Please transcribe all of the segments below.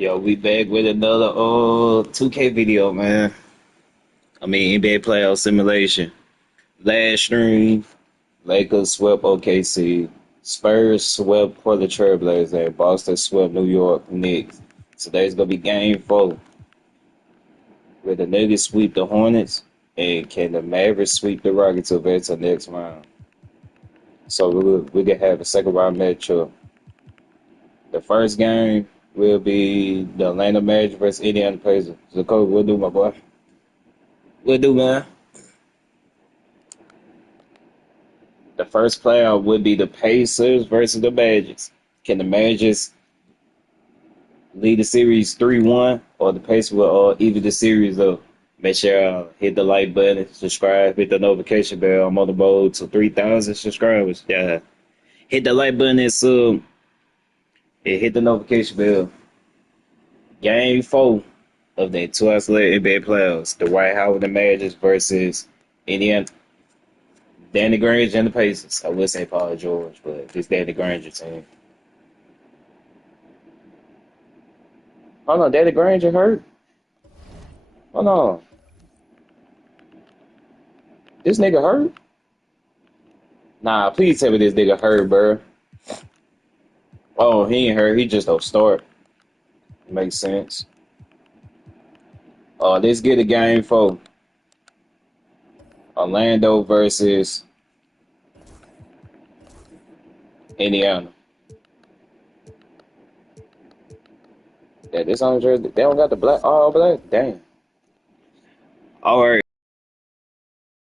Yo, we back with another 2K video, man. I mean NBA playoff simulation. Last stream, Lakers swept OKC. Spurs swept Portland Trailblazers. And Boston swept New York Knicks. Today's gonna be game 4. Will the Nuggets sweep the Hornets? And can the Mavericks sweep the Rockets to advance to the next round? So we can have a second round matchup. The first game will be the Atlanta Magic versus Indiana Pacers. So, Coach, what do, my boy? What do, man? The first playoff would be the Pacers versus the Magic. Can the Magic lead the series 3-1, or the Pacers will even the series up? Make sure hit the like button, subscribe, hit the notification bell. I'm on the road to 3,000 subscribers. Yeah, hit the like button and sub, and hit the notification bell. Game 4 of the 2011 NBA playoffs. The White House and the Magic versus Indiana. Danny Granger and the Pacers. I would say Paul George, but this Danny Granger team. Hold on, Danny Granger hurt? Hold on. This nigga hurt? Nah, please tell me this nigga hurt, bro. Oh, he ain't hurt. He just don't start. Makes sense. Let's get a game 4. Orlando versus Indiana. Yeah, this on jersey. They don't got the black. All black. Damn. All right.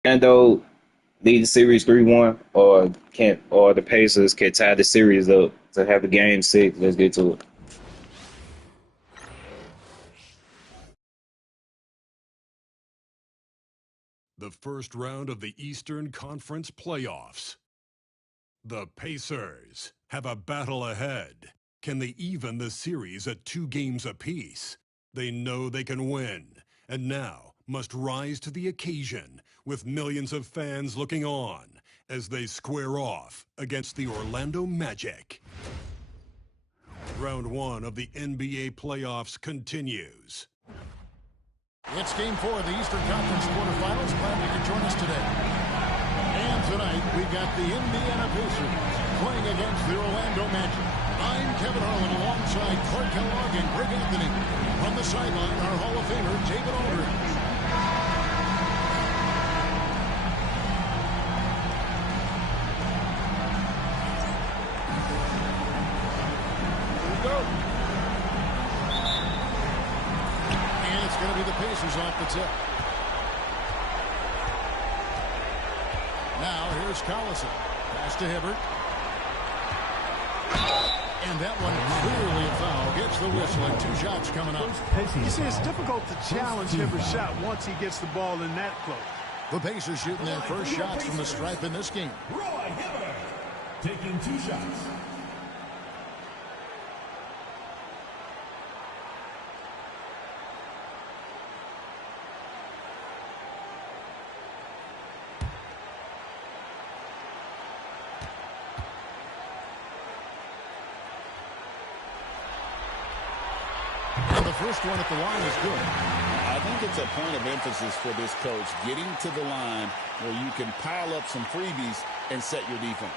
Orlando lead the series 3-1, or the Pacers can tie the series up to have a game 6. Let's get to it. The first round of the Eastern Conference playoffs. The Pacers have a battle ahead. Can they even the series at 2 games apiece? They know they can win, and now must rise to the occasion with millions of fans looking on as they square off against the Orlando Magic. Round 1 of the NBA playoffs continues. It's game 4 of the Eastern Conference quarterfinals. Glad you could join us today. And tonight, we've got the Indiana Pacers playing against the Orlando Magic. I'm Kevin Harlan alongside Clark Kellogg and Greg Anthony. From the sideline, our Hall of Famer, David Aldridge. Here we go. And it's going to be the Pacers off the tip. Now, here's Collison. Pass to Hibbert. And that one clearly a foul. Gets the whistle and 2 shots coming up. You see, it's difficult to challenge Hibbert's shot once he gets the ball in that close. The Pacers shooting their first shots from the stripe in this game. Roy Hibbert taking 2 shots. First one at the line is good. I think it's a point of emphasis for this coach, getting to the line where you can pile up some freebies and set your defense.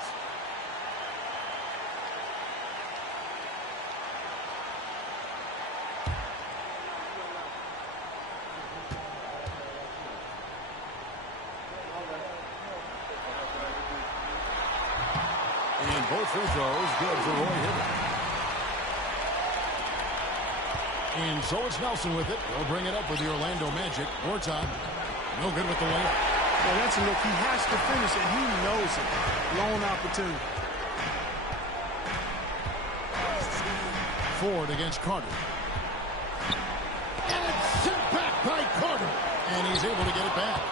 And both free throws good for Roy Hibbert. And so it's Nelson with it. They'll bring it up with the Orlando Magic. More time. No good with the layup. Well, that's a look. He has to finish it. He knows it. Lone opportunity. Ford against Carter. And it's sent back by Carter. And he's able to get it back.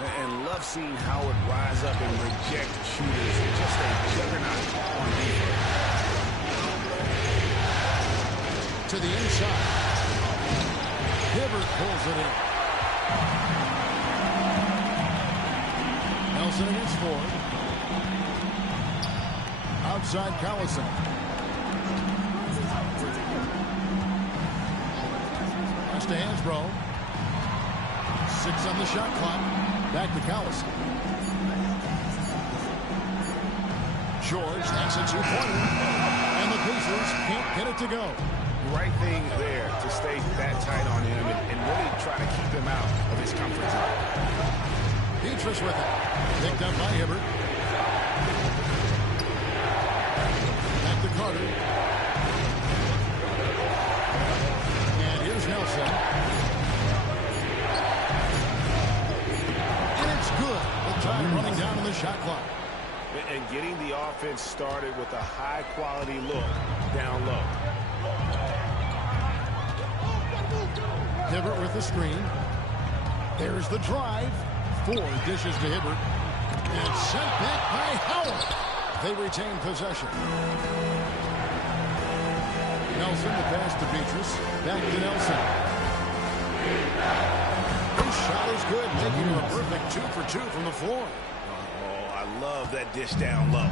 And love seeing Howard rise up and reject shooters. Just a juggernaut on defense. To the inside. Hibbert pulls it in. Nelson against Ford. Outside Collison. Pass to Hansbrough. 6 on the shot clock. Back to Collison. George, that's a two-pointer. And the Pacers can't get it to go. Right thing there to stay that tight on him and really try to keep him out of his comfort zone. Petrus with it. Picked up by Hibbert. Back to Carter. And here's Nelson. And it's good. The time running down on the shot clock. And getting the offense started with a high-quality look down low. Hibbert with the screen. There's the drive. 4 dishes to Hibbert. And sent back by Howard. They retain possession. Nelson, the pass to Petrus. Back to Nelson. His shot is good, making it a perfect 2 for 2 from the floor. I love that dish down low.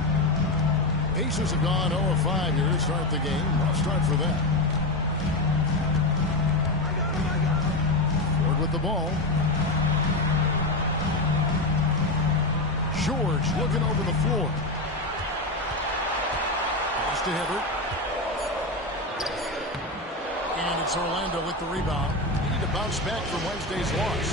Pacers have gone 0 of 5 here to start the game. Rough start for them. Ford with the ball. George looking over the floor. Pass to Hibbert. And it's Orlando with the rebound. They need to bounce back from Wednesday's loss.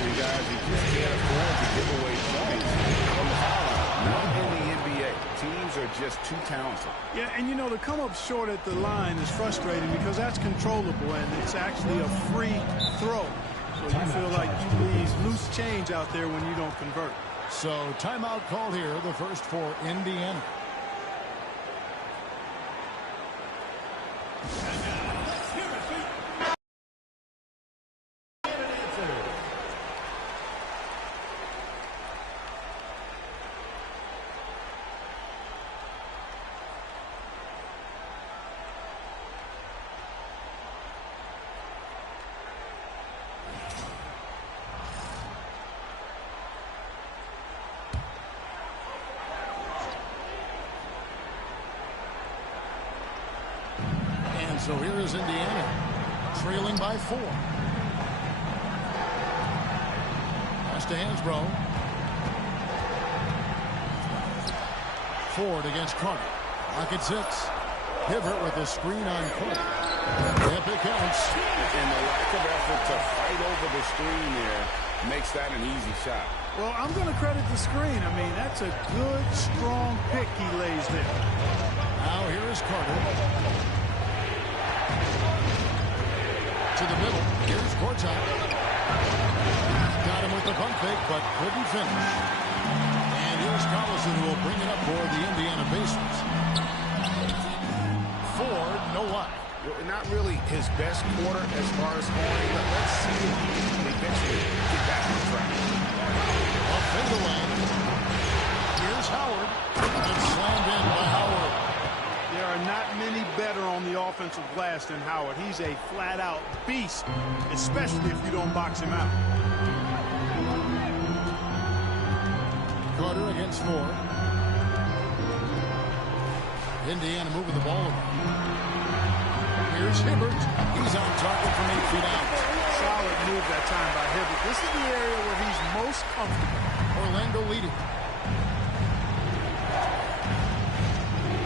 You guys, you just can't afford to give away points on the foul line. Not in the NBA. Teams are just too talented. Yeah, and you know, to come up short at the line is frustrating because that's controllable and it's actually a free throw. So you feel like you leave loose change out there when you don't convert. So timeout called here, the first for Indiana. So here is Indiana, trailing by 4. Pass to Hansbrough. Ford against Carter. Lock at 6. Hibbert with a screen on Carter. Yep, it counts. And the lack of effort to fight over the screen there makes that an easy shot. Well, I'm going to credit the screen. I mean, that's a good, strong pick he lays there. Now here is Carter. To the middle. Here's Gortat. Got him with the pump fake, but couldn't finish. And here's Collison, who will bring it up for the Indiana Pacers. Ford, no lie. Not really his best quarter as far as scoring, but let's see if he can eventually get back on track. Up fade away. Here's Howard. It's slammed in by Howard. There are not many better on the offensive glass than Howard. He's a flat-out beast, especially if you don't box him out. Carter against Ford. Indiana moving the ball around. Here's Hibbert. He's on target from 8 feet out. Solid move that time by Hibbert. This is the area where he's most comfortable. Orlando leading.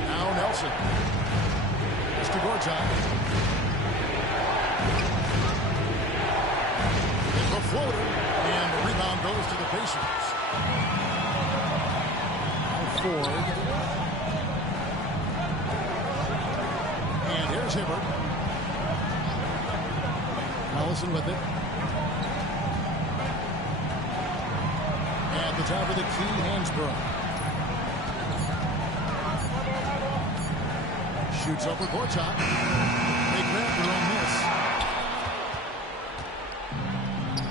Now Nelson. Mr. Gortat. It's a floater. And the rebound goes to the Pacers. Now Ford. And here's Hibbert. Collison with it. At the top of the key, Hansbrough. Shoots over Gortat. They grab their own miss.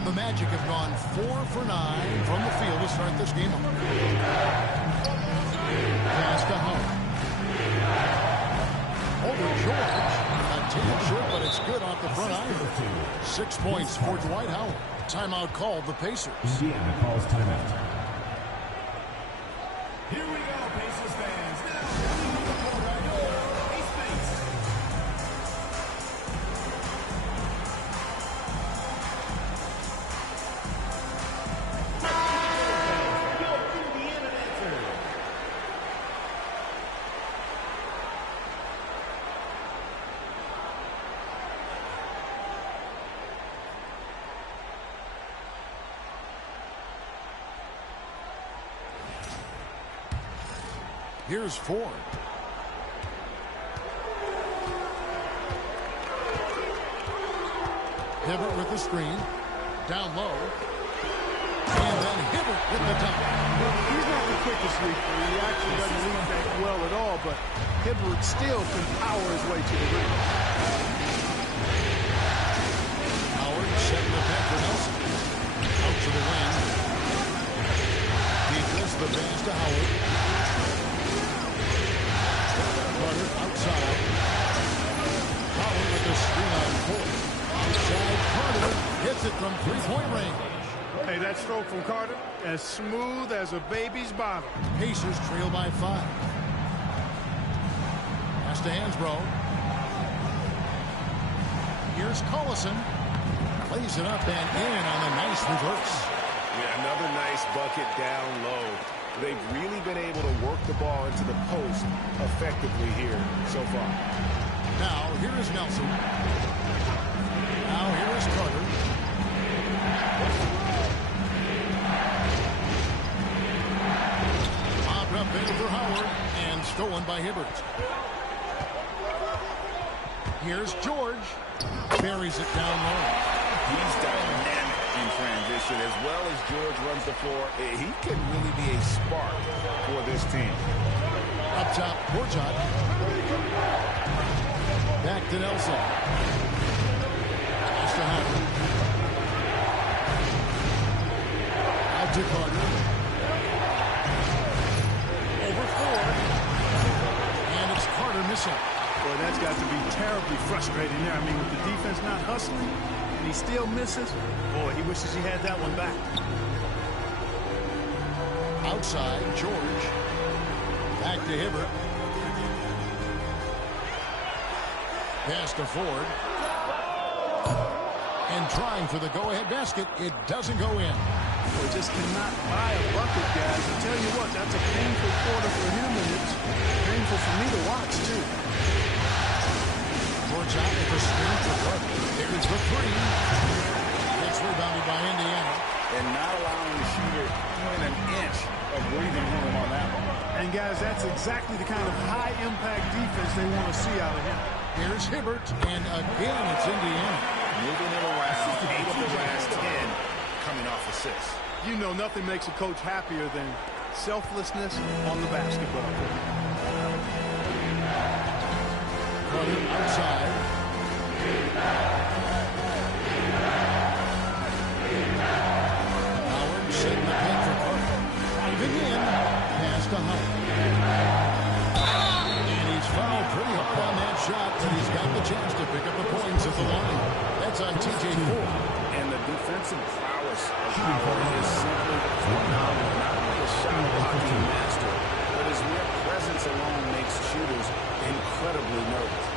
The Magic have gone 4 for 9 from the field to start this game off. Pass to Howard. Over George. A tad short, but it's good off the front iron. 6 points for Dwight Howard. Timeout called the Pacers. Indiana calls timeout. Here we go, Pacers fans. Now, leading the court right here, East Base. Here's Ford. Hibbert with the screen. Down low. And then Hibbert with the top. He's not the quickest leaper. He actually doesn't leap that well at all, but Hibbert still can power his way to the ring. Howard setting the path for Nelson. Out to the wing. Defense the pass to Howard. Carter outside. Howard with the screen on Ford. Outside Carter hits it from three-point range. Hey, that stroke from Carter, as smooth as a baby's bottom. Pacers trail by 5. Pass to Hansbrough. Here's Collison. Plays it up and in on a nice reverse. Yeah, another nice bucket down low. They've really been able to work the ball into the post effectively here so far. Now, here is Nelson. Now, here is Carter. Lobbed up in for Howard and stolen by Hibbert. Here's George. Buries it down low. He's dynamic in transition as well as George runs the floor. He can really be a spark for this team. Up top, Gortat. Back to Nelson. Pass to Howard. Out to Carter. Over 4. And it's Carter missing. Boy, that's got to be terribly frustrating there. I mean, with the defense not hustling, and he still misses, boy, he wishes he had that one back. Outside, George. Back to Hibbert. Pass to Ford. And trying for the go-ahead basket. It doesn't go in. Boy, just cannot buy a bucket, guys. I tell you what, that's a painful quarter for him, and it's painful for me to watch, too. George out with the screen for Carter. There's the 3. It's rebounded by Indiana. And not allowing the shooter even an inch of breathing room on that one. And, guys, that's exactly the kind of high-impact defense they want to see out of him. Here's Hibbert, and again it's Indiana. Moving it around, 8 of the last 10 coming off assists. You know nothing makes a coach happier than selflessness on the basketball court. Carter outside. Howard setting the paint for Carter. Driving in. Pass to Howard. And he's fouled pretty hard on that shot, but he's got the chance to pick up the points at the line. That's on TJ Ford. And the defensive prowess of Howard is simply phenomenal. Not only a shot blocking master, but his mere presence alone makes shooters incredibly nervous.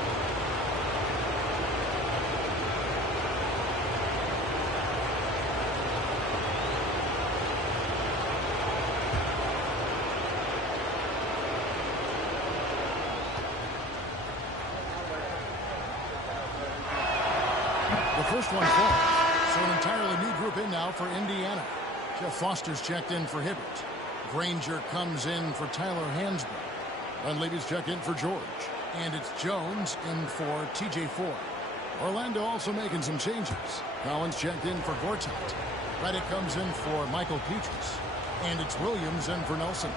The first one falls. So an entirely new group in now for Indiana. Jeff Foster's checked in for Hibbert. Granger comes in for Tyler Hansbrough. Dunleavy's checked in for George. And it's Jones in for TJ Ford. Orlando also making some changes. Collins checked in for Gortat. Reddick comes in for Michael Petrus. And it's Williams in for Nelson.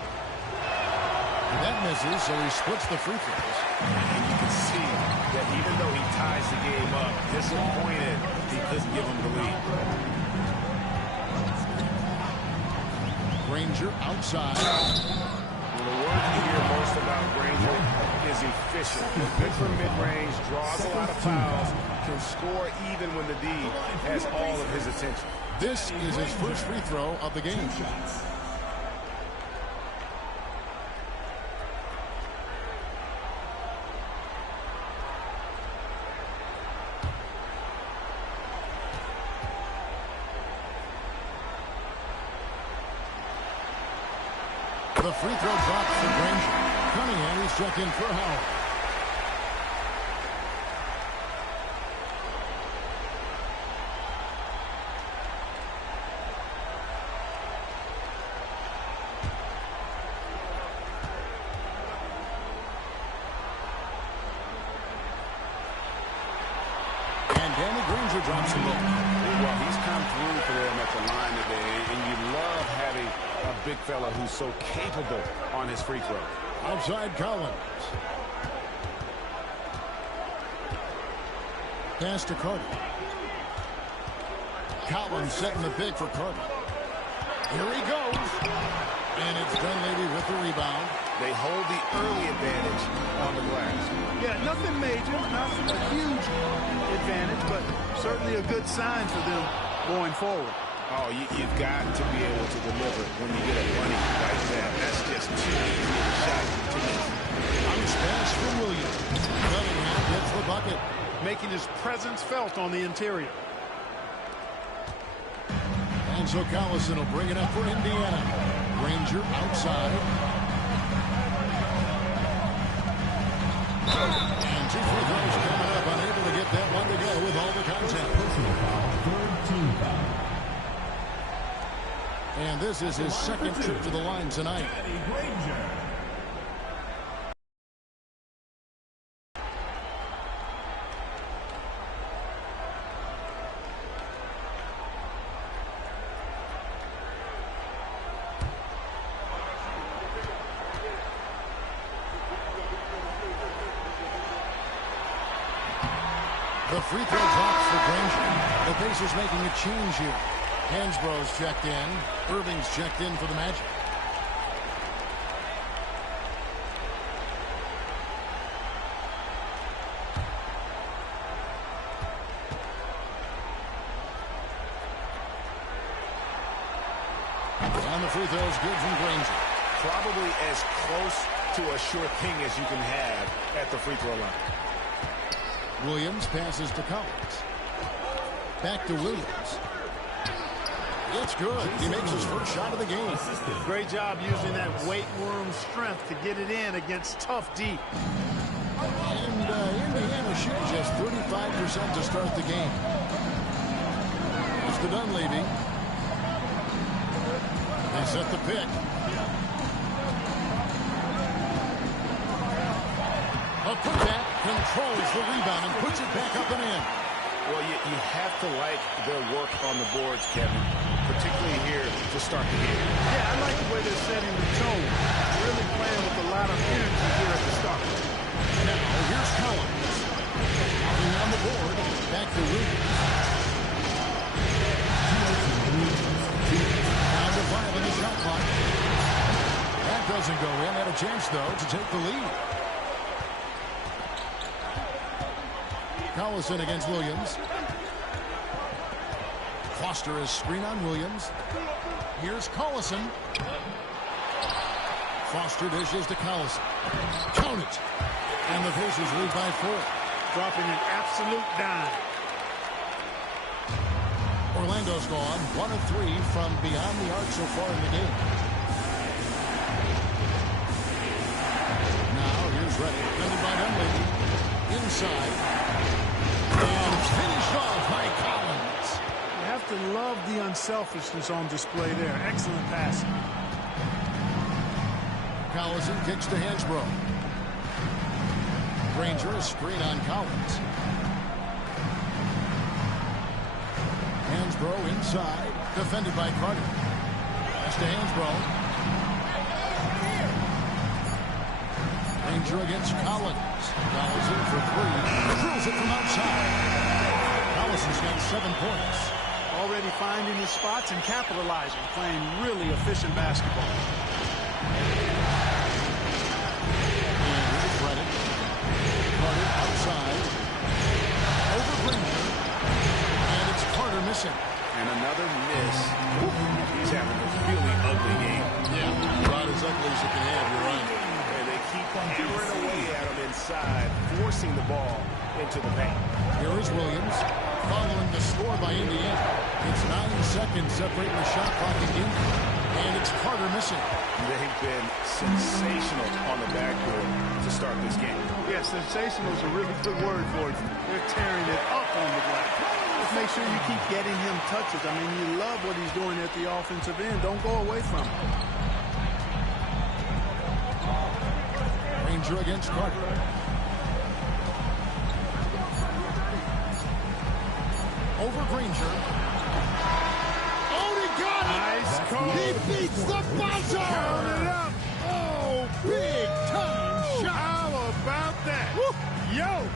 And that misses, so he splits the free throws. And you can see that even though he ties the game up, disappointed he couldn't give him the lead. Granger outside. Well, the word you hear most about Granger is efficient. Good from mid-range, draws a lot of fouls, can score even when the D has all of his attention. This is his first free throw of the game. The free throw drops for Granger. Cunningham is checked in for Howard. Danny Granger drops him low. Well, he's come through for them at the line today, and you love having a big fella who's so capable on his free throw. Outside Collins. Pass to Carter. Collins setting the pick for Carter. Here he goes. And it's Dunleavy with the rebound. They hold the early advantage on the glass. Yeah, nothing major, not a huge advantage, but certainly a good sign for them going forward. Oh, you've got to be able to deliver when you get a running like that. That's just too easy of a shot to miss. Bounce pass from Williams. Cunningham gets the bucket. Making his presence felt on the interior. And so Collison will bring it up for Indiana. Granger outside. And 2 free throws coming up. Unable to get that one to go with all the contact. And this is his second trip to the line tonight. The free throw drops for Granger. The Pacers making a change here. Hansbrough's checked in. Irving's checked in for the Magic. And the free throw's good from Granger. Probably as close to a sure thing as you can have at the free throw line. Williams passes to Collins. Back to Williams. It's good. He makes his first shot of the game. Great job using that weight room strength to get it in against tough D. And Indiana shoots just 35% to start the game. It's to Dunleavy. They set the pick. A putback controls the rebound and puts it back up and in. Well, you have to like their work on the boards, Kevin, particularly here to start the game. Yeah, I like the way they're setting the tone. Really playing with a lot of energy here at the start. Now, here's Collins. Moving on the board. Back to Williams. Down to 5 in the shot clock. That doesn't go in. Had a chance, though, to take the lead. Collison against Williams. Foster is screen on Williams. Here's Collison. Foster dishes to Collison. Count it. And the Pacers lead by 4. Dropping an absolute dime. Orlando's gone 1 of 3 from beyond the arc so far in the game. Now here's Reddick. Defended by Dunleavy. Inside. And finished off by Collins. You have to love the unselfishness on display there. Excellent pass. Collison kicks to Hansbrough. Granger a screen on Collins. Hansbrough inside. Defended by Carter. That's to Hansbrough. Granger against Collins. Collison for 3. Drills it from outside. Collison's got 7 points. Already finding his spots and capitalizing. Playing really efficient basketball. And here's Reddick. Carter outside. Over Granger. And it's Carter missing. And another miss. He's having a really ugly game. Yeah, about as ugly as you can have, you're right. And they keep hammering away at him inside, forcing the ball into the paint. Here is Williams, following the score by Indiana. It's 9 seconds separating the shot clock again. And it's Carter missing. They've been sensational on the backboard to start this game. Yeah, sensational is a really good word for it. They're tearing it up on the glass. Just make sure you keep getting him touches. I mean, you love what he's doing at the offensive end. Don't go away from him. Granger against Carter. over Granger. Oh, he got it! Nice call. He beats the buzzer! Count it up. Oh, big time shot! How about that? Woo. Yo!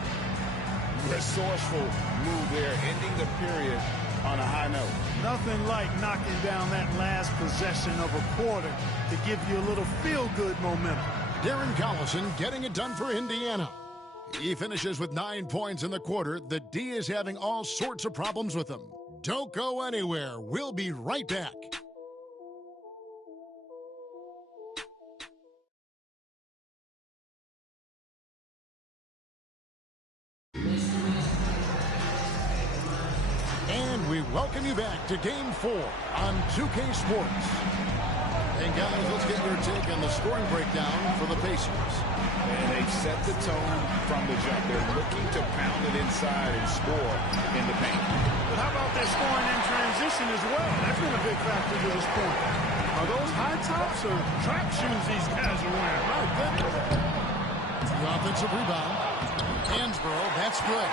Resourceful move there, ending the period on a high note. Nothing like knocking down that last possession of a quarter to give you a little feel-good momentum. Darren Collison getting it done for Indiana. He finishes with 9 points in the quarter. The D is having all sorts of problems with him. Don't go anywhere. We'll be right back. And we welcome you back to Game 4 on 2K Sports. And guys, let's get your take on the scoring breakdown for the Pacers. And they've set the tone from the jump. They're looking to pound it inside and score in the paint. But how about their scoring in transition as well? That's been a big factor to this point. Are those high tops or track shoes these guys are wearing? My goodness. The offensive rebound. Hansbrough, that's good.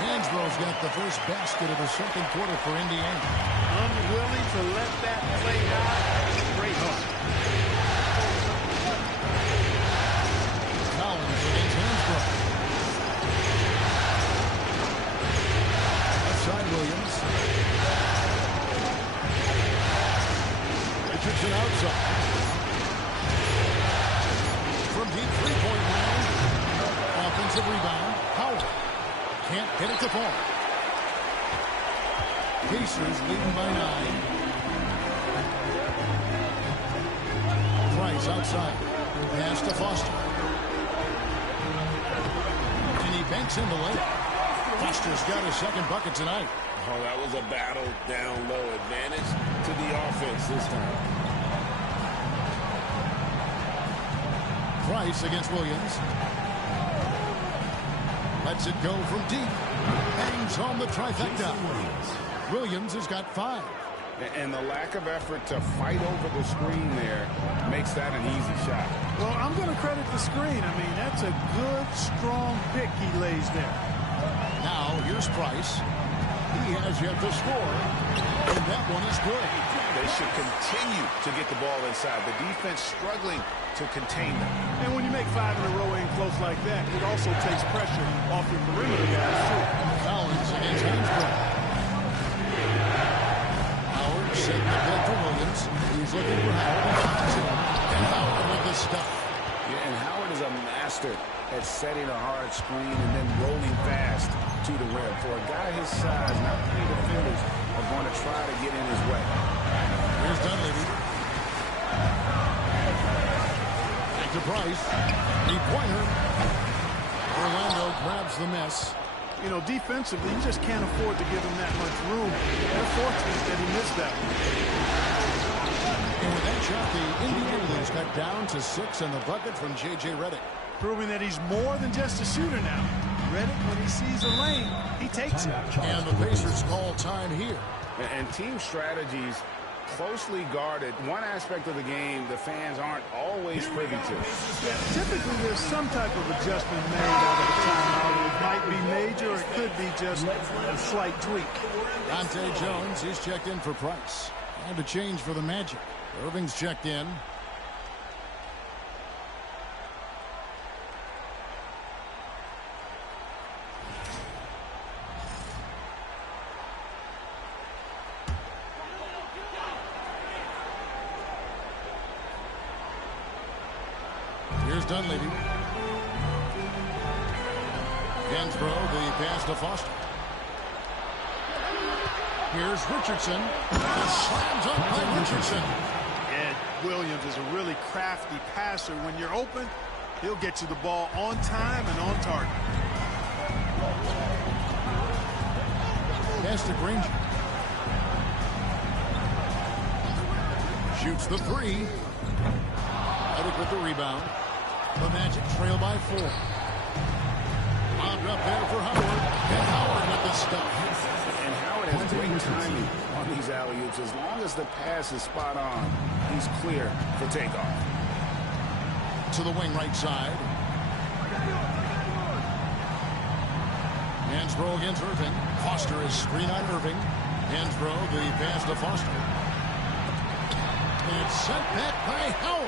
Hansborough's got the first basket of the second quarter for Indiana. Unwilling to let that play out. Great hustle. Collins against Hansbrough. Outside Williams. Richardson outside. From deep three-point line. Offensive rebound. Howard. Can't get it to fall. Pacers leading by 9. Price outside. Pass to Foster. And he banks in the layup. Foster's got his second bucket tonight. Oh, that was a battle down low. Advantage to the offense this time. Price against Williams. Lets it go from deep. Hangs home the trifecta. Williams has got 5. And the lack of effort to fight over the screen there makes that an easy shot. Well, I'm going to credit the screen. I mean, that's a good, strong pick he lays there. Now, here's Price. He has yet to score. And that one is good. They should continue to get the ball inside. The defense struggling to contain them. And when you make 5 in a row in close like that, it also takes pressure off your perimeter guys, too. Collins against Hansbrough. Howard setting the play for Williams. He's looking for Howard. And Howard with the stuff. Yeah, and Howard is a master at setting a hard screen and then rolling fast to the rim. For a guy his size, not many defenders are going to try to get in his way. Here's Dunleavy. Back to Price. Three-pointer. Orlando grabs the mess. You know, defensively, you just can't afford to give him that much room. They're fortunate that he missed that one. And with that shot, the Indiana leads cut down to 6 in the bucket from J.J. Redick. Proving that he's more than just a shooter now. Redick, when he sees a lane, he takes it. And the Pacers call time here. And team strategies closely guarded. One aspect of the game the fans aren't always privy to. Yeah, typically there's some type of adjustment made out of the timeout. It might be major, or it could be just a slight tweak. Dante Jones, he's checked in for Price. And a change for the Magic. Irving's checked in. Here's Dunleavy. Hansbrough, the pass to Foster. Here's Richardson. Slams up by Richardson. Ed Williams is a really crafty passer. When you're open, he'll get you the ball on time and on target. Pass to Granger. Shoots the 3. Redick with the rebound. The Magic trail by 4. Lobbed up there for Howard. And Howard with the stuff. And Howard has great timing on these alley-oops. As long as the pass is spot on, he's clear for takeoff. To the wing right side. Hansbrough against Irving. Foster is screen on Irving. Hansbrough, the pass to Foster. And sent back by Howard.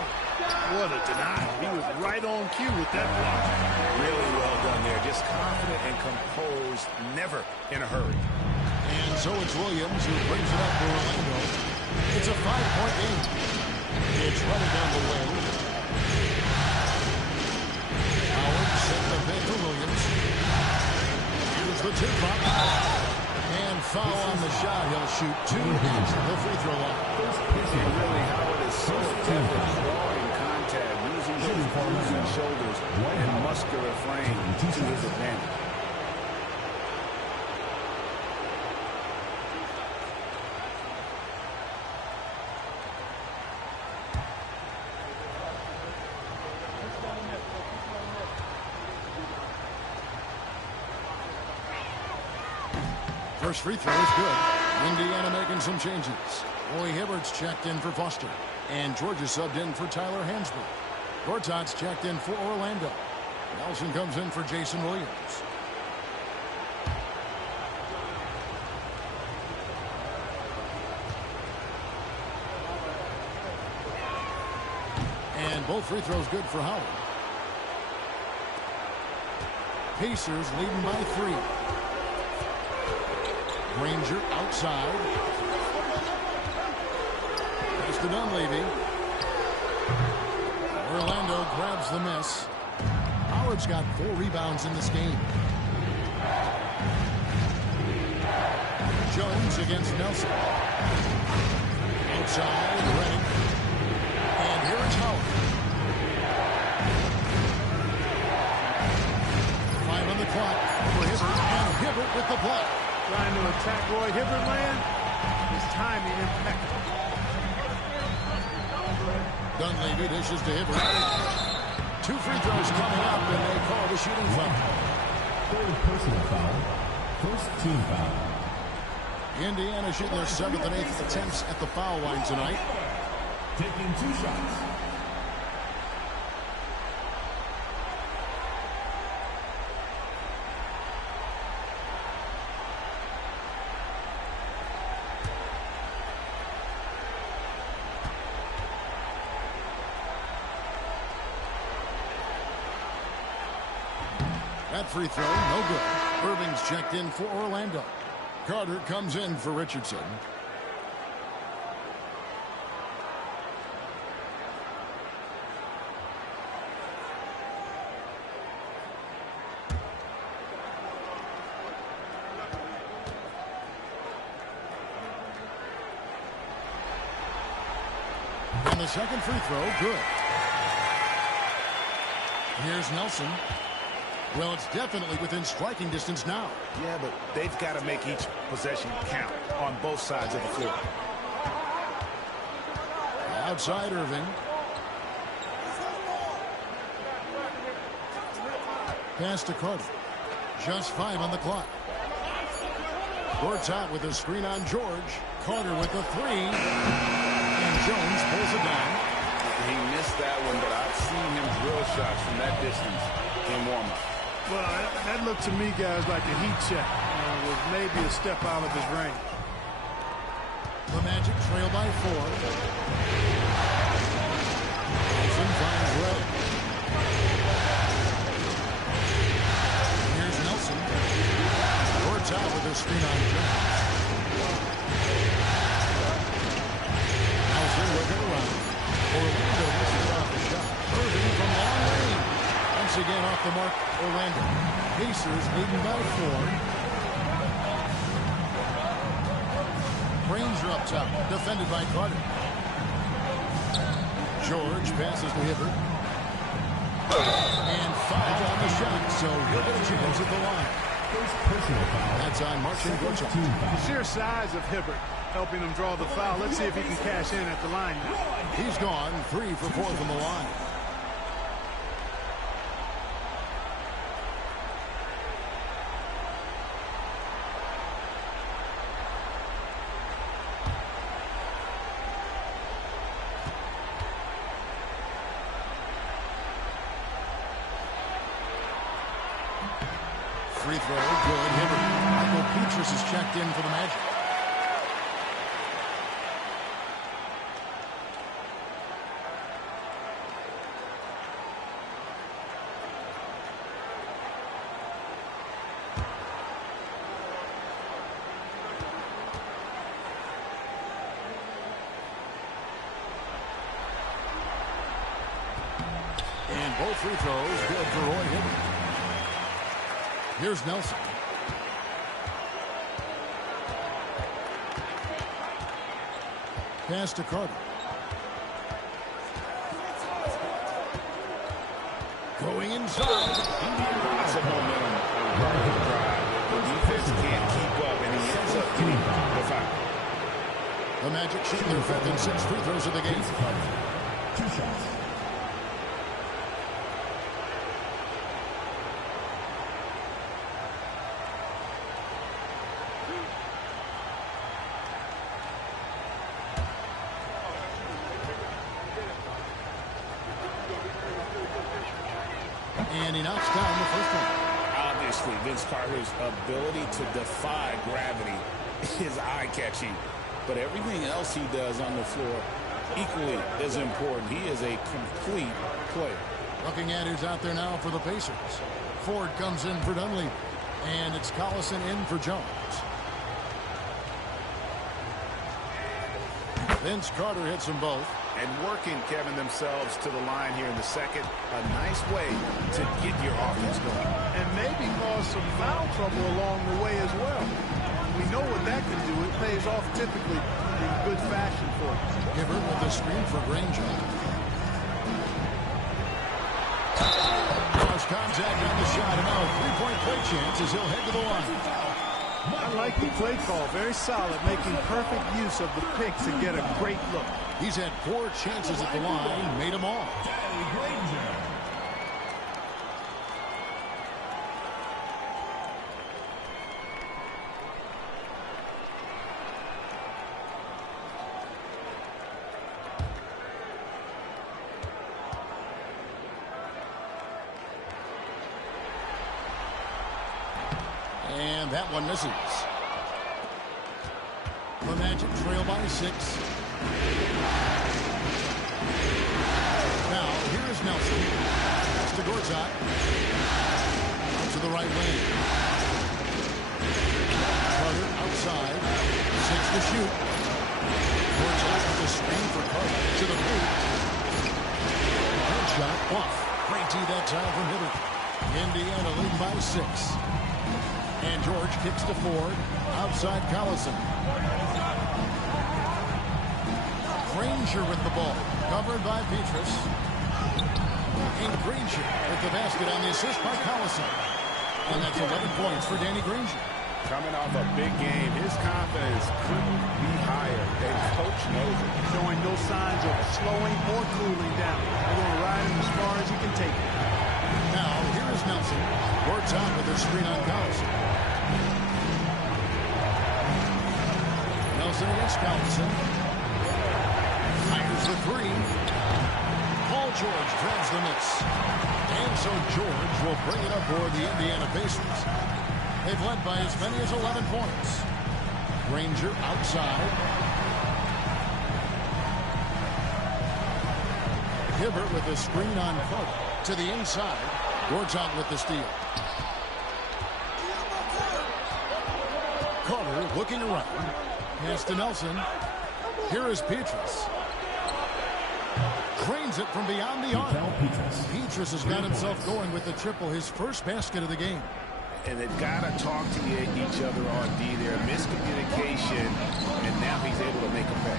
What a denial. He was right on cue with that block. Really well done there. Just confident and composed, never in a hurry. And so it's Williams who brings it up for Orlando. It's a 5-point game. It's running down the wing. Howard sent the pick to Williams. Here's the tip drop. And foul on the shot. He'll shoot 2 at the free throw line. Really, Howard is so adept at drawing contact, using his bruising shoulders and muscular frame to his advantage. First free throw is good. Indiana making some changes. Roy Hibbert's checked in for Foster. And Georgia subbed in for Tyler Hansbrough. Gortat's checked in for Orlando. Nelson comes in for Jason Williams. And both free throws good for Howard. Pacers leading by 3. Granger outside. Pass to Dunleavy. Orlando grabs the miss. Howard's got 4 rebounds in this game. Jones against Nelson. Outside, Redding. And here is Howard. 5 on the clock for Hibbert. And Hibbert with the block. Trying to attack Roy Hibbert, man. His timing impeccable. Dunleavy dishes to Hibbert. 2 free throws coming up, and they call the shooting foul. Third personal foul. First team foul. Indiana shooting their 7th and 8th attempts at the foul line tonight. Taking 2 shots. That free throw, no good. Irving's checked in for Orlando. Carter comes in for Richardson. And the second free throw, good. Here's Nelson. Well, it's definitely within striking distance now. Yeah, but they've got to make each possession count on both sides of the floor. Outside Irving. Pass to Carter. Just 5 on the clock. Gortat with a screen on George. Carter with the 3. And Jones pulls it down. He missed that one, but I've seen him drill shots from that distance in warm-up. Well, that looked to me, guys, like a heat check. With maybe a step out of his range. The Magic trail by 4. Nelson finds Red. Here's Nelson. Gortat with a screen on Jones. Nelson looking around. Orlando misses off the shot. Irving from long range. Once again off the mark, Orlando. Pacers leading by 4. Granger up top, defended by Carter. George passes to Hibbert. And 5 on the shot, so he'll get a chance at the line. First personal foul. That's on Marcin Gortat. The sheer size of Hibbert helping him draw the foul. Let's see if he can cash in at the line now. He's gone 3 for 4 from the line. free throw. Good. Hibbert. Michael Petrus is checked in for the Magic. And both free throws good for Roy Hibbert. Here's Nelson. Pass to Carter. Going inside. Lots of momentum on the drive. The defense can't keep up, and he ends up getting the foul. The Magic shoot their 5th and 6th free throws of the game. 2 shots. And he knocks down the first one. Obviously, Vince Carter's ability to defy gravity is eye-catching. But everything else he does on the floor equally as important. He is a complete player. Looking at who's out there now for the Pacers. Ford comes in for Dunleavy. And it's Collison in for Jones. Vince Carter hits them both. And working, Kevin, themselves to the line here in the second. A nice way to get your offense going. And maybe cause some foul trouble along the way as well. We know what that can do. It pays off typically in good fashion for us. Hibbert with the screen for Granger. Cross contact on the shot. And now a three-point play chance as he'll head to the line. I like the play call. Very solid, making perfect use of the pick to get a great look. He's had 4 chances at the line, made them all. And that one misses. The Magic trail by 6. Now, here is Nelson. That's to Gortat. Out to the right lane. Carter outside. 6 to shoot. Gortat with a screen for Carter. To the boot. Good shot. Off. Great tee that time from Hibbert. Indiana lead by 6. And George kicks to Ford. Outside Collison. Granger with the ball. Covered by Petrus. And Granger with the basket on the assist by Collison. And that's 11 points for Danny Granger. Coming off a big game, his confidence couldn't be higher. And coach knows it. Showing no signs of slowing or cooling down. They're going to ride him as far as he can take it. Now, here is Nelson. Gortat with their screen on Collison. Nelson against Collison. Fires the 3. Paul George grabs the miss. And so George will bring it up for the Indiana Pacers. They've led by as many as 11 points. Granger outside. Hibbert with the screen on Carter. To the inside. Gortat with the steal. Carter looking around. Pass to Nelson. Here is Petrus. Cranes it from beyond the arc. Petrus has got himself going with the triple, his first basket of the game. And they've got to talk to each other on D there. Miscommunication, and now he's able to make a pay.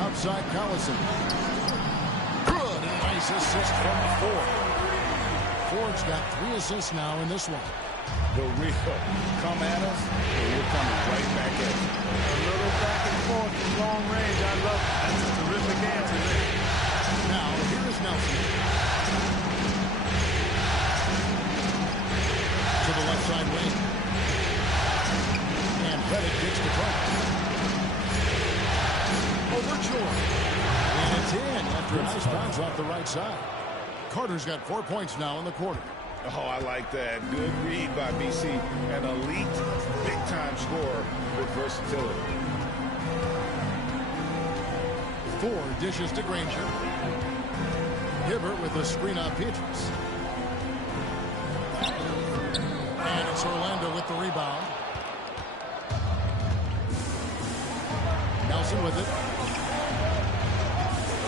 Outside Collison. Good. Nice assist from Ford. Ford's got 3 assists now in this one. The real come at us, and we're coming right back at you. A little back and forth from long range. I love it. That's a terrific answer there. Now, here is Nelson. To the left side wing. And Bennett gets the front. Over George. And it's in after a nice bounce off the right side. Carter's got 4 points now in the quarter. Oh, I like that. Good read by BC. An elite, big-time scorer with versatility. 4 dishes to Granger. Hibbert with a screen on Petrus. And it's Orlando with the rebound. Nelson with it.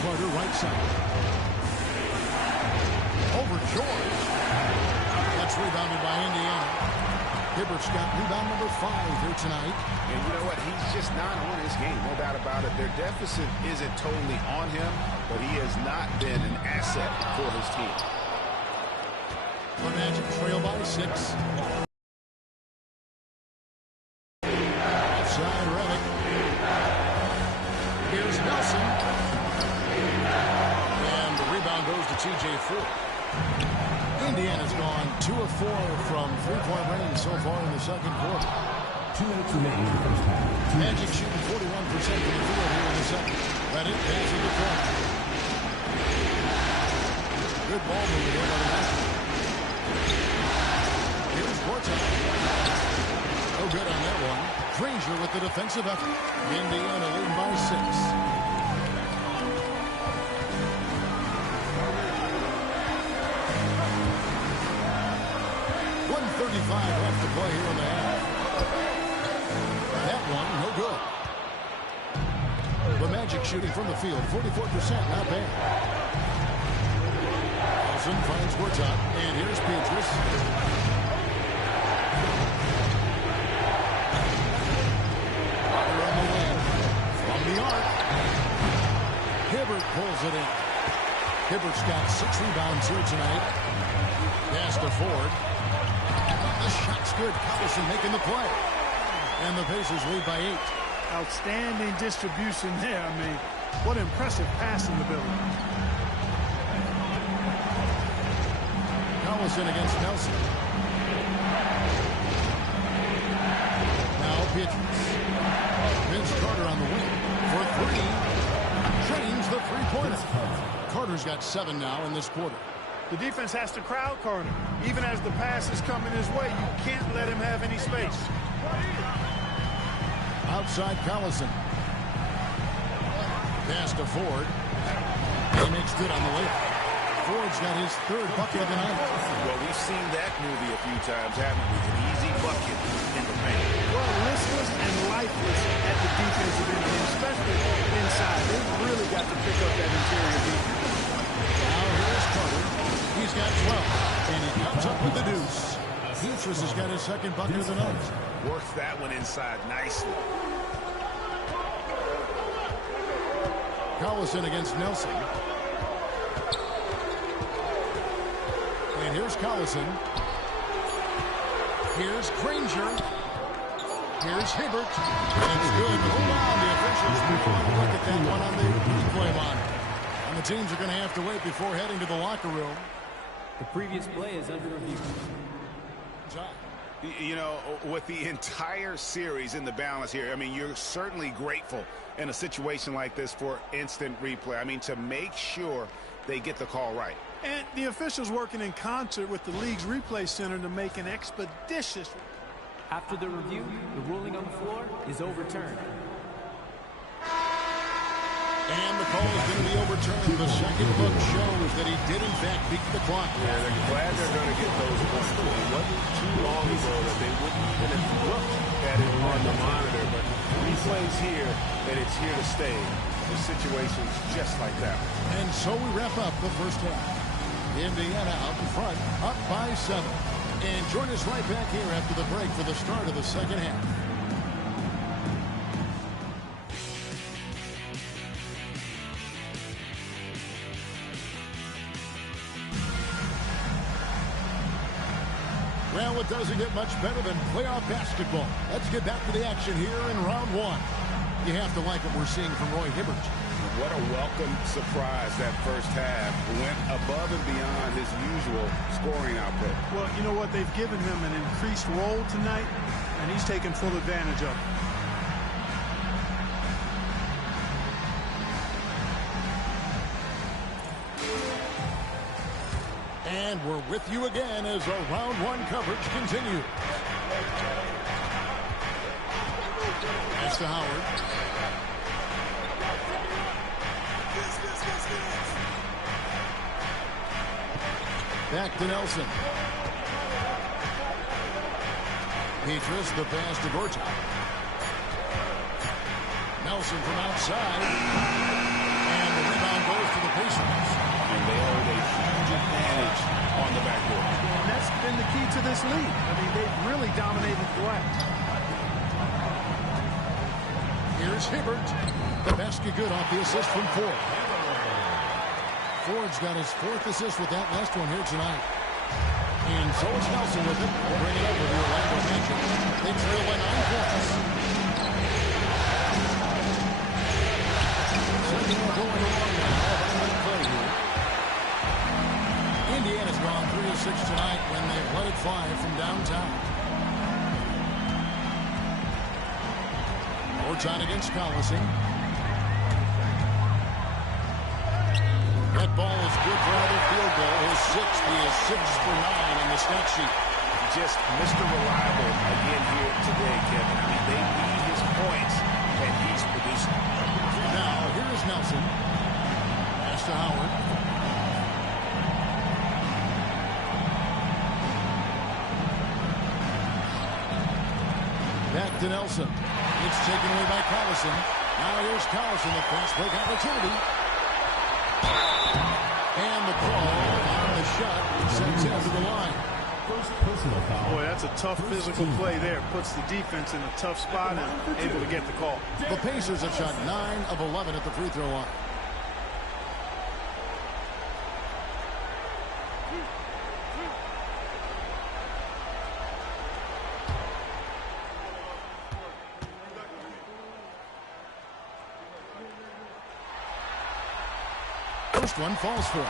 Carter right side. Over George. That's rebounded by Indiana. Hibbert's got rebound number 5 here tonight. And you know what? He's just not on his game, no doubt about it. Their deficit isn't totally on him, but he has not been an asset for his team. The Magic trail by 6. Outside Redick. Here's Nelson. And the rebound goes to T.J. Ford. Indiana's gone 2 of 4 from three-point range so far in the second quarter. 2 minutes remaining in the first half. Magic shooting 41% from the field here in the second. Redick passes the front. Good ball movement here by the Magic. Here's Gortat. No good on that one. Granger with the defensive effort. Indiana leading by 6. 1:35 left to play here in the half. That one, no good. The Magic shooting from the field, 44%, not bad. Nelson finds Gortat, and here's Petrus. Carter on the wing. From the arc. Hibbert pulls it in. Hibbert's got 6 rebounds here tonight. Pass to Ford. The shot's good. Collison making the play. And the Pacers lead by 8. Outstanding distribution there. I mean, what impressive passing ability. Collison against Nelson. Now Petrus. Vince Carter on the wing for 3. Drains the three-pointer. Carter's got 7 now in this quarter. The defense has to crowd Carter. Even as the pass is coming his way, you can't let him have any space. Outside Collison. Pass to Ford. He makes good on the layup. Ford's got his 3rd bucket of the night. Well, we've seen that movie a few times, haven't we? An easy bucket in the paint. Well, listless and lifeless at the defensive end, especially inside. They've really got to pick up that interior defense. Now here's Carter. He's got 12, and he comes up with the deuce. Petrus has got his 2nd bucket of the night. Works that one inside nicely. Collison against Nelson. And here's Collison. Here's Granger. Here's Hibbert. And it's good. Hold on. The officials will look at that one on the replay monitor. And the teams are going to have to wait before heading to the locker room. The previous play is under review. You know, with the entire series in the balance here, I mean, you're certainly grateful in a situation like this for instant replay. I mean, to make sure they get the call right. And the officials working in concert with the league's replay center to make an expeditious. After the review, the ruling on the floor is overturned. And the call is going to be overturned. The second look shows that he did, in fact, beat the clock. Yeah, they're glad they're going to get those points. It wasn't too long ago that they wouldn't even have looked at it on the monitor, but replay's here, and it's here to stay. The situation's just like that. And so we wrap up the first half. Indiana out in front, up by 7. And join us right back here after the break for the start of the second half. Well, it doesn't get much better than playoff basketball. Let's get back to the action here in round 1. You have to like what we're seeing from Roy Hibbert. What a welcome surprise that first half. Went above and beyond his usual scoring output. Well, you know what? They've given him an increased role tonight, and he's taken full advantage of it. And we're with you again as our round one coverage continues. Pass to Howard. Back to Nelson. Petrus, the pass to Gortat. Nelson from outside. And the rebound goes to the Pacers. And they hold a huge advantage on the backboard. And that's been the key to this league. I mean, they've really dominated the glass. Here's Hibbert. The basket good off the assist from Ford. Ford's got his 4th assist with that last one here tonight. And so is Nelson with it. We'll bring it up with the Orlando Magic. They trail by 9 points. Second one going along now. Play here. Indiana's gone 3 of 6 tonight when they've let it fly from downtown. Gortat against Collison. That ball is good for another field goal. His 6th. He is 6 for 9 on the stat sheet. Just Mr. Reliable again here today, Kevin. I mean, they need his points, and he's producing. Now, here is Nelson. Pass to Howard. Back to Nelson. It's taken away by Collison. Now here's Collison, the fast break opportunity. And the call on the shot sends him to the line. First personal foul. Boy, that's a tough physical play there. Puts the defense in a tough spot and able to get the call. The Pacers have shot 9 of 11 at the free throw line. First one falls for him.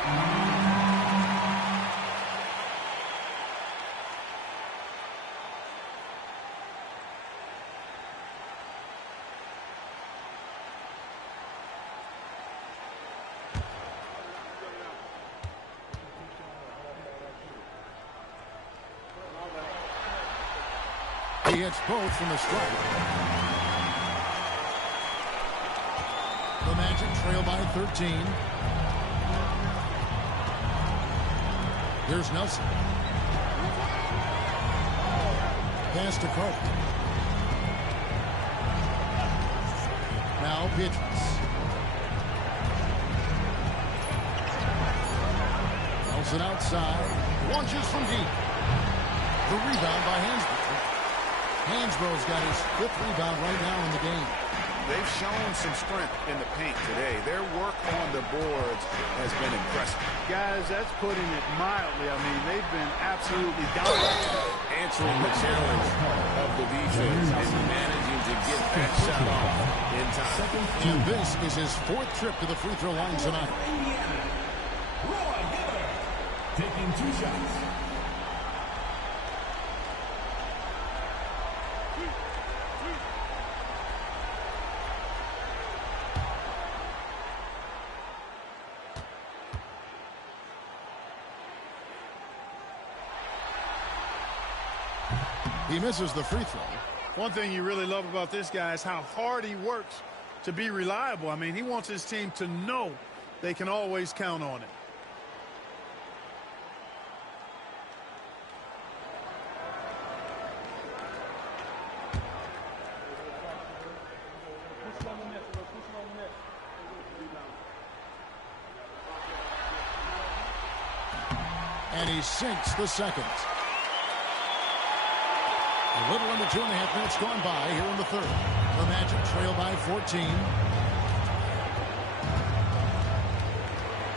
He hits both from the stripe. The Magic trail by 13. Here's Nelson. Pass to Carter. Now Petrus. Nelson outside. Launches from deep. The rebound by Hansbrough. Hansborough's got his 5th rebound right now in the game. They've shown some strength in the paint today. Their work on the boards has been impressive. Guys, that's putting it mildly. I mean, they've been absolutely dominant. Answering the challenge of the defense and managing to get that shot off in time. And this is his 4th trip to the free throw line tonight. Roy Hibbert taking 2 shots. He misses the free throw. One thing you really love about this guy is how hard he works to be reliable. I mean, he wants his team to know they can always count on it. And he sinks the second. A little under 2.5 minutes gone by here in the 3rd. The Magic trail by 14.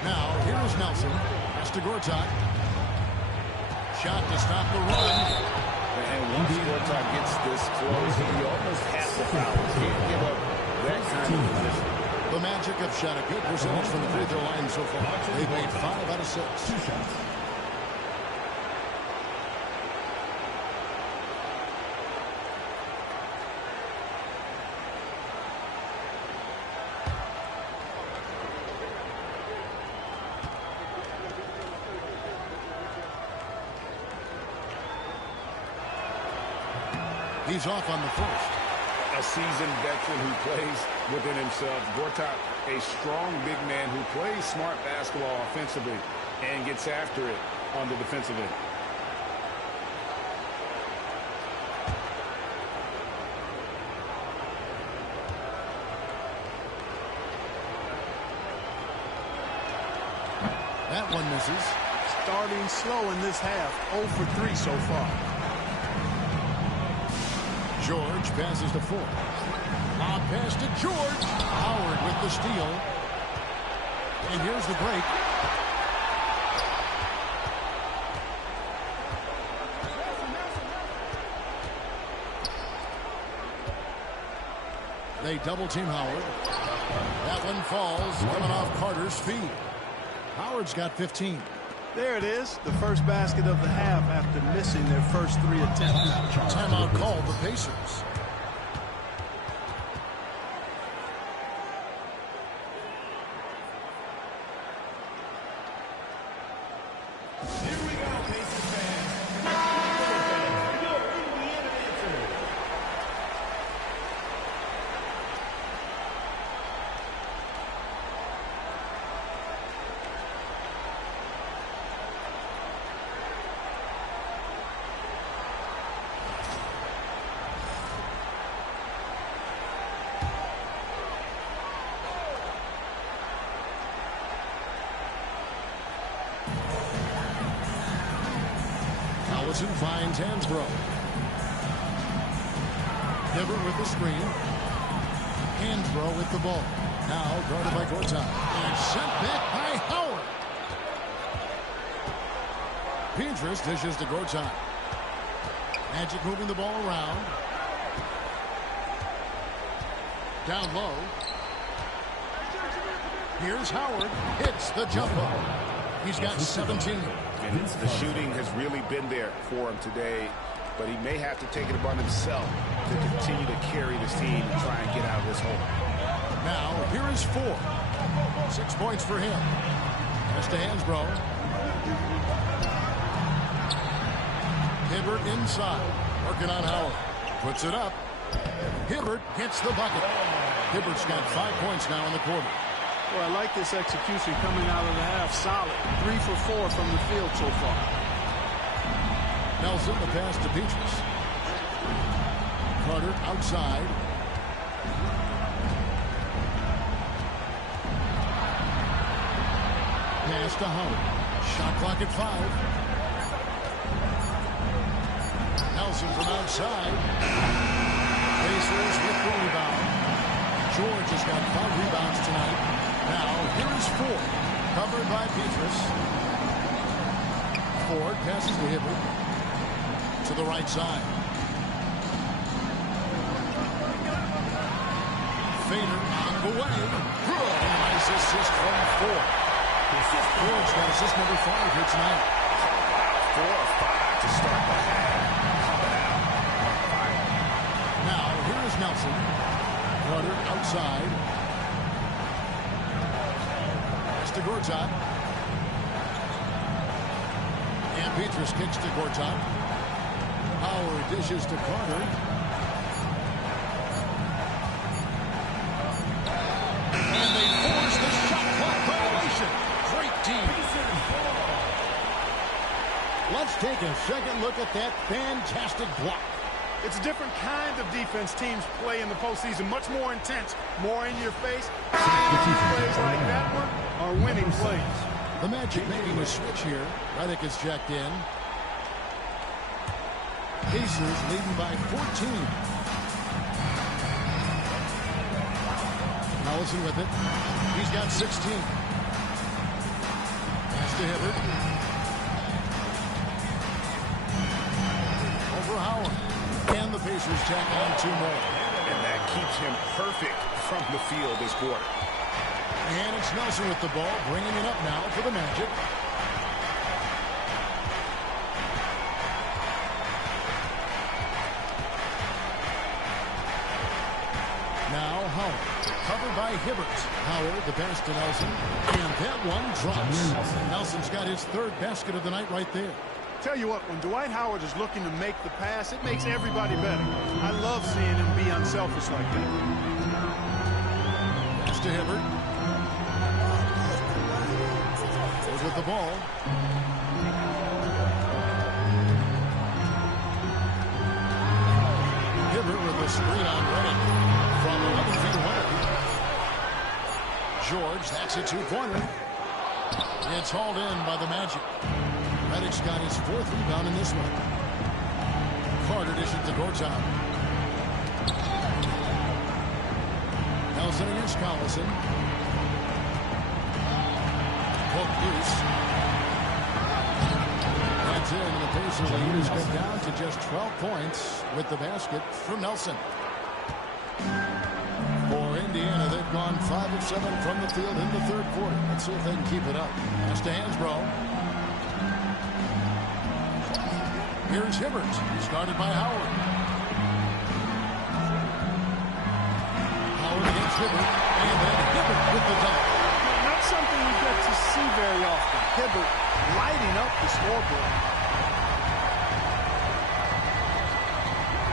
Now, here is Nelson. Pass to Gortat. Shot to stop the run. And once Gortat gets this close, he almost has to foul. Can't give up that kind of position. The Magic have shot a good percentage from the free throw line so far. They've made 5 out of 6. 2 shots. He's off on the first. A seasoned veteran who plays within himself. Gortat, a strong big man who plays smart basketball offensively and gets after it on the defensive end. That one misses. Starting slow in this half. 0 for 3 so far. George passes to Ford. Lob pass to George. Howard with the steal. And here's the break. They double team Howard. That one falls, coming off Carter's feet. Howard's got 15. There it is, the first basket of the half after missing their first 3 attempts. Timeout called the Pacers. Here we go, Pacers fans. Your Indiana Pacers. Allison finds Hansbrough. Hibbert with the screen. Hansbrough with the ball. Now guarded by Gortat. And sent back by Howard. Pietrus dishes to Gortat. Magic moving the ball around. Down low. Here's Howard. Hits the jumper. He's got 17. And the shooting has really been there for him today, but he may have to take it upon himself to continue to carry this team and try and get out of this hole. Now, here is 4. 6 points for him. Pass to Hansbrough. Hibbert inside. Working on Howard. Puts it up. Hibbert hits the bucket. Hibbert's got 5 points now in the quarter. Well, I like this execution coming out of the half. Solid. 3 for 4 from the field so far. Nelson, the pass to Pietrus. Carter outside. Pass to Howard. Shot clock at 5. Nelson from outside. Pacers with the rebound. George has got 5 rebounds tonight. Now, here is Ford. Covered by Pietrus. Ford passes to Hibbert. To the right side. Fader on the way. Good. Nice assist from Ford. Ford's got assist number 5 here tonight. 4 or 5 to start the half. Coming out on fire. Now, here is Nelson. Carter outside. Pass to Gortat. And Pietrus kicks to Gortat. Howard dishes to Carter. And they force the shot clock violation. Great team. Let's take a second look at that fantastic block. It's a different kind of defense teams play in the postseason. Much more intense, more in your face. Plays like that one are winning plays. The Magic making a switch here. Redick is checked in. Pacers leading by 14. Allison with it. He's got 16. Pass to Hibbert. Over Howard. And the Pacers tack on 2 more. And that keeps him perfect from the field this quarter. And it's Nelson with the ball, bringing it up now for the Magic. Now Howard, covered by Hibbert. Howard, the pass to Nelson. And that one drops. Nelson's got his 3rd basket of the night right there. Tell you what, when Dwight Howard is looking to make the pass, it makes everybody better. I love seeing him be unselfish like that. Pass to Hibbert. Goes with the ball. Hibbert with a screen on Reddick from 11 feet away. George, that's a two-pointer. It's hauled in by the Magic. Reddick's got his 4th rebound in this one. Carter dishes to Gortat. Nelson against Collison. Poke use. That's in, and the Pacers leaders get down to just 12 points with the basket from Nelson. For Indiana, they've gone 5 of 7 from the field in the 3rd quarter. Let's see if they can keep it up. Pass to Hansbrough. Here's Hibbert, started by Howard. Howard against Hibbert, and then Hibbert with the dunk. Not something you get to see very often. Hibbert lighting up the scoreboard.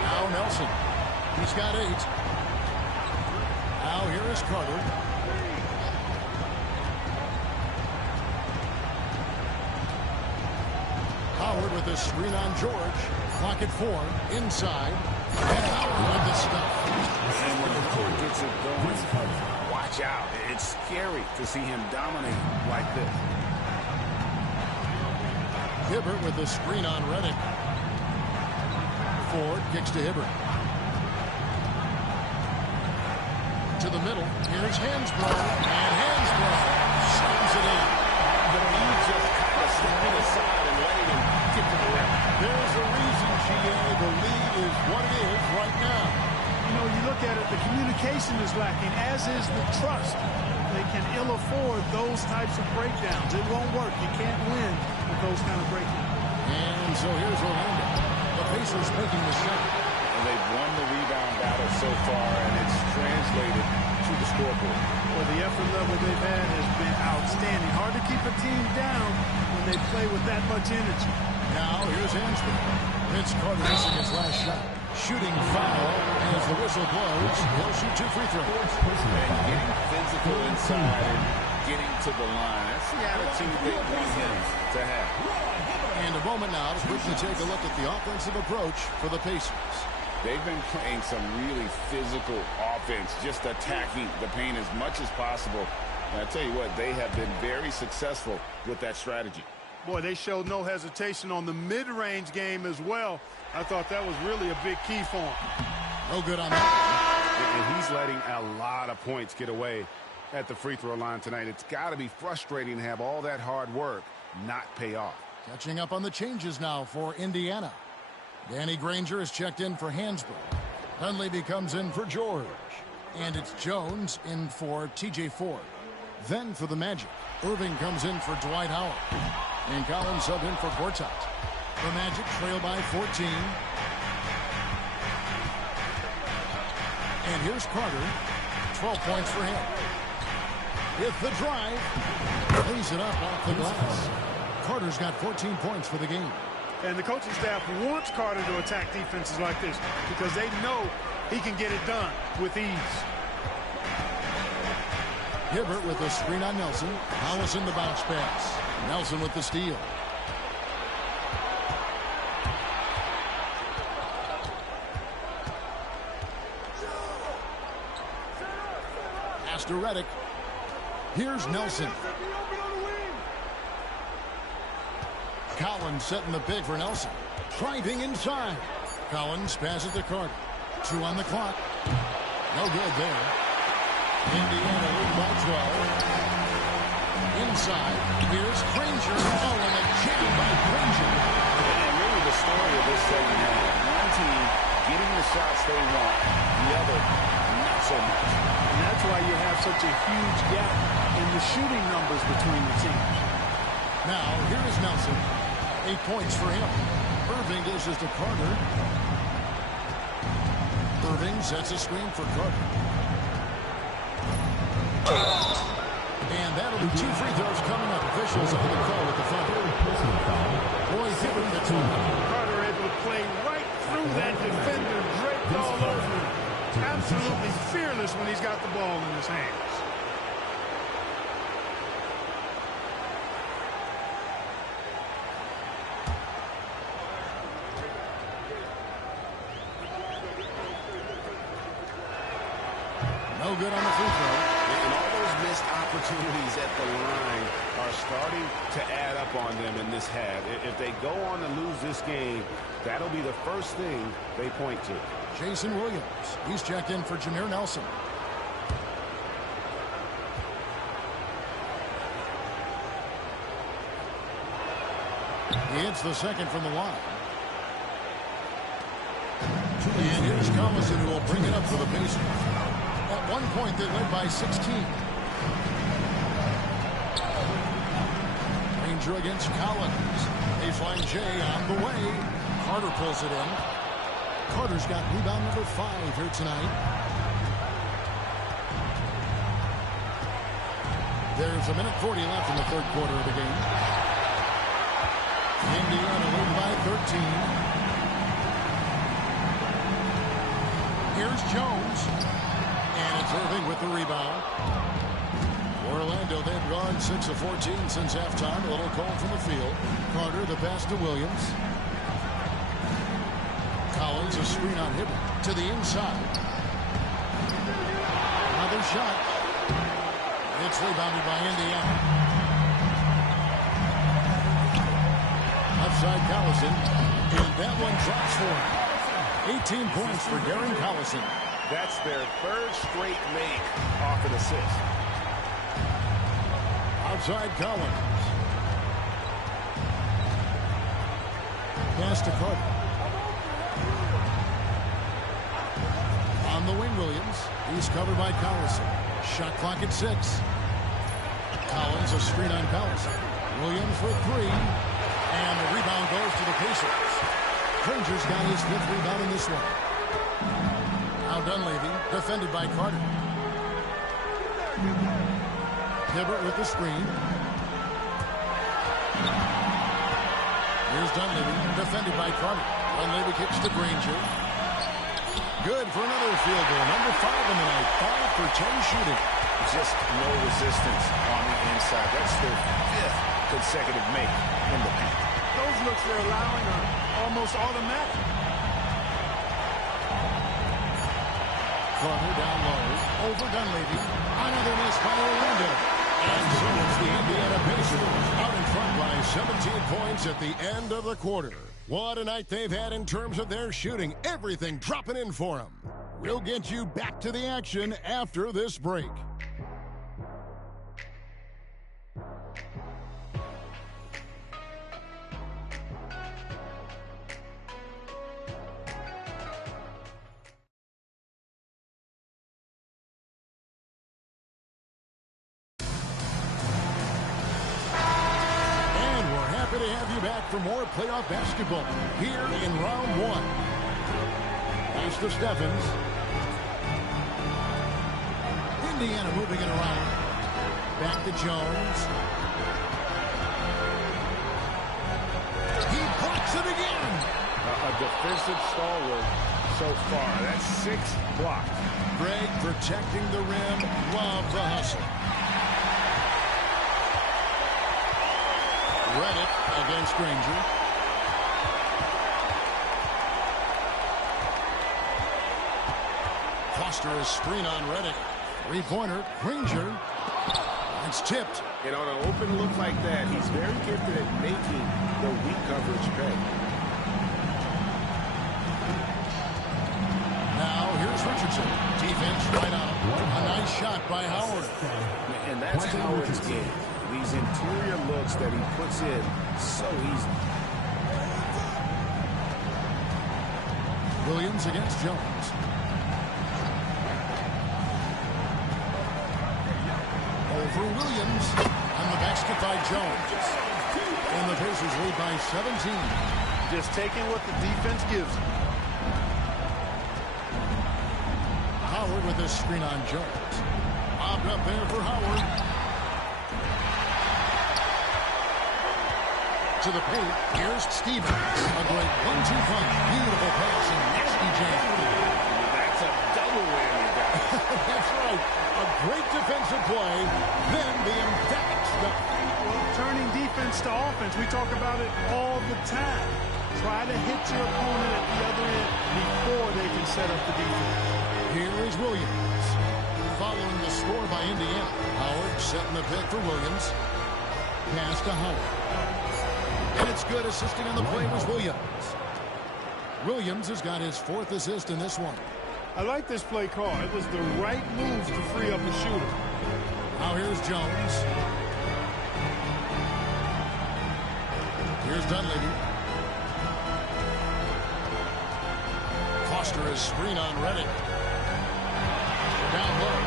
Now Nelson, he's got 8. Now here is Carter. Howard with a screen on George. Clock at 4. Inside. And Howard with the stuff. And when the court gets it going, watch out. It's scary to see him dominate like this. Hibbert with the screen on Reddick. Ford kicks to Hibbert. To the middle. Here's Hansbrough. And Hansbrough slams it in. The lead just kind of stepping aside and letting him get to the rim. There's a reason, GA. The lead is what it is right now. You know, you look at it, the communication is lacking, as is the trust. They can ill afford those types of breakdowns. It won't work. You can't win with those kind of breakdowns. And so here's Orlando. The Pacers making the shot. And they've won the rebound battle so far, and it's translated to the scoreboard. Well, the effort level they've had has been outstanding. Hard to keep a team down when they play with that much energy. Now here's Hansbrough. Vince Carter missing his last shot. Shooting foul as the whistle blows. He'll shoot 2 free throws. And getting physical inside and getting to the line. That's the attitude they want him to have. And a moment now to quickly take a look at the offensive approach for the Pacers. They've been playing some really physical offense, just attacking the paint as much as possible. And I tell you what, they have been very successful with that strategy. Boy, they showed no hesitation on the mid-range game as well. I thought that was really a big key for him. No good on that. And he's letting a lot of points get away at the free throw line tonight. It's got to be frustrating to have all that hard work not pay off. Catching up on the changes now for Indiana. Danny Granger is checked in for Hansbrough. Dunleavy comes in for George. And it's Jones in for TJ Ford. Then for the Magic, Irving comes in for Dwight Howard. And Collins sub in for Gortat. The Magic trail by 14. And here's Carter. 12 points for him. With the drive. Lays it up off the glass. Carter's got 14 points for the game. And the coaching staff wants Carter to attack defenses like this because they know he can get it done with ease. Hibbert with a screen on Nelson. Allison the bounce pass. Nelson with the steal. Pass to Reddick. Here's Nelson. Collins setting the big for Nelson. Driving inside. Collins passes to Carter. 2 on the clock. No good there. Indiana lead by 12. Inside. Here's Granger. Oh, and a jam by Granger. And really the story of this segment now. One team getting the shots they want. The other, not so much. And that's why you have such a huge gap in the shooting numbers between the teams. Now, here is Nelson. 8 points for him. Irving dishes to Carter. Irving sets a screen for Carter. And that'll be 2 free throws coming up. Officials on the call with the foul. Roy Hibbert gets on. Carter able to play right through that defender, draped all over him. Absolutely fearless when he's got the ball in his hands. No good on the free throw. And all those missed opportunities at the line are starting to add up on them in this half. If they go on to lose this game, that'll be the first thing they point to. Jason Williams. He's checked in for Jameer Nelson. He hits the second from the line. And here's Collison, who will bring it up for the Pacers. At one point, they led by 16. Ranger against Collins. Baseline J on the way. Carter pulls it in. Carter's got rebound number 5 here tonight. There's a minute 40 left in the third quarter of the game. Indiana lead by 13. Here's Jones. And it's Irving with the rebound. Orlando, they've gone 6 of 14 since halftime. A little cold from the field. Carter, the pass to Williams. Collins, a screen on Hibbert to the inside. Another shot. It's rebounded by Indiana. Outside Collison. And that one drops for him. 18 points for Darren Collison. That's their third straight make off an assist. Outside Collins. Pass to Carter. On the wing, Williams. He's covered by Collison. Shot clock at 6. Collins, a screen on Collison. Williams for 3. And the rebound goes to the Pacers. Granger's got his 5th rebound in this one. Now Dunleavy, defended by Carter. Hibbert with the screen. Here's Dunleavy, defended by Carter. Dunleavy kicks to Granger. Good for another field goal. Number 5 in the night. 5 for 10 shooting. Just no resistance on the inside. That's their 5th consecutive make in the paint. Those looks they're allowing are almost automatic. Carter down low. Over Dunleavy. Another miss by Orlando. And so it's the Indiana Pacers out in front by 17 points at the end of the quarter. What a night they've had in terms of their shooting. Everything dropping in for them. We'll get you back to the action after this break. For more playoff basketball here in round 1. Pass to Stephens. Indiana moving it around. Back to Jones. He blocks it again. A defensive stalwart so far. That's 6 blocks. Greg protecting the rim. Love the hustle. Redick against Granger. Foster a screen on Redick. 3-pointer. Granger. It's tipped. And on an open look like that, he's very gifted at making the weak coverage pay. Now here's Richardson. Defense right on him. A nice shot by Howard. And that's Howard's game. These interior looks that he puts in so easy. Williams against Jones. Over Williams. On the basket by Jones. And the Pacers lead by 17. Just taking what the defense gives him. Howard with this screen on Jones. Bobbed up there for Howard. to the paint. Here's Stevens. A great 1-2 punch. Beautiful pass and nasty jam. That's a double whammy, guys. That's right. A great defensive play, then the emphatic stuff. Well, turning defense to offense, we talk about it all the time. Try to hit your opponent at the other end before they can set up the defense. Here is Williams. Following the score by Indiana. Howard setting the pick for Williams. Pass to Howard. And it's good. Assisting on the play was Williams. Williams has got his 4th assist in this one. I like this play call. It was the right move to free up a shooter. Now here's Jones. Here's Dunleavy. Foster is screen on Reddick. Down low.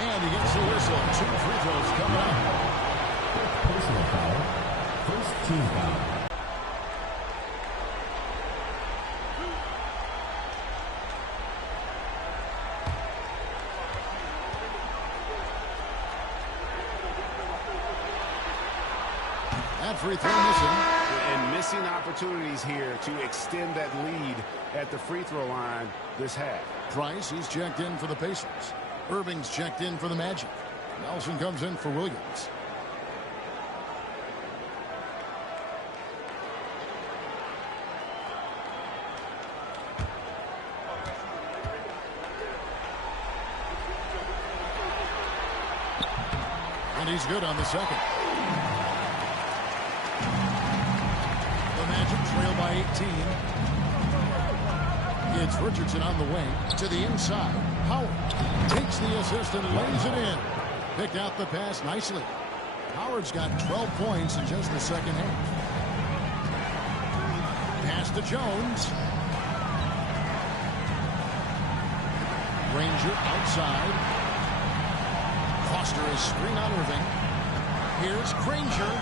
And he gets the whistle. 2 free throws coming up. Personal foul. First team foul. That free throw missing. And missing opportunities here to extend that lead at the free throw line this half. Price, he's checked in for the Pacers. Irving's checked in for the Magic. Nelson comes in for Williams. And he's good on the second. The Magic trail by 18. It's Richardson on the wing to the inside. Howard takes the assist and lays it in. Picked out the pass nicely. Howard's got 12 points in just the second half. Pass to Jones. Granger outside. Foster is screen on Irving. Here's Granger.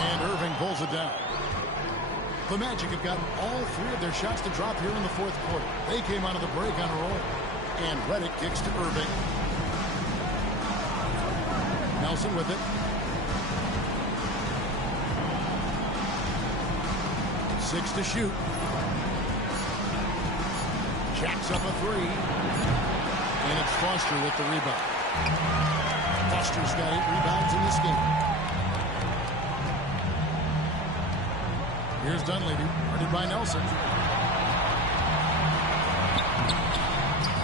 And Irving pulls it down. The Magic have gotten all 3 of their shots to drop here in the 4th quarter. They came out of the break on a roll. And Reddick kicks to Irving. Nelson with it. Six to shoot. Jacks up a 3. And it's Foster with the rebound. Foster's got 8 rebounds in this game. Here's Dunleavy, guarded by Nelson.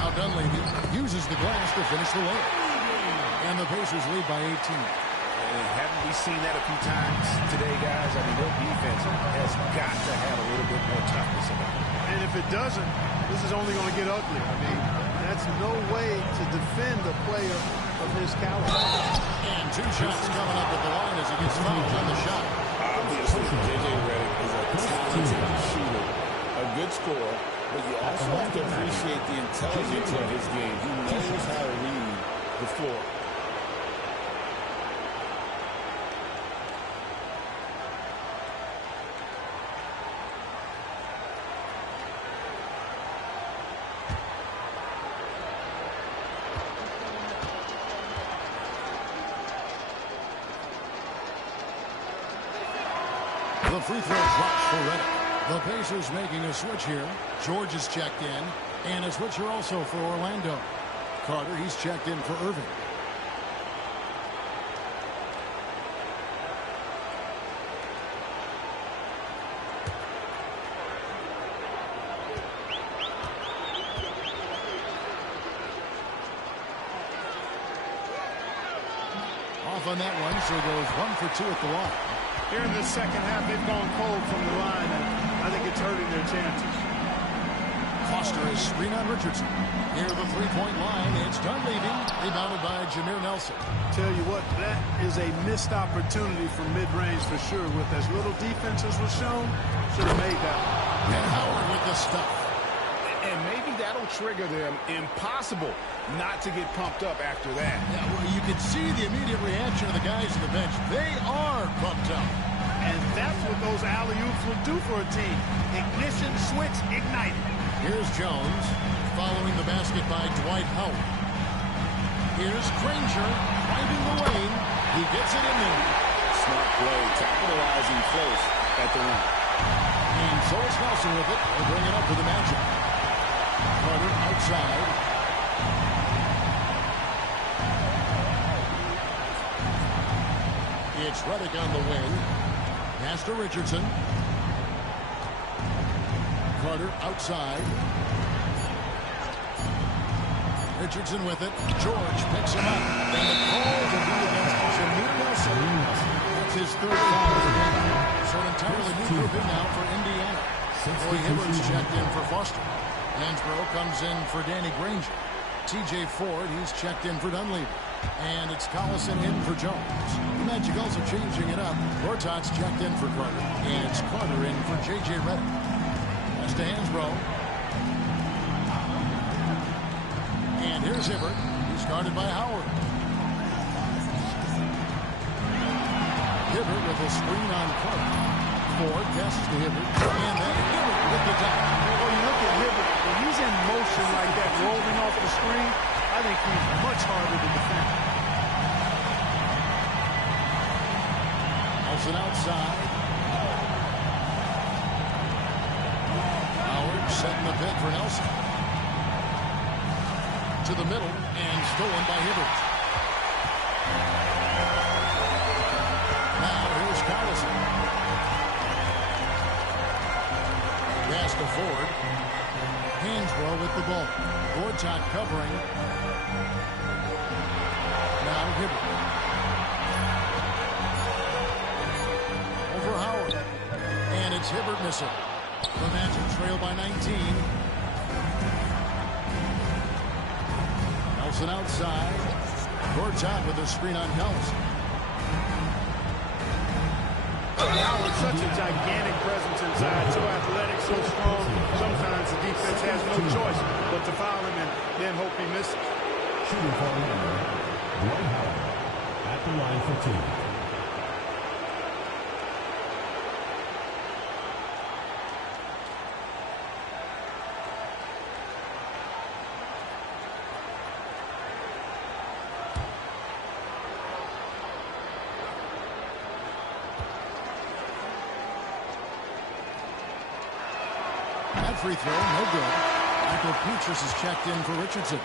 Now Dunleavy uses the glass to finish the layup. And the Pacers lead by 18. Haven't we seen that a few times today, guys? I mean, their defense has got to have a little bit more toughness about it. And if it doesn't, this is only going to get ugly. I mean, that's no way to defend a player of his caliber. And 2 shots coming up at the line as he gets fouled on the shot. Obviously, J.J. Redick is a talented shooter, a good scorer, but you also have to appreciate the intelligence of his game. He knows how to read the floor. The free throw drops for Reddick. The Pacers making a switch here. George is checked in. And a switcher also for Orlando. Carter, he's checked in for Irving. Off on that one, so goes 1 for 2 at the line. Here in the second half, they've gone cold from the line, and I think it's hurting their chances. Foster is screen on Richardson. Near the three-point line, it's Dunleavy, rebounded by Jameer Nelson. Tell you what, that is a missed opportunity from mid-range for sure. With as little defense as was shown, should have made that one. And Howard with the stuff. And maybe that'll trigger them. Impossible not to get pumped up after that. Yeah, well, you can see the immediate reaction of the guys on the bench. They are pumped up. And that's what those alley-oops will do for a team. Ignition switch ignited. Here's Jones, following the basket by Dwight Howard. Here's Granger, finding the lane. He gets it in there. smart play, capitalizing close at the rim. And so is Nelson with it. They'll bring it up to the Magic. Carter outside. It's Redick on the wing. Pass to Richardson. Carter outside. Richardson with it. George picks him up. And the call will be against Jameer Nelson. That's his third foul of the game. So an entirely new grouping now for Indiana. Roy Hibbert's checked in for Foster. Hansbrough comes in for Danny Granger. TJ Ford, he's checked in for Dunleavy. And it's Collison in for Jones. The Magic also changing it up. Gortat's checked in for Carter. And it's Carter in for J.J. Redick. Pass to Hansbrough. And here's Hibbert. He's guarded by Howard. Hibbert with a screen on Carter. Ford passes to Hibbert. And then Hibbert with the dunk. Well, you look at Hibbert, when he's in motion like that, rolling off the screen, I think he's much harder to defend. Nelson outside. Howard setting the pick for Nelson. To the middle and stolen by Hibbert. Now here's Collison. Pass to Ford. Hansbrough with the ball. Gortat covering. Now Hibbert. Over Howard. And it's Hibbert missing. The Magic trail by 19. Nelson outside. Gortat with a screen on Collison. Howard, such a gigantic presence inside, so athletic, so strong. Sometimes the defense has no choice but to foul him and then hope he misses. Shooting for Orlando, Dwight Howard at the line for two. That free throw, no good. Michael Petras is checked in for Richardson.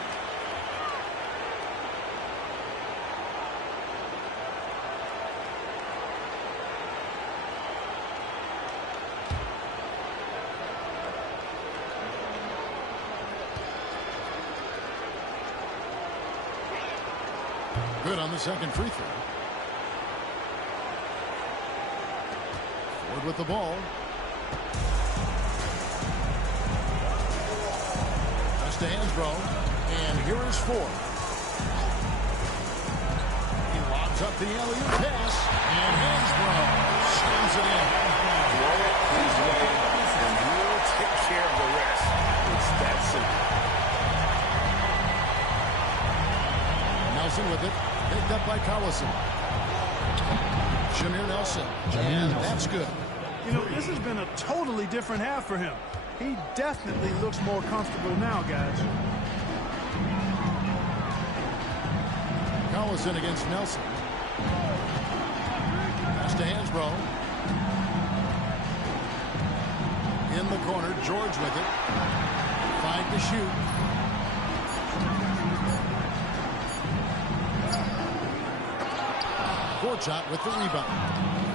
Good on the second free throw. Ford with the ball. To Hansbrough, and here is Ford. He lobs up the alley-oop pass, and Hansbrough slams it in. Throw it his way, and he'll take care of the rest. It's that simple. Nelson with it, picked up by Collison. Jameer Nelson, and that's good. You know, this has been a totally different half for him. He definitely looks more comfortable now, guys. Collison against Nelson. Pass to Hansbrough. In the corner, George with it. 5 to shoot. Gortat with the rebound.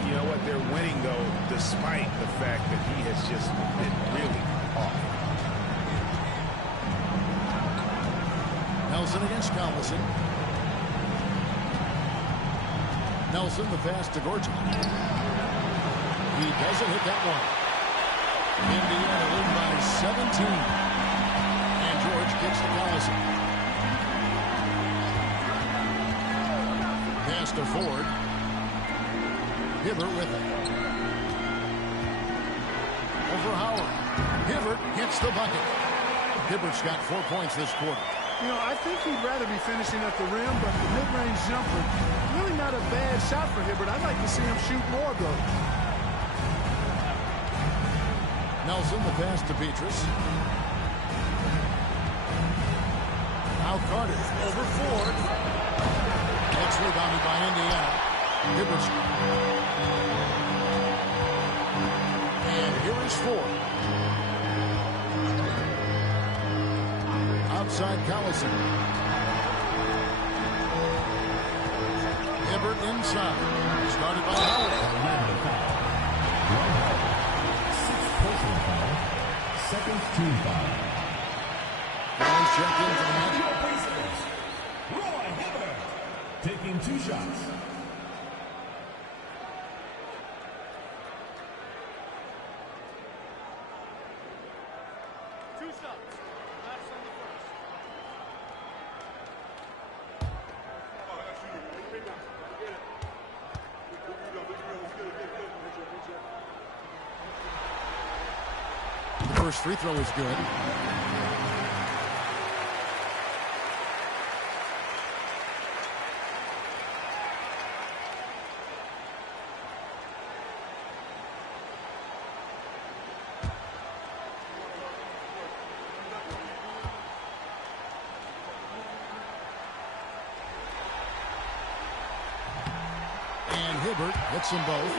You know what? They're winning, though, despite the fact that he has just been really off. Nelson against Collison. Nelson, the pass to Gortat. He doesn't hit that one. Indiana leading by 17. And George gets to Collison. Pass to Ford. Hibbert with it. Over Howard. Hibbert hits the bucket. Hibbert's got 4 points this quarter. You know, I think he'd rather be finishing at the rim, but the mid-range jumper, really not a bad shot for Hibbert. I'd like to see him shoot more, though. Nelson, the pass to Petras. Now Carter over Ford. It's rebounded by Indiana. Hibbert's. And here is Ford. Outside Collison. Hibbert inside. Started by Howard. Sixth personal foul. Second team foul. Guys checked in for the match. Your Pacers, Roy Hibbert, taking 2 shots. The first free throw is good. And Hibbert hits them both.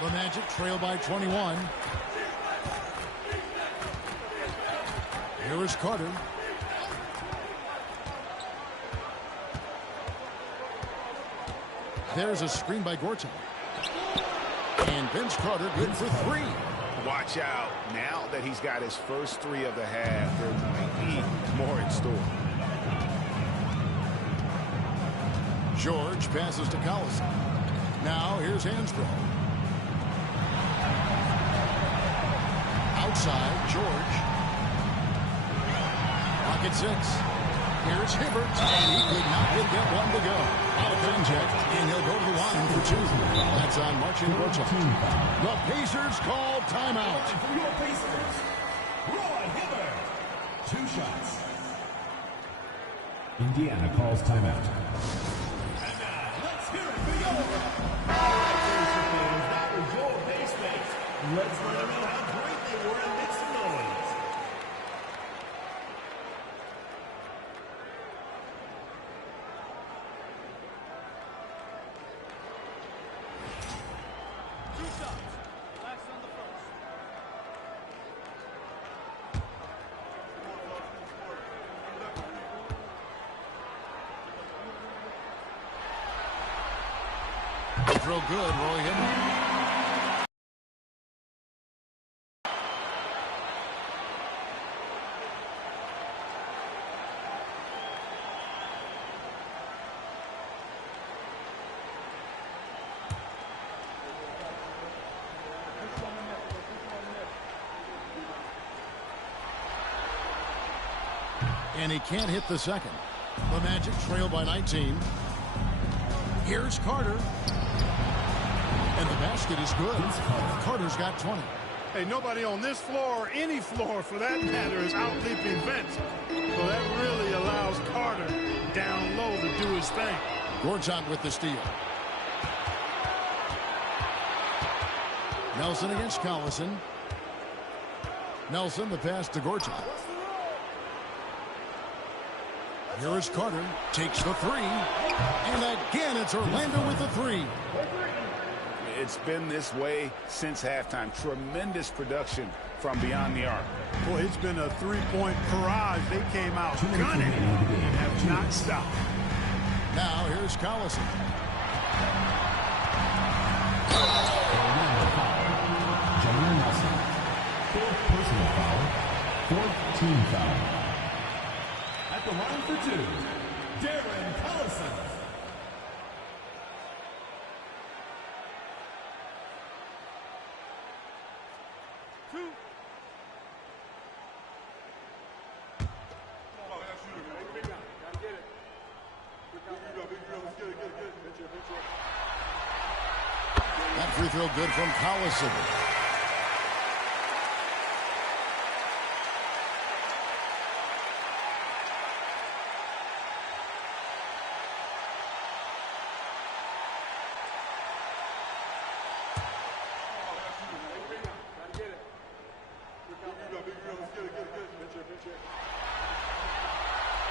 The Magic trail by 21. Here is Carter. There's a screen by Gorton. And Vince Carter good for 3. Watch out. Now that he's got his first 3 of the half, there might be more in store. George passes to Collison. Now here's Hansbrough. Outside, George. Pocket 6. Here's Hibbert, and he could not get that one to go. Out of contact, and he'll go to the line for 2. That's on Marcin Gortat. The Pacers call timeout. For your Pacers, Roy Hibbert, 2 shots. Indiana calls timeout. and now let's hear it for your. All right, Pacer fans, that was your base mates. Let's let them know how great they were and make some noise. Real good, Roy Hibbert. And he can't hit the second. The Magic trail by 19. Here's Carter. And the basket is good. Carter's got 20. Hey, nobody on this floor, or any floor for that matter, is out-leaping Vince. So that really allows Carter down low to do his thing. Gortat with the steal. Nelson against Collison. Nelson, the pass to Gortat. Here is Carter. Takes the 3. And again, it's Orlando with the 3. It's been this way since halftime. Tremendous production from beyond the arc. Boy, it's been a three-point barrage. They came out gunning and have not stopped. Now here's Collison. Jameer Nelson. 4th personal foul. 4th team foul. At the line for 2, Darren Collison. That free throw good from Collison.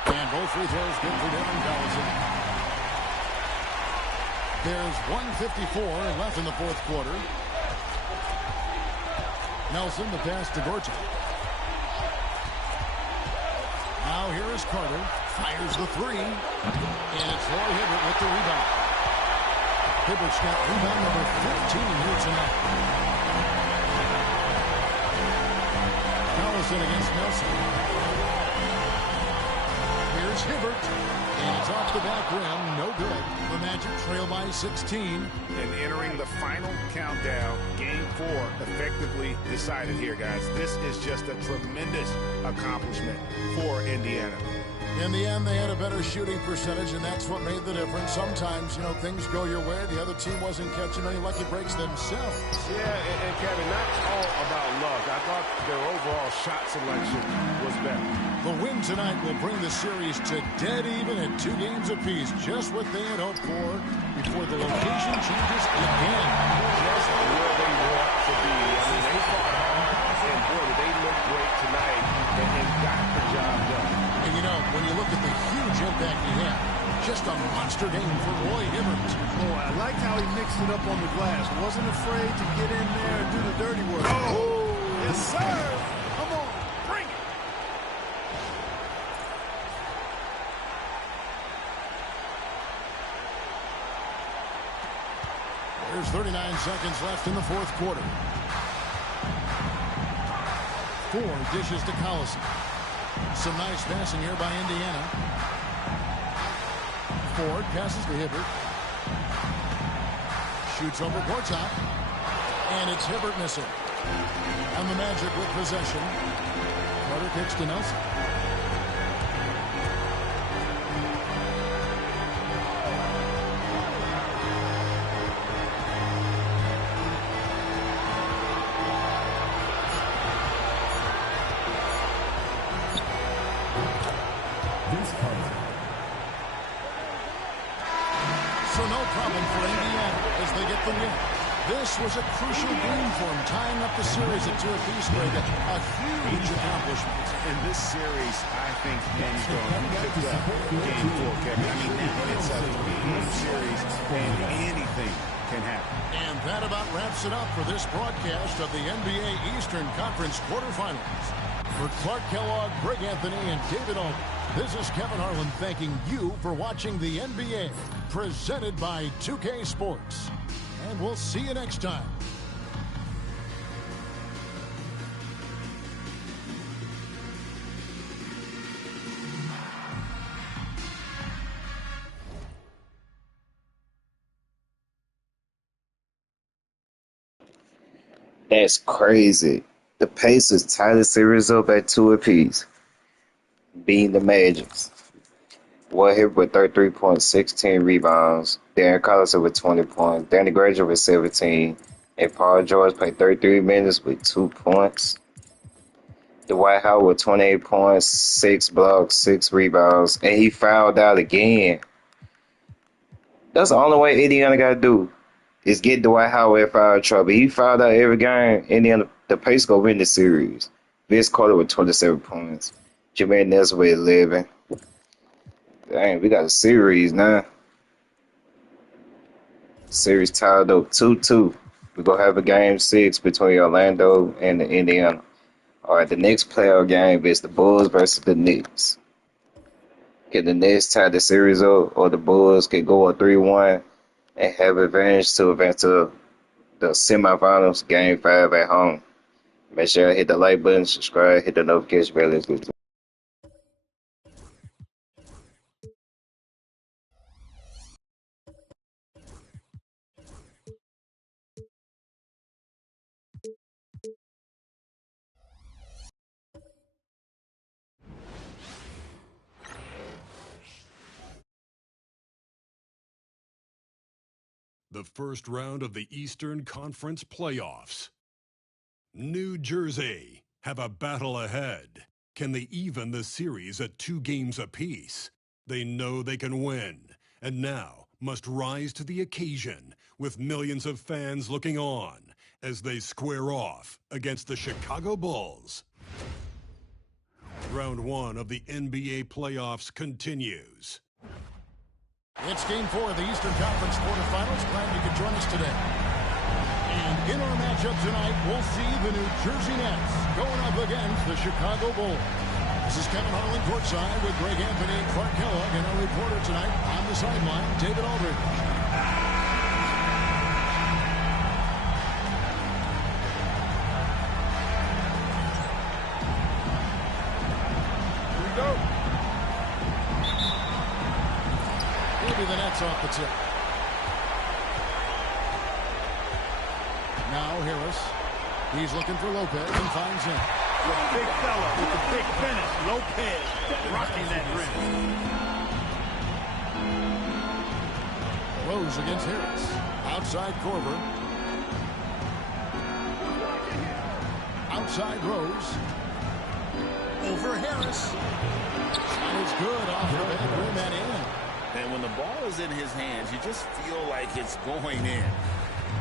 And both free throws good for Darren Collison. There's 1:54 left in the fourth quarter. Nelson, the pass to Gortat. Now here is Carter. Fires the three. And it's Roy Hibbert with the rebound. Hibbert's got rebound number 15 here tonight. Collison against Nelson. Here's Hibbert. And it's off the back rim. No good. The Magic trail by 16. And entering the final countdown, Game 4 effectively decided here, guys. This is just a tremendous accomplishment for Indiana. In the end, they had a better shooting percentage, and that's what made the difference. Sometimes, you know, things go your way. The other team wasn't catching any lucky breaks themselves. Yeah, and Kevin, not all about luck. I thought their overall shot selection was better. The win tonight will bring the series to dead even at 2 games apiece, just what they had hoped for before the location changes again. Just where they want to be. I mean, they fought hard, and boy, did they look great tonight and got the job done. And you know, when you look at the huge impact he had, just a monster game for Roy Hibbert. Oh, I liked how he mixed it up on the glass. Wasn't afraid to get in there and do the dirty work. Oh, yes, sir. Come on, bring it. There's 39 seconds left in the fourth quarter. 4 dishes to Collison. Some nice passing here by Indiana. Ford passes to Hibbert. Shoots over Gortat. And it's Hibbert missing. And the Magic with possession. Carter kicks to Nelson. So no problem for Indiana as they get the win. This was a crucial game for them, tying up the series at 2 apiece, Greg. A huge accomplishment. In this series, I think hands down, you picked up Game 4, Kevin. I mean, now it's a 3-game series, and anything can happen. And that about wraps it up for this broadcast of the NBA Eastern Conference quarterfinals. For Clark Kellogg, Greg Anthony, and David Aldridge, this is Kevin Harlan thanking you for watching the NBA, presented by 2K Sports. And we'll see you next time. That's crazy. The Pacers tied the series up at 2 apiece, beating the Magics. Roy Hibbert with 33 points, 16 rebounds. Darren Collison with 20 points. Danny Granger with 17. And Paul George played 33 minutes with 2 points. Dwight Howard with 28 points, 6 blocks, 6 rebounds. And he fouled out again. That's the only way Indiana got to do is get Dwight Howard in foul trouble. He fouled out every game. Indiana, the Pacers go win the series. Vince Carter with 27 points. Jermaine Nelson with 11. Dang, we got a series now. Series tied up 2-2. We're going to have a game 6 between Orlando and the Indiana. All right, the next playoff game is the Bulls versus the Knicks. Can the Knicks tie the series up, or the Bulls can go up 3-1 and have advantage to advance to the semifinals, game 5 at home? Make sure you hit the like button, subscribe, hit the notification bell. Let's get to it. The first round of the Eastern Conference playoffs. New Jersey have a battle ahead. Can they even the series at 2 games apiece? They know they can win, and now must rise to the occasion with millions of fans looking on as they square off against the Chicago Bulls. Round 1 of the NBA playoffs continues. It's game 4 of the Eastern Conference quarterfinals. Glad you could join us today. And in our matchup tonight, we'll see the New Jersey Nets going up against the Chicago Bulls. This is Kevin Harlan courtside with Greg Anthony and Clark Kellogg, and our reporter tonight on the sideline, David Aldridge. Here we go. Maybe the Nets off the tip. Now Harris. He's looking for Lopez and finds him. The big fella with the big finish. Lopez rocking that rim. Rose against Harris. Outside Korver. Outside Rose. Over Harris. Shot is good off the back rim and in. And when the ball is in his hands, you just feel like it's going in.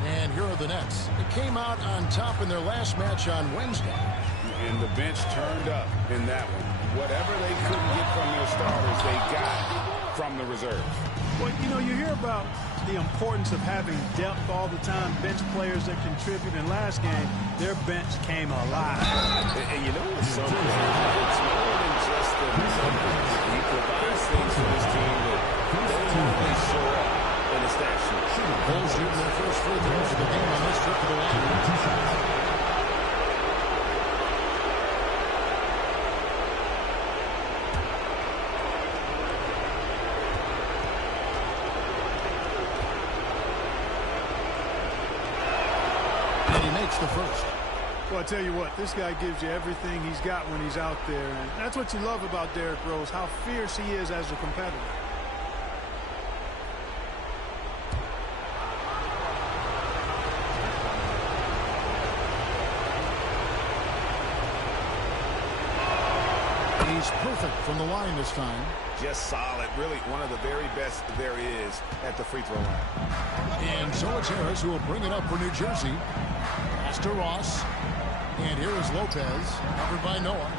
And here are the Nets. It came out on top in their last match on Wednesday. And the bench turned up in that one. Whatever they couldn't get from their starters, they got from the reserves. Well, you know, you hear about the importance of having depth all the time, bench players that contribute. In last game, their bench came alive. And you know what's something? It's more than just the numbers. He provides things for this team that don't always show up in the stat sheet. Bulls shooting their first free throws of the game on this trip to the line. The first. Well, I tell you what, this guy gives you everything he's got when he's out there. And that's what you love about Derrick Rose, how fierce he is as a competitor. He's perfect from the line this time. Just solid. Really one of the very best there is at the free throw line. And so it's Harris who will bring it up for New Jersey. Pass to Ross. And here is Lopez, covered by Noah.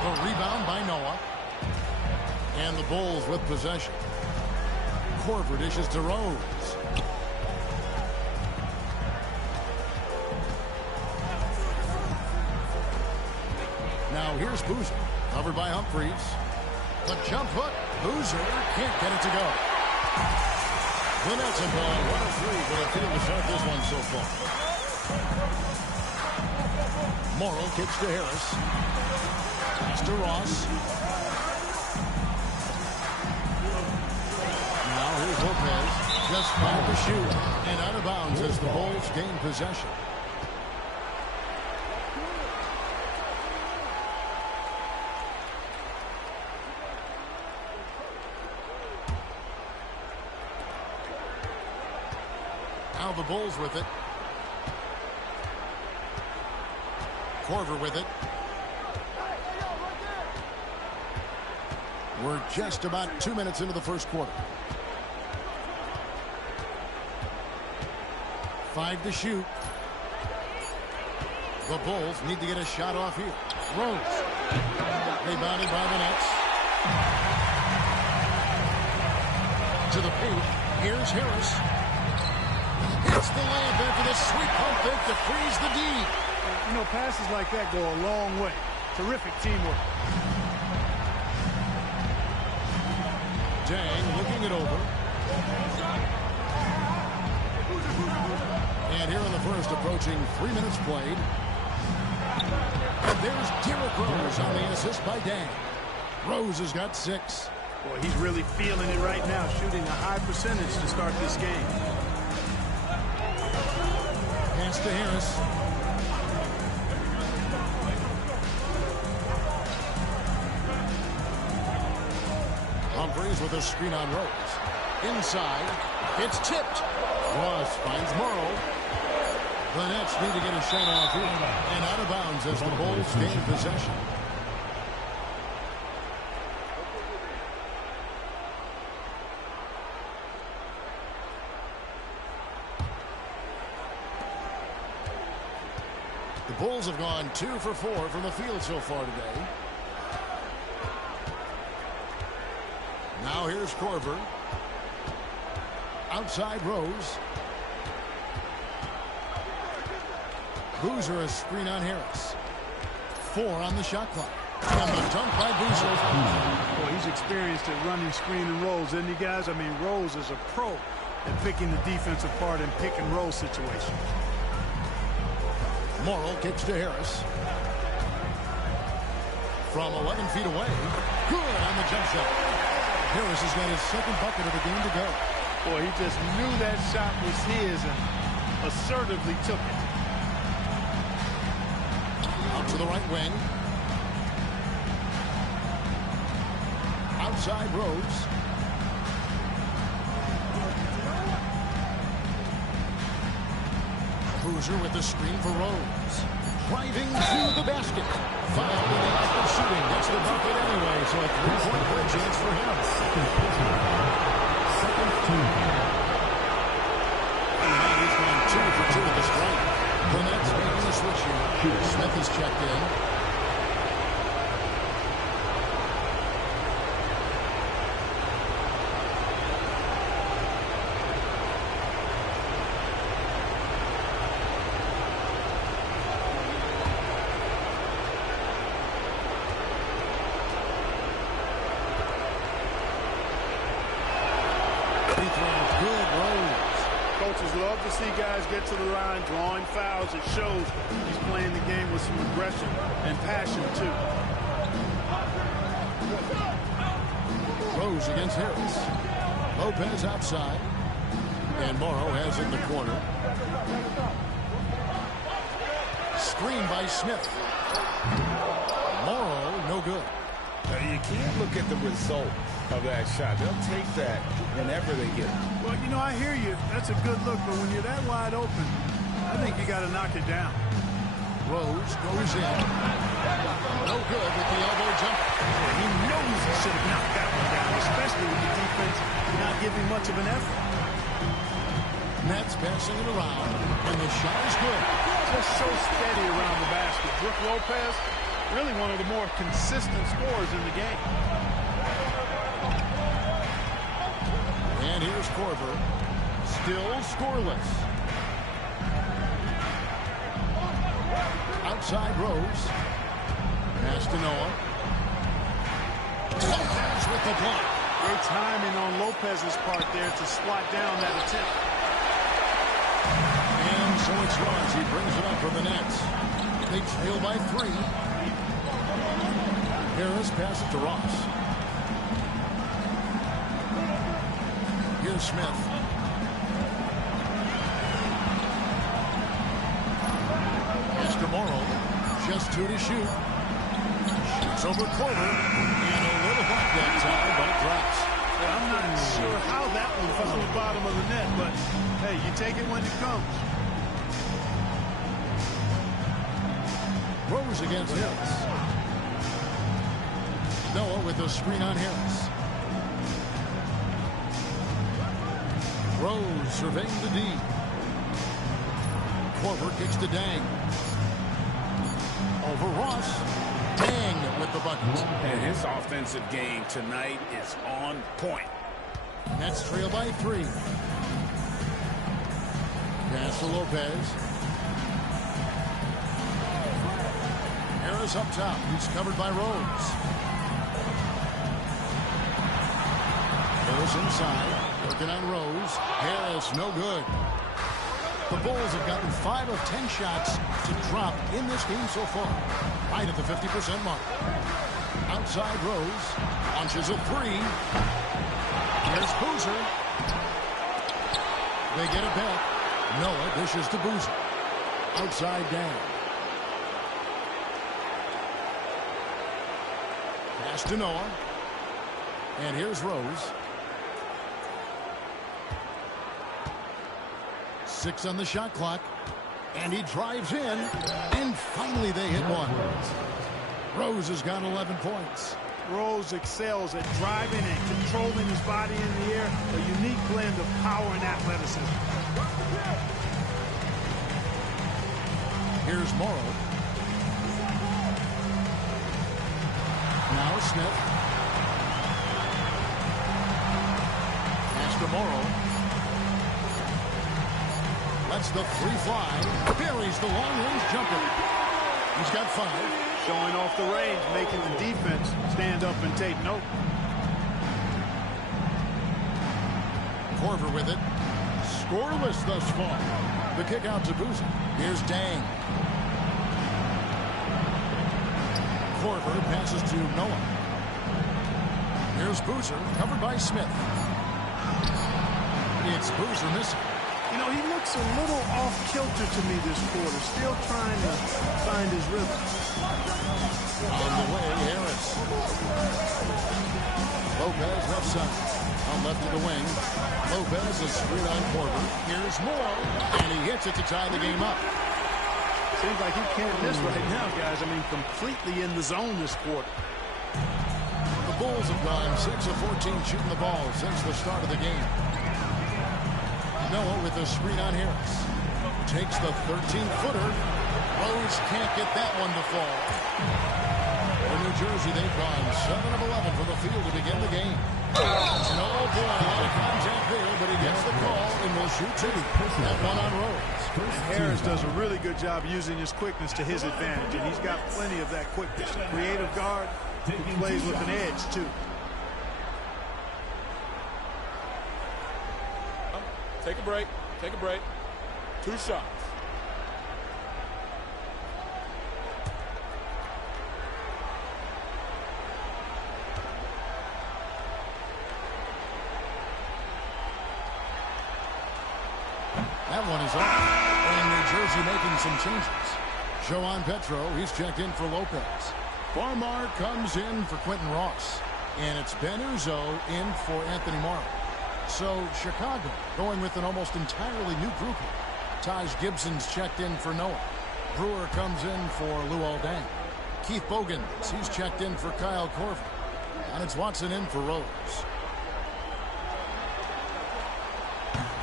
The rebound by Noah. And the Bulls with possession. Korver dishes to Rose. Now here's Boozer, covered by Humphries. The jump hook. Boozer can't get it to go. The Nets have gone 1 of 3 for the field to start this one so far. Morrow kicks to Harris. Pass to Ross. Now here's Lopez. Just 5 to shoot. And out of bounds as the Bulls gain possession. Now the Bulls with it. Korver with it. We're just about 2 minutes into the first quarter. 5 to shoot. The Bulls need to get a shot off here. Rose. Rebounded by the Nets. To the paint. Here's Harris. Hits the layup after this sweet pump fake to freeze the D. You know, passes like that go a long way. Terrific teamwork. Dang looking it over. And here in the first, approaching 3 minutes played. And there's Derrick Rose on the assist by Dang. Rose has got 6. Boy, he's really feeling it right now, shooting a high percentage to start this game. Pass to Harris. Humphries with a screen on Rose. Inside. It's tipped. Ross finds Morrow. The Nets need to get a shot off here. And out of bounds as the Bulls gain possession. The Bulls have gone 2 for 4 from the field so far today. Now here's Korver. Outside Rose. Boozer a screen on Harris. 4 on the shot clock. And the dunk by Boozer. Boy, he's experienced at running screen and rolls, isn't he, guys? I mean, Rose is a pro at picking the defense apart in pick and roll situations. Morrill kicks to Harris. From 11 feet away. Good on the jump shot. Harris has got his second bucket of the game to go. Boy, he just knew that shot was his and assertively took it. Out to the right wing. Outside Rose. Boozer with the screen for Rose. Driving to the basket. Fouled in the act of shooting. Gets the bucket anyway, so a three-point play chance for him. Second team. And he's gone 2 for 2 at the strike. The Nets making the switch here. Smith is checked in. Coaches love to see guys get to the line, drawing fouls. It shows he's playing the game with some aggression and passion, too. Rose against Harris. Lopez outside. And Morrow has in the corner. Screen by Smith. Morrow, no good. You can't look at the result of that shot. They'll take that whenever they get it. Well, you know, I hear you. That's a good look, but when you're that wide open, I think you got to knock it down. Rose goes in. No good with the elbow jump. He knows he should have knocked that one down, especially with the defense not giving much of an effort. Nets passing it around, and the shot is good. Just so steady around the basket. Brook Lopez, really one of the more consistent scorers in the game. And here's Korver. Still scoreless. Outside Rose. Pass to Noah. Lopez with the block. Great timing on Lopez's part there to swat down that attempt. And so it's Ross. He brings it up for the Nets. They trail by 3. Harris passes to Ross. Here's Smith. Pass to Morrow. Just 2 to shoot. Shoots over Korver. And a little block that time, but it drops. Yeah, I'm not sure how that one found the bottom of the net, but hey, you take it when it comes. Rose against Harris. Noah with the screen on Harris. Rose surveying the D. Korver kicks to Dang. Over Ross. Dang with the bucket. And his offensive game tonight is on point. Nets trail by 3. Pass to Lopez. Harris up top. He's covered by Rose. Harris inside. Working on Rose. Harris, no good. The Bulls have gotten 5 of 10 shots to drop in this game so far. Right at the 50% mark. Outside Rose. Launches a 3. Here's Boozer. They get it back. Noah dishes to Boozer. Outside down. Pass to Noah. And here's Rose. 6 on the shot clock. And he drives in. And finally they hit one. Rose has got 11 points. Rose excels at driving and controlling his body in the air. A unique blend of power and athleticism. Here's Morrow. Now Smith. DeMoro. Lets the three fly. Buries the long-range jumper. He's got 5. Showing off the range, making the defense stand up and take note. Korver with it. Scoreless thus far. The kick out to Boozer. Here's Dang. Korver passes to Noah. Here's Boozer, covered by Smith. It's Boozer missing. You know, he looks a little off-kilter to me this quarter. Still trying to find his rhythm. On the way, Harris. Lopez left side. On left of the wing. Lopez is screwed on Korver. Here's Moore. And he hits it to tie the game up. Seems like he can't miss right now, guys. I mean, completely in the zone this quarter. The Bulls have gone 6 of 14 shooting the ball since the start of the game. Noah with a screen on Harris. Takes the 13-footer. Rose can't get that one to fall. For New Jersey, they've gone 7 of 11 from the field to begin the game. And oh boy, a lot of contact there, but he gets the call and will shoot 2. That one on Rose. Harris does a really good job using his quickness to his advantage, and he's got plenty of that quickness. A creative guard who plays with an edge, too. Take a break. Take a break. 2 shots. That one is up. And New Jersey making some changes. Joan Petro, he's checked in for Lopez. Farmar comes in for Quentin Ross. And it's Ben Uzo in for Anthony Morrow. So Chicago going with an almost entirely new group here. Taj Gibson's checked in for Noah. Brewer comes in for Luol Deng. Keith Bogans, he's checked in for Kyle Korver. And it's Watson in for Rose.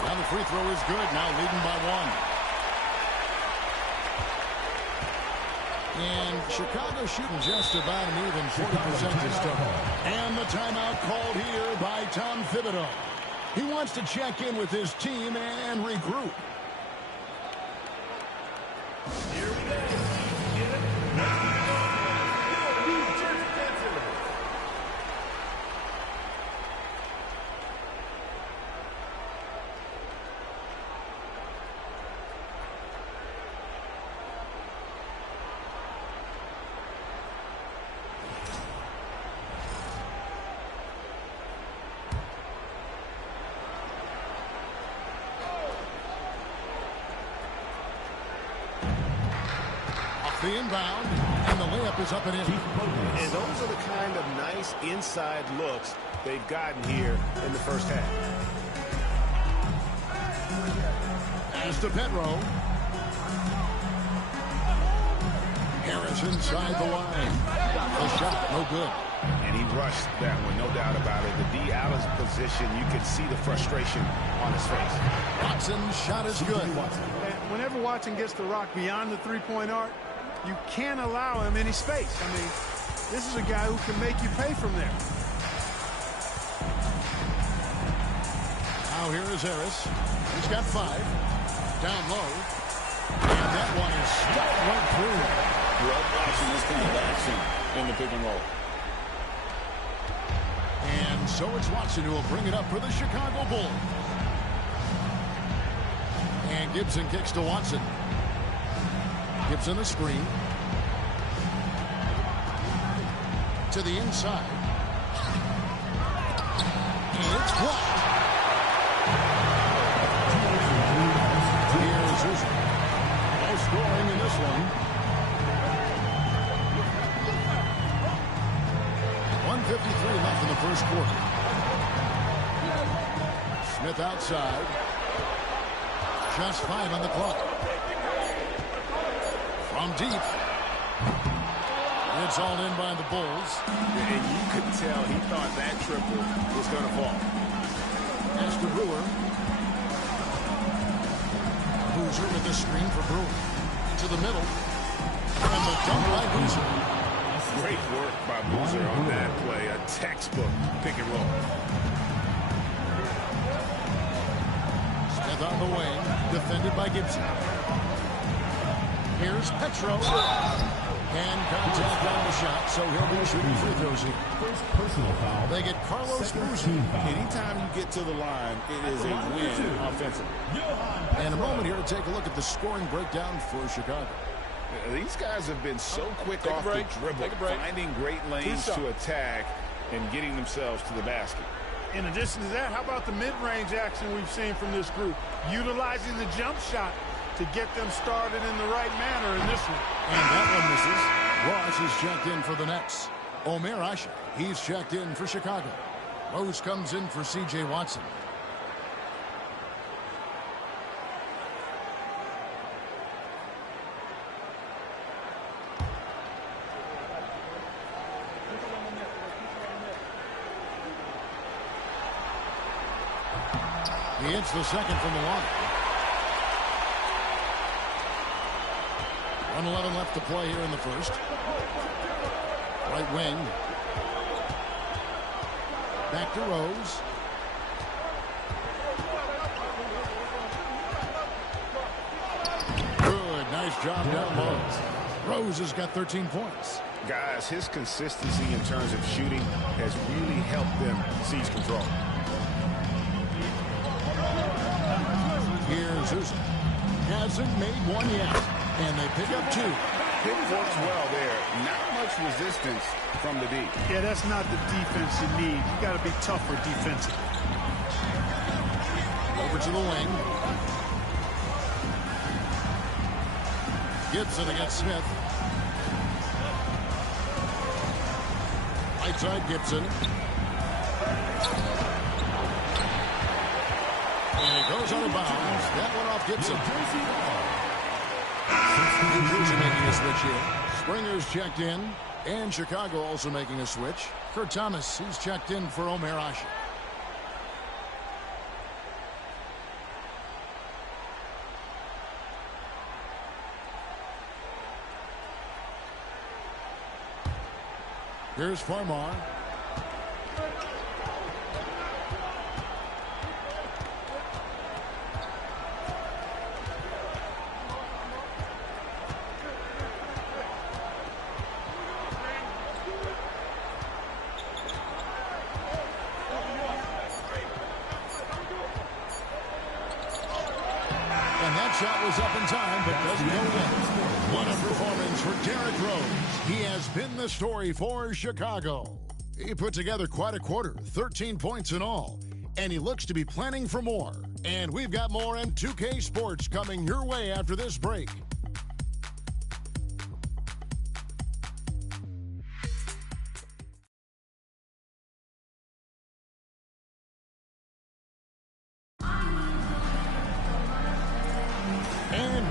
Now the free throw is good. Now leading by 1. And Chicago shooting just about an even 40% to start. And the timeout called here by Tom Thibodeau. He wants to check in with his team and regroup. Here we go. Get it? New Jersey Pacers. The inbound, and the layup is up and in. And those are the kind of nice inside looks they've gotten here in the first half. As to Petro. Harris inside the line. The shot, no good. And he rushed that one, no doubt about it. The D out of position, you could see the frustration on his face. Watson's shot is good. And whenever Watson gets the rock beyond the three-point arc, you can't allow him any space. I mean, this is a guy who can make you pay from there. Now here is Harris. He's got 5. Down low. And that one is stuck right through. Love watching this kind of action in the pick and roll. And so it's Watson who will bring it up for the Chicago Bulls. And Gibson kicks to Watson. Gibson a screen. To the inside. And it's blocked. Here's Uzo. No scoring in this one. 1:53 left in the first quarter. Smith outside. Just 5 on the clock. From deep. It's all in by the Bulls. And you could tell he thought that triple was going to fall. As to Brewer. Boozer with the screen for Brewer. To the middle. And the dunk by Boozer. Great work by Boozer on that play. A textbook pick and roll. Smith on the wing, defended by Gibson. Here's Petro. And contact on the shot, so he'll be shooting free throws here. First personal foul. They get Carlos Boozer. Anytime you get to the line, it is a win offensively. And a moment here to take a look at the scoring breakdown for Chicago. These guys have been so quick off the dribble, finding great lanes to attack and getting themselves to the basket. In addition to that, how about the mid-range action we've seen from this group? Utilizing the jump shot to get them started in the right manner in this one. And that one misses. Ross is checked in for the Nets. Omer Asher, he's checked in for Chicago. Rose comes in for C.J. Watson. He hits the second from the line. 1:11 left to play here in the first. Right wing. Back to Rose. Good. Nice job down low. Rose has got 13 points. Guys, his consistency in terms of shooting has really helped them seize control. Here's Usyk. Hasn't made one yet. And they pick up two. It works well there. Not much resistance from the D. Yeah, that's not the defense you need. You got to be tougher defensively. Over to the wing. Gibson against Smith. Right side Gibson. And it goes out of bounds. That one off Gibson. New Jersey making a switch here. Springer's checked in. And Chicago also making a switch. Kurt Thomas, he's checked in for Omer Asher. Here's Farmar. Shot was up in time, but doesn't go in. What a performance for Derrick Rose. He has been the story for Chicago. He put together quite a quarter, 13 points in all, and he looks to be planning for more. And we've got more M2K Sports coming your way after this break.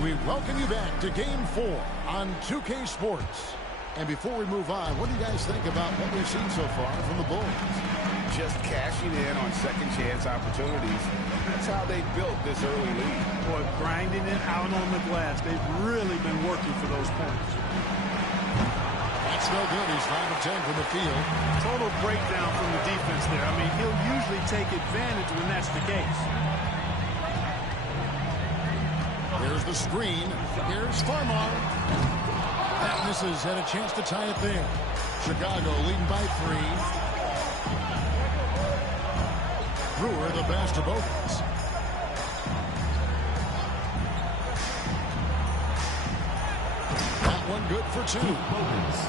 We welcome you back to Game 4 on 2K Sports. And before we move on, what do you guys think about what we've seen so far from the Bulls? Just cashing in on second chance opportunities. That's how they built this early lead. Boy, grinding it out on the glass. They've really been working for those points. That's no good. He's 5 of 10 from the field. Total breakdown from the defense there. I mean, he'll usually take advantage when that's the case. Here's the screen. Here's Farmar. That misses. Had a chance to tie it there. Chicago leading by 3. Brewer the best of both. That one good for 2.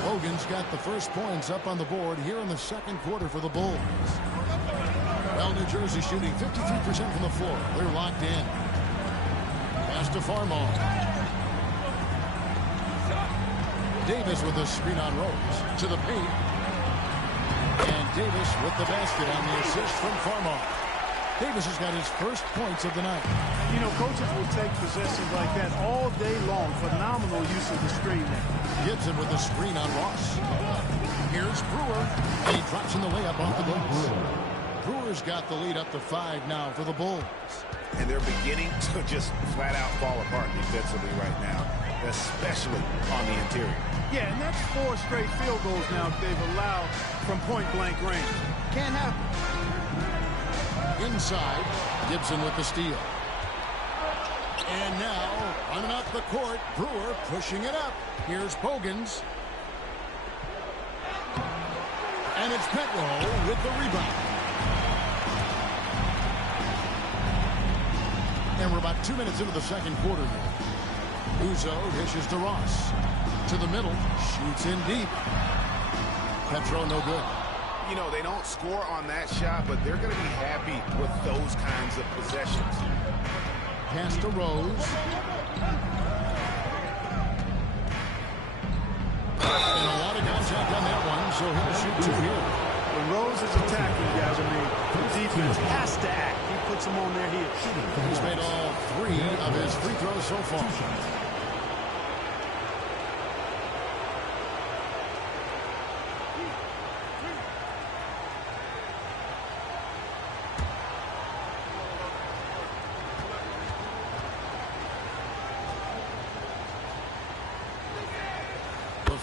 Hogan's got the first points up on the board here in the second quarter for the Bulls. Well, New Jersey shooting 53% from the floor. They're locked in. Pass to Farmar. Davis with a screen on Rose. To the paint. And Davis with the basket on the assist from Farmar. Davis has got his first points of the night. You know, coaches will take possessions like that all day long. Phenomenal use of the screen there. Gibson with the screen on Ross. Here's Brewer. And he drops in the layup off the glass. Brewer's got the lead up to 5 now for the Bulls. And they're beginning to just flat out fall apart defensively right now, especially on the interior. Yeah, and that's 4 straight field goals now they've allowed from point-blank range. Can't happen. Inside, Gibson with the steal. And now, running up the court, Brewer pushing it up. Here's Bogans. And it's Petro with the rebound. And we're about 2 minutes into the second quarter here. Uzo dishes to Ross. To the middle, shoots in deep. Petro no good. You know, they don't score on that shot, but they're going to be happy with those kinds of possessions. Pass to Rose. And a lot of contact on that one, so he'll shoot two here. When Rose is attacking, guys, the defense has to act. He puts them on their heels. He's made all 3 of his free throws so far.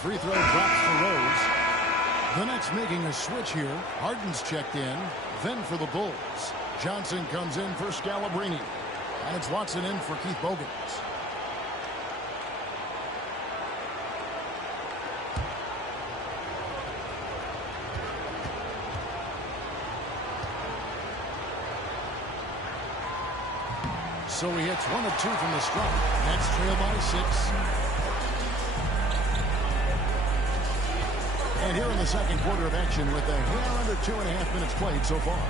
Free throw drops for Rose. The Nets making a switch here. Harden's checked in. Then for the Bulls. Johnson comes in for Scalabrine. And it's Watson in for Keith Bogans. So he hits 1 of 2 from the stripe. Nets trail by 6. And here in the second quarter of action with a hair under 2.5 minutes played so far.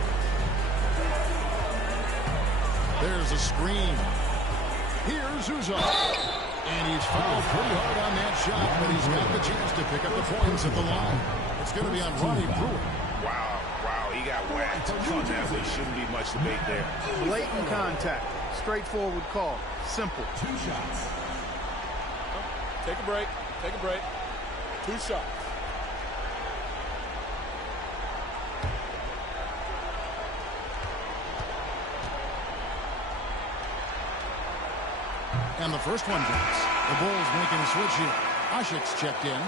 There's a screen. Here's Uzo. And he's fouled pretty hard on that shot, but he's got the chance to pick up the points at the line. It's going to be on Ronnie Brewer. Wow, he got whacked. Definitely shouldn't be much debate there. Blatant contact. Straightforward call. Simple. 2 shots. Take a break. 2 shots. And the first one drops. The Bulls making a switch here. Ashik's checked in.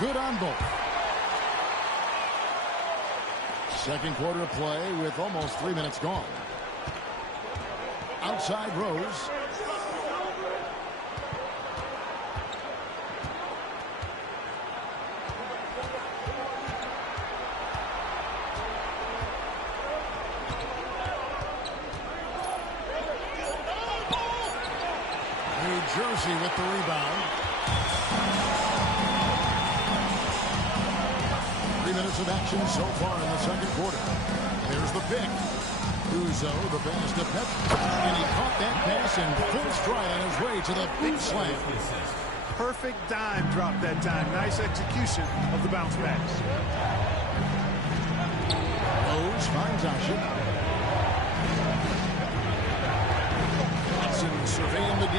Good on both. Second quarter of play with almost 3 minutes gone. Outside Rose. New Jersey with the rebound. 3 minutes of action so far in the second quarter. There's the pick. Uzo, the pass to Petro. And he caught that pass in full stride on his way to the big slam. Perfect dime drop that time. Nice execution of the bounce backs. Rose finds Ashik. Watson surveying the D.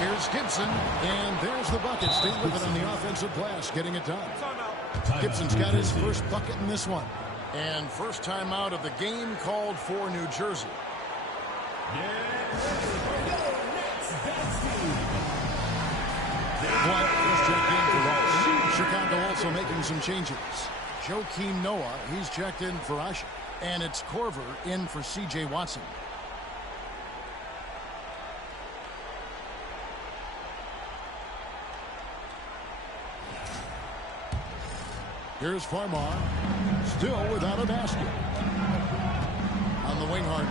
Here's Gibson, and there's the bucket. Stay with it on the offensive glass, getting it done. Gibson's got his first bucket in this one. And first timeout of the game called for New Jersey. White is checked in for Ross. Chicago also making some changes. Joakim Noah, he's checked in for Ashik. And it's Korver in for C.J. Watson. Here's Farmar, still without a basket. On the wing, Harden.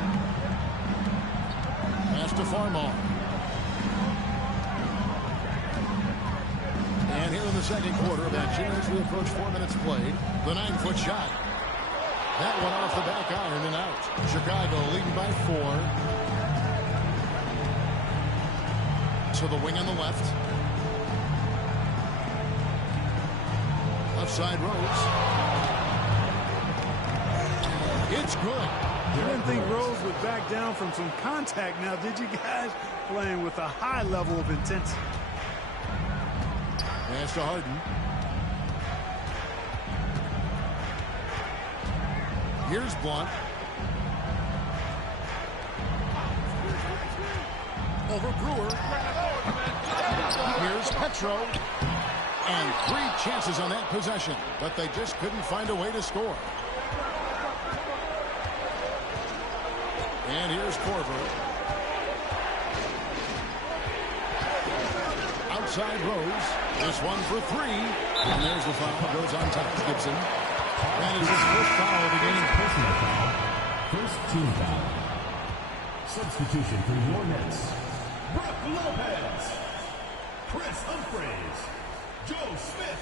Pass to Farmar. And here in the second quarter of action, as we approach 4 minutes played, the 9-foot shot. That one off the back iron and out. Chicago leading by 4. To the wing on the left. Left side Rose. It's good. You didn't think Rose would back down from some contact now, did you guys? Playing with a high level of intensity. Pass to Harden. Here's Blunt. Over Brewer. Here's Petro. And 3 chances on that possession, but they just couldn't find a way to score. And here's Korver. Outside Rose. This one for 3. And there's the foul. Goes on top of Gibson. And it's his first foul of the game. Personal foul. First team foul. Substitution for your Nets. Brook Lopez. Chris Humphreys. Joe Smith.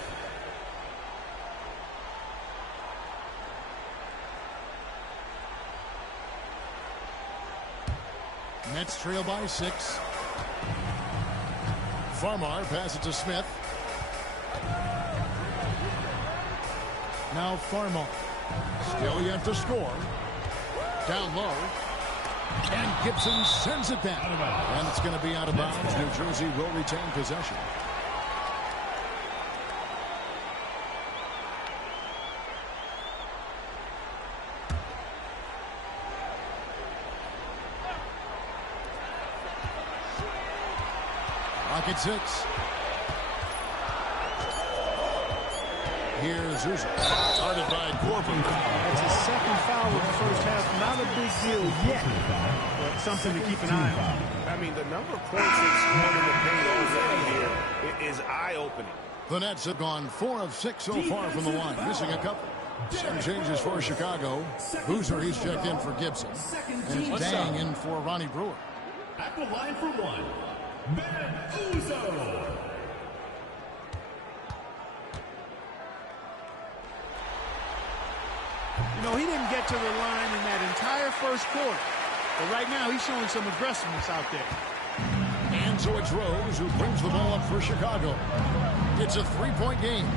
Nets trail by 6. Farmar passes to Smith. Now Farmar. Still yet to score. Down low. And Gibson sends it down. And it's going to be out of bounds. New Jersey will retain possession. Rocket 6. Here's Uzo. Started by Corbin. That's his second foul in the first half. Not a big deal yet, but something to keep an eye on. I mean, the number of points they've scored in the paint already here is eye-opening. The Nets have gone 4 of 6 so far from the line, missing a couple. Some changes for Chicago. Boozer, he's checked in for Gibson. And it's Dang in for Ronnie Brewer. At the line for 1, Ben Uzo. You know, he didn't get to the line in that entire first quarter. But right now, he's showing some aggressiveness out there. And so it's Rose who brings the ball up for Chicago. It's a 3-point game.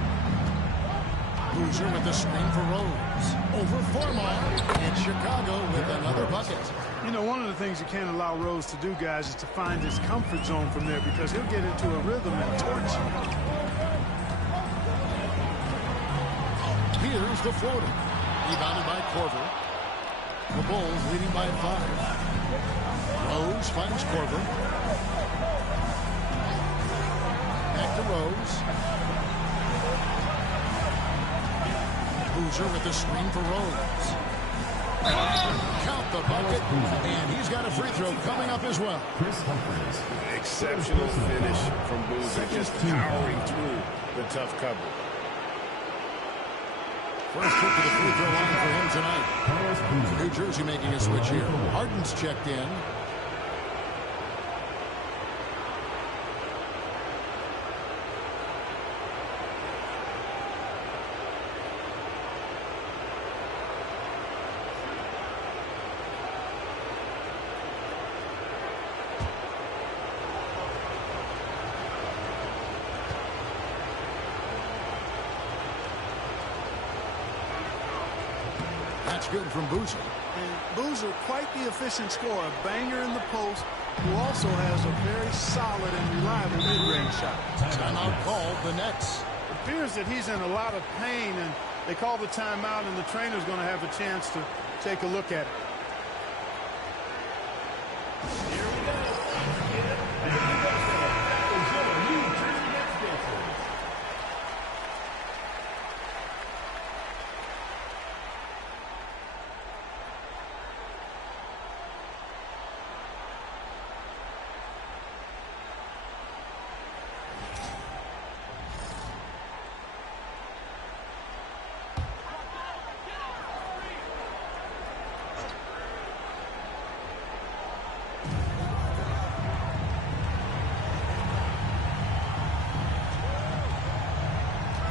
Boozer with the screen for Rose. Over Farmar. And Chicago with another bucket. You know, one of the things you can't allow Rose to do, guys, is to find his comfort zone from there because he'll get into a rhythm and torch you. Here's the floater. Rebounded by Korver. The Bulls leading by 5. Rose finds Korver. Back to Rose. Boozer with the screen for Rose. Count the bucket. And he's got a free throw coming up as well. Chris Humphreys. Exceptional finish from Boozer, just powering through the tough cover. First trip to the free throw line for him tonight. New Jersey making a switch here. Harden's checked in. That's good from Boozer. And Boozer, quite the efficient scorer. A banger in the post, who also has a very solid and reliable mid-range shot. Timeout called the Nets. It appears that he's in a lot of pain, and they call the timeout, and the trainer's going to have a chance to take a look at it. Here we go. That was your New Jersey Nets dancers.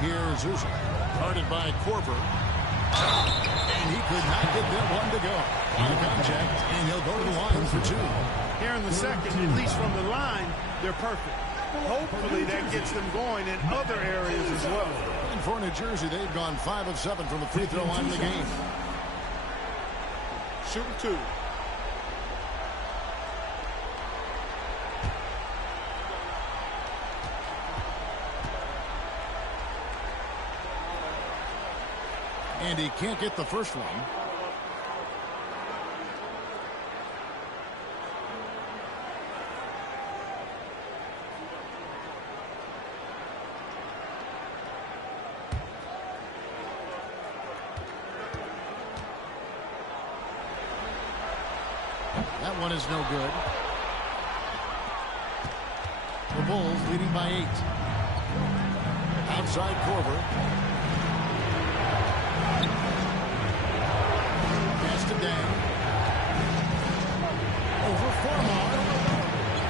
Here's Uzo. Guarded by Korver. And he could not get that one to go. Out of contact, and he'll go to the line for 2. Here in the second, at least from the line, they're perfect. Hopefully that gets them going in other areas as well. And for New Jersey, they've gone 5 of 7 from the free throw line in the game. Shooting 2. And he can't get the first one. one is no good. The Bulls leading by 8. Outside Korver. Pass to Dang. Over Farmar.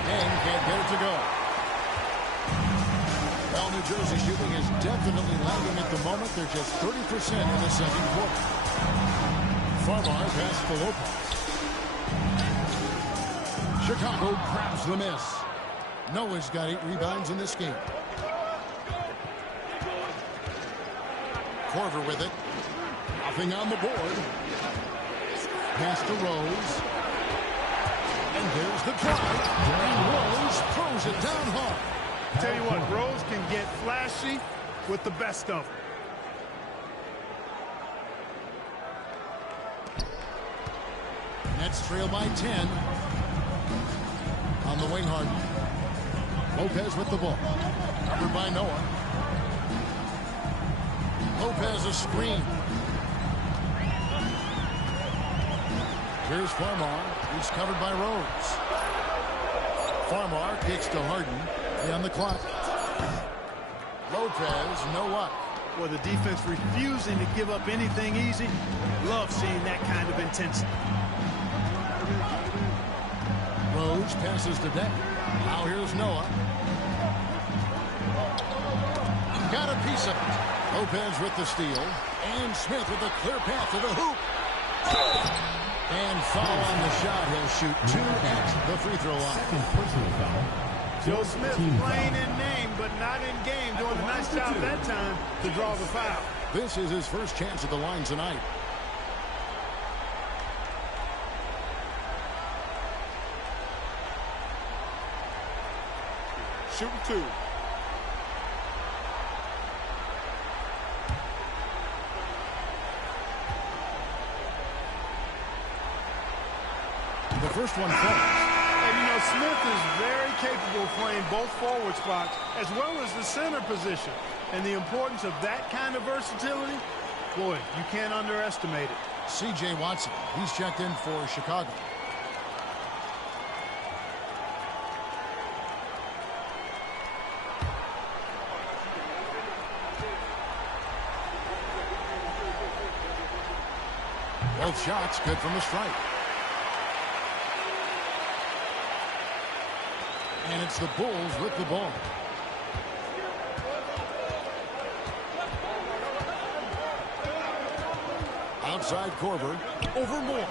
Dang can't get it to go. Well, New Jersey shooting is definitely lagging at the moment. They're just 30% in the second quarter. Farmar pass to Lopez. Chicago grabs the miss. Noah's got 8 rebounds in this game. Korver with it. Nothing on the board. Pass to Rose. And there's the drive. And Rose throws it down hard. Tell you what, Rose can get flashy with the best of them. Nets trail by 10. On the wing, Harden. Lopez with the ball. Covered by Noah. Lopez a screen. Here's Farmar. He's covered by Rose. Farmar kicks to Harden. On the clock. Lopez, no luck. Well, the defense refusing to give up anything easy. Love seeing that kind of intensity. Rose passes to Deck. Now here's Noah. Got a piece of it. Lopez with the steal. And Smith with a clear path to the hoop. And foul on the shot. He'll shoot 2 at the free throw line. Personal foul. Joe Smith playing in name, but not in game, doing a nice job that time to draw the foul. This is his first chance at the line tonight. Shooting 2. The first one falls. And, you know, Smith is very capable of playing both forward spots as well as the center position. And the importance of that kind of versatility, boy, you can't underestimate it. C.J. Watson, he's checked in for Chicago. Both shots good from the strike. And it's the Bulls with the ball. Outside Korver. Over Moore.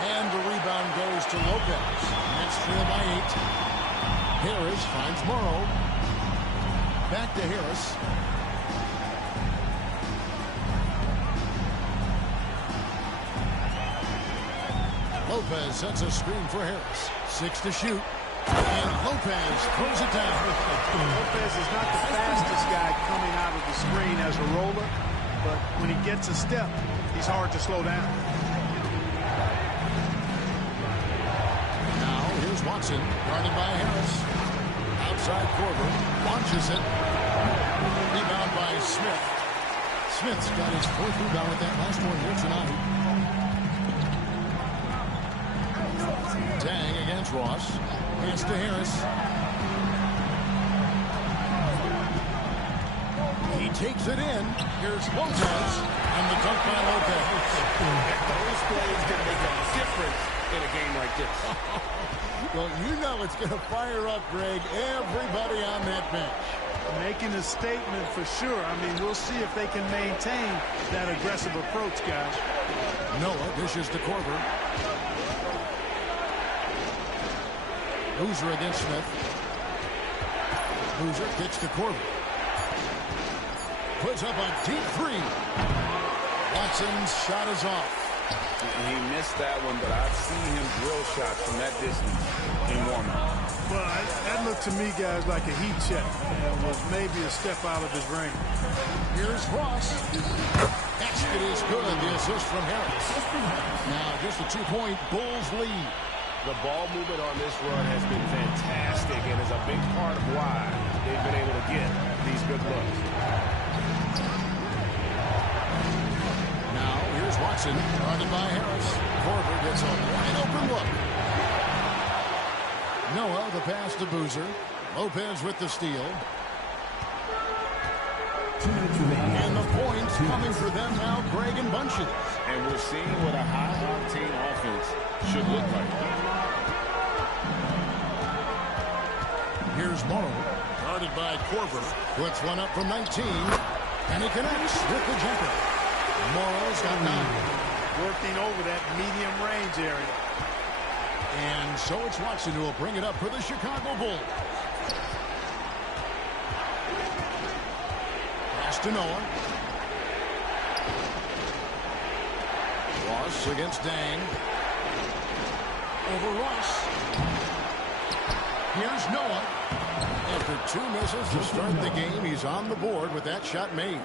And the rebound goes to Lopez. Nets trail by 8. Harris finds Morrow. Back to Harris. Lopez sets a screen for Harris. 6 to shoot. And Lopez throws it down. Lopez is not the fastest guy coming out of the screen as a roller, but when he gets a step, he's hard to slow down. Now here's Watson, guarded by Harris. Outside Korver, launches it. Rebound by Smith. Smith's got his 4th rebound with that last one here tonight. Dang against Ross. Pass to Harris. He takes it in. Here's Lopez. And the dunk by Lopez. Those plays can make a difference in a game like this. Well, you know it's going to fire up, Greg, everybody on that bench. Making a statement for sure. I mean, we'll see if they can maintain that aggressive approach, guys. Noah dishes to Korver. Boozer against Smith. Boozer kicks to Korver. Puts up a deep 3. Watson's shot is off. He missed that one, but I've seen him drill shots from that distance in warm-up. Well, that looked to me, guys, like a heat check and was maybe a step out of his range. Here's Ross. Basket is good. The assist from Harris. Now just a 2-point Bulls lead. The ball movement on this run has been fantastic and is a big part of why they've been able to get these good looks. Now here's Here's Watson, guarded by Harris. Korver gets a wide open look. Noah, the pass to Boozer. Lopez with the steal. 2 minutes remaining. And the points coming for them now, Greg and Bunches. And we're seeing what a high-octane offense should look like. Here's Morrow, guarded by Korver. Puts one up from 19, and he connects with the jumper. Morrow's got 9. Working over that medium range area. And so it's Watson who will bring it up for the Chicago Bulls. Pass to Noah. Ross against Dang. Over Ross. Here's Noah. After 2 misses to start the game, he's on the board with that shot made.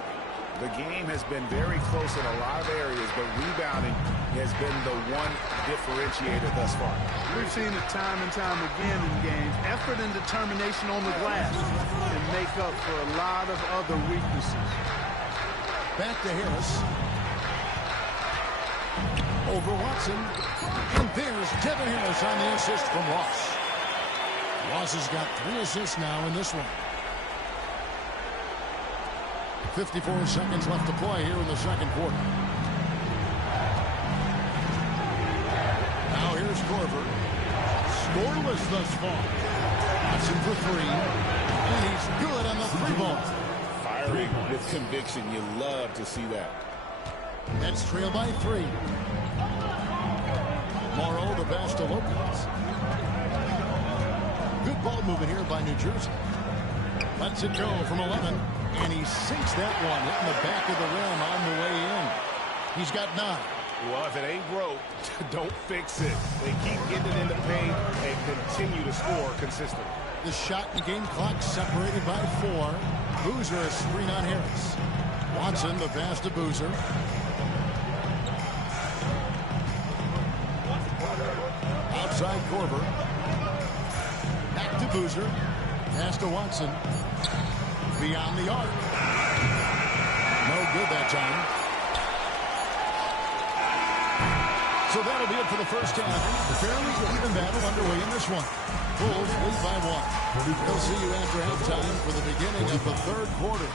The game has been very close in a lot of areas, but rebounding has been the one differentiator thus far. We've seen it time and time again in games. Effort and determination on the glass can make up for a lot of other weaknesses. Back to Harris. Over Watson. And there's Devin Harris on the assist from Ross. Ross has got 3 assists now in this one. 54 seconds left to play here in the second quarter. Now here's Korver. Scoreless thus far. Watson for 3. And he's good on the 3-ball. Firing with conviction. You love to see that. Nets trail by 3. Morrow, the pass to Lopez. Good ball movement here by New Jersey. Lets it go from 11. And he sinks that one, hitting the back of the rim on the way in. He's got 9. Well, if it ain't broke, don't fix it. They keep getting it in the paint and continue to score consistently. The shot and game clock separated by 4. Boozer a screen on Harris. Watson, the pass to Boozer. Outside Korver. Back to Boozer. Pass to Watson. Beyond the arc. No good that time. So that'll be it for the first half. A fairly even battle underway in this one. Bulls lead by 1. We'll see you after halftime for the beginning of the third quarter.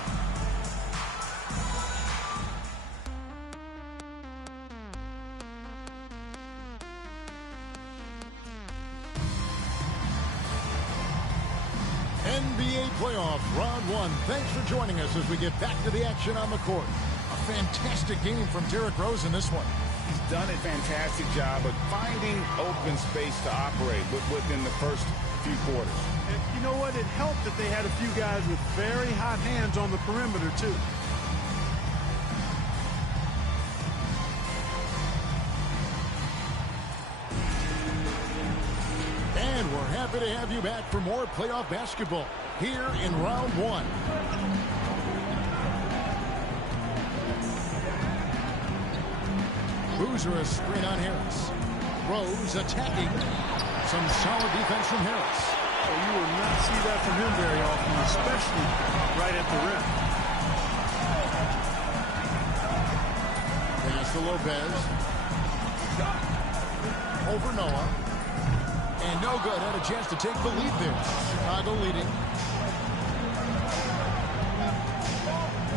NBA playoff round 1. Thanks for joining us as we get back to the action on the court. A fantastic game from Derrick Rose in this one. He's done a fantastic job of finding open space to operate within the first few quarters. And you know what? It helped that they had a few guys with very hot hands on the perimeter, too. And we're happy to have you back for more playoff basketball here in round 1. Boozer a screen on Harris. Rose attacking. Some solid defense from Harris. Well, you will not see that from him very often, especially right at the rim. Pass to Lopez. Over Noah. And no good. Had a chance to take the lead there. Chicago leading.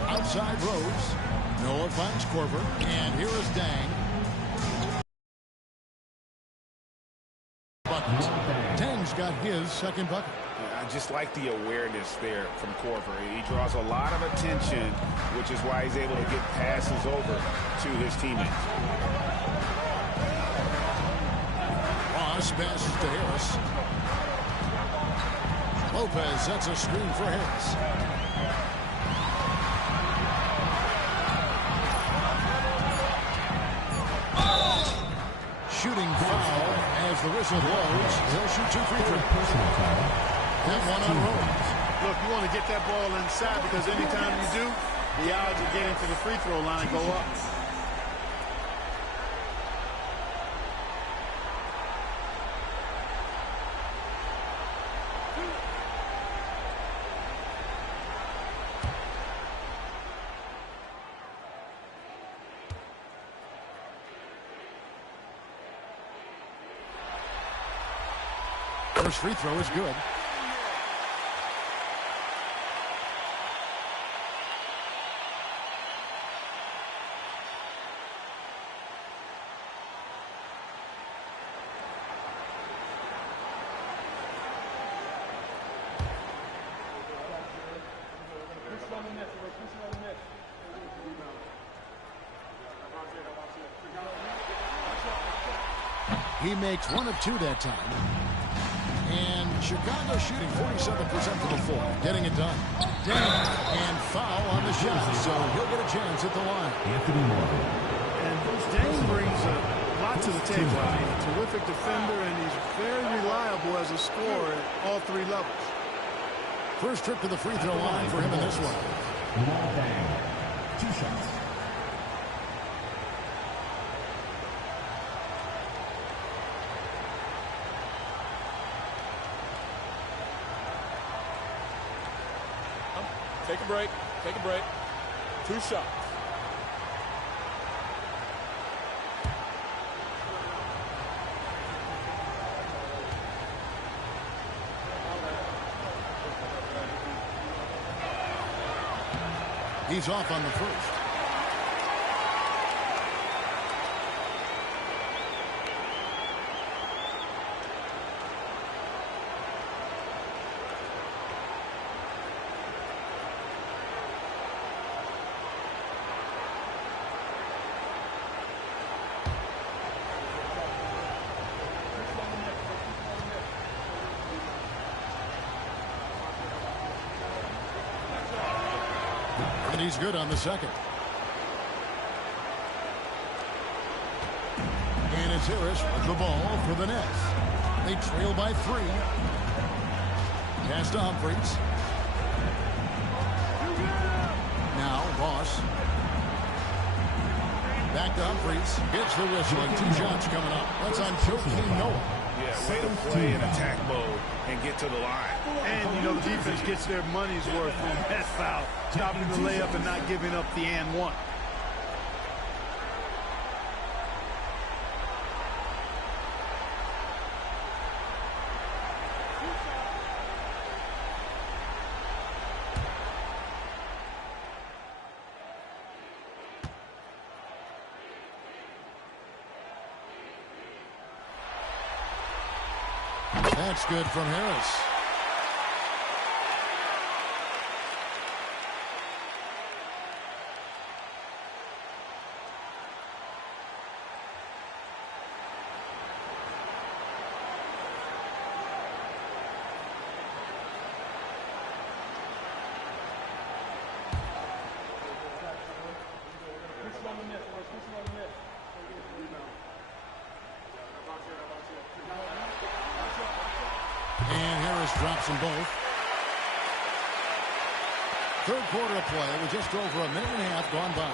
Outside Rose. Noah finds Korver. And here is Dang. Bucket. Dang's got his second bucket. I just like the awareness there from Korver. He draws a lot of attention, which is why he's able to get passes over to his teammates. Ross passes to Harris. Lopez sets a screen for Harris. Shooting foul as the whistle blows. He'll shoot 2 free throws. That one on Rose. Look, you want to get that ball inside because anytime you do, the odds of getting to the free throw line go up. First free throw is good. He makes 1 of 2 that time. And Chicago shooting 47% from the floor. Getting it done. And foul on the shot. So he'll get a chance at the line. Anthony Morgan. And Dame brings a lot to the table. I mean, a terrific defender, and he's very reliable as a scorer at all 3 levels. First trip to the free throw line for him in this one. Luol Deng. 2 shots. Take a break. Take a break. 2 shots. He's off on the first. And he's good on the second. And it's Harris with the ball for the Nets. They trail by 3. Pass to Humphries. Now Boss. Back to Humphries. Gets the whistle and 2 shots coming up. That's on Joakim Noah. Yeah, way to play in attack mode and get to the line. And, you know, defense gets their money's worth on that foul. Stopping the layup and not giving up the and one. That's good from Harris. And Harris drops them both. Third quarter of play with just over a minute and a half gone by.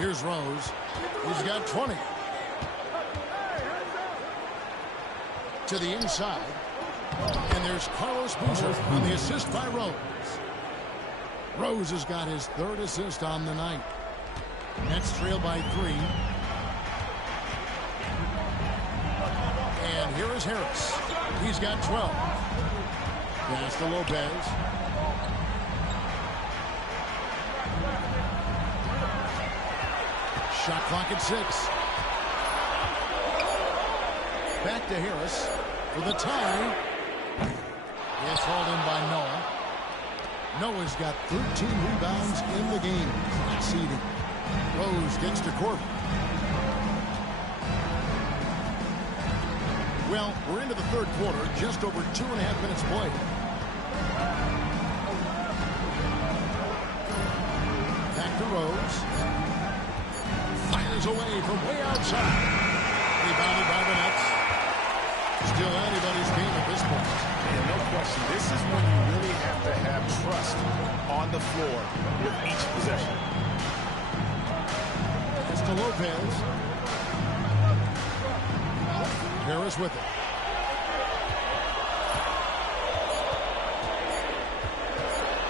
Here's Rose. He's got 20. To the inside. And there's Carlos Boozer on the assist by Rose. Rose has got his 3rd assist on the night. Nets trail by 3. And here is Harris. He's got 12. Pass to Lopez. Shot clock at 6. Back to Harris for the tie. It's hauled in by Noah. Noah's got 13 rebounds in the game. Conceding. Rose gets to Corbin. Well, we're into the third quarter, just over 2.5 minutes played. Back to Rose. Fires away from way outside. Rebounded by the Nets. Still anybody's game at this point. And no question, this is when you really have to have trust on the floor with each possession. It's to Lopez. Harris with it.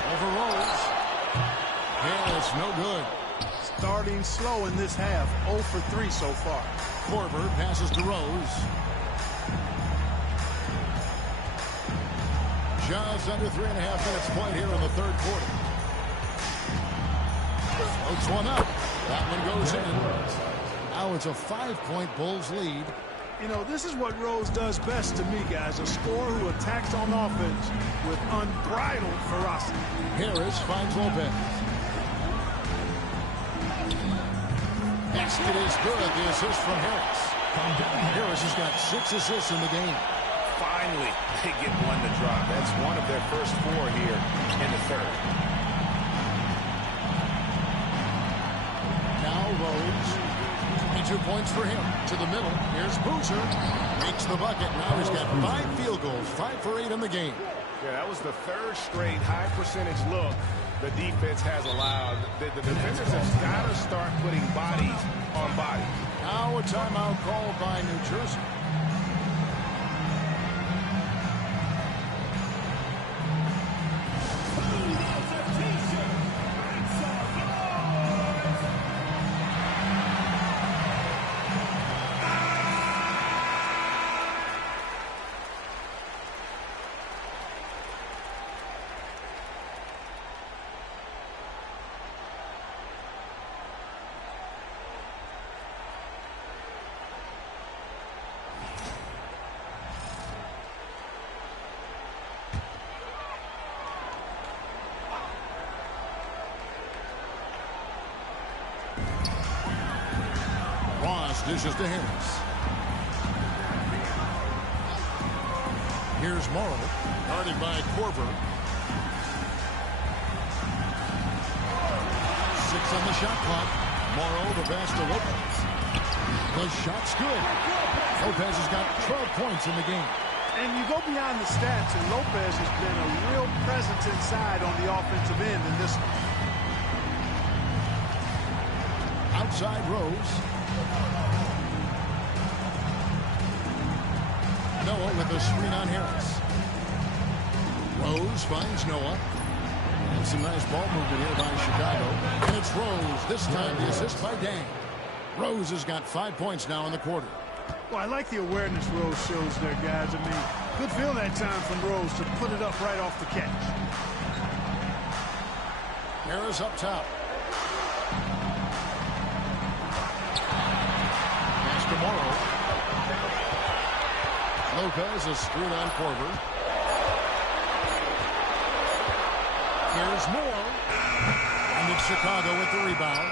Over Rose. Harris, no good. starting slow in this half. 0 for 3 so far. Korver passes to Rose. Just under 3.5 minutes played here in the third quarter. Floats one up. That one goes in. Now it's a 5-point Bulls lead. You know, this is what Rose does best to me, guys. A scorer who attacks on offense with unbridled ferocity. Harris finds Lopez. Basket is good. The assist from Harris. Harris has got 6 assists in the game. Finally, they get one to drop. That's one of their first 4 here in the third. Now Rose. 22 points for him. To the middle. Here's Boozer. Makes the bucket. Now he's got 5 field goals. 5 for 8 in the game. Yeah, that was the third straight high percentage look the defense has allowed. The defenders have got to start putting bodies on bodies. Now a timeout called by New Jersey. Dishes to Harris. Here's Morrow, guarded by Korver. 6 on the shot clock. Morrow, the pass to Lopez. The shot's good. Lopez has got 12 points in the game. And you go beyond the stats, and Lopez has been a real presence inside on the offensive end in this one. Outside Rose. Noah with a screen on Harris. Rose finds Noah. And some nice ball movement here by Chicago. And it's Rose. This time the assist by Dang. Rose has got 5 points now in the quarter. Well, I like the awareness Rose shows there, guys. I mean, good feel that time from Rose to put it up right off the catch. Harris up top. Pass to Morrow. Lopez a screen on Korver. Here's Moore. And it's Chicago with the rebound.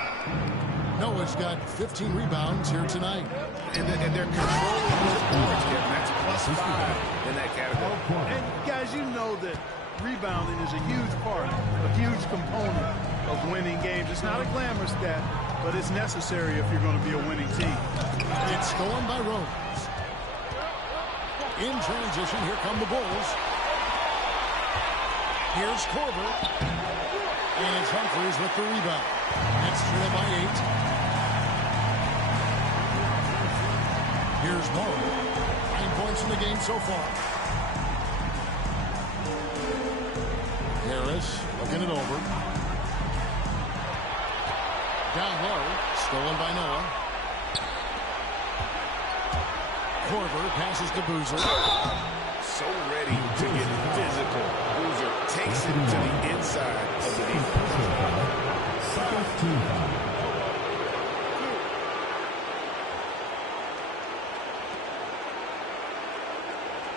Noah's got 15 rebounds here tonight. And they're controlling those boards, Kevin. That's +5 in that category. And guys, you know that rebounding is a huge part, a huge component of winning games. It's not a glamour stat, but it's necessary if you're going to be a winning team. It's stolen by Rose. In transition, here come the Bulls. Here's Korver. And it's Humphries with the rebound. That's trailed by 8. Here's Morrow. 9 points in the game so far. Harris looking it over. Down low. Stolen by Noah. Korver passes to Boozer. So ready to get physical. Boozer takes it to the inside of the defense.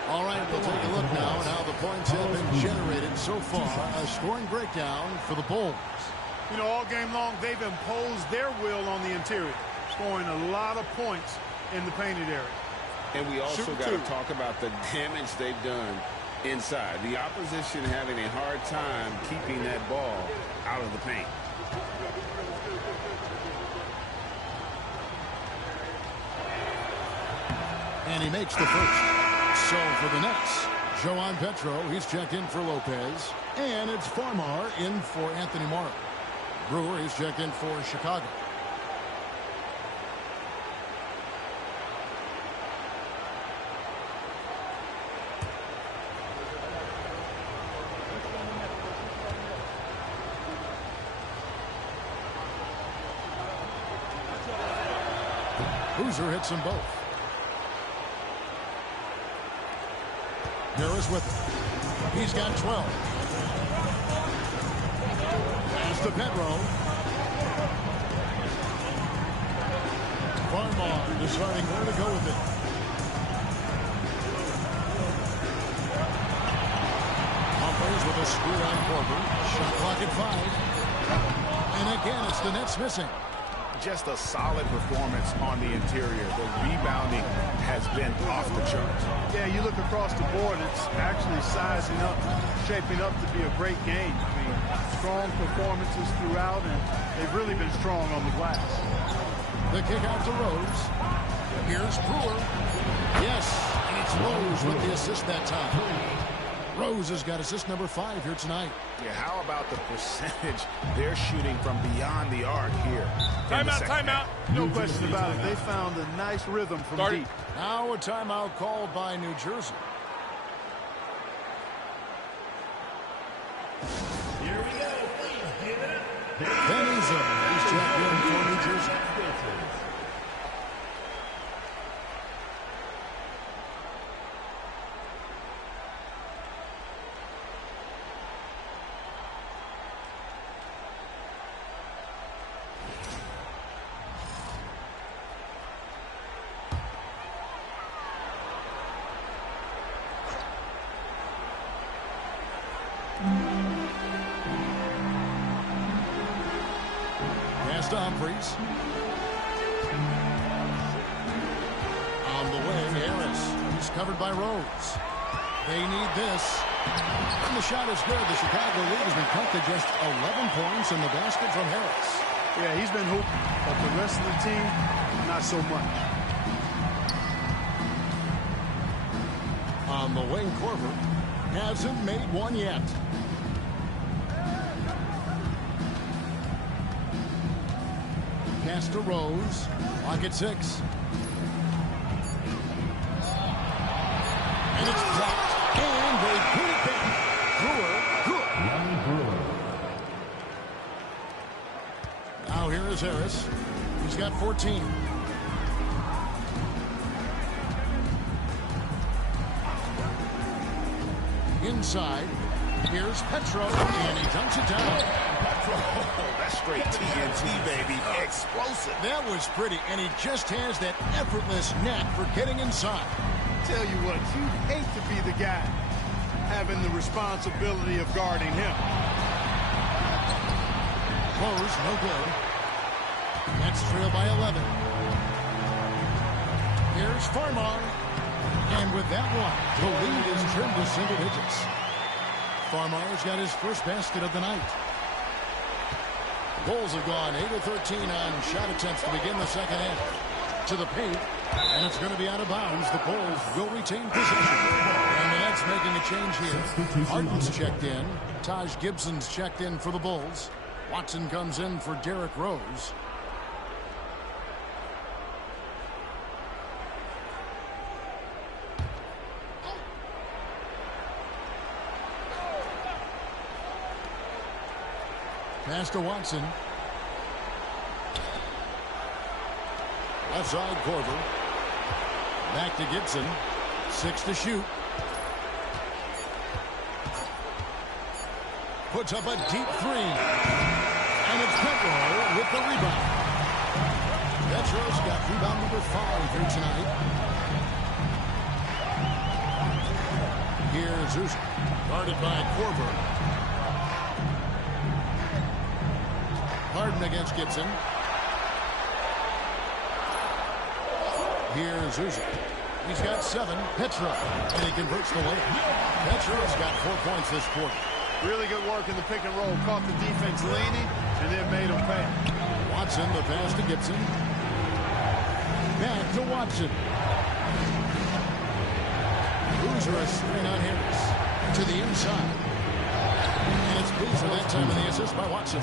All right, we'll take a look now at how the points have been generated so far. A scoring breakdown for the Bulls. You know, all game long, they've imposed their will on the interior, scoring a lot of points in the painted area. And we also got to talk about the damage they've done inside. The opposition having a hard time keeping that ball out of the paint. And he makes the first. So for the Nets, Joan Petro, he's checked in for Lopez. And it's Farmar in for Anthony Morrow. Brewer, he's checked in for Chicago. Boozer hits them both. Harris with it. He's got 12. Pass to Petro. Farmar deciding where to go with it. Humphreys with a screw on Korver. Shot clock at 5. And again, it's the Nets missing. Just a solid performance on the interior. The rebounding has been off the charts. Yeah, you look across the board, it's actually sizing up, shaping up to be a great game. I mean, strong performances throughout, and they've really been strong on the glass. The kick out to Rose. Here's Brewer. Yes, and it's Rose with the assist that time. Rose has got assist number 5 here tonight. Yeah, how about the percentage they're shooting from beyond the arc here? Timeout. No question about it. They found a nice rhythm from deep. Now a timeout called by New Jersey. Here we go. Please give it up. Ben Uzo. He's checked in for New Jersey. Pass to Humphreys. On the way, Harris. He's covered by Rose. They need this. And the shot is good. The Chicago lead has been cut to just 11 points in the basket from Harris. Yeah, he's been hooping, but the rest of the team, not so much. On the wing, Korver hasn't made one yet. Pass to Rose. Lock at 6. And it's blocked. And they put it back. Brewer, good. Now here is Harris. He's got 14. Inside. Here's Petro. And he dunks it down. Oh, that's straight TNT, baby. Explosive. That was pretty, and he just has that effortless knack for getting inside. Tell you what, you'd hate to be the guy having the responsibility of guarding him. Close, no good. That's trailed by 11. Here's Farmar. And with that one, the lead is turned to single digits. Farmar's got his first basket of the night. Bulls have gone 8 of 13 on shot attempts to begin the second half. To the paint, and it's going to be out of bounds. The Bulls will retain possession. And the Nets making a change here. Harden's checked in. Taj Gibson's checked in for the Bulls. Watson comes in for Derrick Rose. Pass to Watson. Left side, Korver. Back to Gibson. 6 to shoot. Puts up a deep 3. And it's Petro with the rebound. Petro's got rebound number 5 here tonight. Here's Uzo. Guarded by Korver. Harden against Gibson. Here's Uzo. He's got 7. Petro. And he converts the layup. Petro's got 4 points this quarter. Really good work in the pick and roll. Caught the defense leaning and then made them pay. Watson, the pass to Gibson. Back to Watson. Boozer a screen on Harris. To the inside. And it's Boozer that time in the assist by Watson.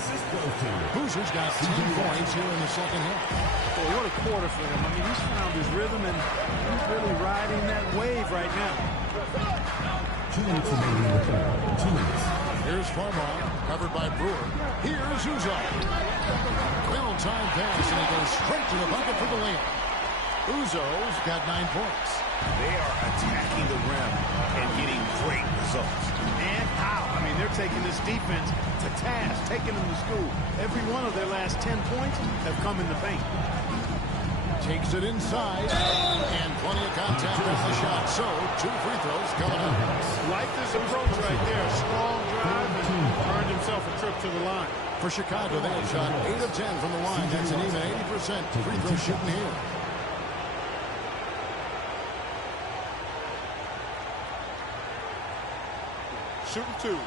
Boozer's got 10 points here in the second half. Boy, what a quarter for him. I mean, he's found his rhythm and he's really riding that wave right now. 2 minutes remaining in the third. 2 minutes. Here's Farmar, covered by Brewer. Here's Uzo. Well-timed pass, and he goes straight to the bucket for the layup. Uzo's got 9 points. They are attacking the rim and getting great results. And how? I mean, they're taking this defense to task, taking them to school. Every one of their last 10 points have come in the paint. Takes it inside, and plenty of contact on the shot. So, 2 free throws coming up. Like this approach right there. Strong drive and earned himself a trip to the line. For Chicago, they have shot 8 of 10 from the line. That's an even 80% free throw shooting here. Shooting 2.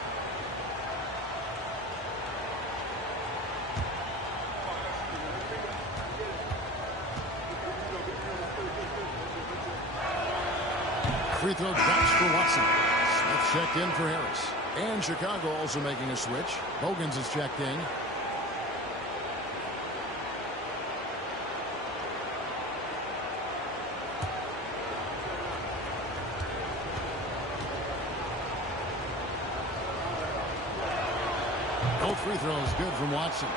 Free throw drops for Watson. Smith checked in for Harris. And Chicago also making a switch. Bogans is checked in. Both free throws good from Watson.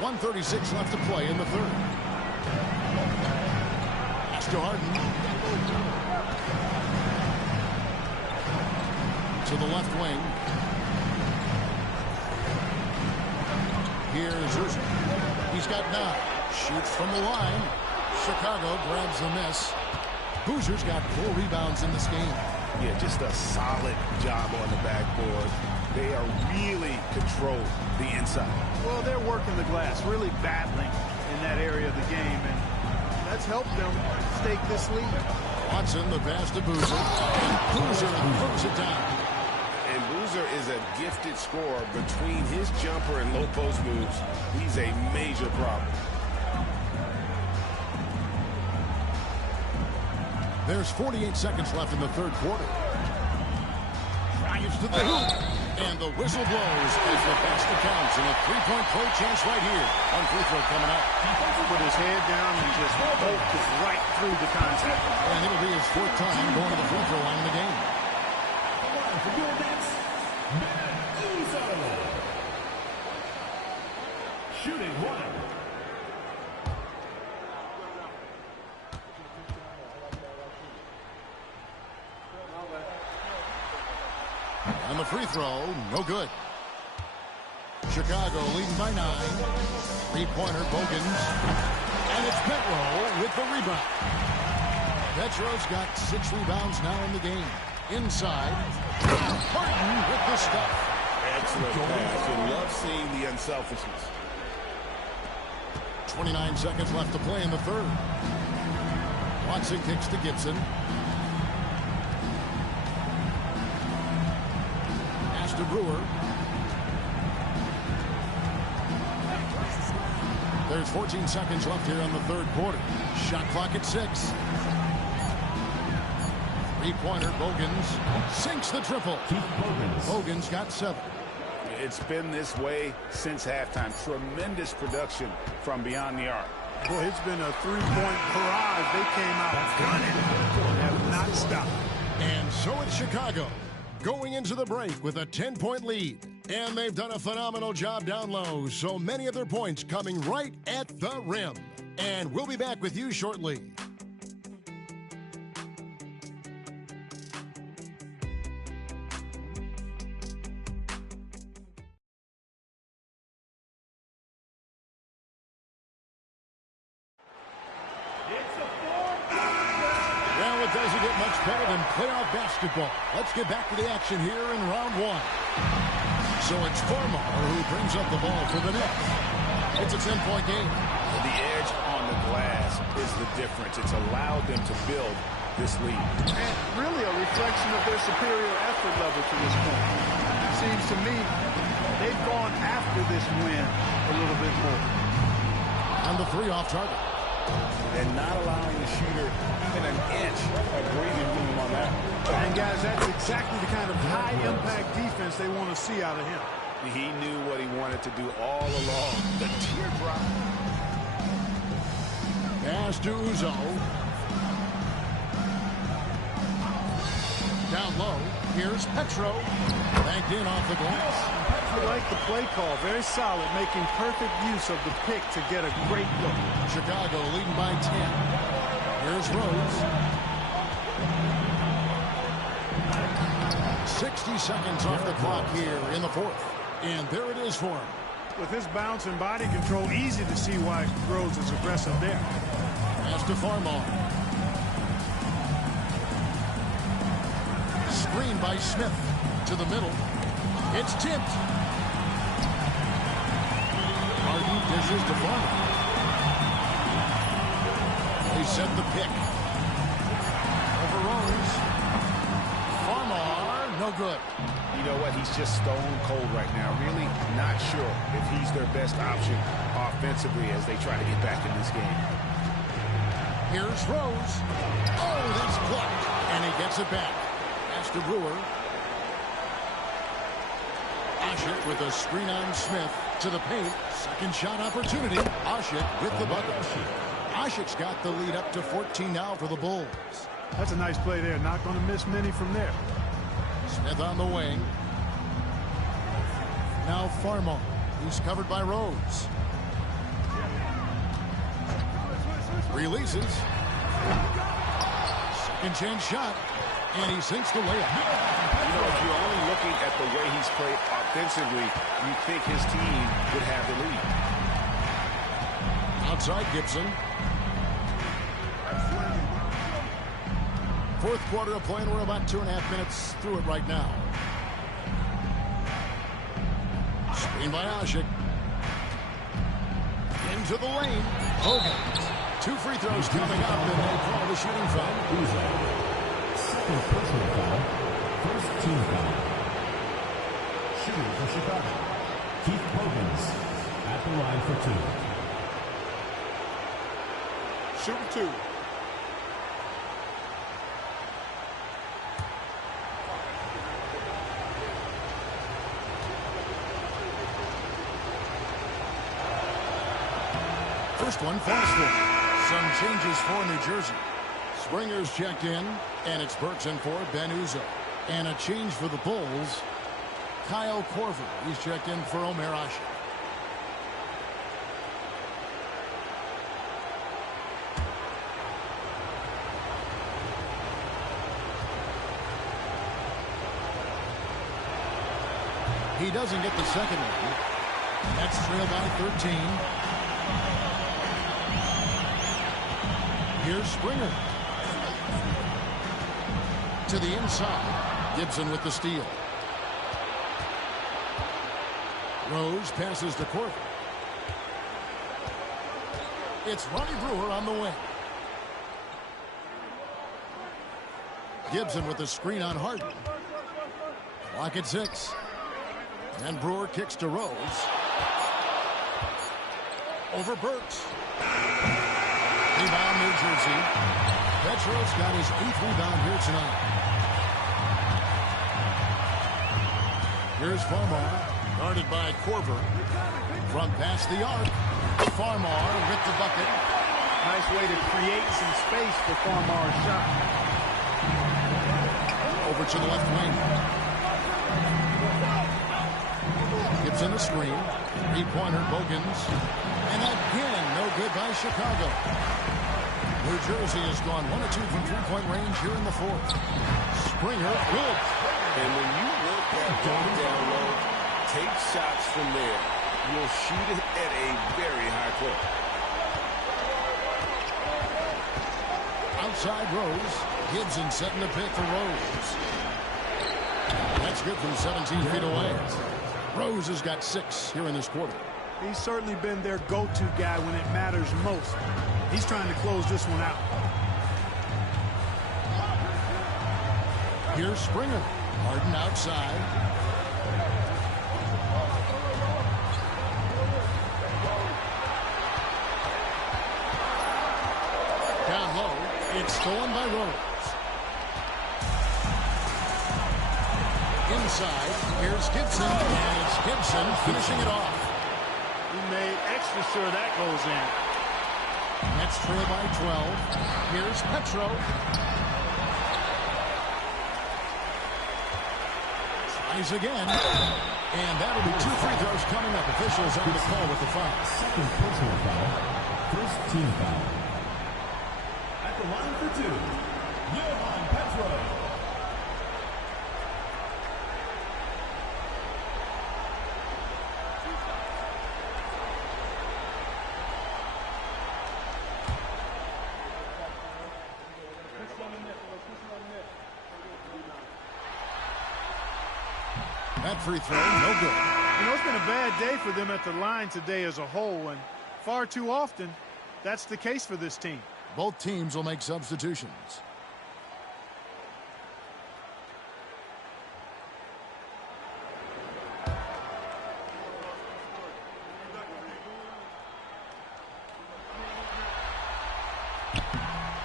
1:36 left to play in the third. To Harden. To the left wing. Here's Uzo. He's got 9. Shoots from the line. Chicago grabs the miss. Hoosier's got 4 rebounds in this game. Yeah, just a solid job on the backboard. They are really control the inside. Well, they're working the glass, really battling in that area of the game, and that's helped them stake this lead. Watson, the pass to Boozer. And Boozer throws it down. And Boozer is a gifted scorer. Between his jumper and low post moves, he's a major problem. There's 48 seconds left in the third quarter. Drives to the hoop. And the whistle blows as the basket counts. And a 3-point play chance right here. One free throw coming up. Put his head down and just poked it right through the contact. And it'll be his 4th time going to the free throw line in the game. For your next, Uzo. Shooting 1. And the free throw, no good. Chicago leading by 9. 3-pointer, Bogans. And it's Petro with the rebound. Petro's got 6 rebounds now in the game. Inside. Harden with the stuff. Excellent pass. You love seeing the unselfishness. 29 seconds left to play in the third. Watson kicks to Gibson. Pass to Brewer. There's 14 seconds left here in the third quarter. Shot clock at 6. 3-pointer, Bogans sinks the triple. Bogans got 7. It's been this way since halftime. Tremendous production from beyond the arc. Boy, it's been a 3-point barrage. They came out gunning. Have not stopped. And so it's Chicago going into the break with a 10-point lead. And they've done a phenomenal job down low. So many of their points coming right at the rim. And we'll be back with you shortly. Well, it doesn't get much better than playoff basketball. Let's get back to the action here in round 1. So it's Farmar who brings up the ball for the Knicks. It's a 10-point game. The edge on the glass is the difference. It's allowed them to build this lead. And really a reflection of their superior effort level to this point. It seems to me they've gone after this win a little bit more. And the 3 off target. And not allowing the shooter even an inch of breathing room on that. And guys, that's exactly the kind of high-impact defense they want to see out of him. He knew what he wanted to do all along. The teardrop. Pass to Uzo. Down low, here's Petro. Banked in off the glass. I like the play call. Very solid, making perfect use of the pick to get a great look. Chicago leading by 10. Here's Rose. 60 seconds off the clock here in the fourth. And there it is for him. With his bounce and body control, easy to see why Rose is aggressive there. Pass to Farmar. Screen by Smith to the middle. It's tipped. Harden dishes to Farmar. They set the pick. Over Rose. Farmar, no good. You know what? He's just stone cold right now. Really not sure if he's their best option offensively as they try to get back in this game. Here's Rose. Oh, that's blocked. And he gets it back. Pass to Brewer. Ashick with a screen on Smith to the paint. Second shot opportunity. Ashick with the bucket. Ashick's got the lead up to 14 now for the Bulls. That's a nice play there. Not going to miss many from there. Smith on the wing. Now Farmar. He's covered by Rose. Releases. Second chance shot. And he sinks the layup. You know, if you're only looking at the way he's played offensively, you think his team would have the lead. Outside Gibson. Fourth quarter of play, and we're about 2.5 minutes through it right now. Screen by Ashick. Into the lane. Hogan. 2 free throws coming up, and they call the shooting foul. Second personal foul. First team foul. Shooting for Chicago. Keith Pogans at the line for 2. Shooting 2. First one falls for. Some changes for New Jersey. Springer's checked in, and it's Burks in for Ben Uzoh. And a change for the Bulls. Kyle Korver. He's checked in for Omer Ashick. He doesn't get the second one. That's trailed by 13. Here's Springer. To the inside. Gibson with the steal. Rose passes to Korver. It's Ronnie Brewer on the wing. Gibson with the screen on Harden. Clock at 6. And Brewer kicks to Rose. Over Burks. Rebound New Jersey. Petro's got his 8th rebound here tonight. Here's Farmar, guarded by Korver. From past the arc. Farmar with the bucket. Nice way to create some space for Farmar's shot. Over to the left wing. Gibson a screen. 3-pointer Bogans. And again, no good by Chicago. New Jersey has gone 1 of 2 from 3-point range here in the fourth. Springer, good. And when you work that ball down low, take shots from there. You'll shoot it at a very high clip. Outside Rose. Gibson setting the pick for Rose. That's good from 17 feet away. Rose has got 6 here in this quarter. He's certainly been their go-to guy when it matters most. He's trying to close this one out. Here's Springer. Harden outside. Down low. It's stolen by Rose. Inside. Here's Gibson. And it's Gibson finishing it off. He made extra sure that goes in. Nets trail by 12. Here's Petro. tries again. And that'll be 2 free throws coming up. Officials on the call with the foul. Second personal foul. First team foul. At the line for 2, Johan Petro. That free throw, no good. You know, it's been a bad day for them at the line today as a whole, and far too often, that's the case for this team. Both teams will make substitutions.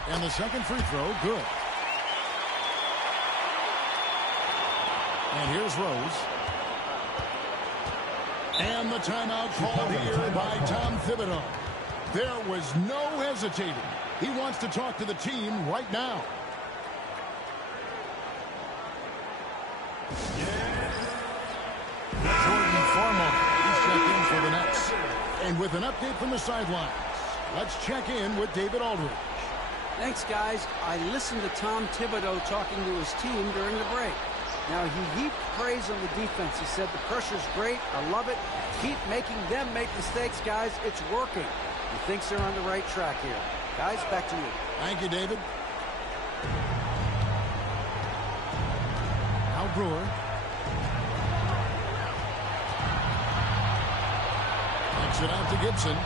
And the second free throw, good. And here's Rose. And the timeout called here by Tom Thibodeau. There was no hesitating. He wants to talk to the team right now. Jordan Farmar, he's checked in for the Nets. And with an update from the sidelines, let's check in with David Aldridge. Thanks, guys. I listened to Tom Thibodeau talking to his team during the break. Now, he heaped praise on the defense. He said the pressure's great. I love it. Keep making them make mistakes, guys. It's working. He thinks they're on the right track here. Guys, back to you. Thank you, David. Al Brewer. Takes it out to Gibson.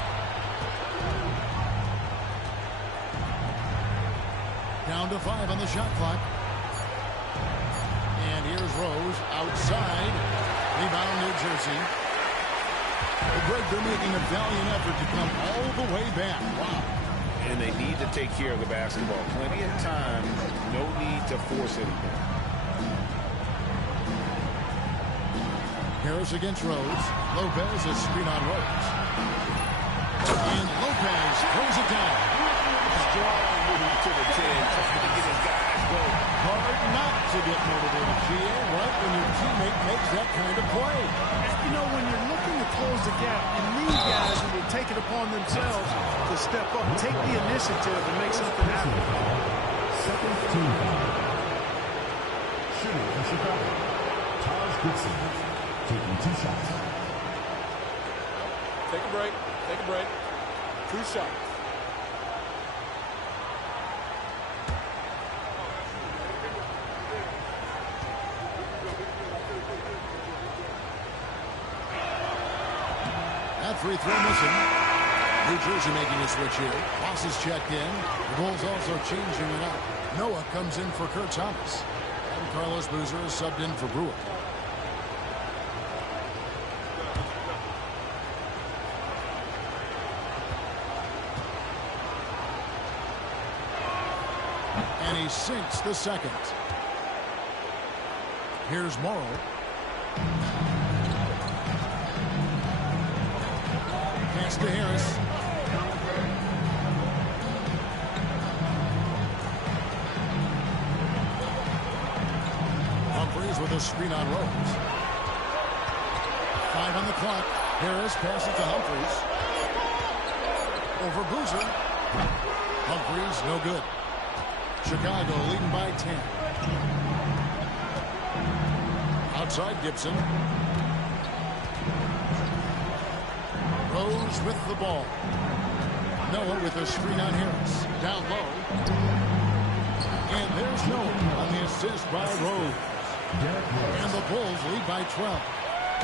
Down to 5 on the shot clock. And here's Rose outside. Rebound, New Jersey. But Greg, they're making a valiant effort to come all the way back. Wow. And they need to take care of the basketball. Plenty of time. No need to force anything. Harris against Rose. Lopez is screen on Rose. And Lopez throws it down. Strong moving to the 10. Trying to get his guys going. Hard not to get motivated, GA, right when your teammate makes that kind of play. You know, when you're looking to close the gap, you need guys who will take it upon themselves to step up, take the initiative, and make something happen. Second team foul. Shooting for Chicago, Taj Gibson, taking 2 shots. Take a break. Take a break. 2 shots. Free throw missing. New Jersey making a switch here. Ross is checked in. The Bulls also changing it up. Noah comes in for Kurt Thomas. And Carlos Boozer is subbed in for Brewer. And he sinks the second. Here's Morrow. To Harris. Humphries with a screen on Rose. 5 on the clock. Harris passes to Humphries. Over Boozer. Humphries, no good. Chicago leading by 10. Outside Gibson. Rose with the ball. Noah with a screen on Harris. Down low. And there's Noah on the assist by Rose. And the Bulls lead by 12.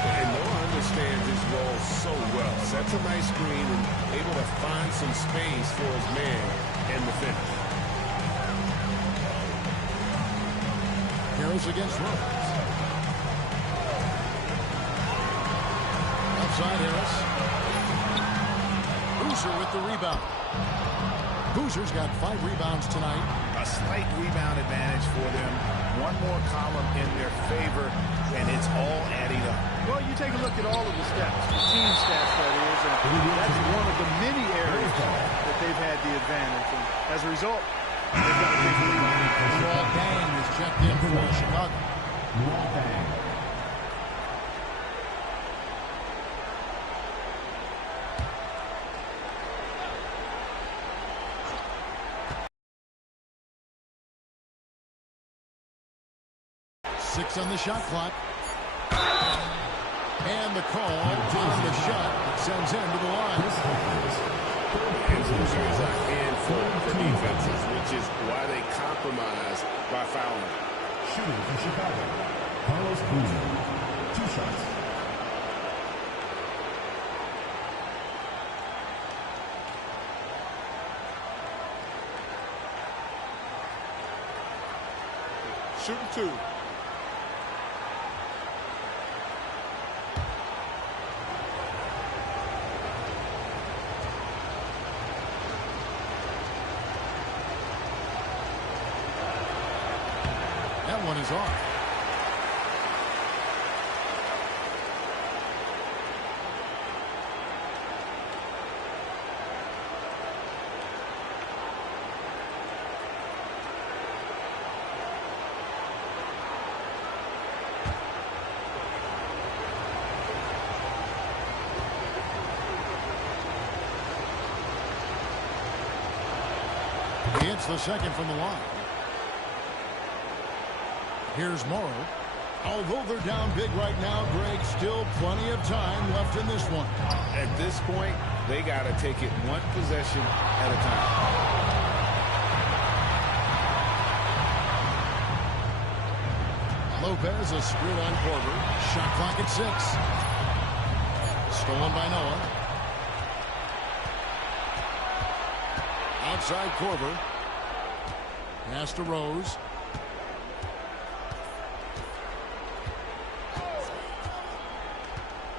And Noah understands his role so well. Sets a nice screen and able to find some space for his man and the finish. Harris against Rose. Outside Harris. Boozer with the rebound. Boozer's got 5 rebounds tonight. A slight rebound advantage for them. One more column in their favor, and it's all adding up. Well, you take a look at all of the stats, the team stats that is, and that's one of the many areas that they've had the advantage. And as a result, they've got a big lead. Luol Deng is checked in for Chicago. Luol Deng. 6 on the shot clock. And the call on the shot sends him to the line. And Boozer is a handful for defenses, which is why they compromise by fouling. Shooting for Chicago, Carlos Boozer. 2 shots. Shooting 2. That one is off. He hits the second from the line. Here's Morrow. Although they're down big right now, Greg, still plenty of time left in this one. At this point, they got to take it one possession at a time. Lopez, a screen on Korver. Shot clock at 6. Stolen by Noah. Outside Korver. Pass to Rose.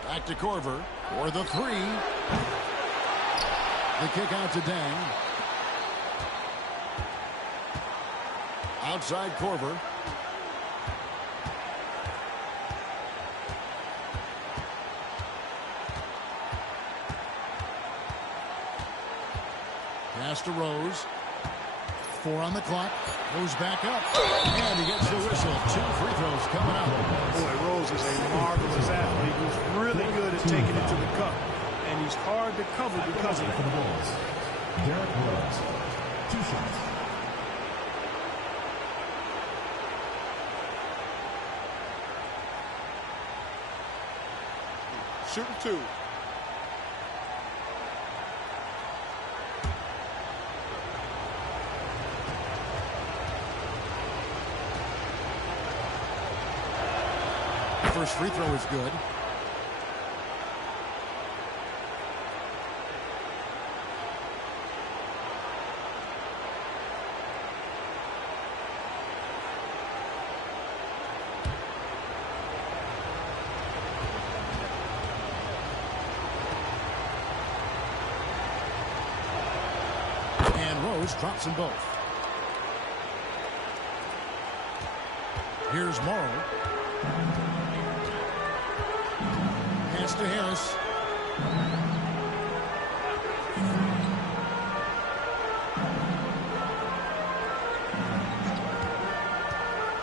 Back to Korver for the 3. The kick out to Dang. Outside Korver. Pass to Rose. 4 on the clock. Goes back up. And he gets the whistle. 2 free throws coming up. Boy, Rose is a marvelous athlete who's really good at taking it to the cup. And he's hard to cover because of For the it. Bulls, Derrick Rose. 2 shots. Shooting 2. First free throw is good. And Rose drops them both. Here's Morrow. Pass to Harris.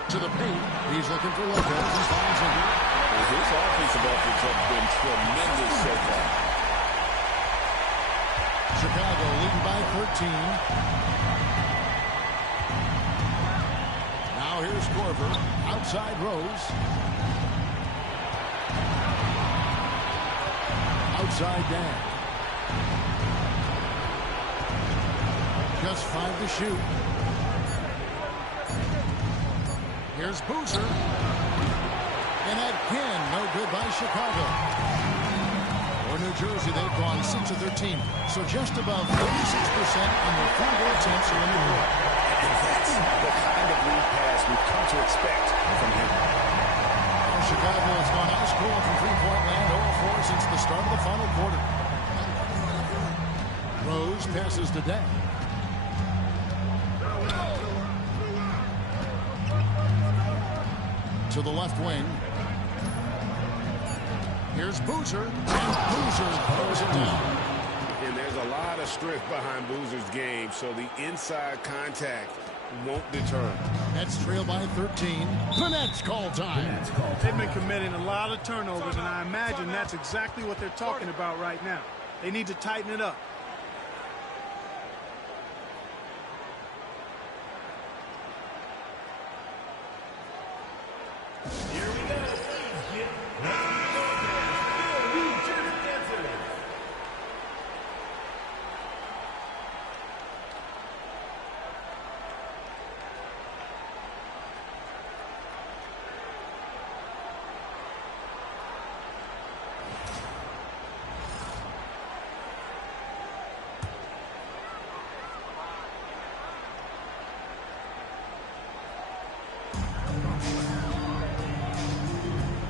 To the paint. He's looking for Lopez. He finds him. His offensive efforts have been tremendous so far. Chicago leading by 13. Now here's Korver. Outside Rose. Outside Dan. Just 5 to shoot. Here's Boozer. And that pin, no good by Chicago. For New Jersey, they've gone 6 of 13. So just above 36% on their field goal attempts are in the court. And that's the kind of lead pass we've come to expect from him. Chicago has gone outscored from three-point land 0-4 since the start of the final quarter. Rose passes to Day. To the left wing. Here's Boozer. And Boozer throws it down. And there's a lot of strength behind Boozer's game, so the inside contact won't deter. Nets trail by 13. The Nets call time. They've been committing a lot of turnovers, and I imagine that's exactly what they're talking about right now. They need to tighten it up. Here we go. Please get the New Jersey Dancers.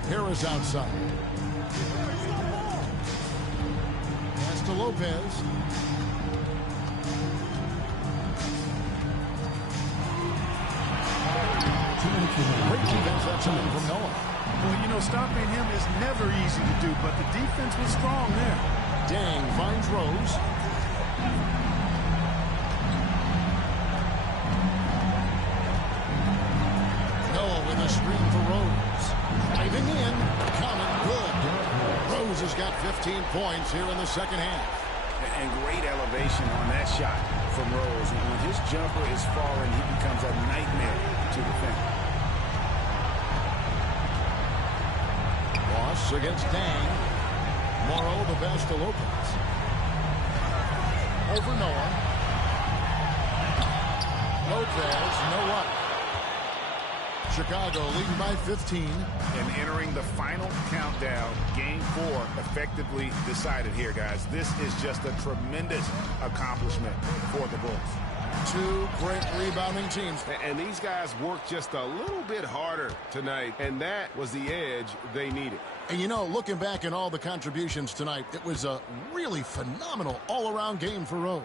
Harris outside. Pass to Lopez. Great defense that time from Noah. Well, you know, stopping him is never easy to do, but the defense was strong there. Dang finds Rose. Noah with a screen for Rose. Driving in. Coming good. Rose has got 15 points here in the second half. And great elevation on that shot from Rose. When his jumper is falling, he becomes a nightmare to defend. Ross against Dang. Morrow the pass to Lopez. Over Noah. Lopez, no up. Chicago leading by 15. And entering the final countdown, Game 4 effectively decided here, guys. This is just a tremendous accomplishment for the Bulls. Two great rebounding teams. And these guys worked just a little bit harder tonight, and that was the edge they needed. And you know, looking back at all the contributions tonight, it was a really phenomenal all-around game for Rose.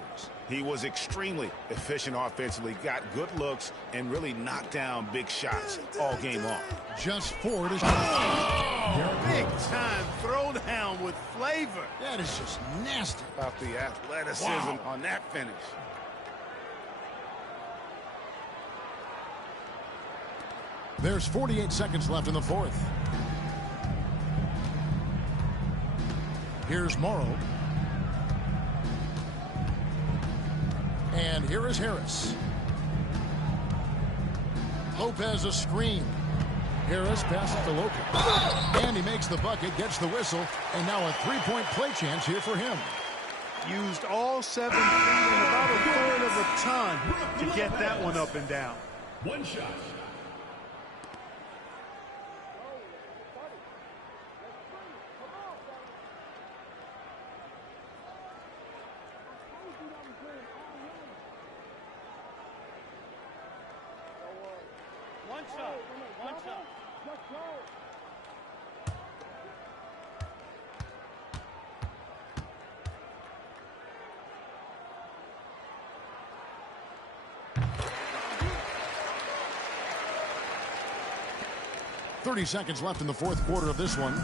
He was extremely efficient offensively, got good looks, and really knocked down big shots all game long. Just 4 to Big time throwdown with flavor. That is just nasty. About the athleticism on that finish. There's 48 seconds left in the fourth. Here's Morrow. And here is Harris. Lopez a screen. Harris passes to Lopez. And he makes the bucket, gets the whistle, and now a three-point play chance here for him. Used all 7 feet and about a third of a ton to get that one up and down. One shot. One shot. 30 seconds left in the fourth quarter of this one.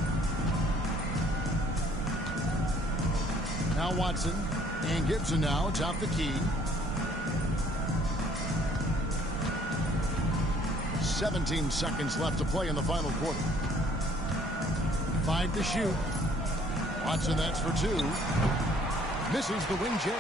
Now Watson and Gibson now top the key. 17 seconds left to play in the final quarter. 5 to shoot. Watson, that's for 2. Misses the wing J.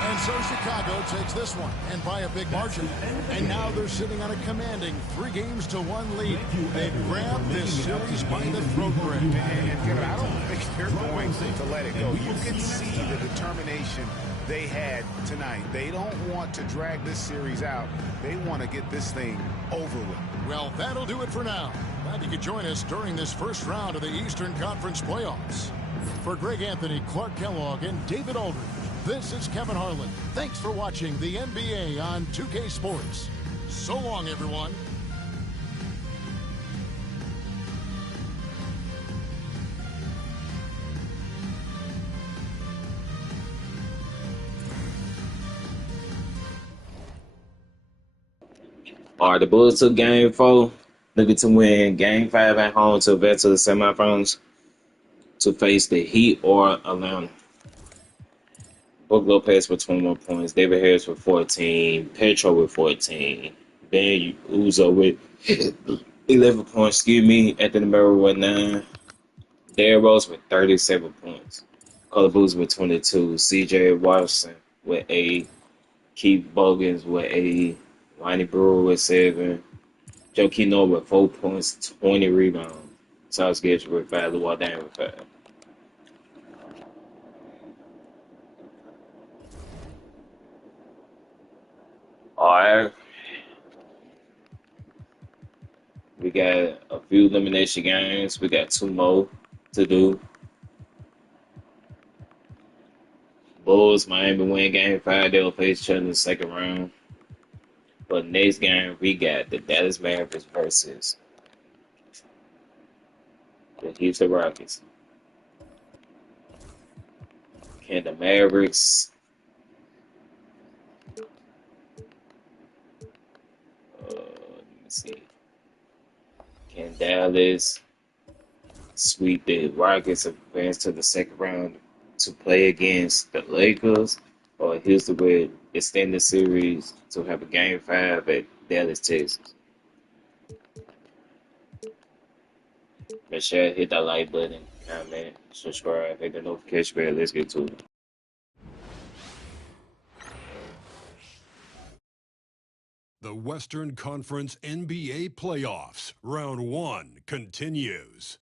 And so Chicago takes this one, and by a big margin. And now they're sitting on a commanding 3-1 lead. They've grabbed this series by the throat grip. And Kevin, I don't think they're going to let it go. You can see the determination they had tonight. They don't want to drag this series out. They want to get this thing over with. Well, that'll do it for now. Glad you could join us during this first round of the Eastern Conference playoffs. For Greg Anthony, Clark Kellogg, and David Aldridge, this is Kevin Harlan. Thanks for watching the NBA on 2K Sports. So long, everyone. All right, the Bulls took Game 4, looking to win Game 5 at home to advance to the semifinals to face the Heat or Atlanta. Brook Lopez with 21 points, David Harris with 14, Petro with 14, Ben Uzo with 11 points, Anthony Murray with 9, Derrick Rose with 37 points. Carter Boozer with 22. CJ Washington with 8. Keith Bogans with 8. Lonnie Brewer with 7. Joe Kino with 4 points, 20 rebounds. Sauce Gage with 5. Luol Deng with 5. All right. We got a few elimination games. We got 2 more to do. Bulls, Miami win game 5. They'll face each other in the second round. But next game, we got the Dallas Mavericks versus the Houston Rockets. Can the Mavericks let me see. Can Dallas sweep the Rockets, advance to the second round to play against the Lakers, or Houston would extend the series to have a game 5 at Dallas, Texas? Make sure you hit that like button, comment, subscribe, hit the notification bell. Let's get to it. The Western Conference NBA Playoffs, Round 1 continues.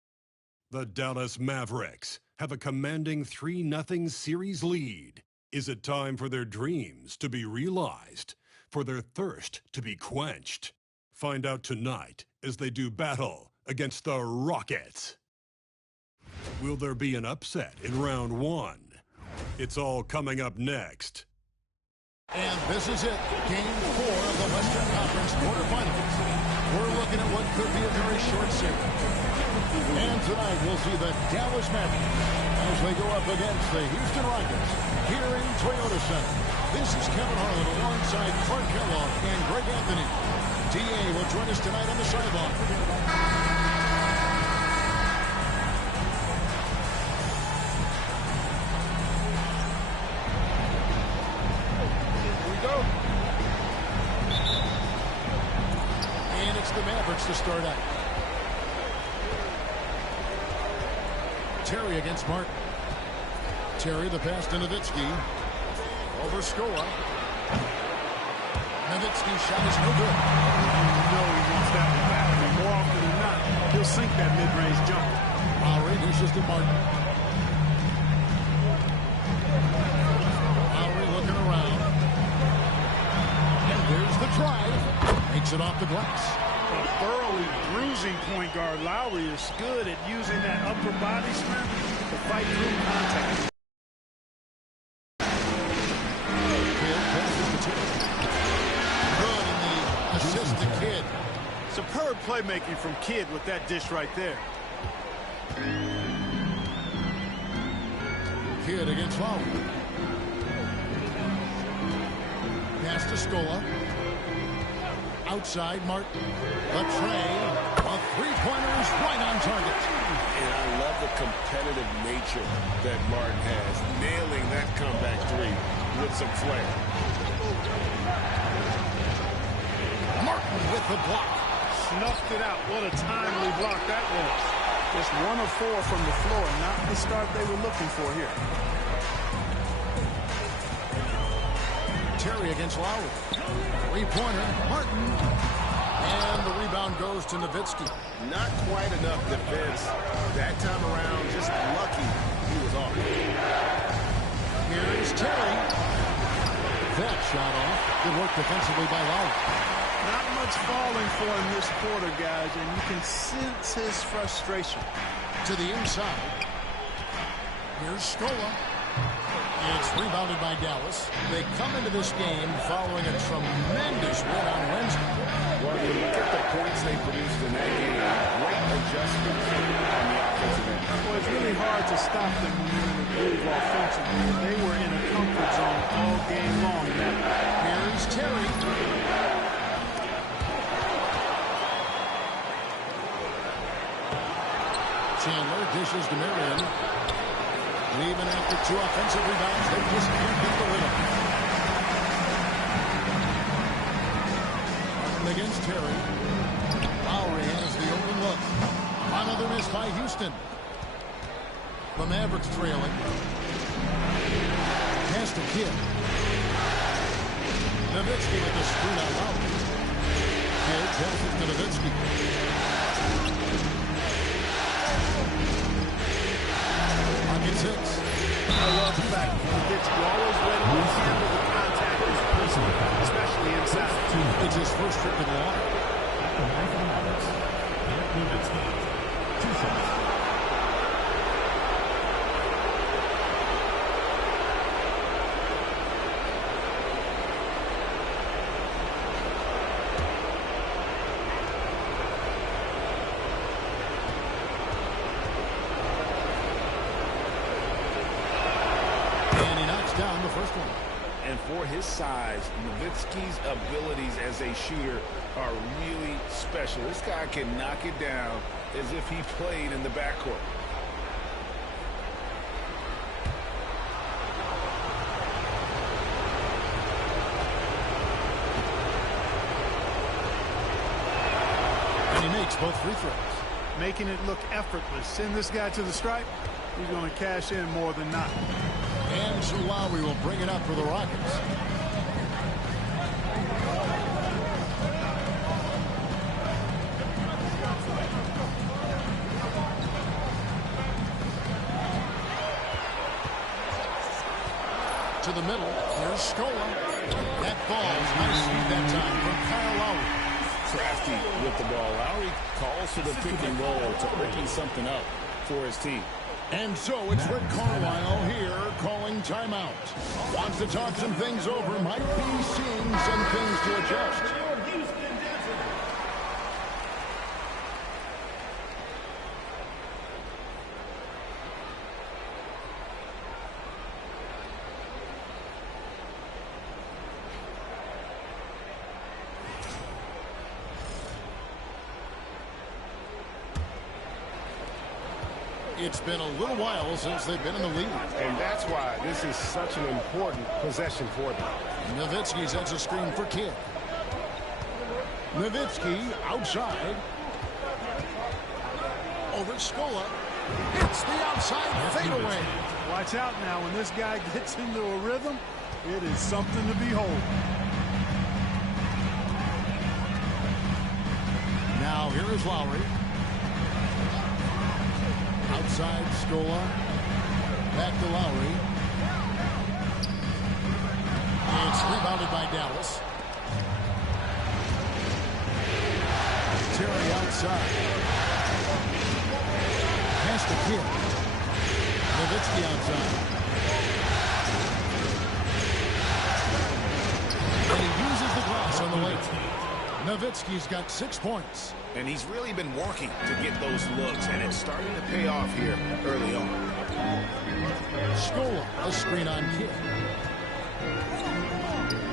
The Dallas Mavericks have a commanding 3-0 series lead. Is it time for their dreams to be realized, for their thirst to be quenched? Find out tonight as they do battle against the Rockets. Will there be an upset in Round 1? It's all coming up next. And this is it, Game 4 of the Western Conference quarterfinals. We're looking at what could be a very short series. And tonight we'll see the Dallas Mavericks as they go up against the Houston Rockets here in Toyota Center. This is Kevin Harlan alongside Clark Kellogg and Greg Anthony. D.A. will join us tonight on the sideline. The Mavericks to start out. Terry against Martin. Terry, the pass to Nowitzki. Over Scola. Nowitzki shot is no good. You know he wants that one back. I mean, more often than not, he'll sink that mid-range jumper. Lowry dishes to Martin. Lowry looking around. And there's the drive. Makes it off the glass. A thoroughly bruising point guard. Lowry is good at using that upper body strength to fight through contact. Good in the assist to Kidd. Superb playmaking from Kidd with that dish right there. Kidd against Lowry. Pass to Scola. Outside, Martin. The tray. A three-pointer is right on target. And I love the competitive nature that Martin has, nailing that comeback three with some flair. Martin with the block. Snuffed it out. What a timely block that was. Just 1 of 4 from the floor. Not the start they were looking for here. Terry against Lowry. Three-pointer, Martin. And the rebound goes to Nowitzki. Not quite enough defense. That time around, just lucky he was off. Here's Terry. That shot off. Good work defensively by Lowry. Not much falling for him this quarter, guys, and you can sense his frustration. To the inside. Here's Scola. It's rebounded by Dallas. They come into this game following a tremendous win on Wednesday. Well, you look at the points they produced in that game. Great adjustments on the offensive end. Well, it's really hard to stop them when you're in the groove offensively. They were in a comfort zone all game long. Here's Terry. Chandler dishes to Marion. Even after 2 offensive rebounds, they just can't get the win. Martin against Terry. Lowry has the open look. Another miss by Houston. The Mavericks trailing. Pass to Kidd. Nowitzki with the screen on Lowry. Kidd passes to Nowitzki. Pocket 6. I love the fact that Nowitzki always ready to handle the contact as a person, especially inside. It's his first trip to the line. At the line for the Mavericks, Dirk Nowitzki. 2 shots. Down the first one. And for his size, Nowitzki's abilities as a shooter are really special. This guy can knock it down as if he played in the backcourt. And he makes both free throws. Making it look effortless. Send this guy to the stripe. He's going to cash in more than not. And so Lowry will bring it up for the Rockets. To the middle. There's Scola. That ball's nice feed that time from Kyle Lowry. Crafty with the ball. Lowry calls for the pick and roll to open something up for his team. And so it's Rick Carlisle here calling timeout. Wants to talk some things over. Might be seeing some things to adjust. It's been a little while since they've been in the lead. And that's why this is such an important possession for them. Nowitzki sets a screen for Kidd. Nowitzki outside. Over Scola. It's the outside fadeaway. Watch out now. When this guy gets into a rhythm, it is something to behold. Now here is Lowry. Outside Scola. Back to Lowry. It's rebounded by Dallas. Terry outside. Pass to Kidd. Nowitzki outside. And he uses the glass on the late. Nowitzki's got 6 points. And he's really been working to get those looks, and it's starting to pay off here early on. Scola, a screen on Kidd.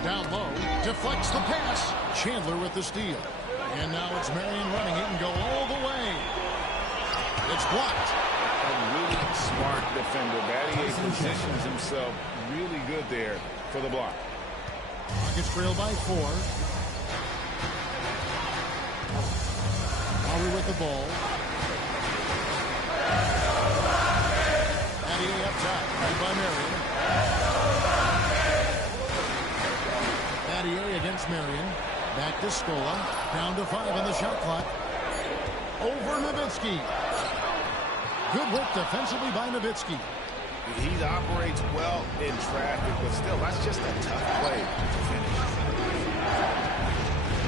Down low, deflects the pass. Chandler with the steal. And now it's Marion running. He can go all the way. It's blocked. A really smart defender. Battier positions himself really good there for the block. Rockets trail by 4. Lowry with the ball. Battier up top. Right by Marion. Battier against Marion. Back to Scola. Down to 5 on the shot clock. Over Nowitzki. Good work defensively by Nowitzki. He operates well in traffic, but still, that's just a tough play to finish.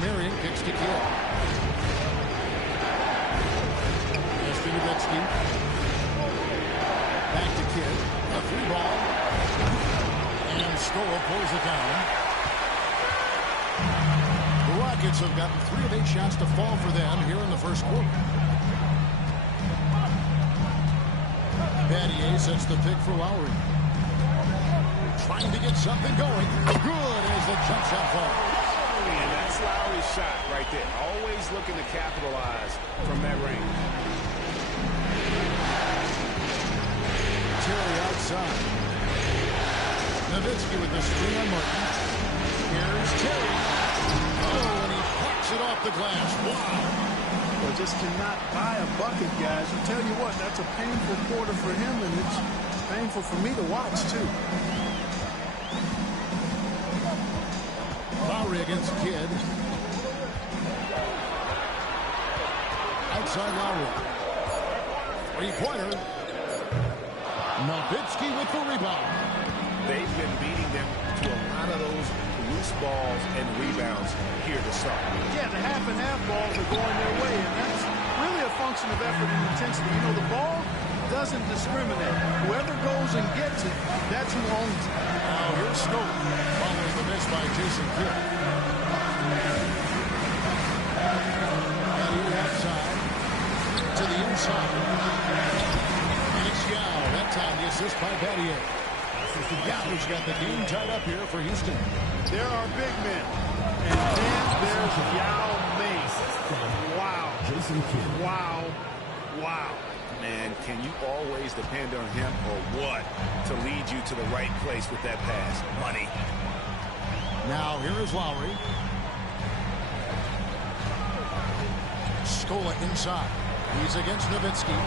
Marion kicks to Kidd. Pass to Nowitzki. Back to Kidd. A free ball. And Scola pulls it down. The Rockets have gotten 3 of 8 shots to fall for them here in the first quarter. Battier sets the pick for Lowry. Trying to get something going. Good as the jump shot falls. And that's Lowry's shot right there. Always looking to capitalize from that range. Terry outside. Nowitzki with the screen on Martin. Here's Terry. Oh, and he plucks it off the glass. Wow. Well, just cannot buy a bucket, guys. I tell you what, that's a painful quarter for him, and it's Painful for me to watch, too. Lowry against Kidd. Outside Lowry. Three-pointer. Nowitzki with the rebound. They've been beating them to a lot of those loose balls and rebounds here to start. Yeah, the half-and-half balls are going their way, and that's really a function of effort and intensity. You know, the ball doesn't discriminate. Whoever goes and gets it, that's who owns it. Now here's Scope following the miss by Jason Kidd. And outside to the inside. And it's Yao. That time the assist by Battier. Yao's got the game tied up here for Houston. There are big men. And then there's Yao Ming. Wow. Jason Kidd. Wow. Wow. Man, can you always depend on him or what to lead you to the right place with that pass? Money. Now here is Lowry. Scola inside. He's against Nowitzki.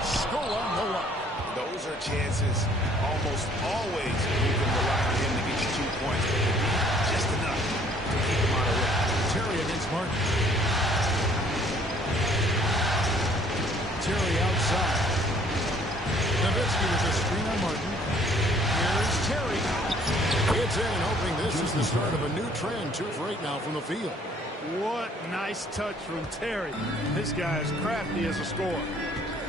Scola, no luck. Those are chances almost always you can rely on him to get you 2 points, but it be just enough to keep him out of the way. Terry against Martin. Terry outside. Nowitzki with a screen on Martin. Here's Terry. Gets in and hoping this is the start of a new trend. 2 for 8 now from the field. What nice touch from Terry. This guy is crafty as a scorer.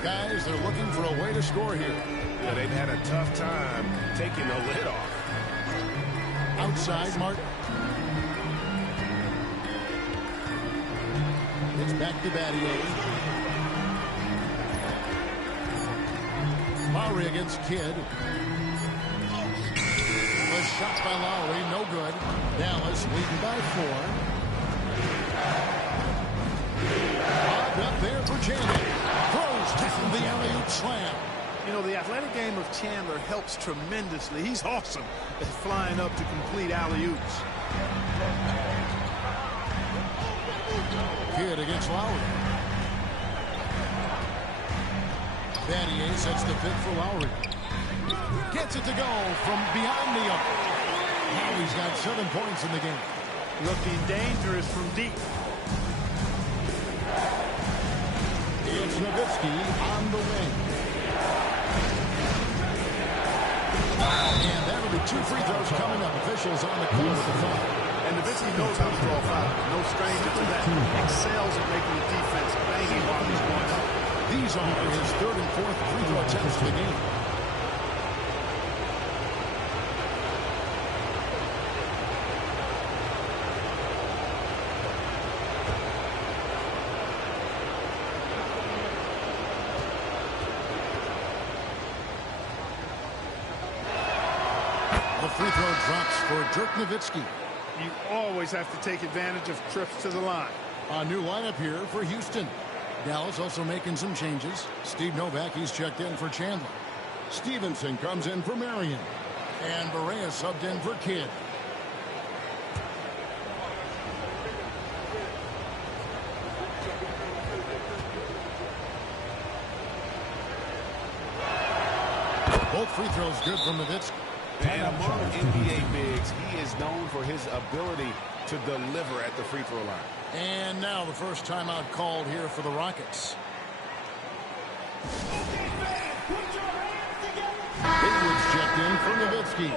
Guys, they're looking for a way to score here. Yeah, they've had a tough time taking the lid off. Outside, Martin. It's back to Battier. Lowry against Kidd. The shot by Lowry, no good. Dallas leading by 4. Up there for Chandler. Throws down the alley-oop slam. You know, the athletic game of Chandler helps tremendously. He's awesome at flying up to complete alley-oops. Kidd against Lowry. Battier sets the pick for Lowry. Gets it to go from beyond the arc. Now he's got 7 points in the game. Looking dangerous from deep. It's Nowitzki on the wing. And that'll be 2 free throws coming up. Officials on the call with the foul. And Nowitzki knows how to draw foul. No stranger to that. Excels at making the defense banging while he's going up. These are his 3rd and 4th free throw attempts of the game. The free throw drops for Dirk Nowitzki. You always have to take advantage of trips to the line. A new lineup here for Houston. Dallas also making some changes. Steve Novak, he's checked in for Chandler. Stevenson comes in for Marion. And Barea subbed in for Kidd. Both free throws good from Nowitzki. And among NBA bigs, he is known for his ability to deliver at the free throw line. And now the first timeout called here for the Rockets. Haywood's checked in for Nowitzki.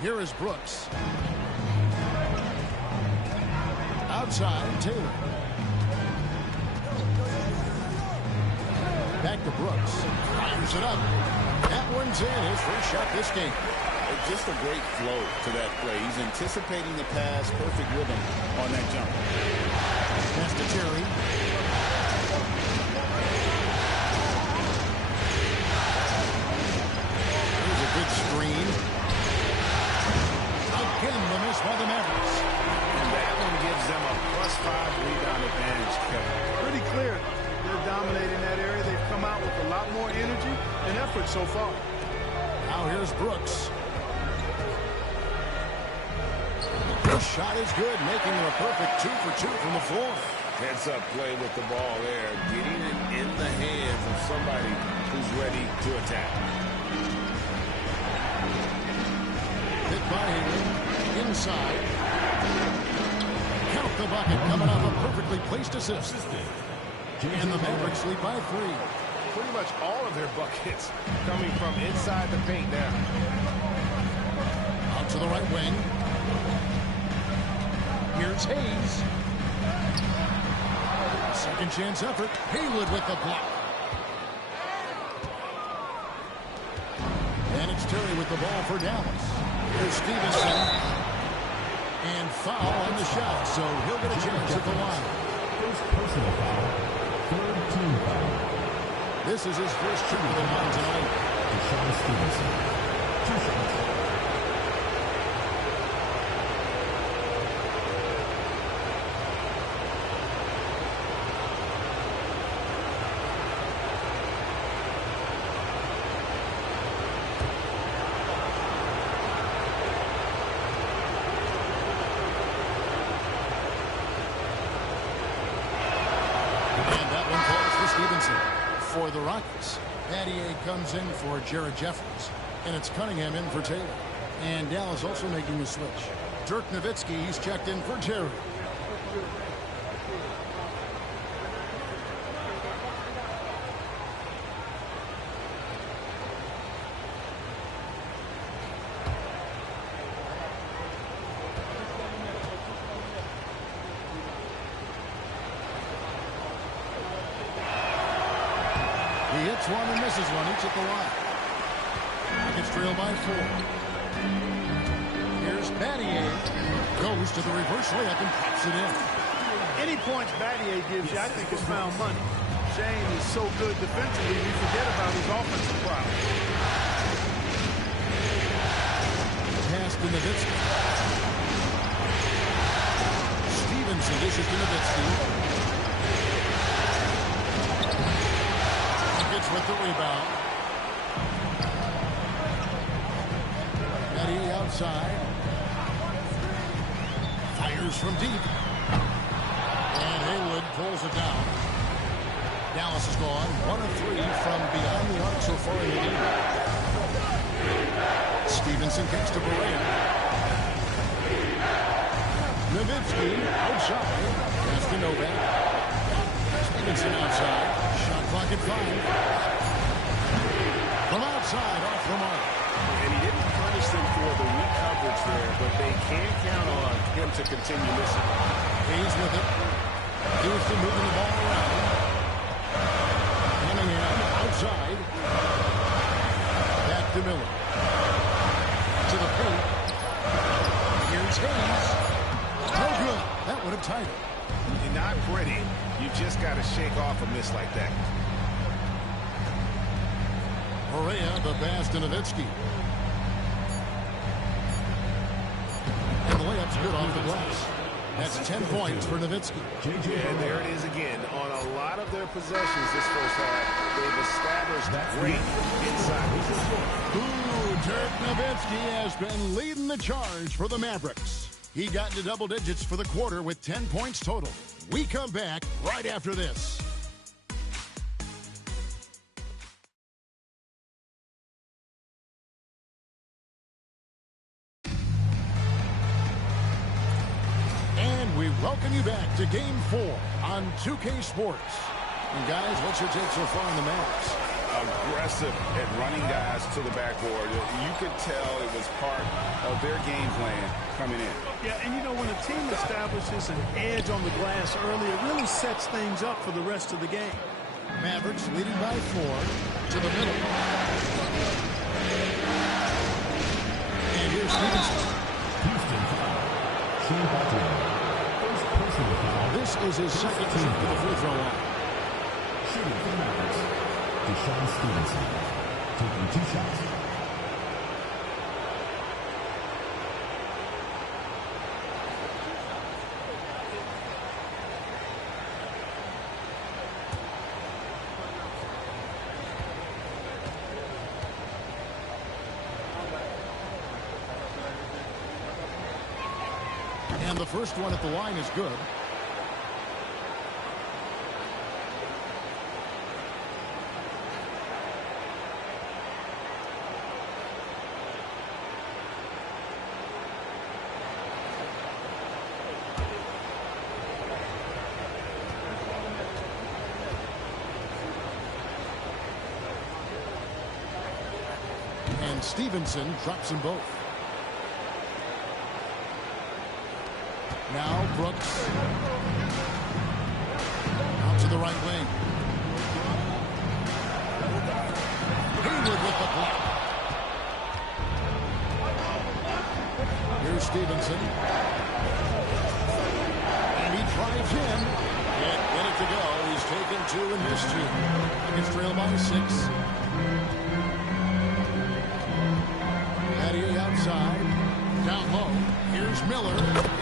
Here is Brooks. Outside, Taylor. Back to Brooks. Fires it up. That one's in. His first shot this game. Just a great flow to that play. He's anticipating the pass, perfect rhythm on that jump. Pass to Terry. Here's a good screen. Again, the miss by the Mavericks. And that one gives them a +5 rebound advantage. so far. Now here's Brooks. The shot is good, making it a perfect 2 for 2 from the floor. Heads-up play with the ball there, getting it in the hands of somebody who's ready to attack. Hit by Hayward. Inside. Count the bucket coming off a perfectly placed assist. And the Mavericks lead by 3. Pretty much all of their buckets coming from inside the paint now. Out to the right wing. Here's Hayes. Second chance effort. Haywood with the block. And it's Terry with the ball for Dallas. Here's Stevenson. And foul on the shot, so he'll get a chance at the line. First personal foul. Third team foul. This is his first trip to the line tonight. Deshaun Stevenson. 2 shots. For the Rockets, Battier comes in for Jared Jeffries, and it's Cunningham in for Taylor. And Dallas also making a switch. Dirk Nowitzki, he's checked in for Terry. He hits one and misses one. Each at the line. Rockets trail by 4. Here's Battier. Goes to the reverse layup and pops it in. Any points Battier gives you, I think, is found money. Shane is so good defensively, we forget about his offensive prowess. Pass to Nowitzki. Stevenson dishes to Nowitzki. With the rebound. Eddie outside. Fires from deep. And Haywood pulls it down. Dallas is gone 1 of 3 from beyond the arc so far in the game. Stevenson kicks to Berea. Nowitzki outside. Pass to Novak. Stevenson outside. Shot clock at 5. From outside, off the mark. And he didn't punish them for the weak coverage there, but they can count on him to continue missing. He's with it. Houston moving the ball around. Cunningham outside. Back to Miller. To the paint. Here's Hayes. No good. That would have tied it. You're not pretty. You just got to shake off a miss like that. Berea, the pass to Nowitzki. And the layup's good off the glass. That's 10 points for Nowitzki. And there it is again. On a lot of their possessions this first half, they've established great inside. Ooh, Dirk Nowitzki has been leading the charge for the Mavericks. He got into double digits for the quarter with 10 points total. We come back right after this. And we welcome you back to Game 4 on 2K Sports. And guys, what's your take so far on the Mavericks? Aggressive at running guys to the backboard. You could tell it was part of their game plan coming in. Yeah, and you know, when a team establishes an edge on the glass early, it really sets things up for the rest of the game. Mavericks leading by 4 to the middle. And here's Stevenson. Houston foul. Shane Battier. First personal foul. This is his second trip to the free throw line. Shooting for the Mavericks. Deshaun Stevenson. Taking 2 shots. And the first one at the line is good. And Stevenson drops them both. Now Brooks. Out to the right wing. Hayward with the block. Here's Stevenson. And he drives in. Can't get it to go. He's taken 2 and missed 2. Nuggets trail by 6. Battier outside. Down low. Here's Miller.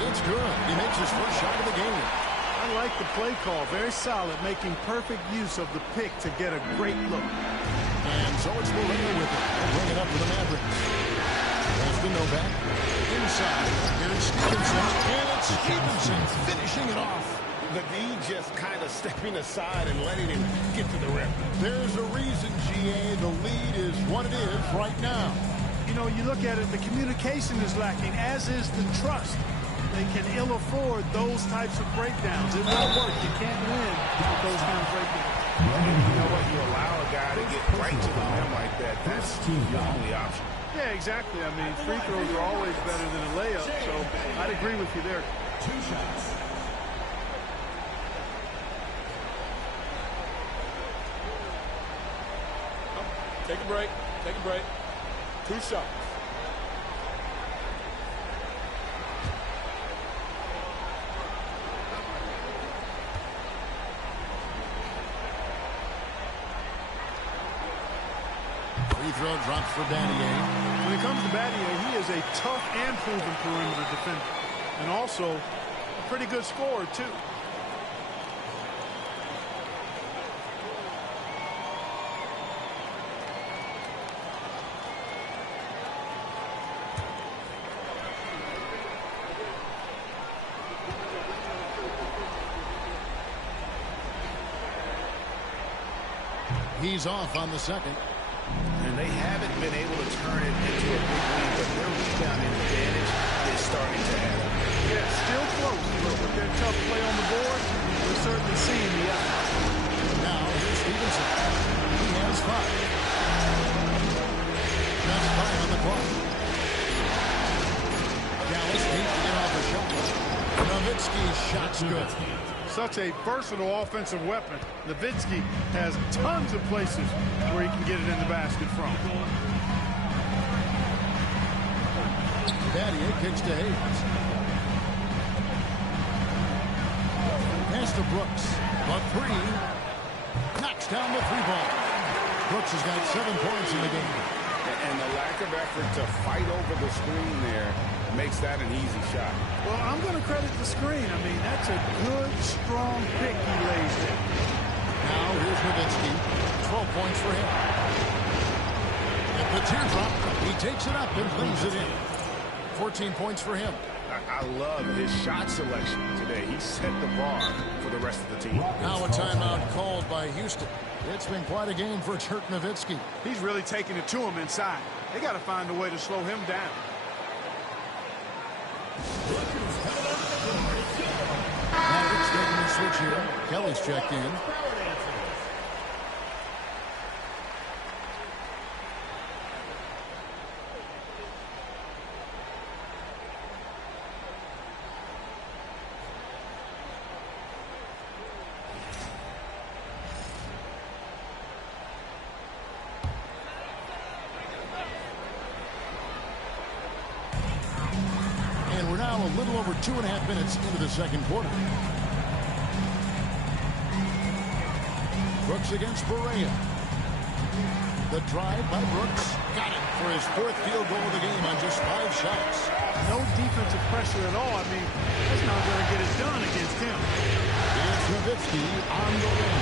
It's good. He makes his first shot of the game. I like the play call. Very solid, making perfect use of the pick to get a great look. And so it's Moreno with it. They'll bring it up to the Mavericks. Preston Novak. Inside. Here's Stevenson. And it's Stevenson finishing it off. The D just kind of stepping aside and letting him get to the rim. There's a reason, GA. The lead is what it is right now. You know, you look at it, the communication is lacking, as is the trust. They can ill afford those types of breakdowns. It won't work. You can't win with those kind of breakdowns. And you know what? You allow a guy to get right to the rim like that. That's the only option. Yeah, exactly. I mean, free throws are always better than a layup, so I'd agree with you there. 2 shots. Take a break. Take a break. 2 shots. Free throw drops for Battier. When it comes to Battier, he is a tough and proven perimeter defender. And also a pretty good scorer, too. He's off on the second. And they haven't been able to turn it into a big lead, but their rebounding advantage is starting to add up. Yeah, still close, but with their tough play on the board, we're certainly seeing the effort. Now here's Stevenson. He has 5. Just 5 on the clock. Dallas needs to get off a shot. Nowitzki's shot's good. Such a versatile offensive weapon. Nowitzki has tons of places where he can get it in the basket from. Battier kicks to Hayes. Pass to Brooks. A 3. Knocks down the 3-ball. Brooks has got 7 points in the game. And the lack of effort to fight over the screen there makes that an easy shot. Well, I'm going to credit the screen. I mean, that's a good, strong pick he lays there. Now here's Nowitzki. 12 points for him. At the teardrop, he takes it up and lays it in. 14 points for him. I love his shot selection today. He set the bar for the rest of the team. Now a timeout called by Houston. It's been quite a game for Dirk Nowitzki. He's really taking it to him inside. They got to find a way to slow him down. Mavericks taking the switch here. Kelly's checked in. And we're now a little over 2.5 minutes into the second quarter. Brooks against Barea. The drive by Brooks. Got it for his 4th field goal of the game on just 5 shots. No defensive pressure at all. I mean, that's not going to get it done against him. It's Nowitzki on the wing.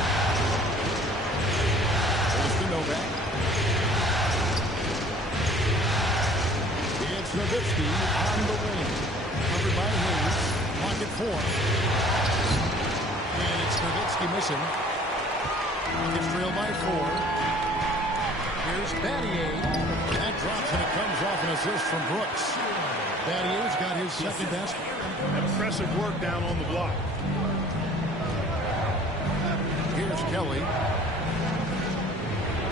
Goes to Novak. It's Nowitzki on the wing. Covered by Hayes. it 4. And it's Nowitzki missing. It's trailed by 4. Here's Battier. That drops and it comes off an assist from Brooks. Battier's got his second basket. Impressive work down on the block. Here's Kelly.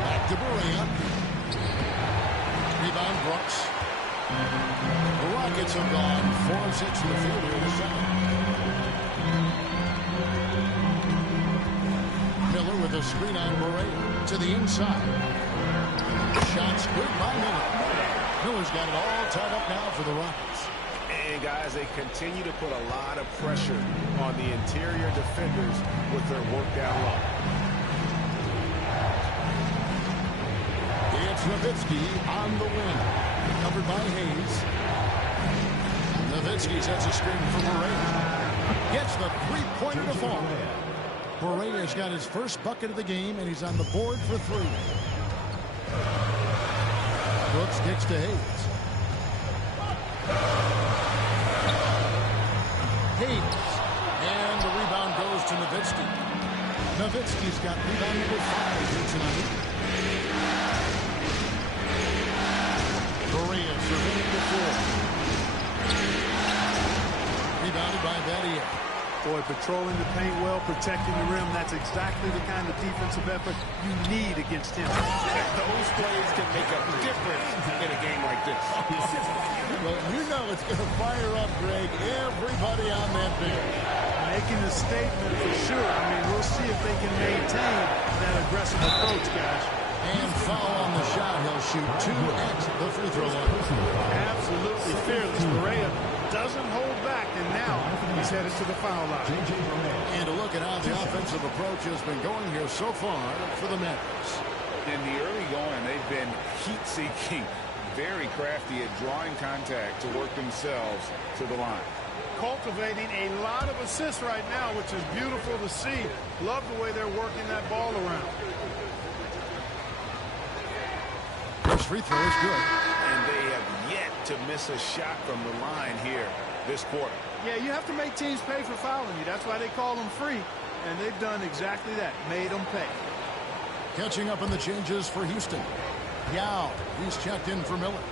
Back to Berea. Rebound Brooks. The Rockets have gone 4-6 in the field here in the second. Miller with a screen on Berea to the inside. Shots good by Miller. Miller's got it all tied up now for the Rockets. And guys, they continue to put a lot of pressure on the interior defenders with their work down low. It's Nowitzki on the wing. Covered by Hayes. Nowitzki sets a screen for Berea. Gets the three-pointer to fall. Berea's got his first bucket of the game, and he's on the board for 3. Brooks kicks to Hayes. Hayes. And the rebound goes to Nowitzki. Nowitzki's got rebound number 5 here tonight. Berea surveying the floor. Rebounded by Battier. Boy, patrolling the paint well, protecting the rim. That's exactly the kind of defensive effort you need against him. Those plays can make a difference in a game like this. Well, you know it's going to fire up, Greg, everybody on that bench. Making a statement for sure. I mean, we'll see if they can maintain that aggressive approach, guys. And foul on the shot. He'll shoot 2 at the free throw line. Absolutely fearless. Berea doesn't hold back, and now he's headed to the foul line. And a look at how the offensive approach has been going here so far for the Mavericks. In the early going, they've been heat-seeking, very crafty at drawing contact to work themselves to the line. Cultivating a lot of assists right now, which is beautiful to see. Love the way they're working that ball around. First free throw is good. And they have yet to miss a shot from the line here this quarter. Yeah, you have to make teams pay for fouling you. That's why they call them free. And they've done exactly that, made them pay. Catching up on the changes for Houston. Yao, he's checked in for Miller.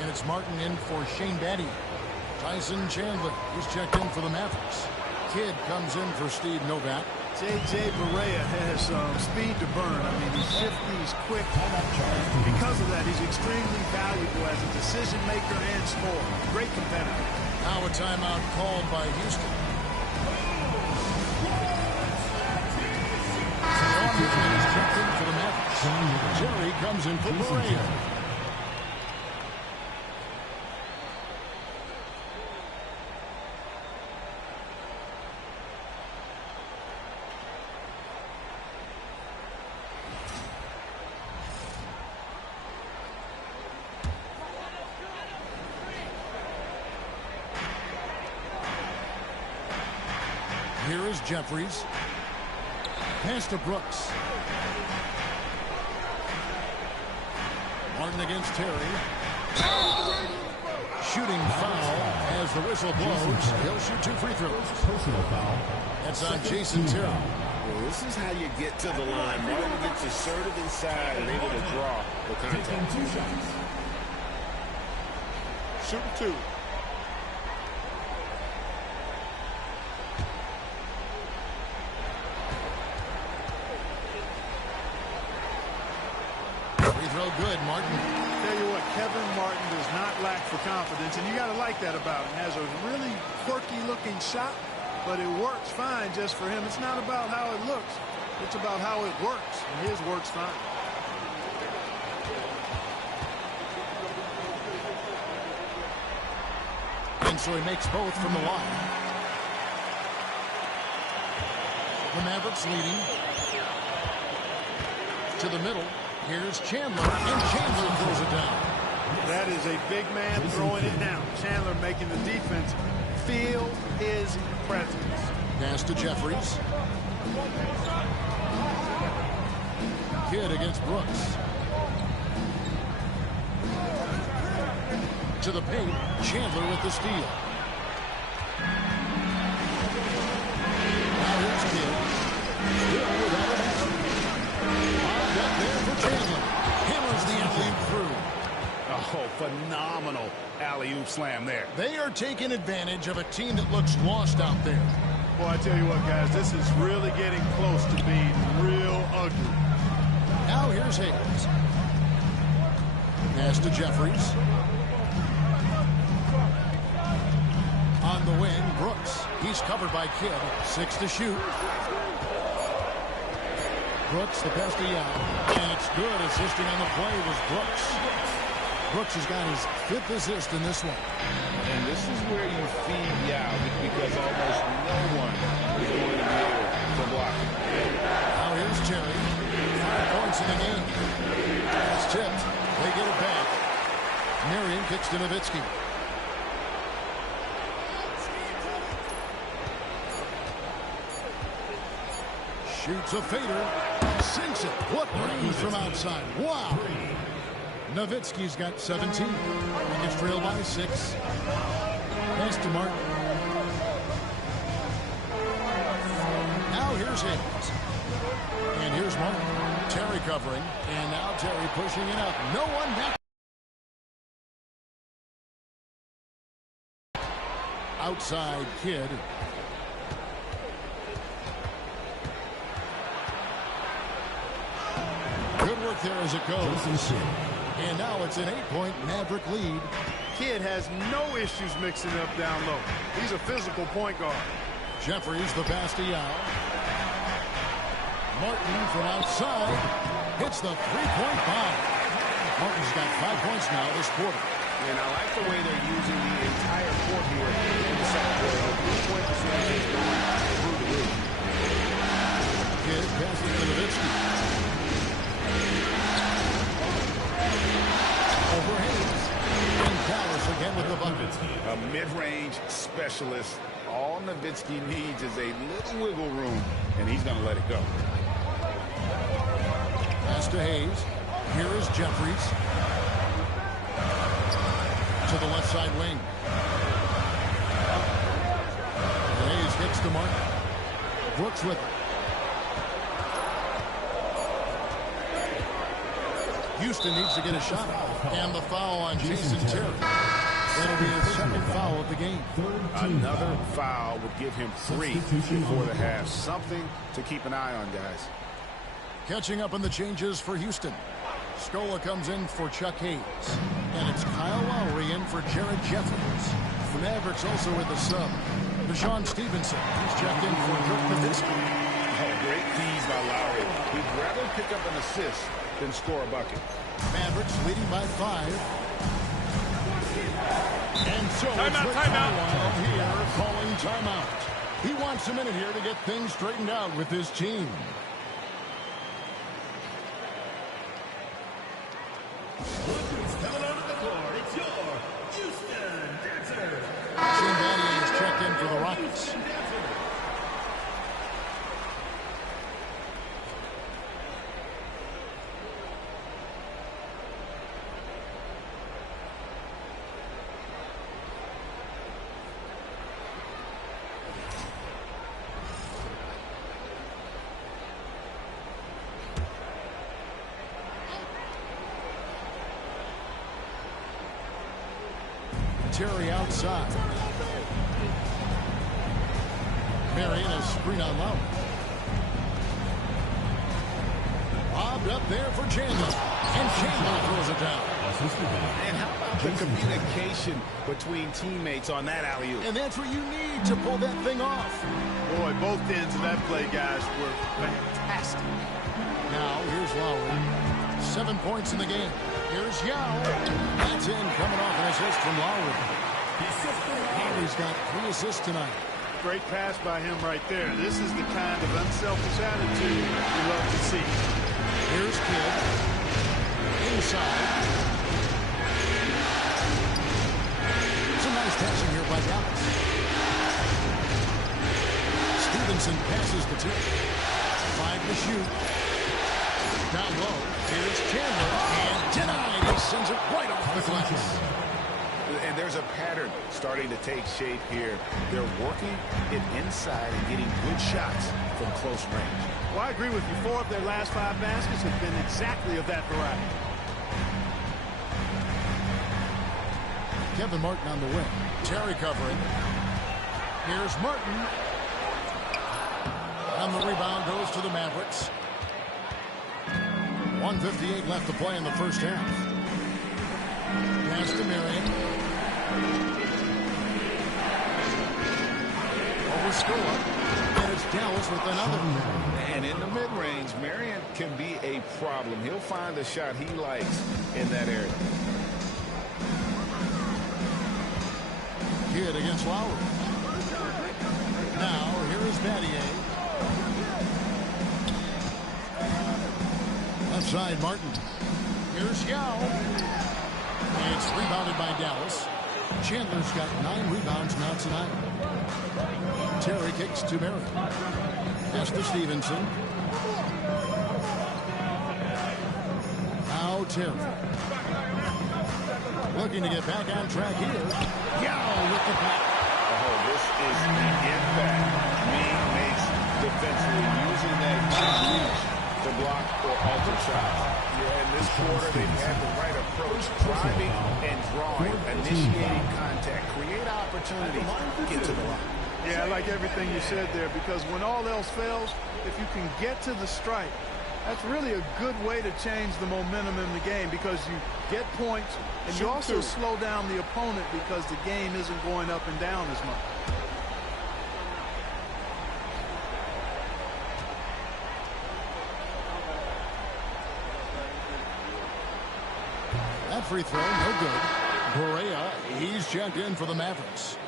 And it's Martin in for Shane Battier. Tyson Chandler, he's checked in for the Mavericks. Kidd comes in for Steve Novak. J.J. Berea has speed to burn. I mean, he's shifty, he's quick. Because of that, he's extremely valuable as a decision maker and scorer. Great competitor. Now a timeout called by Houston. He's checked in for the Mavericks. Jerry comes in for Berea. Here is Jeffries. Pass to Brooks. Martin against Terry. Shooting foul as the whistle blows. He'll shoot 2 free throws. Personal foul. That's on Jason Terry. Well, this is how you get to the line. Martin gets assertive inside and able to draw the contact. Taking 2 shots. Shooting 2. Throw good, Martin. Tell you what, Kevin Martin does not lack for confidence, and you got to like that about him. Has a really quirky-looking shot, but it works fine just for him. It's not about how it looks. It's about how it works, and his works fine. And so he makes both from the line. The Mavericks leading. To the middle. Here's Chandler, and Chandler throws it down. That is a big man throwing it down. Chandler making the defense feel his presence. Pass to Jeffries. Kidd against Brooks. To the paint, Chandler with the steal. phenomenal alley-oop slam there. They are taking advantage of a team that looks lost out there. Boy, I tell you what, guys, this is really getting close to being real ugly. Now here's Hayes. Pass to Jeffries. On the wing, Brooks. He's covered by Kidd. 6 to shoot. Brooks, the pass to Yao. And it's good. Assisting on the play was Brooks. Brooks has got his 5th assist in this one. And this is where you feed Yao because almost no one is going to be able to block him. Now here's Terry. 5 points in the game. It's tipped. They get it back. Marion kicks to Nowitzki. Shoots a fader. Sinks it. What range from outside. Wow. Nowitzki's got 17. He gets trailed by 6. Pass to Martin. Now here's Hayes. And here's Martin. Terry covering. And now Terry pushing it up. No one back. Outside Kidd. Good work there as it goes. And now it's an 8-point Maverick lead. Kidd has no issues mixing it up down low. He's a physical point guard. Jeffries, the pass to Yao. Martin from outside hits the 3-point bomb. Martin's got 5 points now this quarter. And I like the way they're using the entire court here in the second quarter. The 3-point percentage is going through the roof. Kidd passes to Nowitzki. Over Hayes. And Dallas again with the bucket. A mid-range specialist. All Nowitzki needs is a little wiggle room, and he's going to let it go. Pass to Hayes. Here is Jeffries. To the left side wing. And Hayes gets to Martin. Brooks with it. Houston needs to get a shot. And the foul on Jason Terry. That'll be his 2nd foul of the game. Another foul would give him 3 before the half. Something to keep an eye on, guys. Catching up on the changes for Houston. Scola comes in for Chuck Hayes. And it's Kyle Lowry in for Jared Jeffries. The Mavericks also with the sub. Deshaun Stevenson. He's checked in for Dirk Nowitzki. Oh, great fees by Lowry. He'd rather pick up an assist than score a bucket. Mavericks leading by 5. And so timeout. Here calling timeout. He wants a minute here to get things straightened out with his team. Coming onto the court, it's your Houston Dancers. Shane Battier is checked in for the Rockets. Terry outside. Marion a screen on Lowry. Lobbed up there for Chandler. And Chandler throws it down. And how about the communication between teammates on that alley-oop? And that's what you need to pull that thing off. Boy, both ends of that play, guys, were fantastic. Now, here's Lowry. 7 points in the game. Here's Yao. That's in, coming off an assist from Lowry. Lowry's got 3 assists tonight. Great pass by him right there. This is the kind of unselfish attitude we love to see. Here's Kidd. Inside. Some nice passing here by Dallas. Stevenson passes the tip. 5 to shoot. Down low. Here's Chandler. And denied. He sends it right off the glass. And there's a pattern starting to take shape here. They're working it inside and getting good shots from close range. Well, I agree with you. 4 of their last 5 baskets have been exactly of that variety. Kevin Martin on the wing. Terry covering. Here's Martin. And the rebound goes to the Mavericks. 1:58 left to play in the first half. Pass to Marion. Over score. And it's Dallas with another. And in the mid-range, Marion can be a problem. He'll find the shot he likes in that area. Kidd against Lowry. Now, here is Battier. Left side, Martin. Here's Yao. It's rebounded by Dallas. Chandler's got 9 rebounds now tonight. Terry kicks to Marion. Pass to Stevenson. Now Terry. Looking to get back on track here. Yao with the pass. Oh, this is the impact being made defensively, using that reach to block or alter shots. Yeah, in this quarter, they've had the right approach, driving and drawing, initiating contact, create opportunity, get to the line. Yeah, I like everything you said there, because when all else fails, if you can get to the strike, that's really a good way to change the momentum in the game, because you get points and you also slow down the opponent because the game isn't going up and down as much. That free throw, no good. Barea, he's checked in for the Mavericks.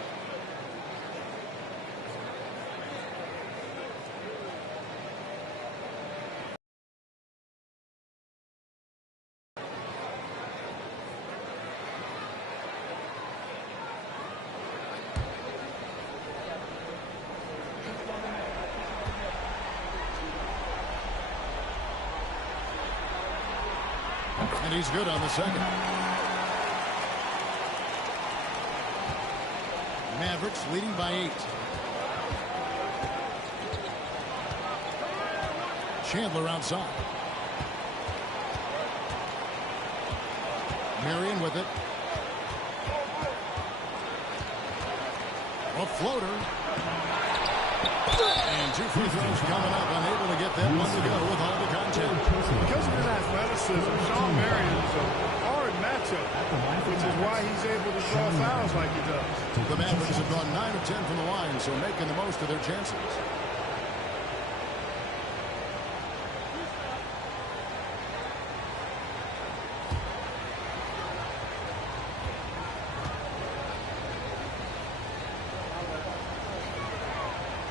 And he's good on the second. Mavericks leading by 8. Chandler outside. Marion with it. A floater. And 2 free throws coming up. Unable to get that one to go with all the content. Because of his athleticism, Shawn Marion is a hard matchup, which is why he's able to draw fouls like he does. The Mavericks have gone 9 of 10 from the line, so making the most of their chances.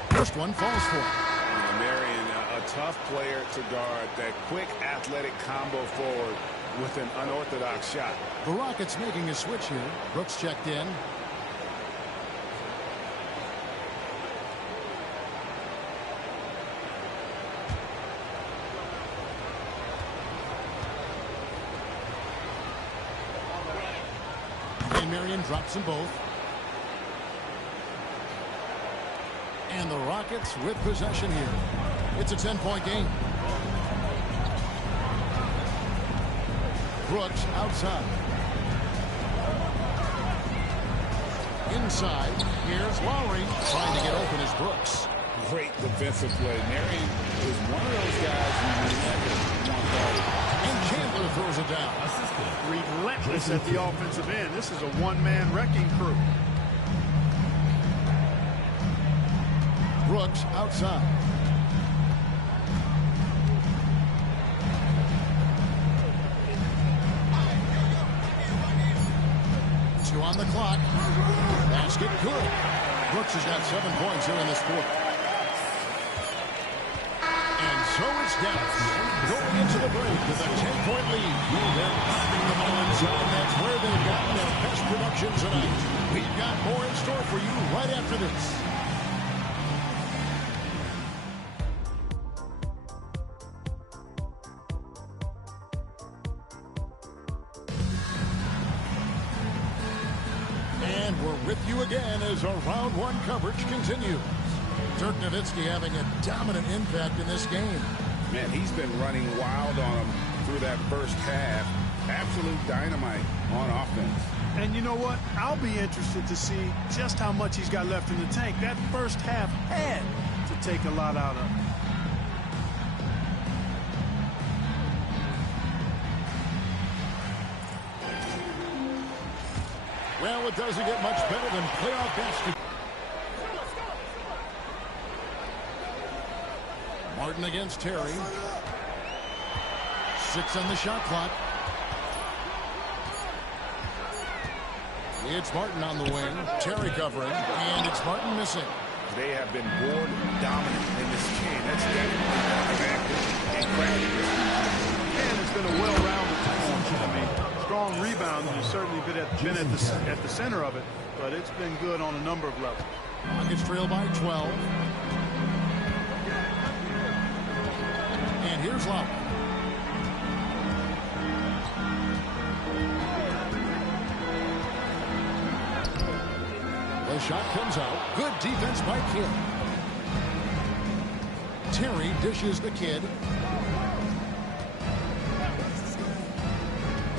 First one falls for him. Marion, a tough player to guard. That quick athletic combo forward with an unorthodox shot. The Rockets making a switch here. Brooks checked in. And Marion drops them both. And the Rockets with possession here. It's a 10-point game. Brooks outside. Inside. Here's Lowry. Trying to get open is Brooks. Great defensive play. Marion is one of those guys who never want guarded. And Chandler throws it down. Relentless at the offensive end. This is a one-man wrecking crew. Brooks outside. Two on the clock. Basket good. Brooks has got 7 points here in this quarter. And so it's Dallas going into the break with a 10-point lead. They're popping the ball inside. That's where they've gotten their best production tonight. We've got more in store for you right after this. With you again as our round 1 coverage continues. Dirk Nowitzki having a dominant impact in this game. Man, he's been running wild on him through that first half. Absolute dynamite on offense. And you know what? I'll be interested to see just how much he's got left in the tank. That first half had to take a lot out of him. Well, it doesn't get much better than playoff basketball. Martin against Terry. 6 on the shot clock. It's Martin on the wing. Terry covering. And it's Martin missing. They have been board dominant in this game. That's definitely not a factor in crowding. And it's been a well-rounded performance. I mean, strong rebounds has certainly been at the center of it, but it's been good on a number of levels. Rockets trail by 12. And here's Lowry. The shot comes out. Good defense by Kidd. Terry dishes the Kidd.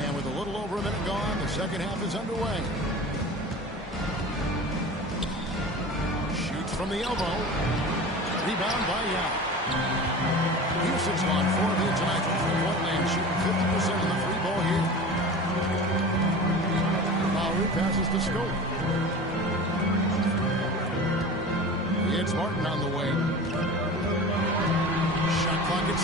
And with a little over a minute gone, the second half is underway. Shoots from the elbow. Rebound by Young. Houston's gone 4 of 8 tonight from three-point land, shooting 50% of the free ball here. Lowry passes to Scope. It's Martin on the wing. Shot clock at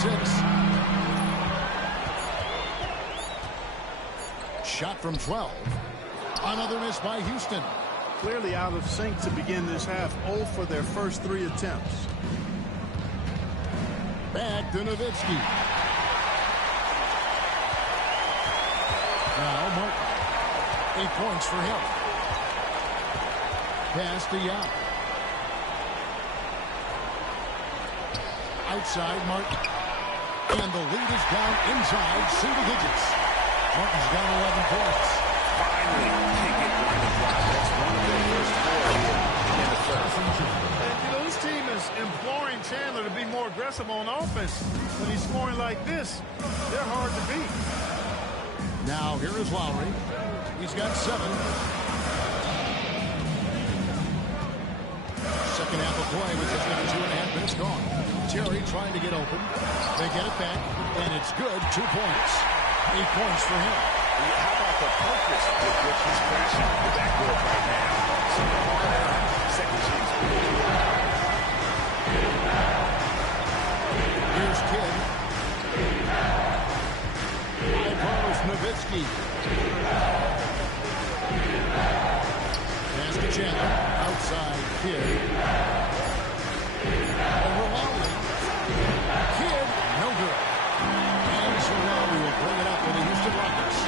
6. Shot from 12. Another miss by Houston. Clearly out of sync to begin this half. 0 for their first 3 attempts. Back to Nowitzki. Now Martin. 8 points for him. Pass to Young. Outside Martin. And the lead is down inside single digits. Martin's down 11 points. Finally, they get one to drive. That's one of their first 4 here in the third. And, you know, this team is imploring Chandler to be more aggressive on offense. When he's scoring like this, they're hard to beat. Now here is Lowry. He's got 7. Second half of play with just under 2.5 minutes gone. Terry trying to get open. They get it back, and it's good. 2 points. 8 points for him. How about the focus with which he's crashing the backboard right now? Some hard error. Second chance. Here's Kidd. Ivars Nowitzki. Pass to Chandler. Outside Kidd. Over Lowry. Kidd, no good. And so Lowry will bring it up for the Houston Rockets.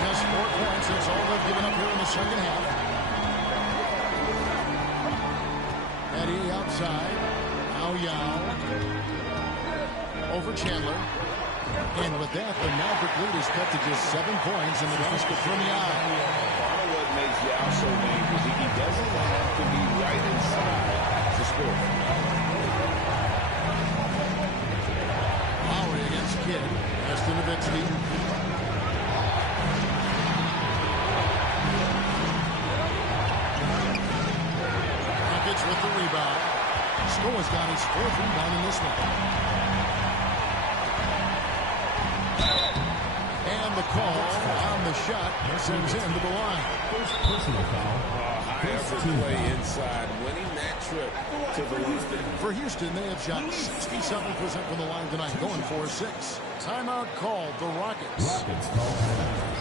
Just 4 points. That's all they've given up here in the second half. Eddie outside. Now Yao. Over Chandler. And with that, the Maverick lead is cut to just 7 points in the basket from Yao. Part of what makes Yao so dangerous, he doesn't have to be right inside to score. Lowry against Kidd. Pass to Nowitzki. Rockets with the rebound. Score's got his 4th rebound in this one. And the call on the shot sends him to the line. First personal foul. High effort play inside, winning that trip to the line. For Houston, they have shot 67% from the line tonight, going 4-6. Timeout called the Rockets. Rockets call timeout.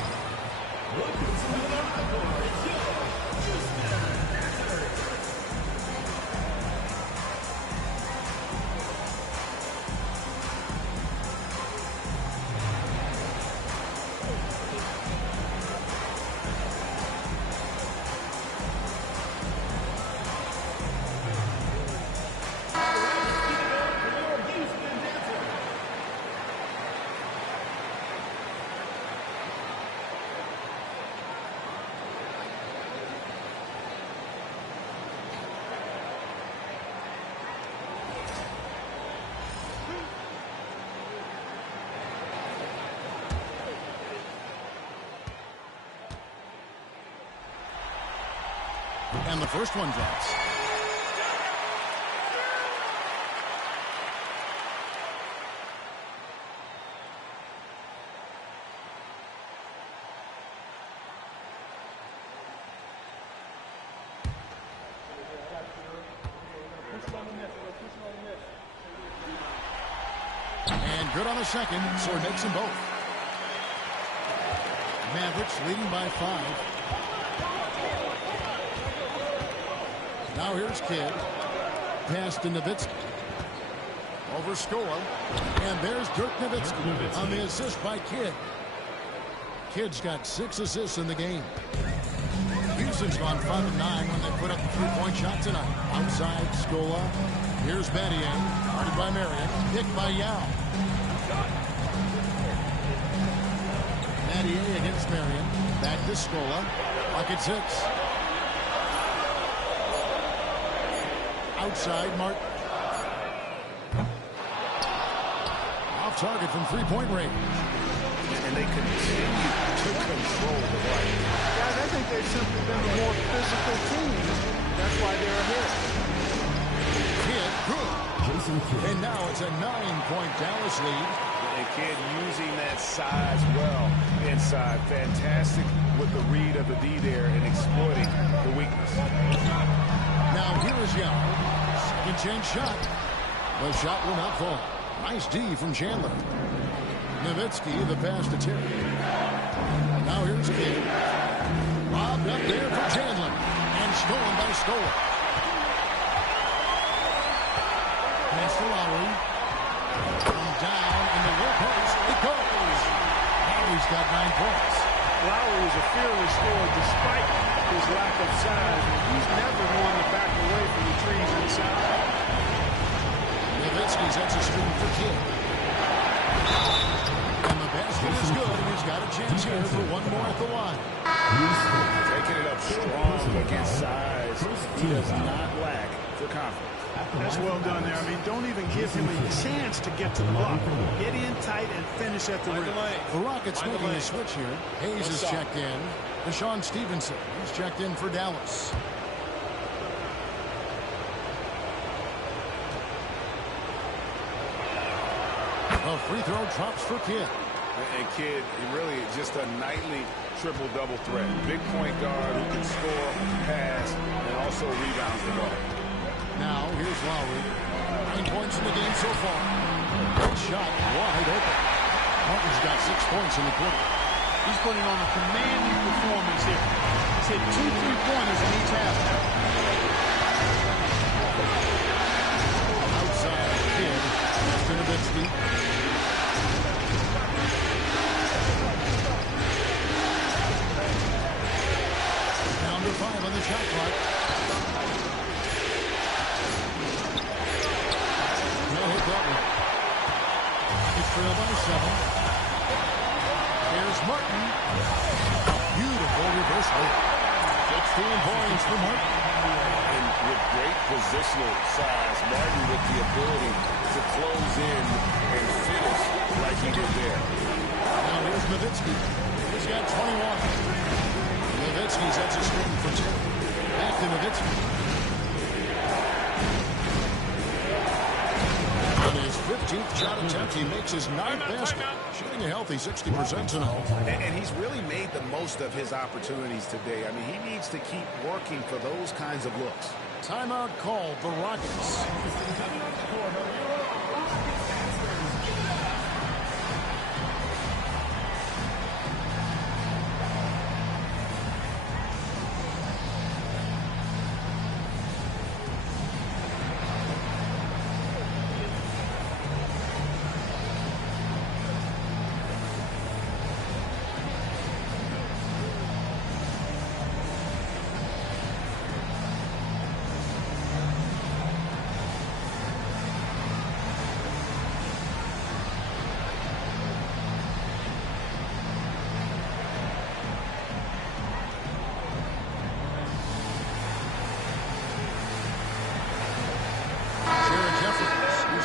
And the first one drops. And good on the second, so he makes them both. Mavericks leading by 5. Now here's Kidd. Pass to Nowitzki. Over Scola. And there's Dirk Nowitzki on the assist by Kidd. Kidd's got 6 assists in the game. Houston's gone 5-9 when they put up the three-point shot tonight. Outside Scola. Here's Battier. Guarded by Marion. Picked by Yao. Battier against Marion. Back to Scola. Pocket 6. Outside Martin. Off target from three-point range. And they continue to control the ball. Guys, I think they've simply been the more physical team. That's why they're ahead. Kidd, good. Jason Kidd. And now it's a 9-point Dallas lead. And Kidd using that size well inside. Fantastic with the read of the D there and exploiting the weakness. Now here is Yao. Second chance shot. The shot will not fall. Nice D from Chandler. Nowitzki, the pass to Terry. Now here's Kidd. Lobbed up there for Chandler. And stolen by Scola. Pass to Lowry. From down in the low post. It goes. Lowry's got 9 points. Lowry is a fearless scorer despite his lack of size. He's never one to back away from the trees inside. Nowitzki sets a screen for Kidd. And the basket is good, and he's got a chance here for one more at the line. Taking it up strong against size. He does not lack for confidence. That's well done there. I mean, don't even give him a chance to get to the block. Get in tight and finish at the rim. The Rockets making a switch here. Hayes is checked in. Deshaun Stevenson is checked in for Dallas. A free throw drops for Kidd. And Kidd, he really is just a nightly triple-double threat. Big point guard who can score, pass, and also rebounds the ball. Now, here's Lowry. 9 points in the game so far. Good shot, wide open. Martin's got 6 points in the quarter. He's putting on a commanding performance here. He's hit 2 3-pointers in each half. Outside, Kidd. That's to Nowitzki. Down to 5 on the shot clock. No hit that one. It's trail by 7. Here's Martin. Beautiful reverse layup. 16 points for Martin. And with great positional size, Martin with the ability to close in and finish like he did there. Now here's Nowitzki. He's got 21. Nowitzki sets a screen for 2. Back to Nowitzki. On his 15th shot attempt, he makes his 9th basket, shooting a healthy 60% tonight. And he's really made the most of his opportunities today. I mean, he needs to keep working for those kinds of looks. Timeout called the Rockets.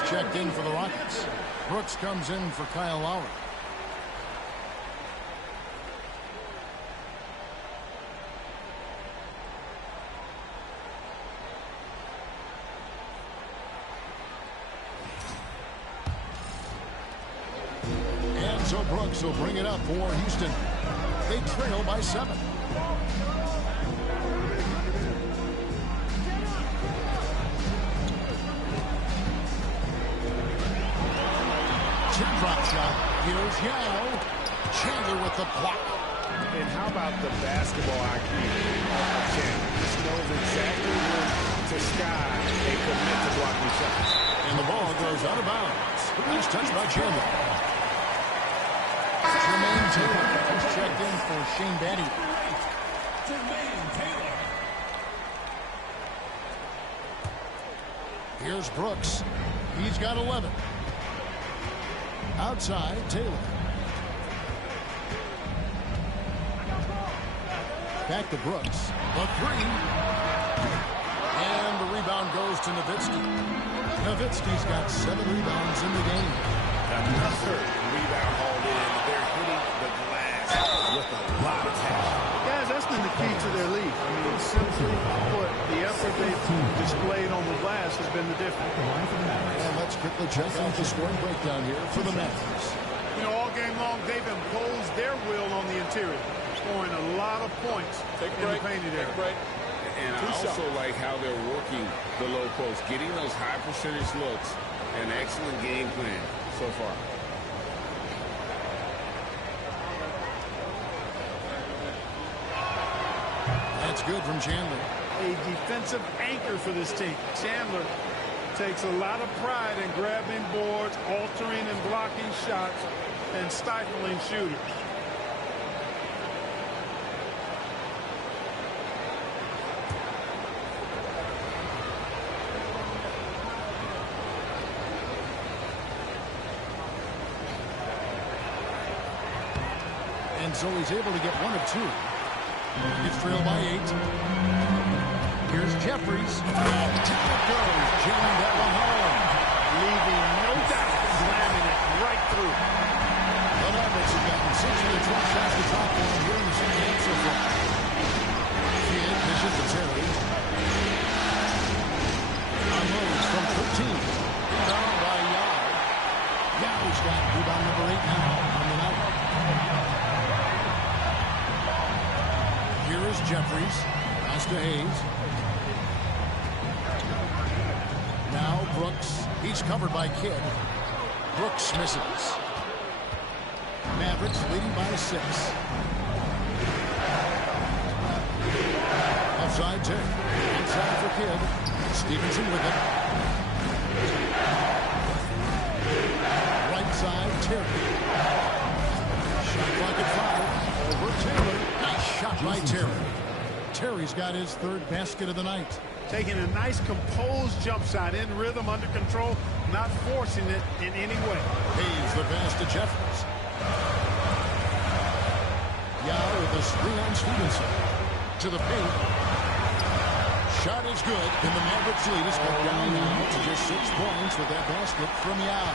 Checked in for the Rockets. Brooks comes in for Kyle Lowry. So Brooks will bring it up for Houston. They trail by 7. Drop shot. Here's Yao. Chandler with the block. And how about the basketball IQ of Chandler? He knows exactly when to sky and commit to blocking shots. And the ball goes out of bounds. Nice touch by Chandler. Jermaine Taylor has checked in for Shane Batty. Jermaine Taylor. Here's Brooks. He's got 11. Outside, Taylor. Back to Brooks. The 3. And the rebound goes to Nowitzki. Nowitzki's got 7 rebounds in the game. Another rebound hauled in. They're hitting the glass with a lot of passion. Guys, that's been the key to their lead. I mean, simply put, the effort they've displayed on the glass has been the difference. And let's quickly check out the scoring breakdown here for the Mavericks. You know, all game long, they've imposed their will on the interior, scoring a lot of points in the painted area. And I also like how they're working the low post, getting those high percentage looks. An excellent game plan so far. That's good from Chandler. A defensive anchor for this team. Chandler takes a lot of pride in grabbing boards, altering and blocking shots, and stifling shooters. And so he's able to get 1 of 2. He's trailed by 8. Here's Jeffries. Down it goes. Jailing that one home. Leaving no doubt, slamming it right through. The Mavericks have gotten 6 of the 12 shots to drop on here in the second half so far. Kidd pitches to Terry. Unloads from 13. Rebound by Yao. Yao's got rebound number 8 now on the night. Here is Jeffries. Pass to Hayes. Now Brooks. He's covered by Kidd. Brooks misses. Mavericks leading by 6. Offside Terry. Inside for Kidd. Stevenson with it. Right side Terry. Shot clock at 5. Over Taylor. Nice shot by Terry. Terry's got his 3rd basket of the night. Taking a nice composed jump shot in rhythm, under control, not forcing it in any way. Hayes the pass to Jeffries. Yao with a screen on Stevenson. To the paint. Shot is good, and the Mavericks lead is cut down now to just 6 points with that basket from Yao.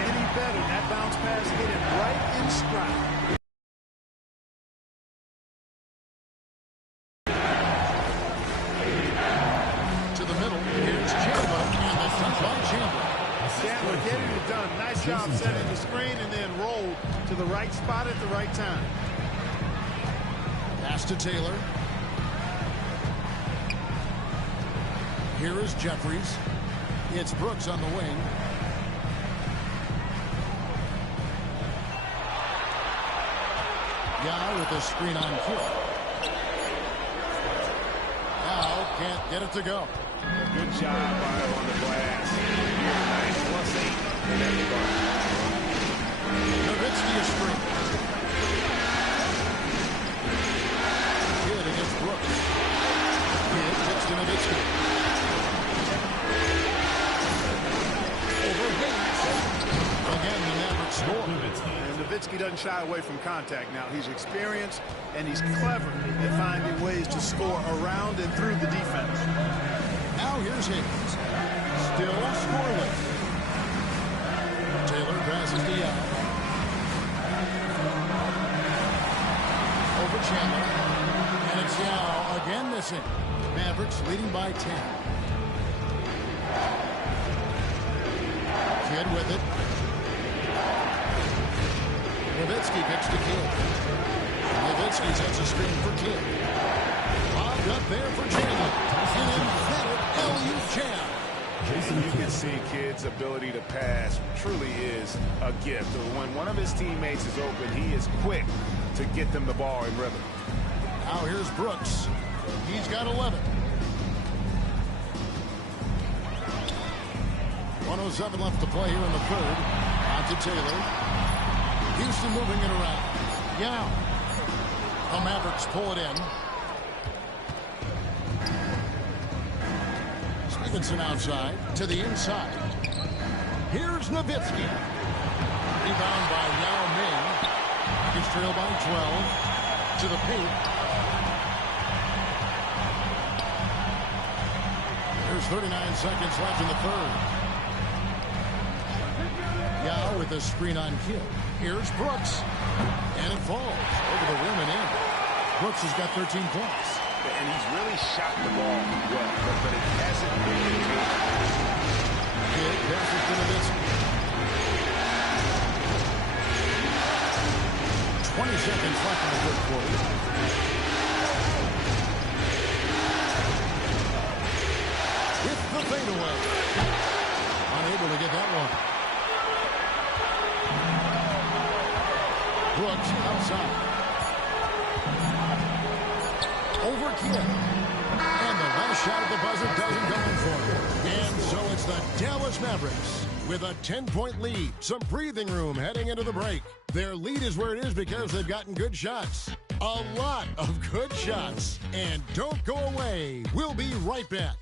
Any better, that bounce pass hit him right in stride. Chandler getting it done. Nice job setting the screen and then rolled to the right spot at the right time. Pass to Taylor. Here is Jeffries. It's Brooks on the wing. Yao with the screen on Kidd. Yao can't get it to go. Good job by him on the glass. Nice +8 in that regard. Nowitzki is free. Kidd against Brooks. Kidd gets to Nowitzki. Over Hayes. Again, the Mavericks score. And Nowitzki doesn't shy away from contact now. He's experienced and he's clever at finding ways to score around and through the defense. Now here's Hayes. Still scoreless. Taylor passes to Yao. Over Chandler. And it's Yao again missing. Mavericks leading by 10. Kidd with it. Nowitzki pitched to Kidd. Nowitzki sets a screen for Kidd. Lobbed up there for Chandler. An emphatic LU jam. You can see Kidd's ability to pass truly is a gift. When one of his teammates is open, he is quick to get them the ball in rhythm. Now here's Brooks. He's got 11. 1:07 left to play here in the third. On to Taylor. Houston moving it around. Yeah. The Mavericks pull it in. Stevenson outside to the inside. Here's Nowitzki. Rebound by Yao Ming. He's trailed by 12. To the paint. There's 39 seconds left in the third. Yao with a screen on Kidd. Here's Brooks. And it falls over the rim and in. Brooks has got 13 points. And he's really shot the ball well, but it hasn't been contagious. Kidd passes to Nowitzki. 20 seconds left in the third quarter. With the fadeaway. Unable to get that one. Brooks outside. Over Kidd. And the last shot at the buzzer doesn't go in for it. And so it's the Dallas Mavericks with a 10-point lead. Some breathing room heading into the break. Their lead is where it is because they've gotten good shots. A lot of good shots. And don't go away. We'll be right back.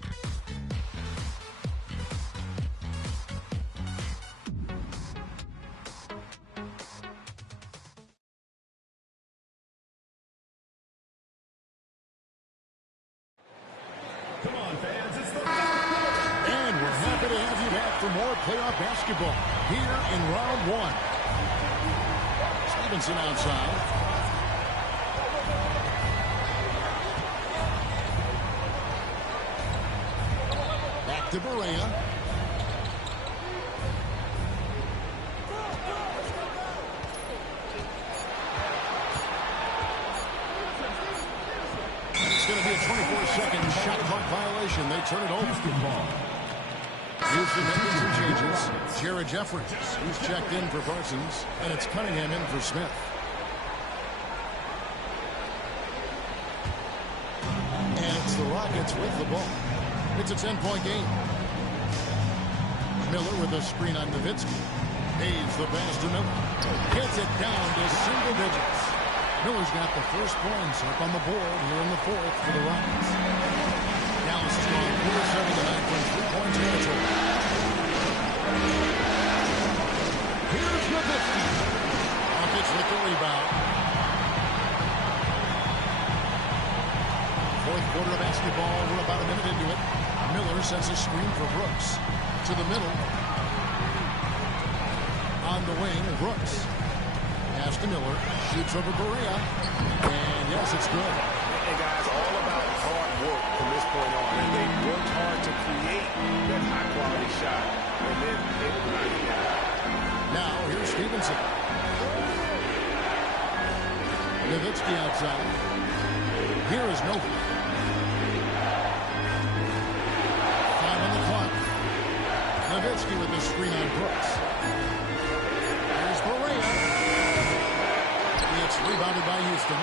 Come on, fans, it's the And we're happy to have you back for more playoff basketball here in round one. Stevenson outside. Back to Barea. It's going to be a 24-second shot clock violation. They turn it over. Houston making some changes. Jared Jeffries, who's checked in for Parsons, and it's Cunningham in for Smith. And it's the Rockets with the ball. It's a 10-point game. Miller with a screen on Nowitzki. Hayes the pass to Miller. Gets it down to single digits. Miller's got the first points up on the board here in the fourth for the Rockets. Dallas has gone 47 tonight from 3-point territory. Here's Nowitzki. Rockets with the rebound. Fourth quarter of basketball. We're about a minute into it. Miller sends a screen for Brooks. To the middle. On the wing, Brooks. Pass to Miller. Shoots over Barea. And yes, it's good. And guys, all about hard work from this point on. And they worked hard to create that high-quality shot. And then they were knocking it out. Now, here's Stevenson. Nowitzki outside. Here is Novi. Time on the clock. Nowitzki with the screen on Brooks. Here's Barea. It's rebounded by Houston.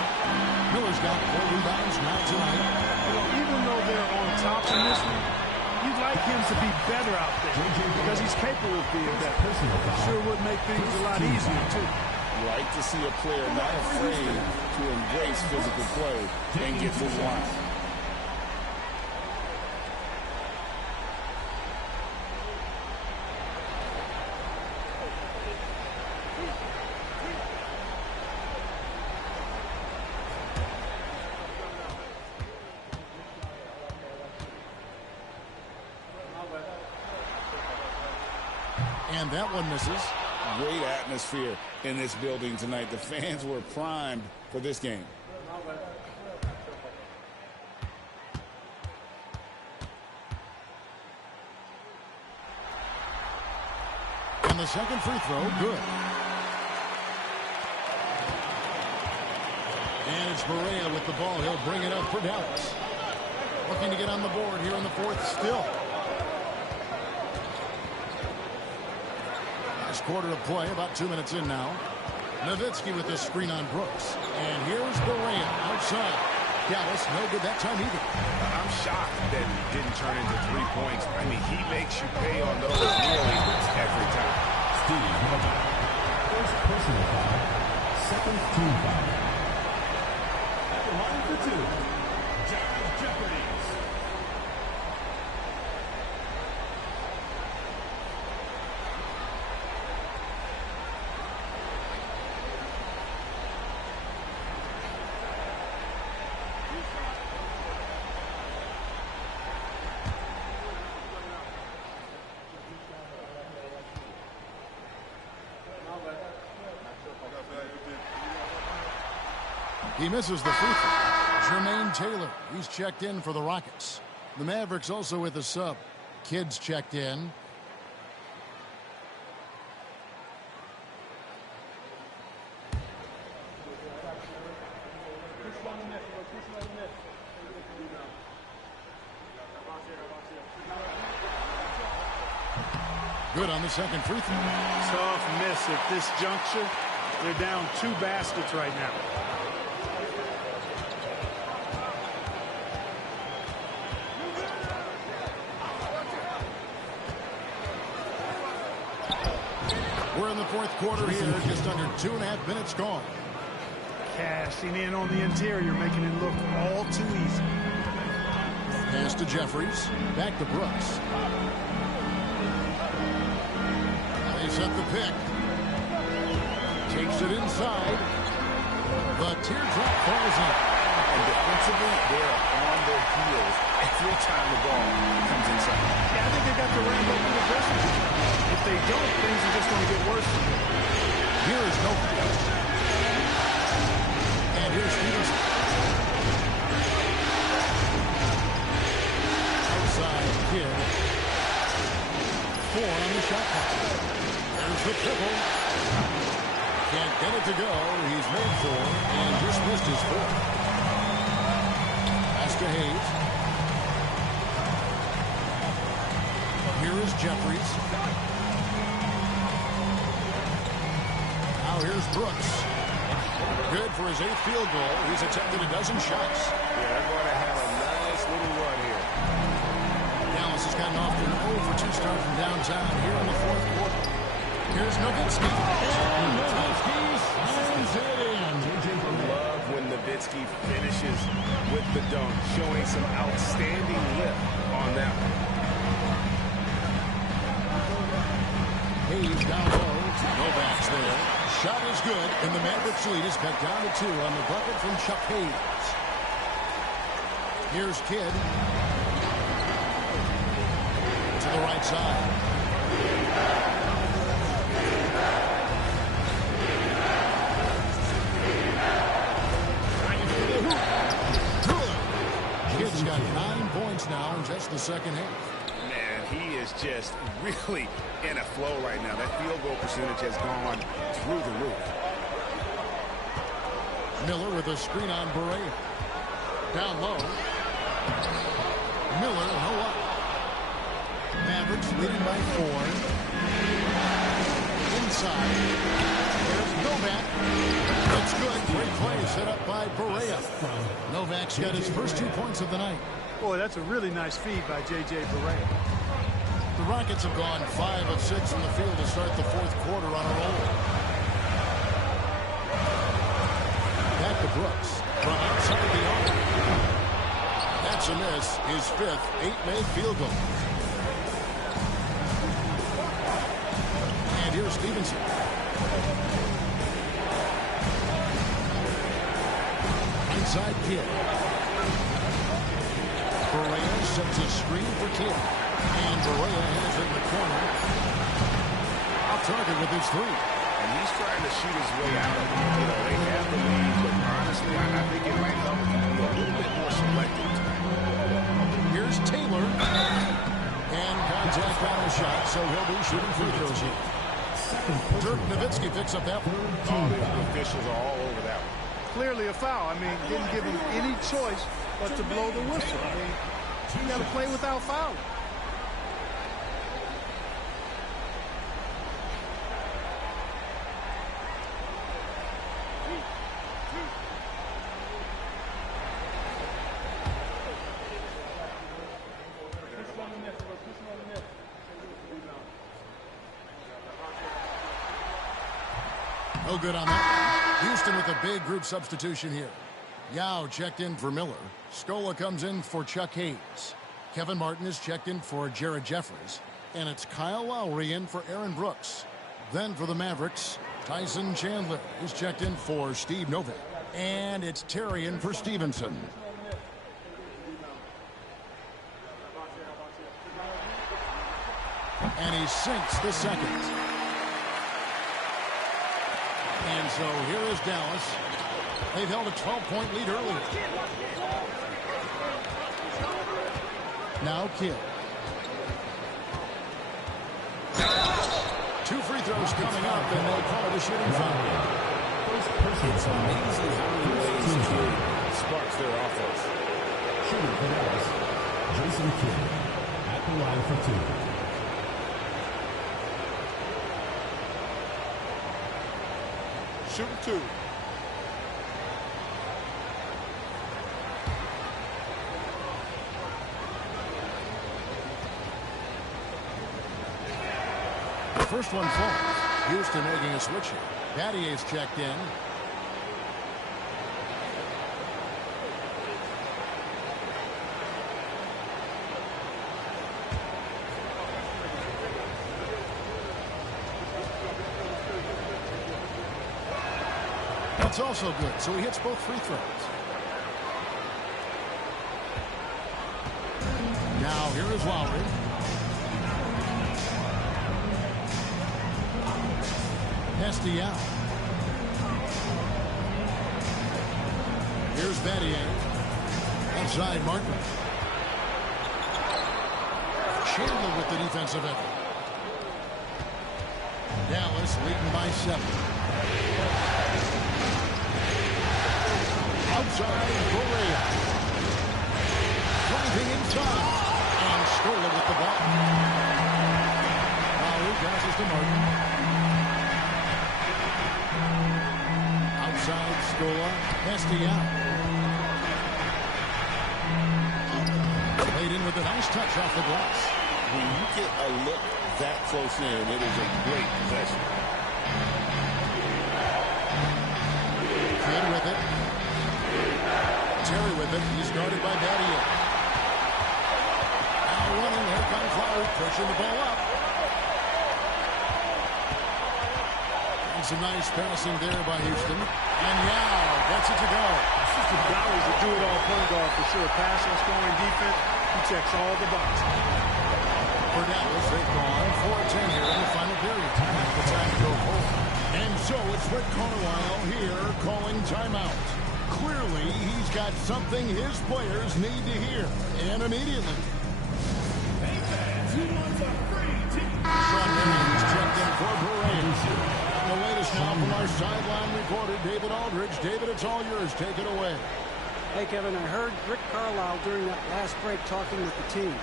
Miller's got 4 rebounds now tonight. You know, even though they're on top in this one, you'd like him to be better out there because he's capable of being better. Sure would make things a lot easier, too. Like to see a player not afraid to embrace physical play and get to the line. And that one misses. Great atmosphere in this building tonight. The fans were primed for this game. And the second free throw, good. And it's Barea with the ball. He'll bring it up for Dallas. Looking to get on the board here in the fourth still. Last quarter of play, about 2 minutes in now. Nowitzki with the screen on Brooks. And here's Barea outside. Dallas, no good that time either. I'm shocked that it didn't turn into 3 points. I mean, he makes you pay on those nearly every time. Steve, first personal foul, second team foul. At the line for two, Jared Jeffries. He misses the free throw. Jermaine Taylor, he's checked in for the Rockets. The Mavericks also with a sub. Kidd's checked in. Good on the second free throw. Tough miss at this juncture. They're down 2 baskets right now. We're in the fourth quarter here, just under 2.5 minutes gone. Cashing in on the interior, making it look all too easy. Pass to Jeffries, back to Brooks. They set the pick. Takes it inside. The teardrop falls in. And defensively, they're on their heels every time the ball comes inside. Yeah, I think they got to ramp up in the pressure. If they don't, things are just going to get worse. Here is Nowitzki. And here's Stevenson. Outside Kidd. 4 on the shot clock. There's the triple. Can't get it to go. He's made 4 and just missed his 4th. Pass to Hayes. Here is Jeffries. Now here's Brooks. Good for his 8th field goal. He's attempted a dozen shots. Yeah, they're going to have a nice little run here. Dallas has gotten off to an 0-for-2 start from downtown here in the fourth quarter. Here's Nowitzki. And Nowitzki slams it in. Love when Nowitzki finishes with the dunk, showing some outstanding lift on that one. Hayes down low. Novak's there. Shot is good, and the Mavericks lead is cut down to 2 on the bucket from Chuck Hayes. Here's Kidd. To the right side. Kidd's got 9 points now in just the second half. Man, he is just really in a flow right now. That field goal percentage has gone through the roof. Miller with a screen on Barea. Down low. Miller, no up. Mavericks leading by 4. Inside. There's Novak. That's good. Great play set up by Barea. Novak's got his first 2 points of the night. Boy, that's a really nice feed by J.J. Barea. The Rockets have gone 5 of 6 in the field to start the fourth quarter on a roll. Back to Brooks from outside the arc. That's a miss. His 5th 8-made field goal. And here's Stevenson. Inside Kidd. Barea sets a screen for Kidd. And Barea has it in the corner. Off target with his 3. And he's trying to shoot his way out of it. You know, they have the lead, but honestly, I think it might help him be a little bit more selective. Here's Taylor. And contact on the shot, so he'll be shooting free throws here. Dirk Nowitzki picks up that one. Oh, the officials are all over that one. clearly a foul. I mean, didn't give him any choice but to blow the whistle. I mean, you got to play without fouling. No good on that. Houston with a big group substitution here. Yao checked in for Miller. Scola comes in for Chuck Hayes. Kevin Martin is checked in for Jared Jeffries. And it's Kyle Lowry in for Aaron Brooks. Then for the Mavericks, Tyson Chandler is checked in for Steve Novak. And it's Terry in for Stevenson. And he sinks the second. And so here is Dallas. They've held a 12-point lead earlier. Now Kidd. 2 free throws coming up, and they call it a shooting foul. It's amazing how many ways Kidd sparks their offense. Shooting for Dallas, Jason Kidd at the line for 2. Shooting 2. First one falls. Houston making a switch here. Battier's checked in. That's also good, so he hits both free throws. Now here is Lowry. Hestial. Here's Battier. Outside Martin. Chandler with the defensive effort. Dallas leading by 7. Outside Correa. Driving inside. And Scola with the ball. Lowry passes to Martin. Outside Scola. Hestial. Played in with a nice touch off the glass. When you get a look that close in, it is a great possession. Kidd with it. Terry with it. He's guarded by Battier. Now running. Here comes Lowry pushing the ball up. And some nice passing there by Houston. And Yao gets it to go. This is the guy who's a do-it-all point guard for sure. Passing, scoring, defense. He checks all the boxes. For Dallas, they've gone 4-10 here in the final period. The time to go forward. And so it's Rick Carlisle here calling timeout. Clearly, he's got something his players need to hear. And immediately. Hey fans, who wants a free ticket? Sean Hayes checked in for Perez. And the latest now from our sideline reporter, David Aldridge. David, it's all yours. Take it away. Hey, Kevin, I heard Rick Carlisle during that last break talking with the team.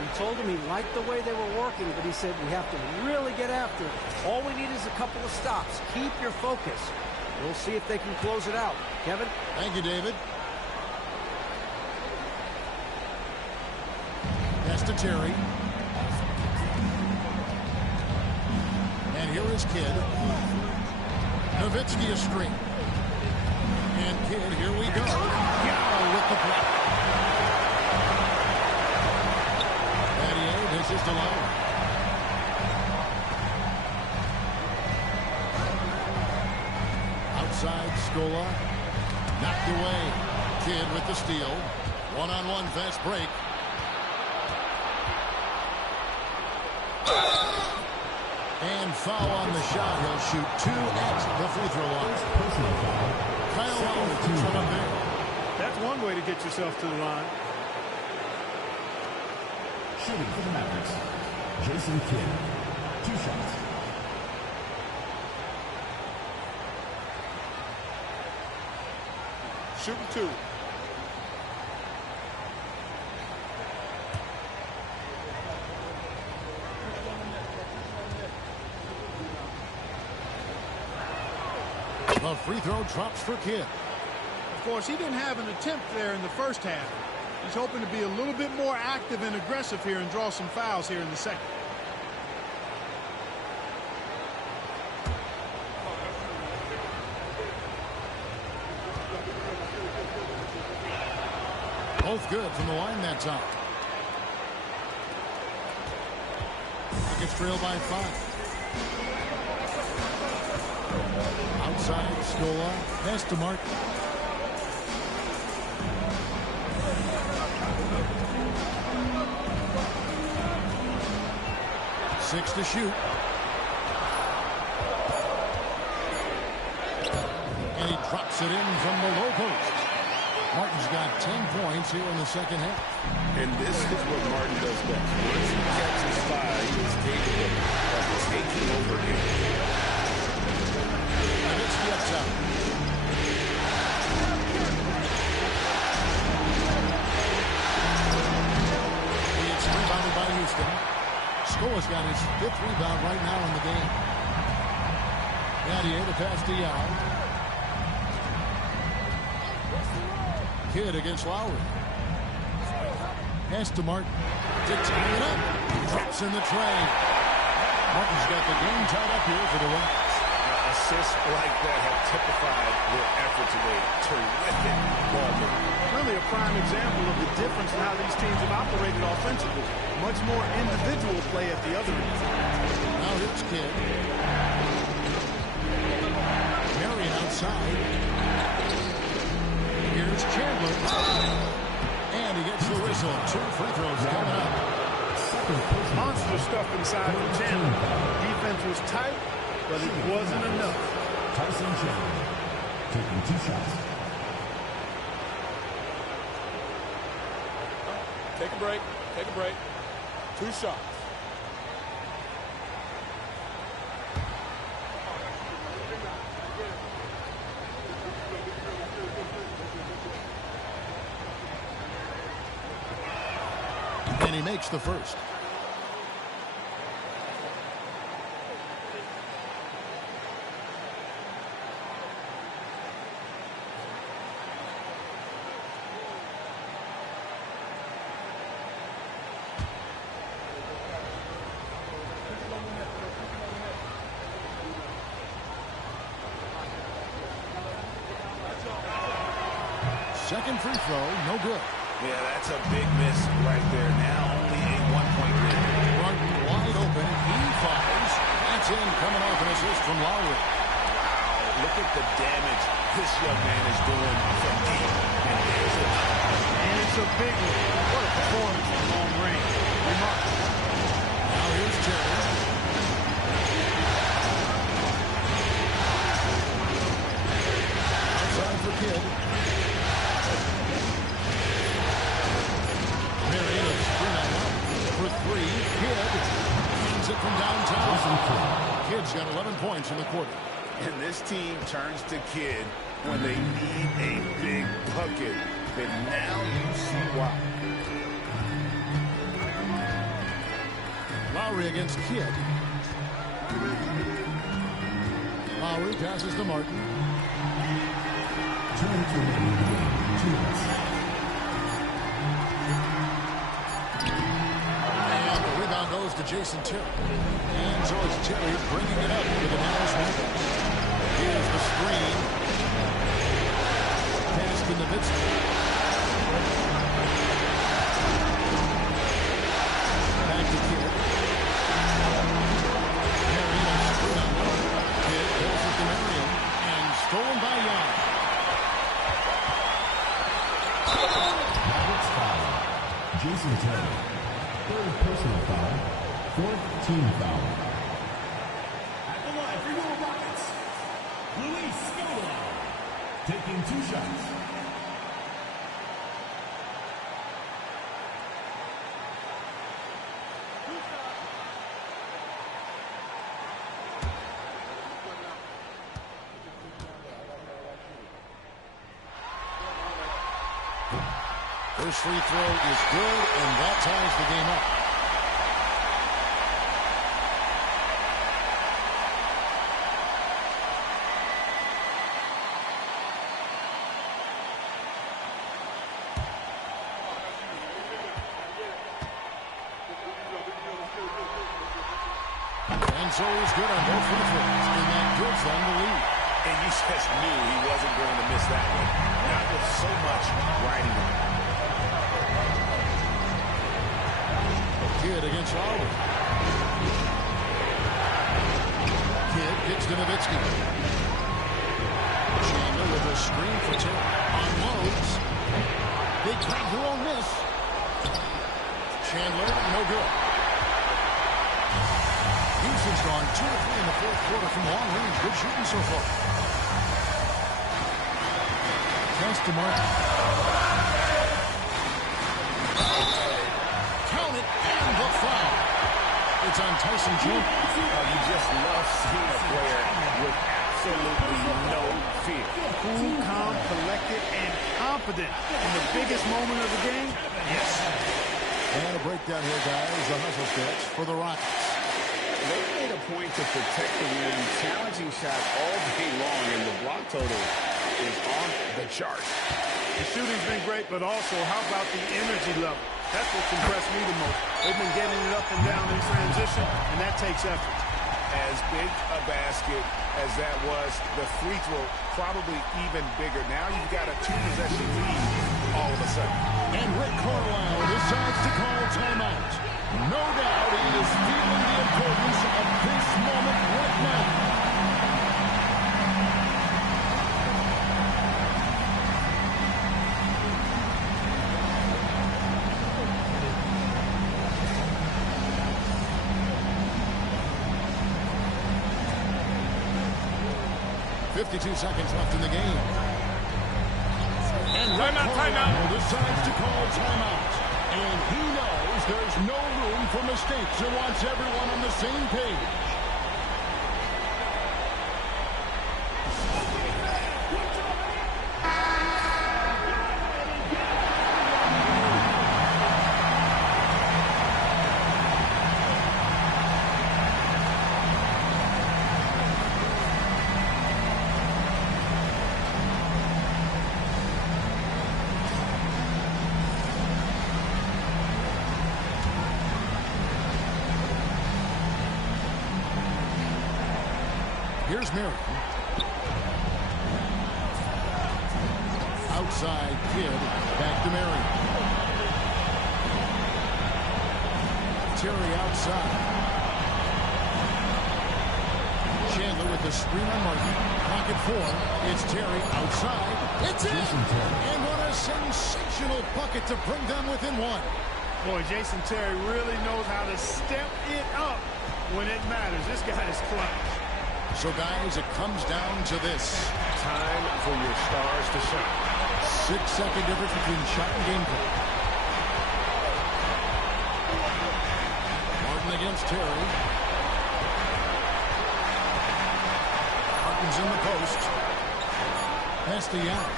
He told him he liked the way they were working, but he said we have to really get after it. All we need is a couple of stops. Keep your focus. We'll see if they can close it out. Kevin? Thank you, David. Pass to Terry. And here is Kidd. Nowitzki a screen. And Kidd, here we go. Yao with the block. Battier dishes to Lowry. Outside Scola. Knocked away. Kidd with the steal. One-on-one fast break. And foul on the shot. He'll shoot 2 at the free throw line. Personal foul. Kyle Lowry puts one up there. That's one way to get yourself to the line. Shooting for the Mavericks, Jason Kidd. 2 shots. shooting 2. The free throw drops for Kidd. Of course, he didn't have an attempt there in the first half. He's hoping to be a little bit more active and aggressive here and draw some fouls here in the second. Both good from the line that time. Rockets trail by 5. Outside, Scola, pass to Martin. Six to shoot. And he drops it in from the low post. Martin's got 10 points here in the second half. And this is what Martin does best. Once he catches fire, he is capable of taking over here. It's gets out. It's rebounded by Houston. Scola's got his 5th rebound right now in the game. Gadier to pass to Yao. Kidd against Lowry. Pass to Martin. To tie it up. Drops in the tray. Martin's got the game tied up here for the Rockets. Assists like that have typified their effort today. Terrific ball movement. Really a prime example of the difference in how these teams have operated offensively. Much more individual play at the other end. Now here's Kidd. Marion outside. Here's Chandler. And he gets the whistle. 2 free throws coming up. Monster stuff inside from Chandler. Defense was tight, but it wasn't enough. Tyson Chandler taking 2 shots. Take a break. Take a break. 2 shots. And he makes the first. Second free throw, no good. Yeah, that's a big miss right there. Now only a 1-point lead. Martin wide open. He fires. That's in, coming off an assist from Lowry. Wow, look at the damage this young man is doing from deep. And there's it. And it's a big one. What a performance from long range. Remarkable. Now here's Terry. Outside for Kidd. Marion is for 3. Kidd feeds it from downtown. Kidd's got 11 points in the quarter. And this team turns to Kidd when they need a big bucket. And now you see why. Lowry against Kidd. Lowry passes to Martin. 2 minutes remaining in the game. 2 minutes. And the rebound goes to Jason Terry. And so it's Terry bringing it up for the Dallas Mavericks. Here's the screen. Pass to Nowitzki. Back to Kidd. Marion screwed on one. Kidd passes to Marion. And stolen by Young. Mavericks foul. Jason Terry. 3rd personal foul. 4th team foul. At the line for your Rockets, Luis Scola. Taking 2 shots. First free throw is good, and that ties the game up. And so he's good on both free throws, and that gives them the lead. And you just knew he wasn't going to miss that one. Not with so much riding on. Kidd against Harwood. Kidd gets to Nowitzki. Chandler with a screen for Terry. Unloads. Big time, who won't miss? Chandler, no good. Houston's gone 2 or 3 in the fourth quarter from long range. Good shooting so far. Pass to Martin. Count it, and the foul. It's on Tyson Jones. You just love seeing a player with absolutely no fear. Cool, calm, collected, and confident in the biggest moment of the game. Yes. And a breakdown here, guys. The hustle stretch for the Rockets. They made a point to protect the rim, challenging shots all day long, and the block total is on the chart. The shooting's been great, but also, how about the energy level? That's what's impressed me the most. They've been getting it up and down in transition, and that takes effort. As big a basket as that was, the free throw probably even bigger. Now you've got a 2-possession lead all of a sudden. And Rick Carlisle decides to call timeout. No doubt he is feeling the importance of this moment right now. .52 seconds left in the game. And Rick Carlisle decides to call timeout. And he knows there's no room for mistakes and wants everyone on the same page. Here's Mary. Outside Kidd. Back to Mary. Terry outside. Chandler with the screen on Martin. Pocket 4. It's Terry outside. It's in! And what a sensational bucket to bring them within 1. Boy, Jason Terry really knows how to step it up when it matters. This guy is clutch. So, guys, it comes down to this. Time for your stars to shine. 6-second difference between shot and gameplay. Martin against Terry. Martin's in the post. Pass to Young.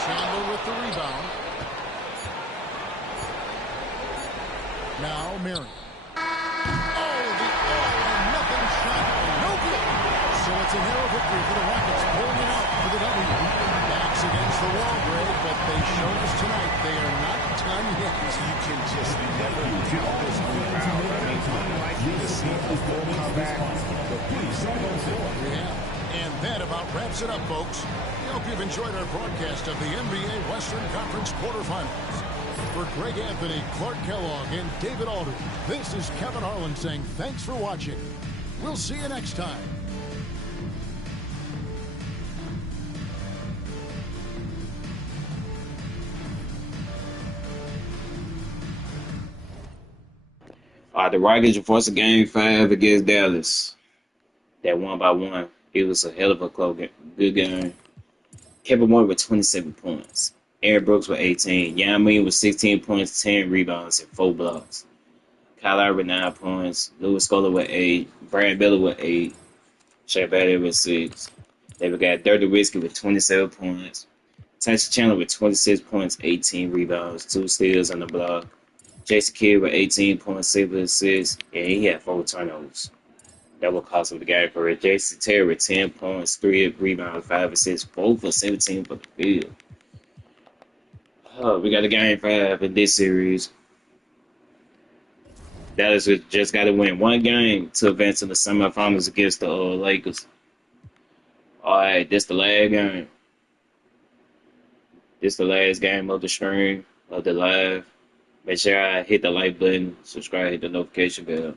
Chandler with the rebound. Now, Mary. It's a narrow victory for the Rockets, pulling it out for the W. Backs against the wall, Greg, but they showed us tonight they are not done yet. You can just never count this group out. I mean, unlikely to see a full comeback, but yeah. And that about wraps it up, folks. We hope you've enjoyed our broadcast of the NBA Western Conference quarterfinals. For Greg Anthony, Clark Kellogg, and David Aldridge, this is Kevin Harlan saying thanks for watching. We'll see you next time. The Rockets were forced a game 5 against Dallas. That 1-by-1. It was a hell of a good game. Kevin Moore with 27 points. Aaron Brooks with 18. Yao Ming with 16 points, 10 rebounds, and 4 blocks. Kyle Lowry with 9 points. Louis Scola with 8. Brian Miller with 8. Shaq Barrett with 6. They got Dirk Nowitzki with 27 points. Tyson Chandler with 26 points, 18 rebounds, 2 steals on the block. Jason Kidd with 18 points, 7 assists, and he had 4 turnovers. That will cost him the game for it. Jason Terry with 10 points, 3 rebounds, 5 assists, both for 17 for the field. We got a game 5 in this series. Dallas just got to win one game to advance to the semifinals against the Lakers. All right, this the last game. This the last game of the stream, of the live. Make sure I hit the like button, subscribe, hit the notification bell.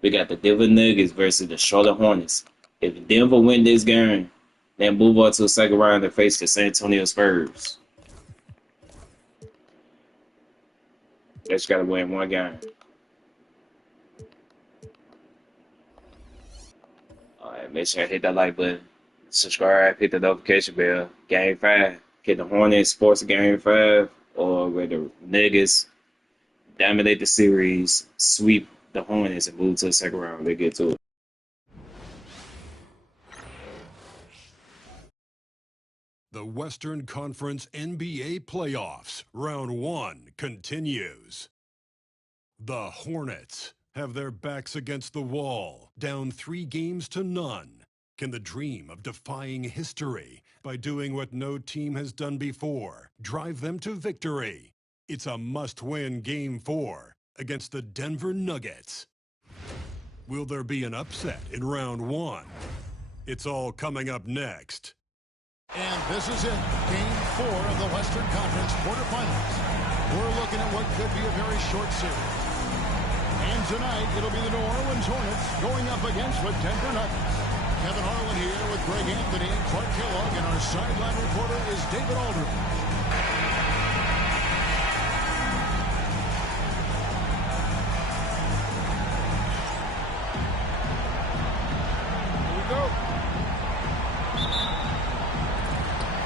We got the Denver Nuggets versus the Charlotte Hornets. If Denver win this game, then move on to the second round and face the San Antonio Spurs. They just got to win one game. All right, make sure I hit that like button, subscribe, hit the notification bell. Game 5. Get the Hornets force game 5, or where the Nuggets dominate the series, sweep the Hornets, and move to the second round. They get to it. The Western Conference NBA Playoffs, Round 1 continues. The Hornets have their backs against the wall, down 3-0. Can the dream of defying history by doing what no team has done before drive them to victory? It's a must-win Game 4 against the Denver Nuggets. Will there be an upset in Round 1? It's all coming up next. And this is it, Game 4 of the Western Conference quarterfinals. We're looking at what could be a very short series. And tonight, it'll be the New Orleans Hornets going up against the Denver Nuggets. Kevin Harlan here with Greg Anthony and Clark Kellogg, and our sideline reporter is David Aldridge. Here we go.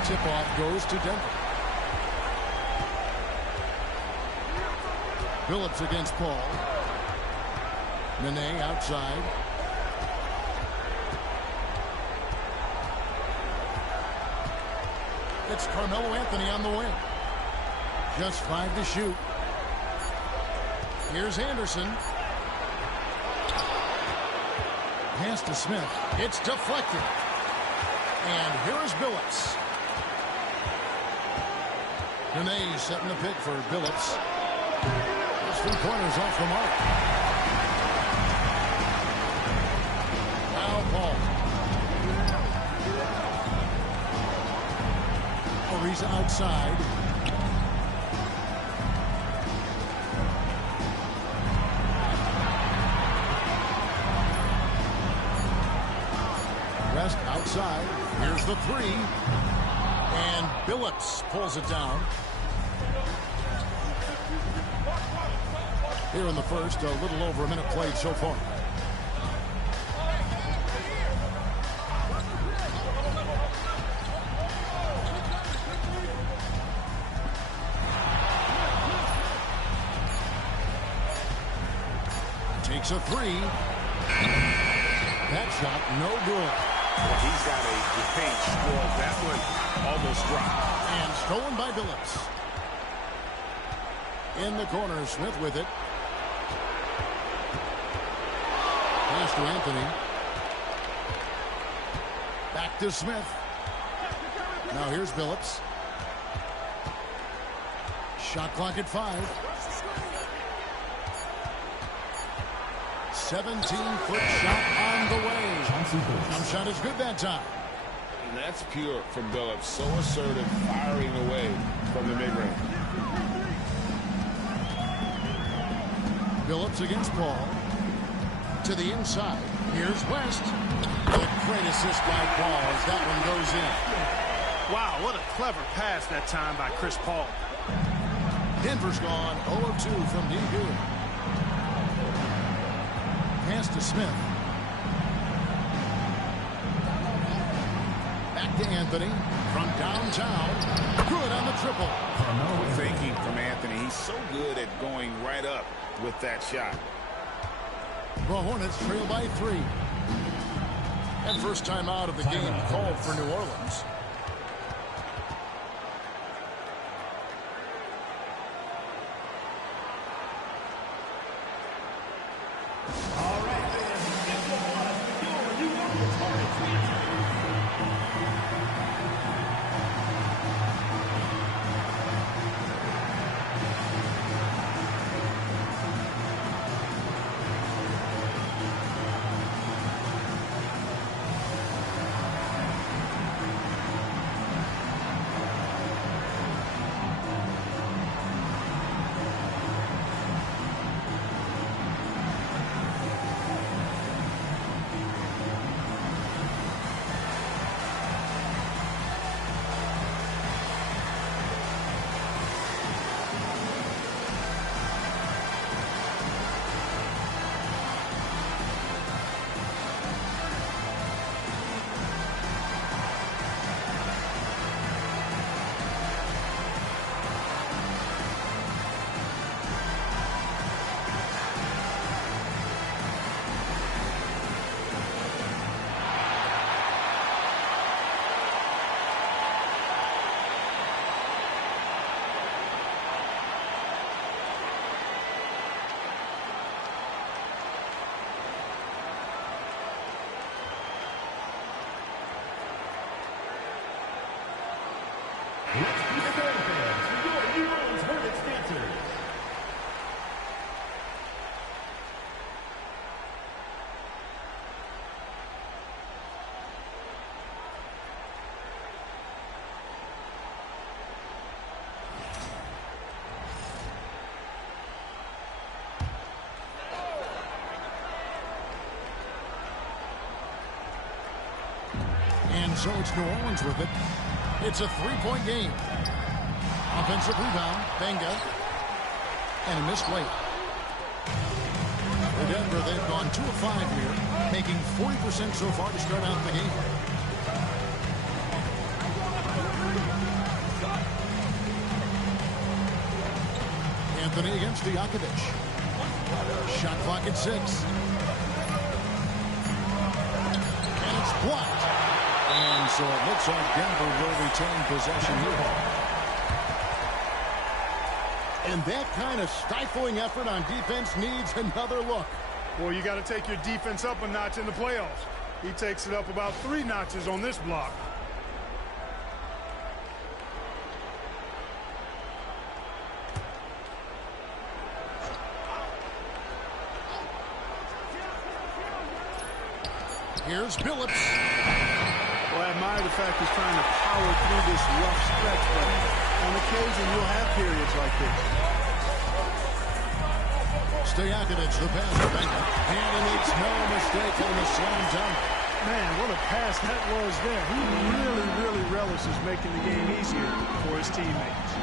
Tip-off goes to Denver. Phillips against Paul. Nene outside. It's Carmelo Anthony on the wing. Just 5 to shoot. Here's Anderson. Pass to Smith. It's deflected. And here is Billups. Nene setting the pick for Billups. Those 3 pointers off the mark. Now Paul. He's outside. West outside. Here's the 3. And Billups pulls it down. Here in the first, a little over a minute played so far. Takes a 3. That shot no good. Well, he's got a paint stroke. That one almost dropped. And stolen by Billups. In the corner, Smith with it. Pass to Anthony. Back to Smith. Now here's Billups. Shot clock at 5. 17-foot shot on the way. Jump shot is good that time. And that's pure from Billups. So assertive, firing away from the mid-range. Billups against Paul. To the inside. Here's West. A great assist by Paul as that one goes in. Wow, what a clever pass that time by Chris Paul. Denver's gone 0-2 from deep here. Pass to Smith. Back to Anthony from downtown. Good on the triple. Thinking from Anthony. He's so good at going right up with that shot. The Hornets trail by 3. And first time out of the game called for New Orleans. Let's be fair fans for your New Orleans Hornets dancers. And so it's New Orleans with it. It's a three-point game. Offensive rebound, Benga. And a missed late. For Denver, they've gone 2 of 5 here, making 40% so far to start out the game. Anthony against Stojakovic. Shot clock at 6. And it's blocked. And so it looks like Denver will retain possession here. And that kind of stifling effort on defense needs another look. Well, you got to take your defense up a notch in the playoffs. He takes it up about 3 notches on this block. Here's Billups. Well, I admire the fact he's trying to power through this rough stretch, but on occasion you'll have periods like this. Stojakovic, the pass to Benga. And he makes no mistake on the slam dunk. Man, what a pass that was there. He really relishes making the game easier for his teammates.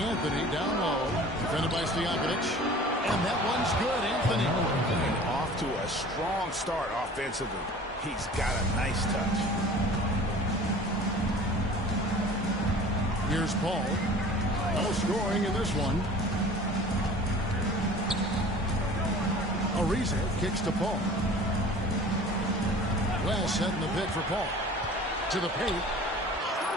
Anthony down low, defended by Stojakovic. And that one's good, Anthony. And off to a strong start offensively. He's got a nice touch. Here's Paul. No scoring in this one. Ariza kicks to Paul. West setting the pick for Paul. To the paint.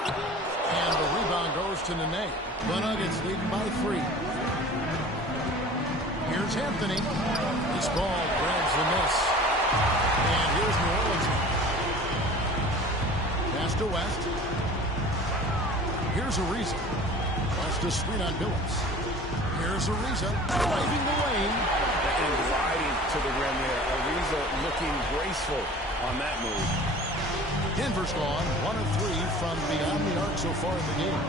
And the rebound goes to Nene. The Nuggets leading by 3. Here's Anthony. This ball grabs the miss. And here's New Orleans. Pass to West. Here's Ariza. West a screen on Billups. Here's Ariza driving the lane. And riding to the rim there. Ariza looking graceful on that move. Denver's gone 1 of 3 from beyond the arc so far in the game.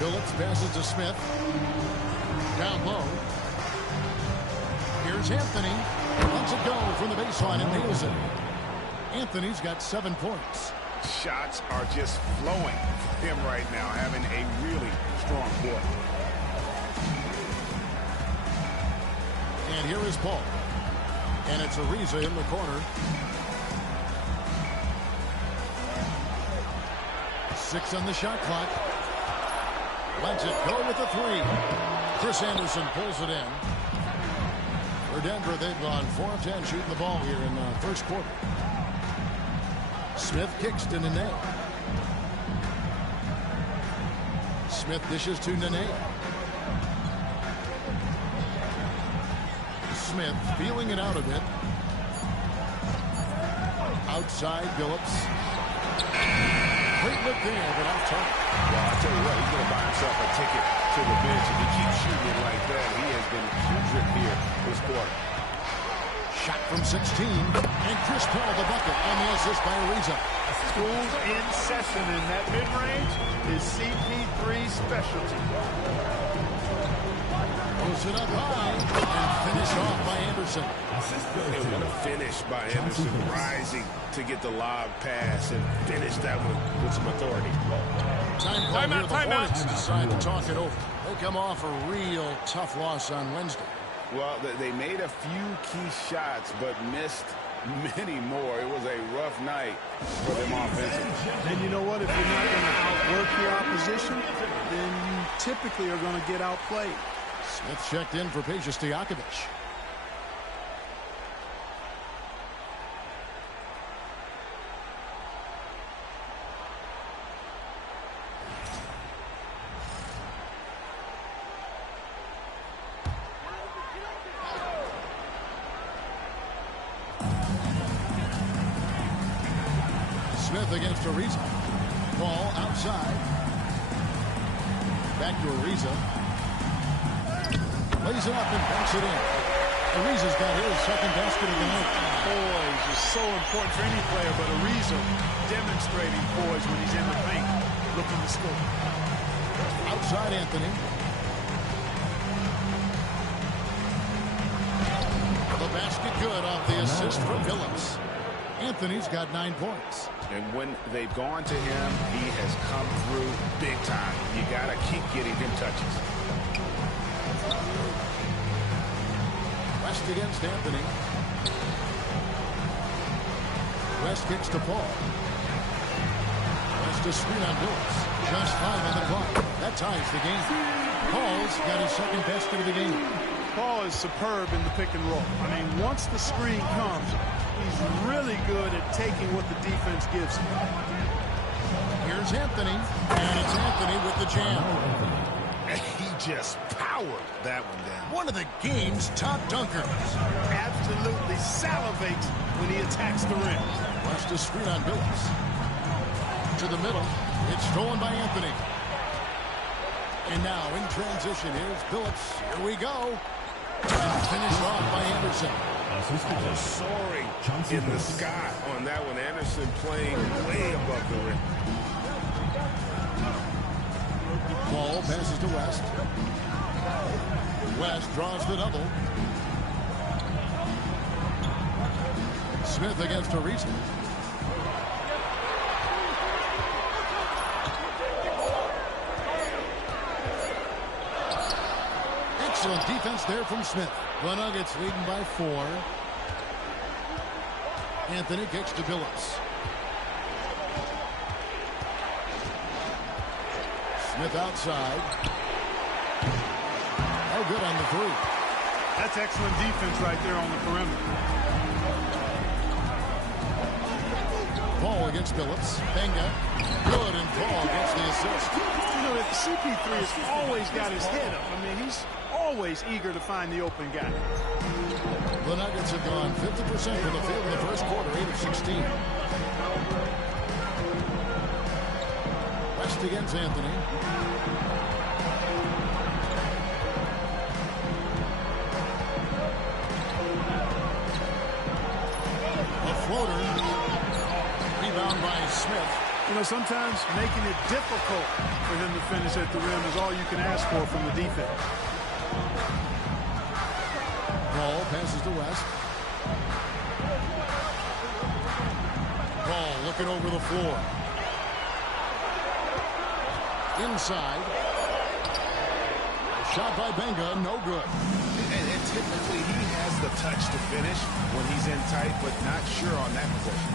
Billups passes to Smith. Down low. Here's Anthony. Lets it go from the baseline and nails it. Anthony's got 7 points. Shots are just flowing for him right now, having a really strong quarter. And here is Paul. And it's Ariza in the corner. 6 on the shot clock. Lets it go with the 3. Chris Anderson pulls it in. For Denver, they've gone 4 of 10 shooting the ball here in the first quarter. Smith kicks to Nene. Smith dishes to Nene. Smith feeling it out a bit. Outside Billups. Great look there, but off target. Well, I'll tell you what, he's going to buy himself a ticket to the bench. If he keeps shooting it like that, he has been putrid here this quarter. Shot from 16. And Chris Paul the bucket on the assist by Ariza. School's in session in that mid-range is CP3's specialty. Goes it up high and finished off by Anderson. And what a finish by Anderson, rising to get the lob pass and finish that one with some authority. Time out. The Hornets decide to talk it over. They come off a real tough loss on Wednesday. Well, they made a few key shots, but missed many more. It was a rough night for them offensively. And you know what? If you're not going to outwork your opposition, then you typically are going to get outplayed. Smith checked in for Peja Stojakovic. Smith against Ariza. Ball outside. Back to Ariza. Lays it up and banks it in. Ariza's got his second basket of the night. Poise is so important for any player, but Ariza demonstrating poise when he's in the paint, looking to score. Outside Anthony. The basket good off the assist from Phillips. Anthony's got 9 points. And when they've gone to him, he has come through big time. You got to keep getting him touches. West against Anthony. West kicks to Paul. West to screen on Billups. Just 5 on the clock. That ties the game. Paul's got his second basket of the game. Paul is superb in the pick and roll. I mean, once the screen comes, he's really good at taking what the defense gives him. Here's Anthony, and it's Anthony with the jam. He just powered that one down. One of the game's top dunkers. Absolutely salivates when he attacks the rim. West to screen on Billups. To the middle. It's stolen by Anthony. And now in transition, here's Billups. Here we go. And finished off by Anderson. Soaring in the sky on that one. Anderson playing way above the rim. Ball passes to West. West draws the double. Smith against Ariza. Excellent defense there from Smith. The Nuggets leading by 4. Anthony kicks to Billups. Smith outside. Oh, good on the 3. That's excellent defense right there on the perimeter. Paul against Billups. Benga. Good, and Paul gets the assist. You know, CP3 has always got his head up. I mean, he's always eager to find the open guy. The Nuggets have gone 50% from the field in the first quarter, 8 of 16. West against Anthony. A floater. Rebound by Smith. You know, sometimes making it difficult for him to finish at the rim is all you can ask for from the defense. Ball passes to West. Ball looking over the floor. Inside. Shot by Benga, no good. And typically he has the touch to finish when he's in tight, but not sure on that possession.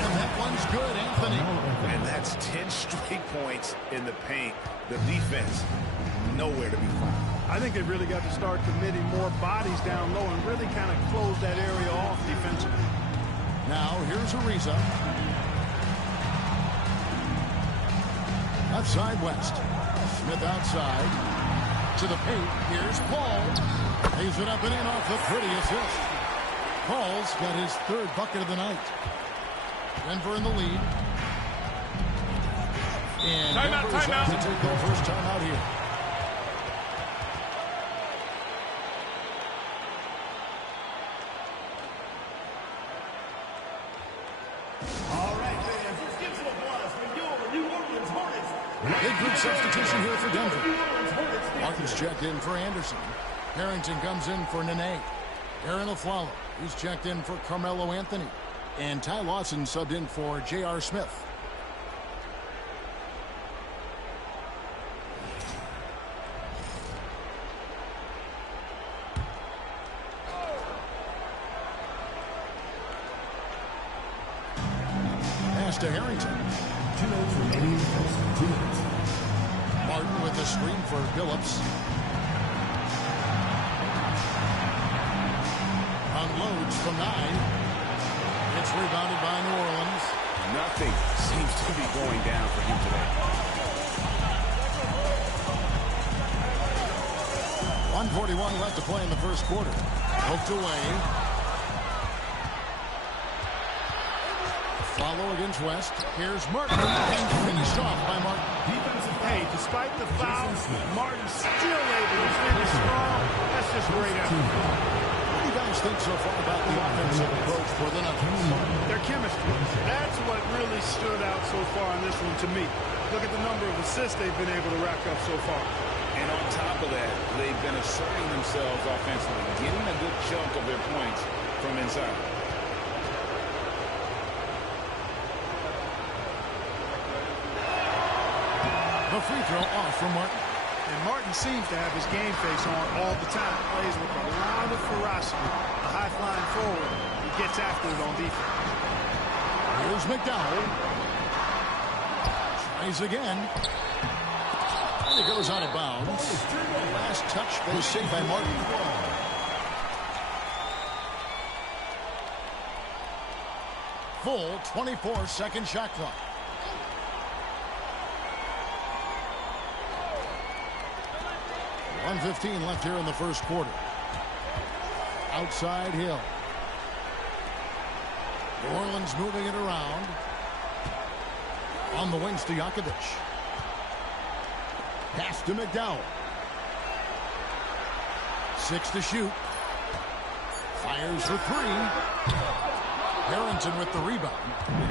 And that one's good, Anthony. And that's 10 straight points in the paint. The defense, nowhere to be found. I think they really got to start committing more bodies down low and really kind of close that area off defensively. Now, here's Ariza. Outside West. Smith outside. To the paint. Here's Paul. Lays it up and in off the pretty assist. Paul's got his 3rd bucket of the night. Denver in the lead. And Denver's out to take their first time out here. Big group substitution here for Denver. Martin's checked in for Anderson. Harrington comes in for Nene. Aaron Aflalo, who's checked in for Carmelo Anthony. And Ty Lawson subbed in for J.R. Smith. Pass to Harrington. 2 minutes remaining in the first. 2 minutes. Martin with the screen for Billups. Unloads from 9. It's rebounded by New Orleans. Nothing seems to be going down for him today. 1:41 left to play in the first quarter. Poked away. Follow against West. Here's Martin, and finished off by Martin. Hey, despite the foul, Martin's still able to finish strong. That's just great effort. What do you guys think so far about the offensive approach for the Nuggets? Their chemistry. That's what really stood out so far in this one to me. Look at the number of assists they've been able to rack up so far. And on top of that, they've been asserting themselves offensively, getting a good chunk of their points from inside. The free throw off from Martin. And Martin seems to have his game face on all the time. Plays with a lot of ferocity. A high-flying forward. He gets after it on defense. Here's McDowell. Tries again. And it goes out of bounds. The last touch was saved by Martin. Full 24-second shot clock. .115 left here in the first quarter. Outside Hill. New Orleans moving it around. On the wings to Jakovic. Pass to McDowell. 6 to shoot. Fires for 3. Harrington with the rebound.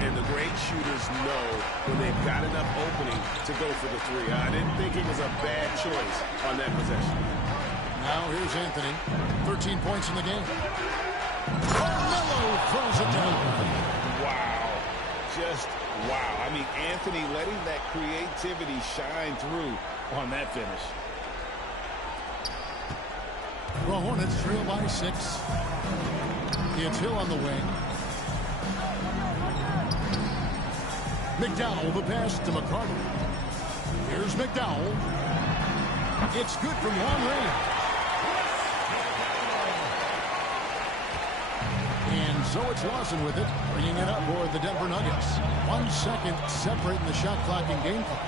And the great shooters know when they've got enough opening to go for the 3. I didn't think it was a bad choice on that possession. Now here's Anthony. 13 points in the game. Carmelo throws it down. Wow. Just wow. I mean, Anthony letting that creativity shine through on that finish. The Hornets trail by 6. It's Hill on the wing. McDowell, the pass to McCarty. Here's McDowell. It's good from long range. And so it's Lawson with it, bringing it up for the Denver Nuggets. 1 second separating the shot clock and game clock.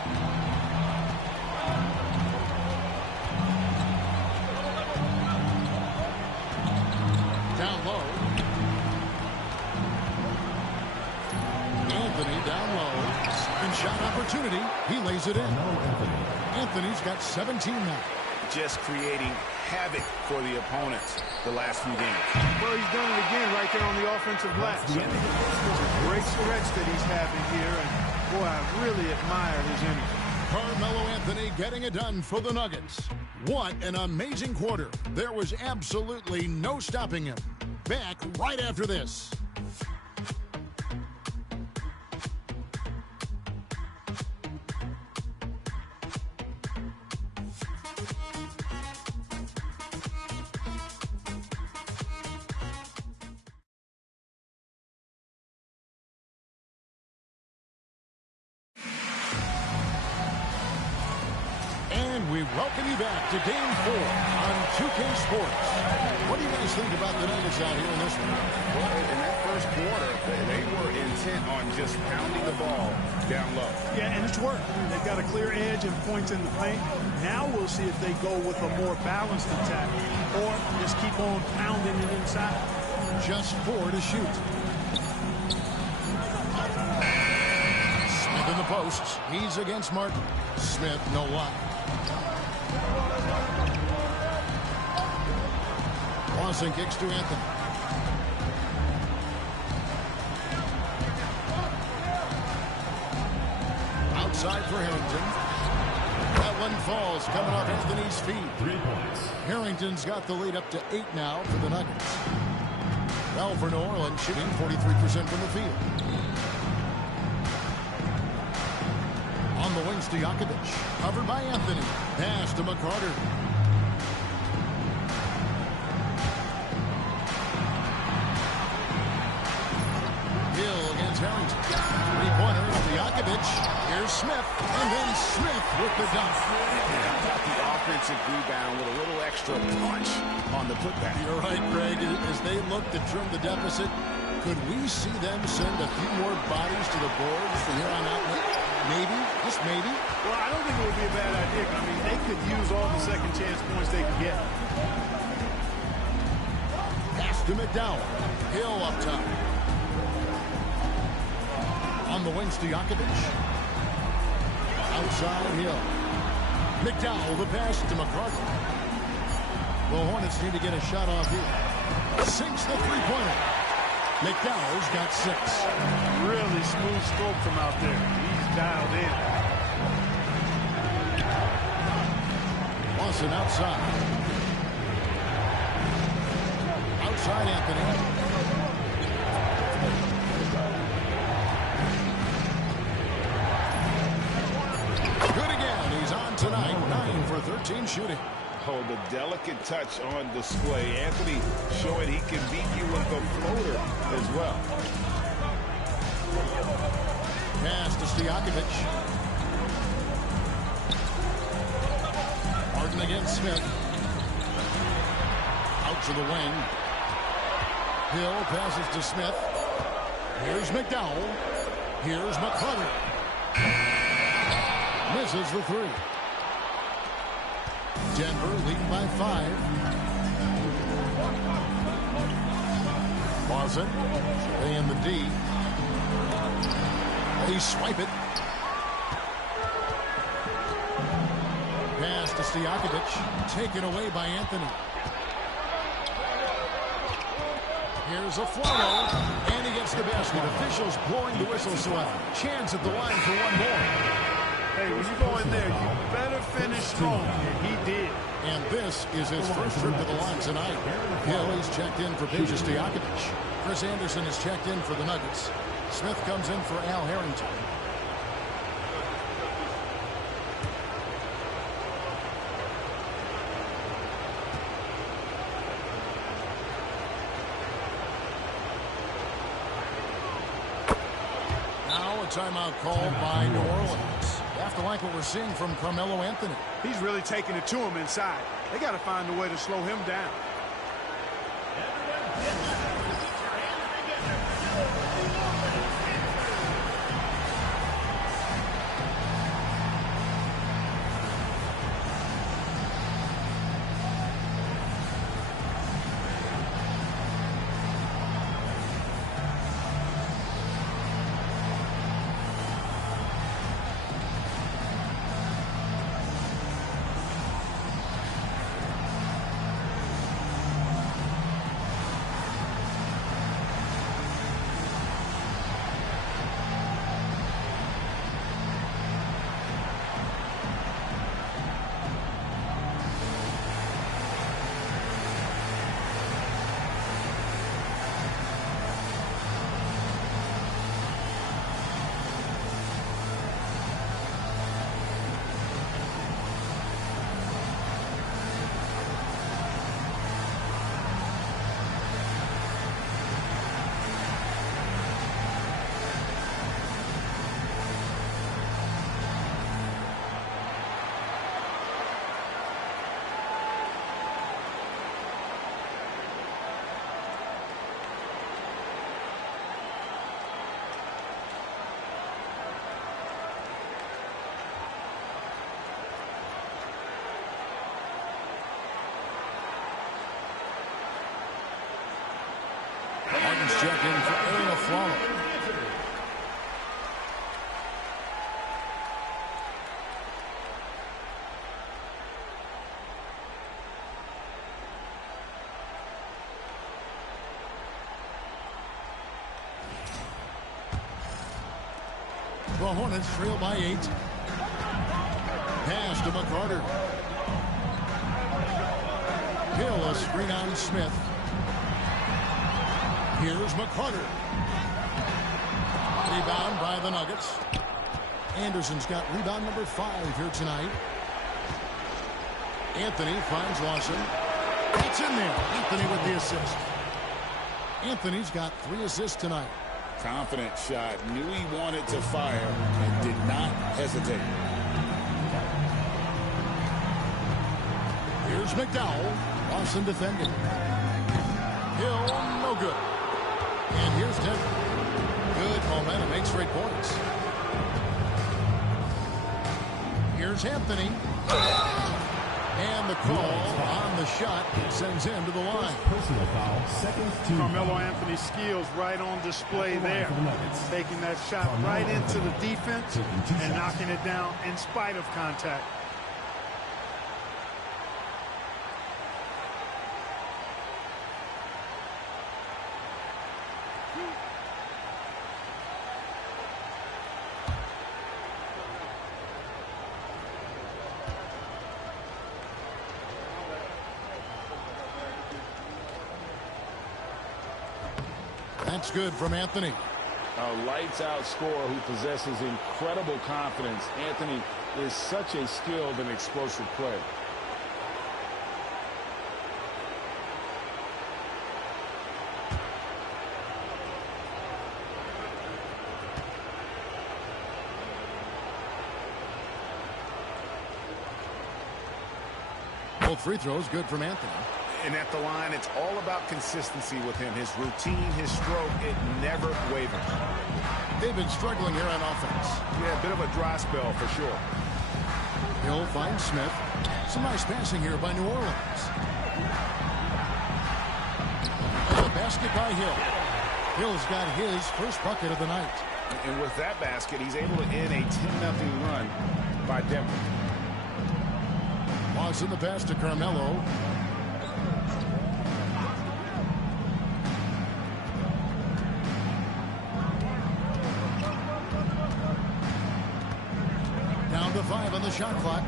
Down low. Anthony down low. Second shot opportunity. He lays it in. Anthony's got 17 now. Just creating havoc for the opponents the last few games. Well, he's done it again right there on the offensive glass. Great stretch that he's having here, and boy, I really admire his energy. Carmelo Anthony getting it done for the Nuggets. What an amazing quarter. There was absolutely no stopping him. Back right after this. And we welcome you back to Game 4 on 2K Sports. What do you guys think about the Nuggets out here in this one? Well, in that first quarter, they were intent on just pounding the ball down low. Yeah, and it's worked. They've got a clear edge and points in the paint. Now we'll see if they go with a more balanced attack or just keep on pounding it inside. Just 4 to shoot. Smith in the posts. He's against Martin. Smith, no luck. Lawson kicks to Anthony. Outside for Harrington. That one falls, coming off Anthony's feet. 3 points. Harrington's got the lead up to 8 now for the Nuggets. Well, for New Orleans, shooting 43% from the field. On the wings to Jakovic. Covered by Anthony. Pass to McCarter. Hill against Harrington. 3-pointers to Jakovic. Here's Smith. And then Smith with the dunk. Got the offensive rebound with a little extra punch on the putback. You're right, Greg. As they look to trim the deficit, could we see them send a few more bodies to the boards from here on out? Maybe, just maybe. Well, I don't think it would be a bad idea. I mean, they could use all the second chance points they could get. Pass to McDowell. Hill up top. On the wing, Stojakovic. Outside Hill. McDowell, the pass to McCarter. The Hornets need to get a shot off here. Sinks the three-pointer. McDowell's got 6. Really smooth stroke from out there. He's dialed in. Lawson outside. Outside Anthony. Good again. He's on tonight. 9 for 13 shooting. Oh, the delicate touch on display. Anthony showing he can beat you with the floater as well. Pass to Stojakovic. Martin against Smith. Out to the wing. Hill passes to Smith. Here's McDowell. Here's McCarter. Misses the 3. Denver leading by 5. Lawson, they in the D. They swipe it. Pass to Stojakovic. Taken away by Anthony. Here's a follow, and he gets the basket. Officials blowing the whistle, so a chance at the line for one more. Hey, when you go in there, you better finish strong, and he did. And this is his first trip to the line tonight. Hill is checked in for Peja Stojakovic. Chris Anderson is checked in for the Nuggets. Smith comes in for Al Harrington. Now a timeout called by New Orleans. You have to like what we're seeing from Carmelo Anthony. He's really taking it to him inside. They got to find a way to slow him down. Martin's checked in for Aaron Aflalo. The Hornets trail by 8. Pass to McCarter. Hill, a screen on Smith. Here's McCarter. Rebound by the Nuggets. Anderson's got rebound number 5 here tonight. Anthony finds Lawson. It's in there. Anthony with the assist. Anthony's got 3 assists tonight. Confident shot. Knew he wanted to fire and did not hesitate. Here's McDowell. Lawson defending. Hill, no good. And here's Denver. Good momentum, 8 straight points. Here's Anthony. And the call on the shot sends him to the line. Personal foul, second team. Carmelo Anthony's skills right on display there. Taking that shot right into the defense and knocking it down in spite of contact. That's good from Anthony. A lights-out scorer who possesses incredible confidence. Anthony is such a skilled and explosive player. Both free throws good from Anthony. And at the line, it's all about consistency with him. His routine, his stroke, it never wavers. They've been struggling here on offense. Yeah, a bit of a dry spell for sure. Hill finds Smith. Some nice passing here by New Orleans. And the basket by Hill. Hill's got his first bucket of the night. And with that basket, he's able to end a 10-0 run by Denver. Watson the pass to Carmelo. Down to 5 on the shot clock.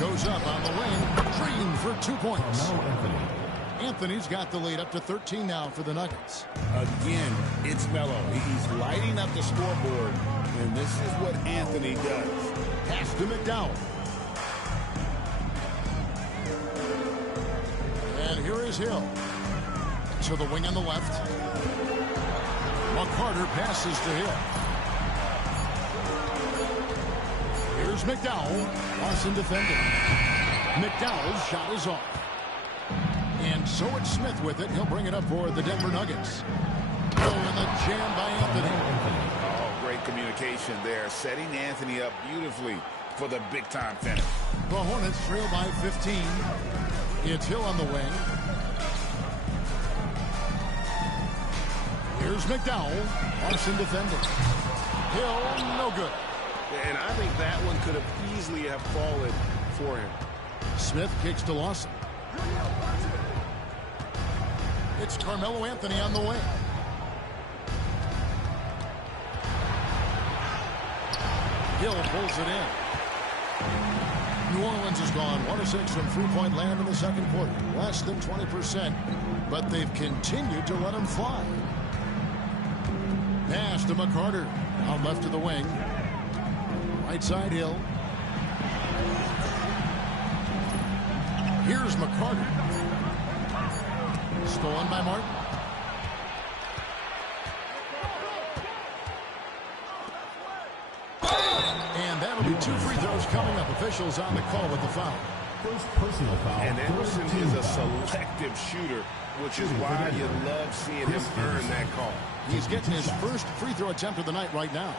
Goes up on the wing. Green for 2 points. Anthony's got the lead up to 13 now for the Nuggets. Again, it's Melo. He's lighting up the scoreboard, and this is what Anthony does. Pass to McDowell. And here is Hill. To the wing on the left. McCarter passes to Hill. Here's McDowell. Lawson defending. McDowell's shot is off. And so it's Smith with it. He'll bring it up for the Denver Nuggets. Oh, and the jam by Anthony. Oh, great communication there. Setting Anthony up beautifully for the big-time finish. The Hornets trail by 15. It's Hill on the wing. Here's McDowell. Lawson defending. Hill, no good. And I think that one could have easily have fallen for him. Smith kicks to Lawson. It's Carmelo Anthony on the wing. Hill pulls it in. New Orleans has gone 1 of 6 from three-point land in the second quarter. Less than 20%, but they've continued to let him fly. Pass to McCarter. Out left to the wing. Right side Hill. Here's McCarter. Stolen by Martin. And that'll be 2 free throws coming up. Officials on the call with the foul. First personal foul. And Emerson is a selective shooter, which is why you love seeing him earn that call. He's getting his first free throw attempt of the night right now.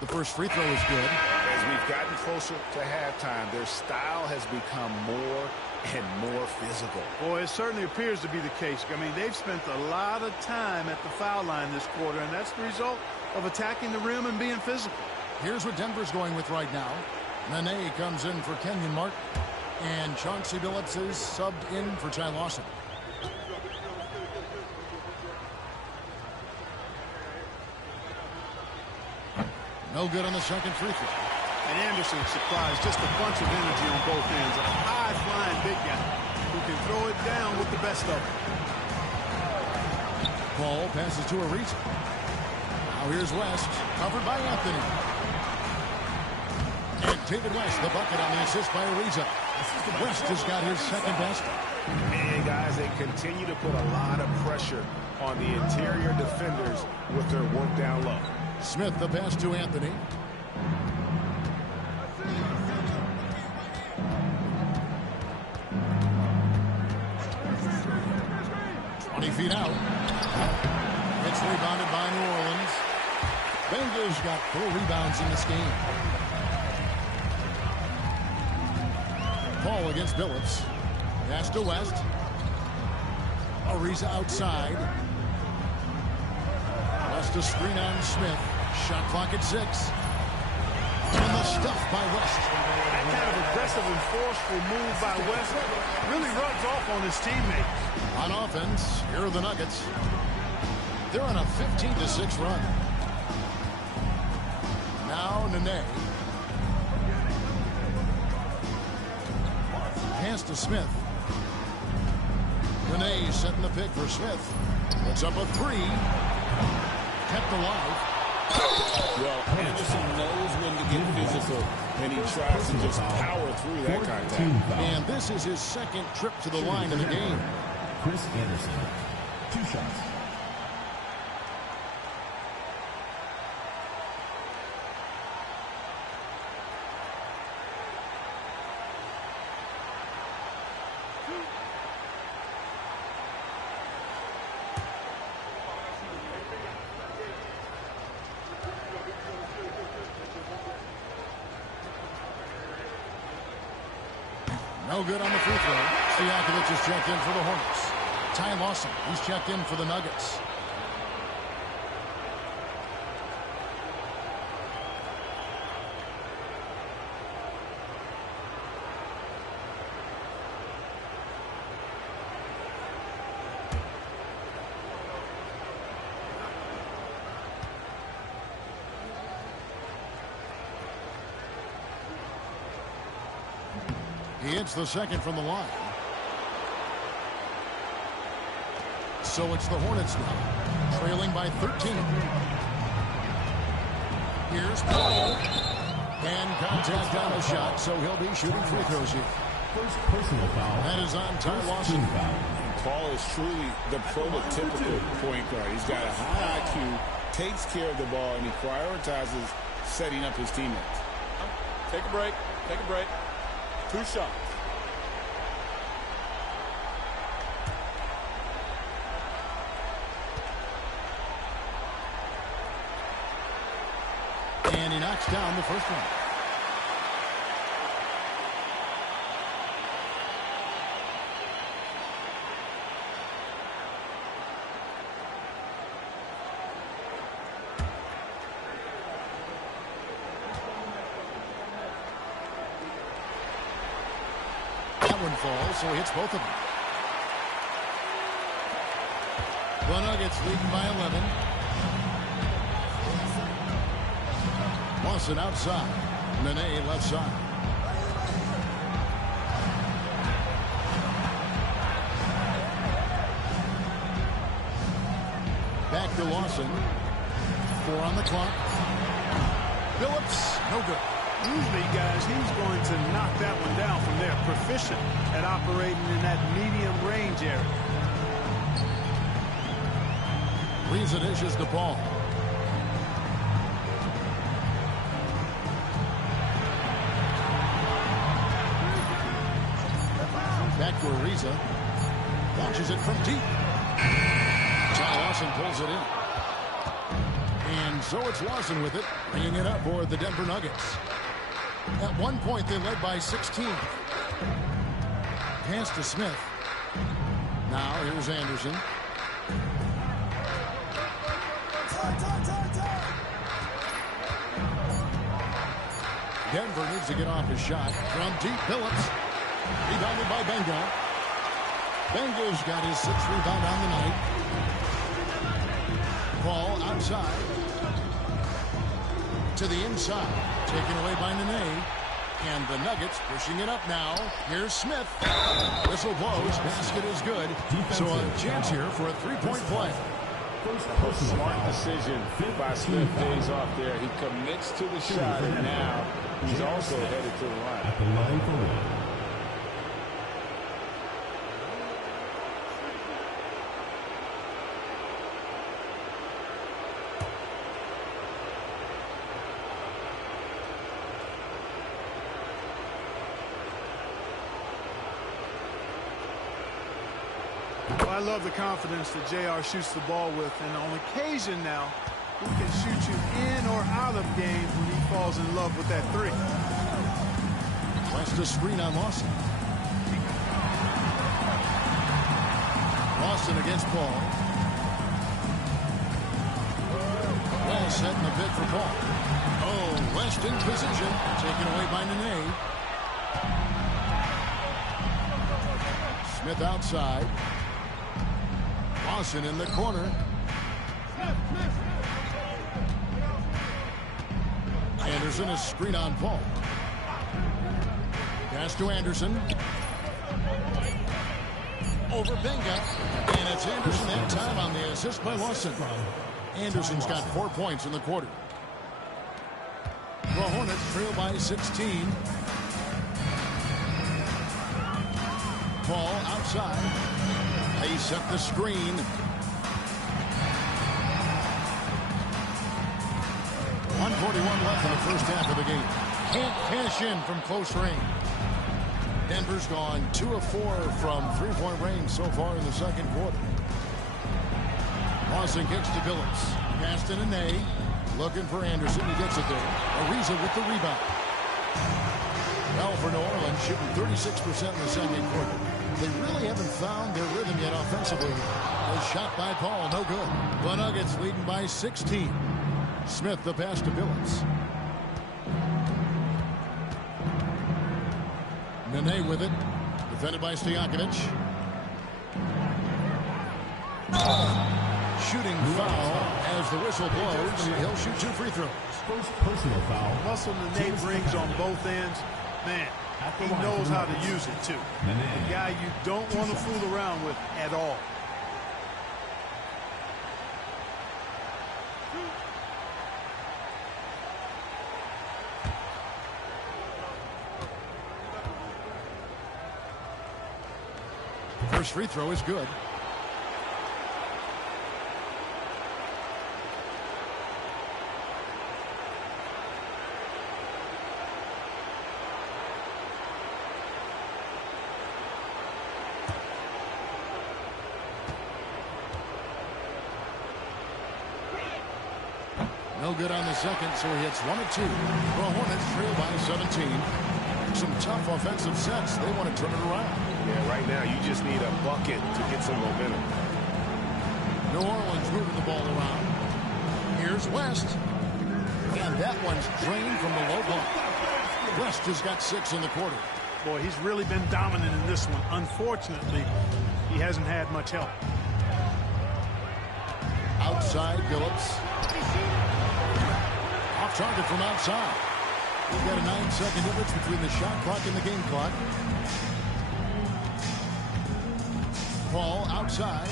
The first free throw is good. As we've gotten closer to halftime, their style has become more and more physical. Boy, it certainly appears to be the case. I mean, they've spent a lot of time at the foul line this quarter, and that's the result of attacking the rim and being physical. Here's what Denver's going with right now. Nene comes in for Kenyon Martin. And Chauncey Billups is subbed in for Ty Lawson. No good on the second free throw. And Anderson supplies just a bunch of energy on both ends. A high-flying big guy who can throw it down with the best of them. Ball passes to Ariza. Now here's West, covered by Anthony. And David West, the bucket on the assist by Ariza. West has got his second basket. And, guys, they continue to put a lot of pressure on the interior defenders with their work down low. Smith, the pass to Anthony. Feet out. It's rebounded by New Orleans. Bengals got 4 rebounds in this game. Paul against Billups. Pass to West. Ariza outside. West to screen on Smith. Shot clock at 6. And the stuff by West. That kind of aggressive and forceful move by West really rubs off on his teammates. On offense, here are the Nuggets. They're on a 15-6 run. Now Nene. Pass to Smith. Nene setting the pick for Smith. Puts up a 3. Kept alive. Well, Anderson knows when to get physical, and he tries to just power through that contact. And this is his second trip to the line in the game. Chris Anderson, 2 shots. No good on the free throw. Stojakovic is checked in for the Hornets. Ty Lawson, he's checked in for the Nuggets. He hits the second from the line. So it's the Hornets now, trailing by 13. Here's Paul. And contact on the shot, so he'll be shooting free throws here. First personal foul. That is on Ty Lawson. Paul is truly the prototypical point guard. He's got a high IQ, takes care of the ball, and he prioritizes setting up his teammates. Take a break. Take a break. 2 shots. And he knocks down the first one. That one falls, so he hits both of them. The Nuggets leading by 11. Lawson outside. Nene left side. Back to Lawson. 4 on the clock. Billups, no good. Usually, guys, he's going to knock that one down from there. Proficient at operating in that medium range area. Ariza dishes the ball. Back to Ariza. Launches it from deep. Ty Lawson pulls it in. And so it's Lawson with it, bringing it up for the Denver Nuggets. At one point, they led by 16. Pass to Smith. Now, here's Anderson. Denver needs to get off his shot. From deep, Billups. Rebounded by Bengal. Bengal's got his 6th rebound on the night. Ball outside. To the inside. Taken away by Nene. And the Nuggets pushing it up now. Here's Smith. Whistle blows. Basket is good. So a chance here for a 3-point play. Smart decision by Smith days off there. He commits to the shot, and now he's also headed to the line. At the line for one. I love the confidence that JR shoots the ball with, and on occasion now, he can shoot you in or out of games when he falls in love with that three. West to screen on Lawson. Lawson against Paul. Well set in the pick for Paul. Oh, West in position. Taken away by Nene. Smith outside. Lawson in the corner. Anderson is screen on Paul. Pass to Anderson. Over Benga. And it's Anderson that time on the assist by Lawson. Anderson's got 4 points in the quarter. The Hornets trail by 16. Paul outside. They set the screen. 1:41 left in the first half of the game. Can't cash in from close range. Denver's gone 2 of 4 from three-point range so far in the second quarter. Lawson kicks to Billups. Pass to Nene. Looking for Anderson. He gets it there. Ariza with the rebound. Well, for New Orleans, shooting 36% in the second quarter. They really haven't found their rhythm yet offensively. A shot by Paul, no good. The Nuggets leading by 16. Smith the pass to Billups. Nene with it. Defended by Stojakovic. Shooting foul as the whistle blows. He'll shoot 2 free throws. First personal foul. Muscle Nene brings on both ends. Man, he knows how to use it, too. A guy you don't want to fool around with at all. First free throw is good. No good on the second, so he hits 1 of 2. The Hornets trail by 17. Some tough offensive sets. They want to turn it around. Yeah, right now you just need a bucket to get some momentum. New Orleans moving the ball around. Here's West. And that one's drained from the low block. West has got 6 in the quarter. Boy, he's really been dominant in this one. Unfortunately, he hasn't had much help. Outside, Billups. Off target from outside. We've got a 9-second difference between the shot clock and the game clock. Paul outside.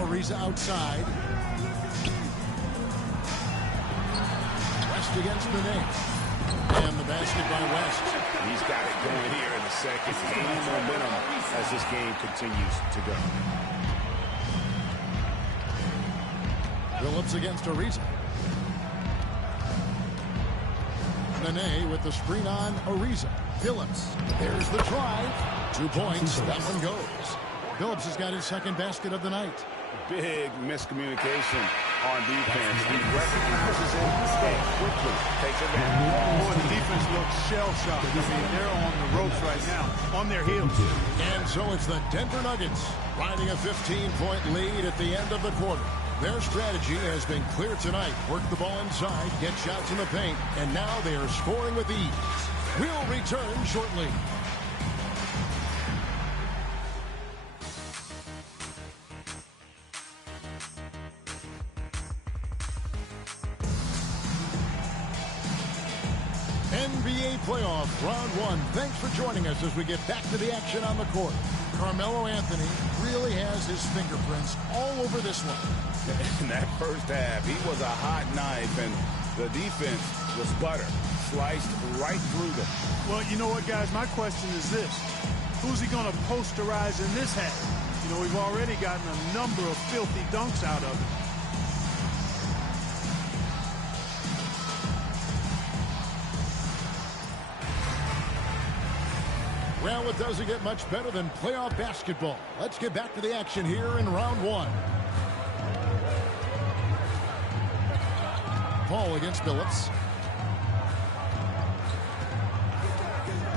Ariza outside. West against the net. And the basket by West. He's got it going here in the second. Gaining momentum as this game continues to go. Billups against Ariza. Nene with the screen on Ariza. Billups. There's the drive. 2 points. That one goes. Billups has got his second basket of the night. Big miscommunication on defense. He recognizes it and quickly takes advantage. Boy, the defense looks shell-shocked. I mean, they're on the ropes right now, on their heels. And so it's the Denver Nuggets riding a 15-point lead at the end of the quarter. Their strategy has been clear tonight. Work the ball inside, get shots in the paint, and now they are scoring with ease. We'll return shortly. NBA playoff round 1. Thanks for joining us as we get back to the action on the court. Carmelo Anthony really has his fingerprints all over this one. In that first half, he was a hot knife, and the defense was butter. Sliced right through them. Well, you know what, guys? My question is this. Who's he going to posterize in this half? You know, we've already gotten a number of filthy dunks out of it. Well, it doesn't get much better than playoff basketball. Let's get back to the action here in round one. Paul against Billups.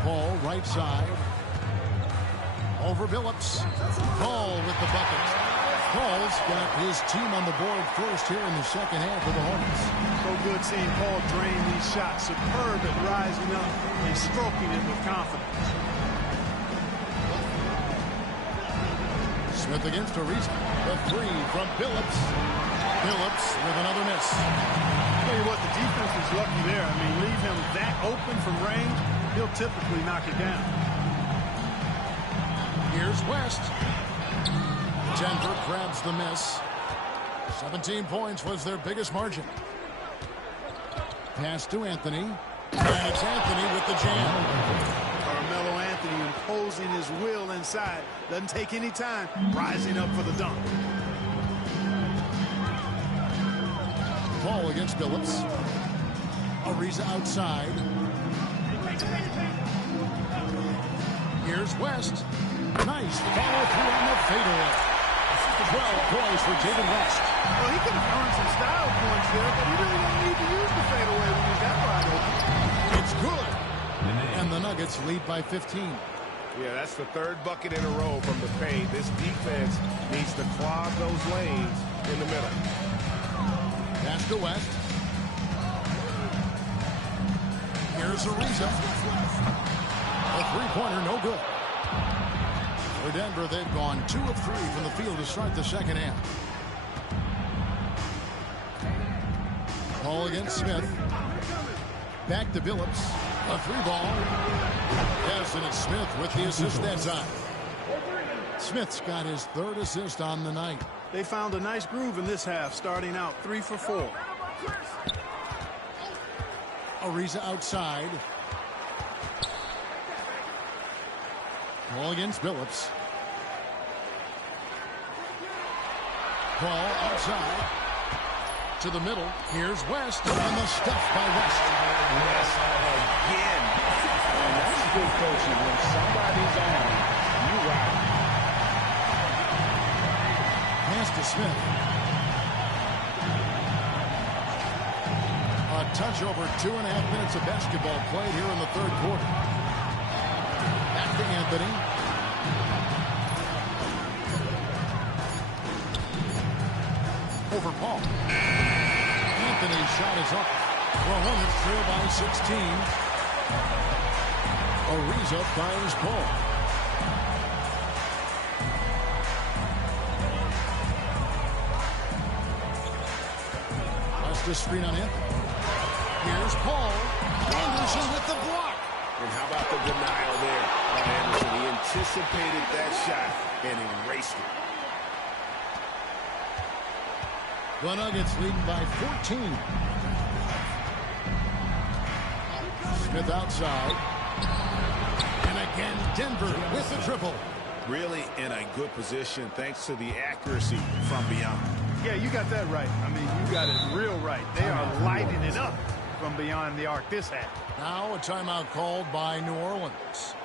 Paul right side. Over Billups. Paul with the bucket. Paul's got his team on the board first here in the second half of the Hornets. So good seeing Paul drain these shots. Superb at rising up and stroking it with confidence. Smith against Ariza. The three from Billups. Billups with another miss. I'll tell you what, the defense is lucky there. I mean, leave him that open from range, he'll typically knock it down. Here's West. Denver grabs the miss. 17 points was their biggest margin. Pass to Anthony. And it's Anthony with the jam. Carmelo Anthony imposing his will inside. Doesn't take any time. Rising up for the dunk. Paul against Billups. Ariza outside. Here's West. Nice follow through on the fadeaway. 12 points for David West. Well, he could have earned some style points there, but he really didn't need to use the fadeaway when he's that wide open. It's good. And the Nuggets lead by 15. Yeah, that's the third bucket in a row from the paint. This defense needs to clog those lanes in the middle. Pass to West. Here's Ariza. A three-pointer, no good. For Denver, they've gone 2 of 3 from the field to start the second half. Paul against Smith. Back to Billups. A three ball. Yes, and it's Smith with the assist that time. Smith's got his third assist on the night. They found a nice groove in this half, starting out 3 for 4. Ariza outside. Paul against Billups. Paul outside. To the middle. Here's West. And the stuff by West. West again. And that's good coaching. When somebody's on, you ride. Pass to Smith. A touch over 2.5 minutes of basketball played here in the third quarter. Back to Anthony. Over Paul. Anthony's shot is up. The Hornets trail by 16. Ariza finds Paul. West to screen on Anthony. Here's Paul. Anderson with the block. And how about the denial there by Anderson? He anticipated that shot and erased it. The Nuggets leading by 14. Smith outside. And again, Denver with the triple. Really in a good position thanks to the accuracy from beyond. Yeah, you got that right. I mean, you got it real right. They are lighting it up from beyond the arc this half. Now a timeout called by New Orleans.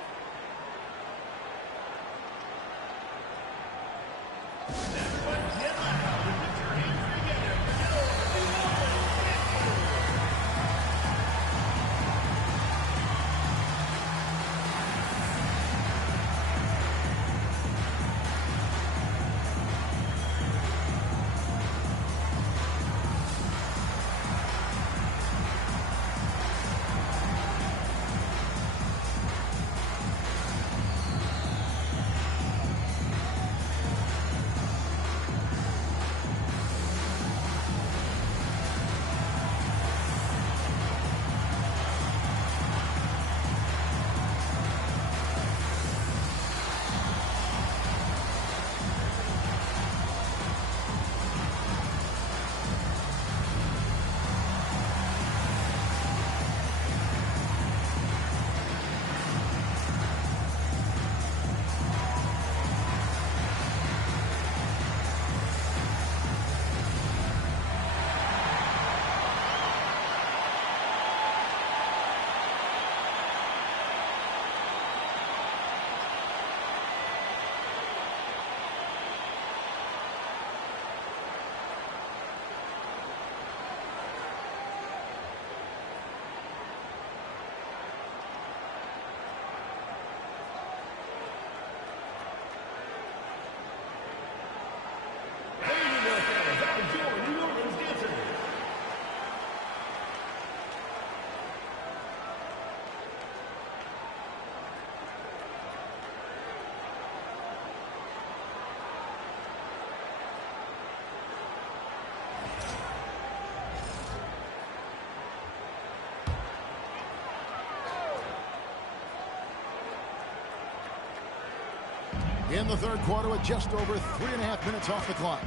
in the third quarter with just over 3.5 minutes off the clock.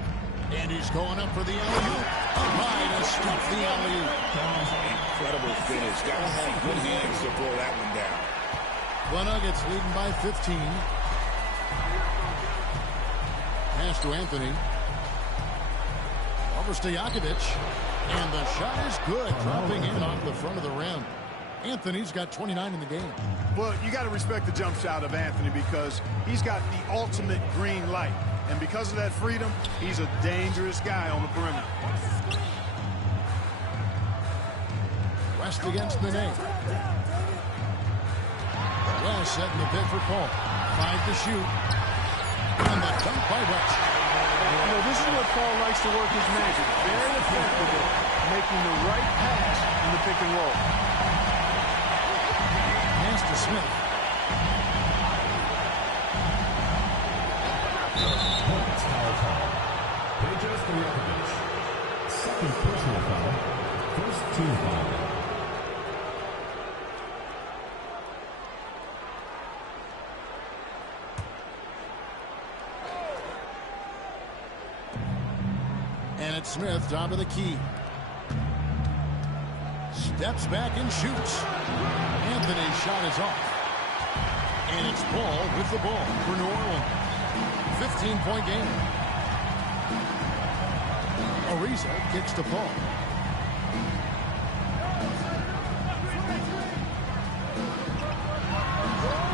And he's going up for the alley-oop. Up high to stop the alley-oop. Incredible finish. Got to have good hands to throw that one down. The Nuggets leading by 15. Pass to Anthony. Over Stojakovic. And the shot is good. Dropping in off the front of the rim. Anthony's got 29 in the game. Well, you got to respect the jump shot of Anthony because he's got the ultimate green light. And because of that freedom, he's a dangerous guy on the perimeter. West against Nene. West setting the pick for Paul. 5 to shoot. And the dunk by West. You know, this is what Paul likes to work his magic. Very effectively making the right pass in the pick and roll. Pass to Smith. Hornets foul call. Peja Stojakovic. Second personal foul. First team foul. And it's Smith down to the key. Steps back and shoots. Anthony's shot is off. And it's Paul with the ball for New Orleans. 15-point game. Ariza kicks to Paul.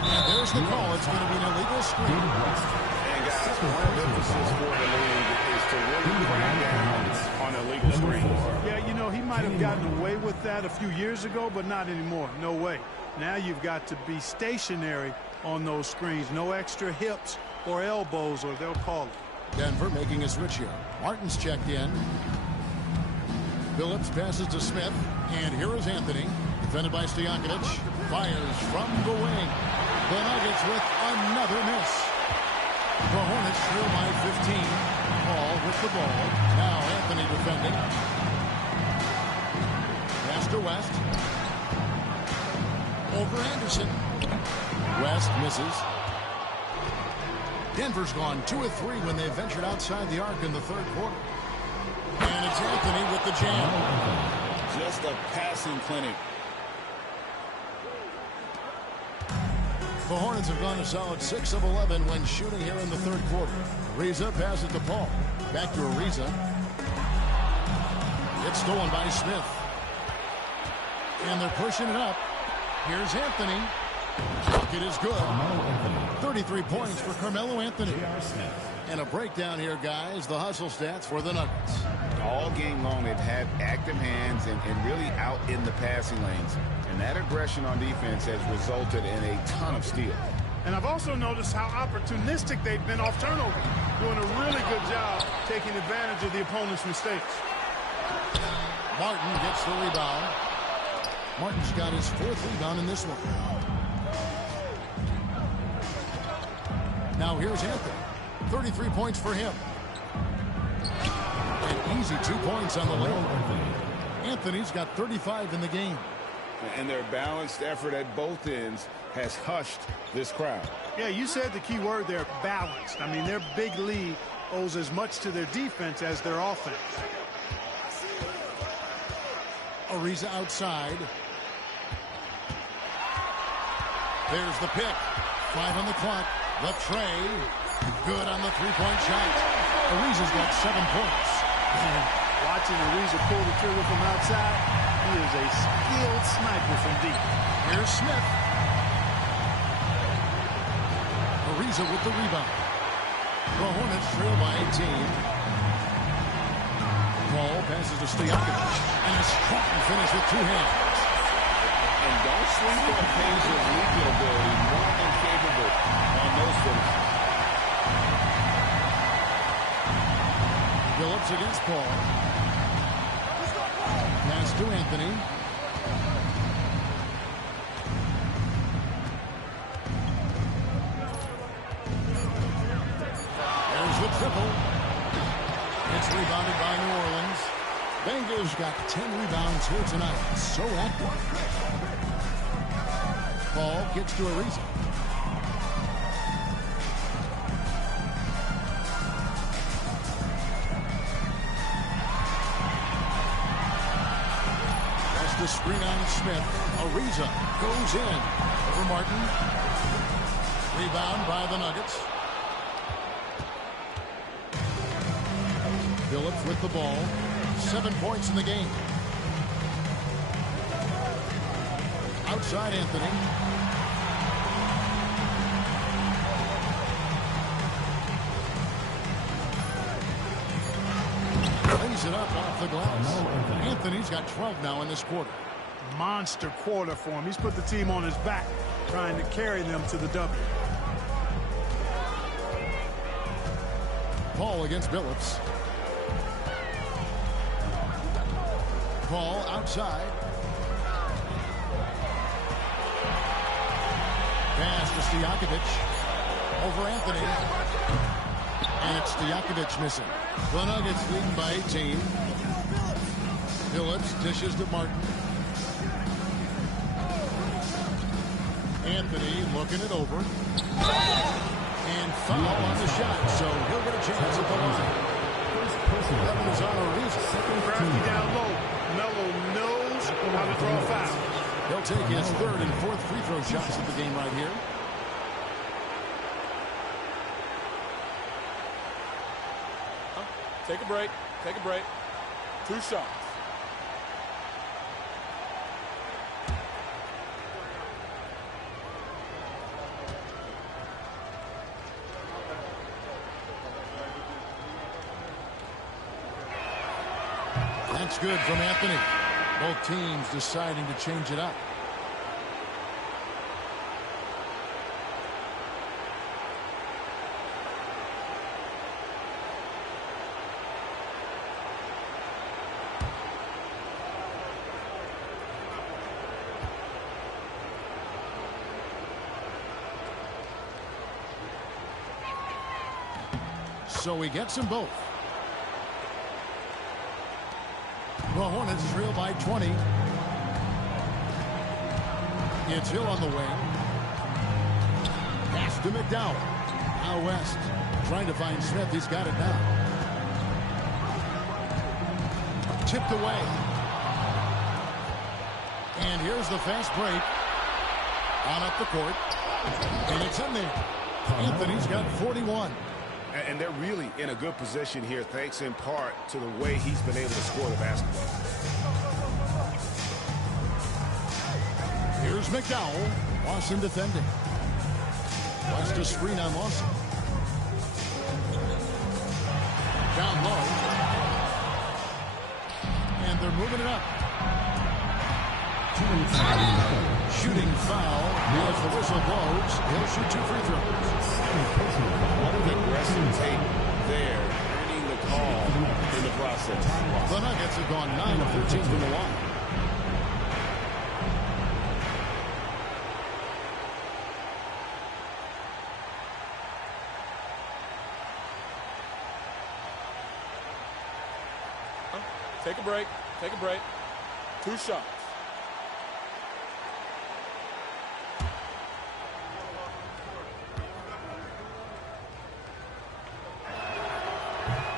And there's the call. It's going to be an illegal screen. And guys, one emphasis for the league is to really crack down on illegal screens. Yeah, you know, he might have gotten away with that a few years ago, but not anymore. No way. Now you've got to be stationary on those screens. No extra hips or elbows, or they'll call it. Denver making a switch here. Martin's checked in. Phillips passes to Smith. And here is Anthony. Defended by Stojakovic. Fires from the wing. The Nuggets with another miss. The Hornets through by 15. Paul with the ball. Now Anthony defending. Pass to West. Over Anderson. West misses. Denver's gone 2 of 3 when they ventured outside the arc in the third quarter. And it's Anthony with the jam. Just a passing clinic. The Hornets have gone a solid 6 of 11 when shooting here in the third quarter. Ariza passes to Paul. Back to Ariza. It's stolen by Smith. And they're pushing it up. Here's Anthony. Bucket is good. 33 points for Carmelo Anthony. And a breakdown here, guys. The hustle stats for the Nuggets. All game long, they've had active hands and really out in the passing lanes. And that aggression on defense has resulted in a ton of steals. And I've also noticed how opportunistic they've been off turnover. Doing a really good job taking advantage of the opponent's mistakes. Martin gets the rebound. Martin's got his 4th rebound in this one. Now here's Anthony. 33 points for him. An easy 2 points on the layup. Anthony's got 35 in the game. And their balanced effort at both ends has hushed this crowd. Yeah, you said the key word there, balanced. I mean, their big lead owes as much to their defense as their offense. Ariza outside. There's the pick. 5 on the clock. The tray. Good on the 3-point shot. Ariza's got 7 points. Man, watching Ariza pull the trigger from outside, he is a skilled sniper from deep. Here's Smith. Ariza with the rebound. The Hornets trail by 18. Paul passes to Stojakovic. And a strong finish with 2 hands. And don't sleep on Peja's leaping ability. More than capable on those finishes. Phillips against Paul. Pass to Anthony. There's the triple. It's rebounded by New Orleans. Bengals got 10 rebounds here tonight. So active. Paul gets to Ariza. to screen on Smith. Ariza goes in over Martin. Rebound by the Nuggets. Phillips with the ball. 7 points in the game. Outside Anthony. Lays it up off the glass. Anthony's got 12 now in this quarter. Monster quarter for him. He's put the team on his back, trying to carry them to the W. Paul against Billups. Paul outside. Pass to Stojakovic. Over Anthony. And it's Stojakovic missing. The Nuggets leading by 18. Billups dishes to Martin. Anthony looking it over. And foul on the shot, so he'll get a chance at the line. That was on Ariza. Crafty down low. Melo knows how to draw fouls. He'll take his third and fourth free throw shots of the game right here. Take a break. Take a break. 2 shots. That's good from Anthony. Both teams deciding to change it up. So he gets them both. The Hornets trail by 20. It's Hill on the wing. Pass to McDowell. Now West trying to find Smith. He's got it now. Tipped away. And here's the fast break. On up the court. And it's in there. Anthony's got 41. And they're really in a good position here, thanks in part to the way he's been able to score the basketball. Here's McDowell. Lawson defending. Wants to screen on Lawson. Down low. And they're moving it up. Shooting foul. As the whistle blows, he'll shoot 2 free throws. What an aggressive take there, earning the call in the process. The Nuggets have gone 9 of 13 from the line. Take a break. Take a break. 2 shots.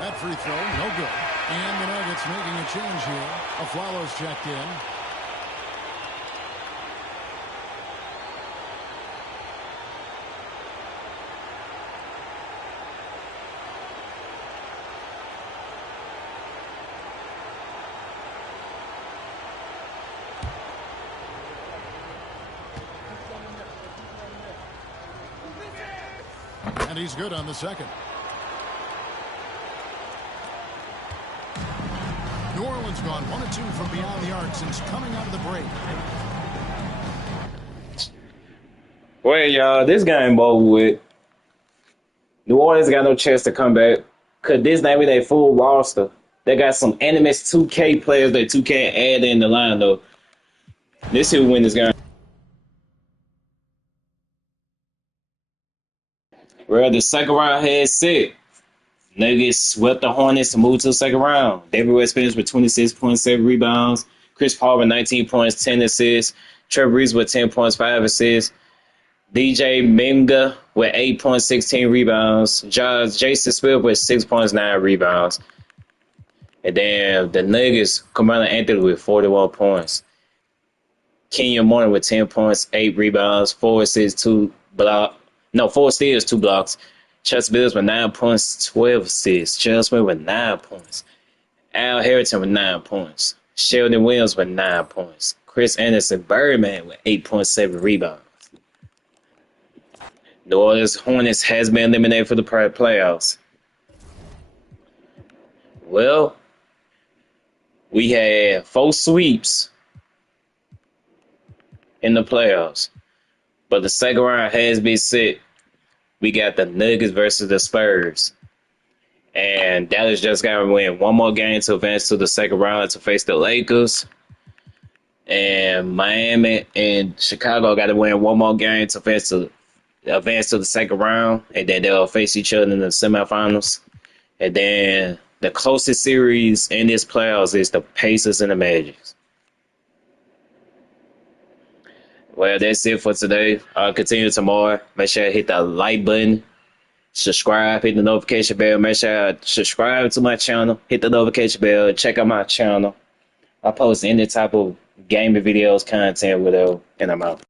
That free throw, no good. And the Nuggets making a change here. Aflalo's checked in. And he's good on the second. New Orleans gone 1 of 2 from beyond the arc since coming out of the break. Well, y'all, this game over with. New Orleans got no chance to come back. Because this not be their full roster. They got some Animus 2K players that 2K add in the line, though. This here win this game. Well, the second round had set. Nuggets swept the Hornets to move to the second round. David West finished with 26.7 rebounds. Chris Paul with 19 points, 10 assists. Trevor Reeves with 10 points, 5 assists. DJ Minga with 8 points, 16 rebounds. Jason Smith with 6 points, 9 rebounds. And then the Nuggets, Carmelo Anthony with 41 points. Kenyon Martin with 10 points, 8 rebounds, 4 assists, 2 blocks. No, 4 steals, 2 blocks. Chelsea Bills with 9 points, 12 assists. Chelsea with 9 points. Al Harrington with 9 points. Sheldon Williams with 9 points. Chris Anderson Birdman with 8.7 rebounds. New Orleans Hornets has been eliminated for the playoffs. Well, we had 4 sweeps in the playoffs, but the second round has been set. We got the Nuggets versus the Spurs, and Dallas just got to win one more game to advance to the second round to face the Lakers, and Miami and Chicago got to win one more game to advance to the second round, and then they'll face each other in the semifinals. And then the closest series in this playoffs is the Pacers and the Magic. Well, that's it for today. I'll continue tomorrow. Make sure you hit the like button, subscribe, hit the notification bell. Make sure you subscribe to my channel, hit the notification bell, check out my channel. I post any type of gaming videos, content, whatever, and I'm out.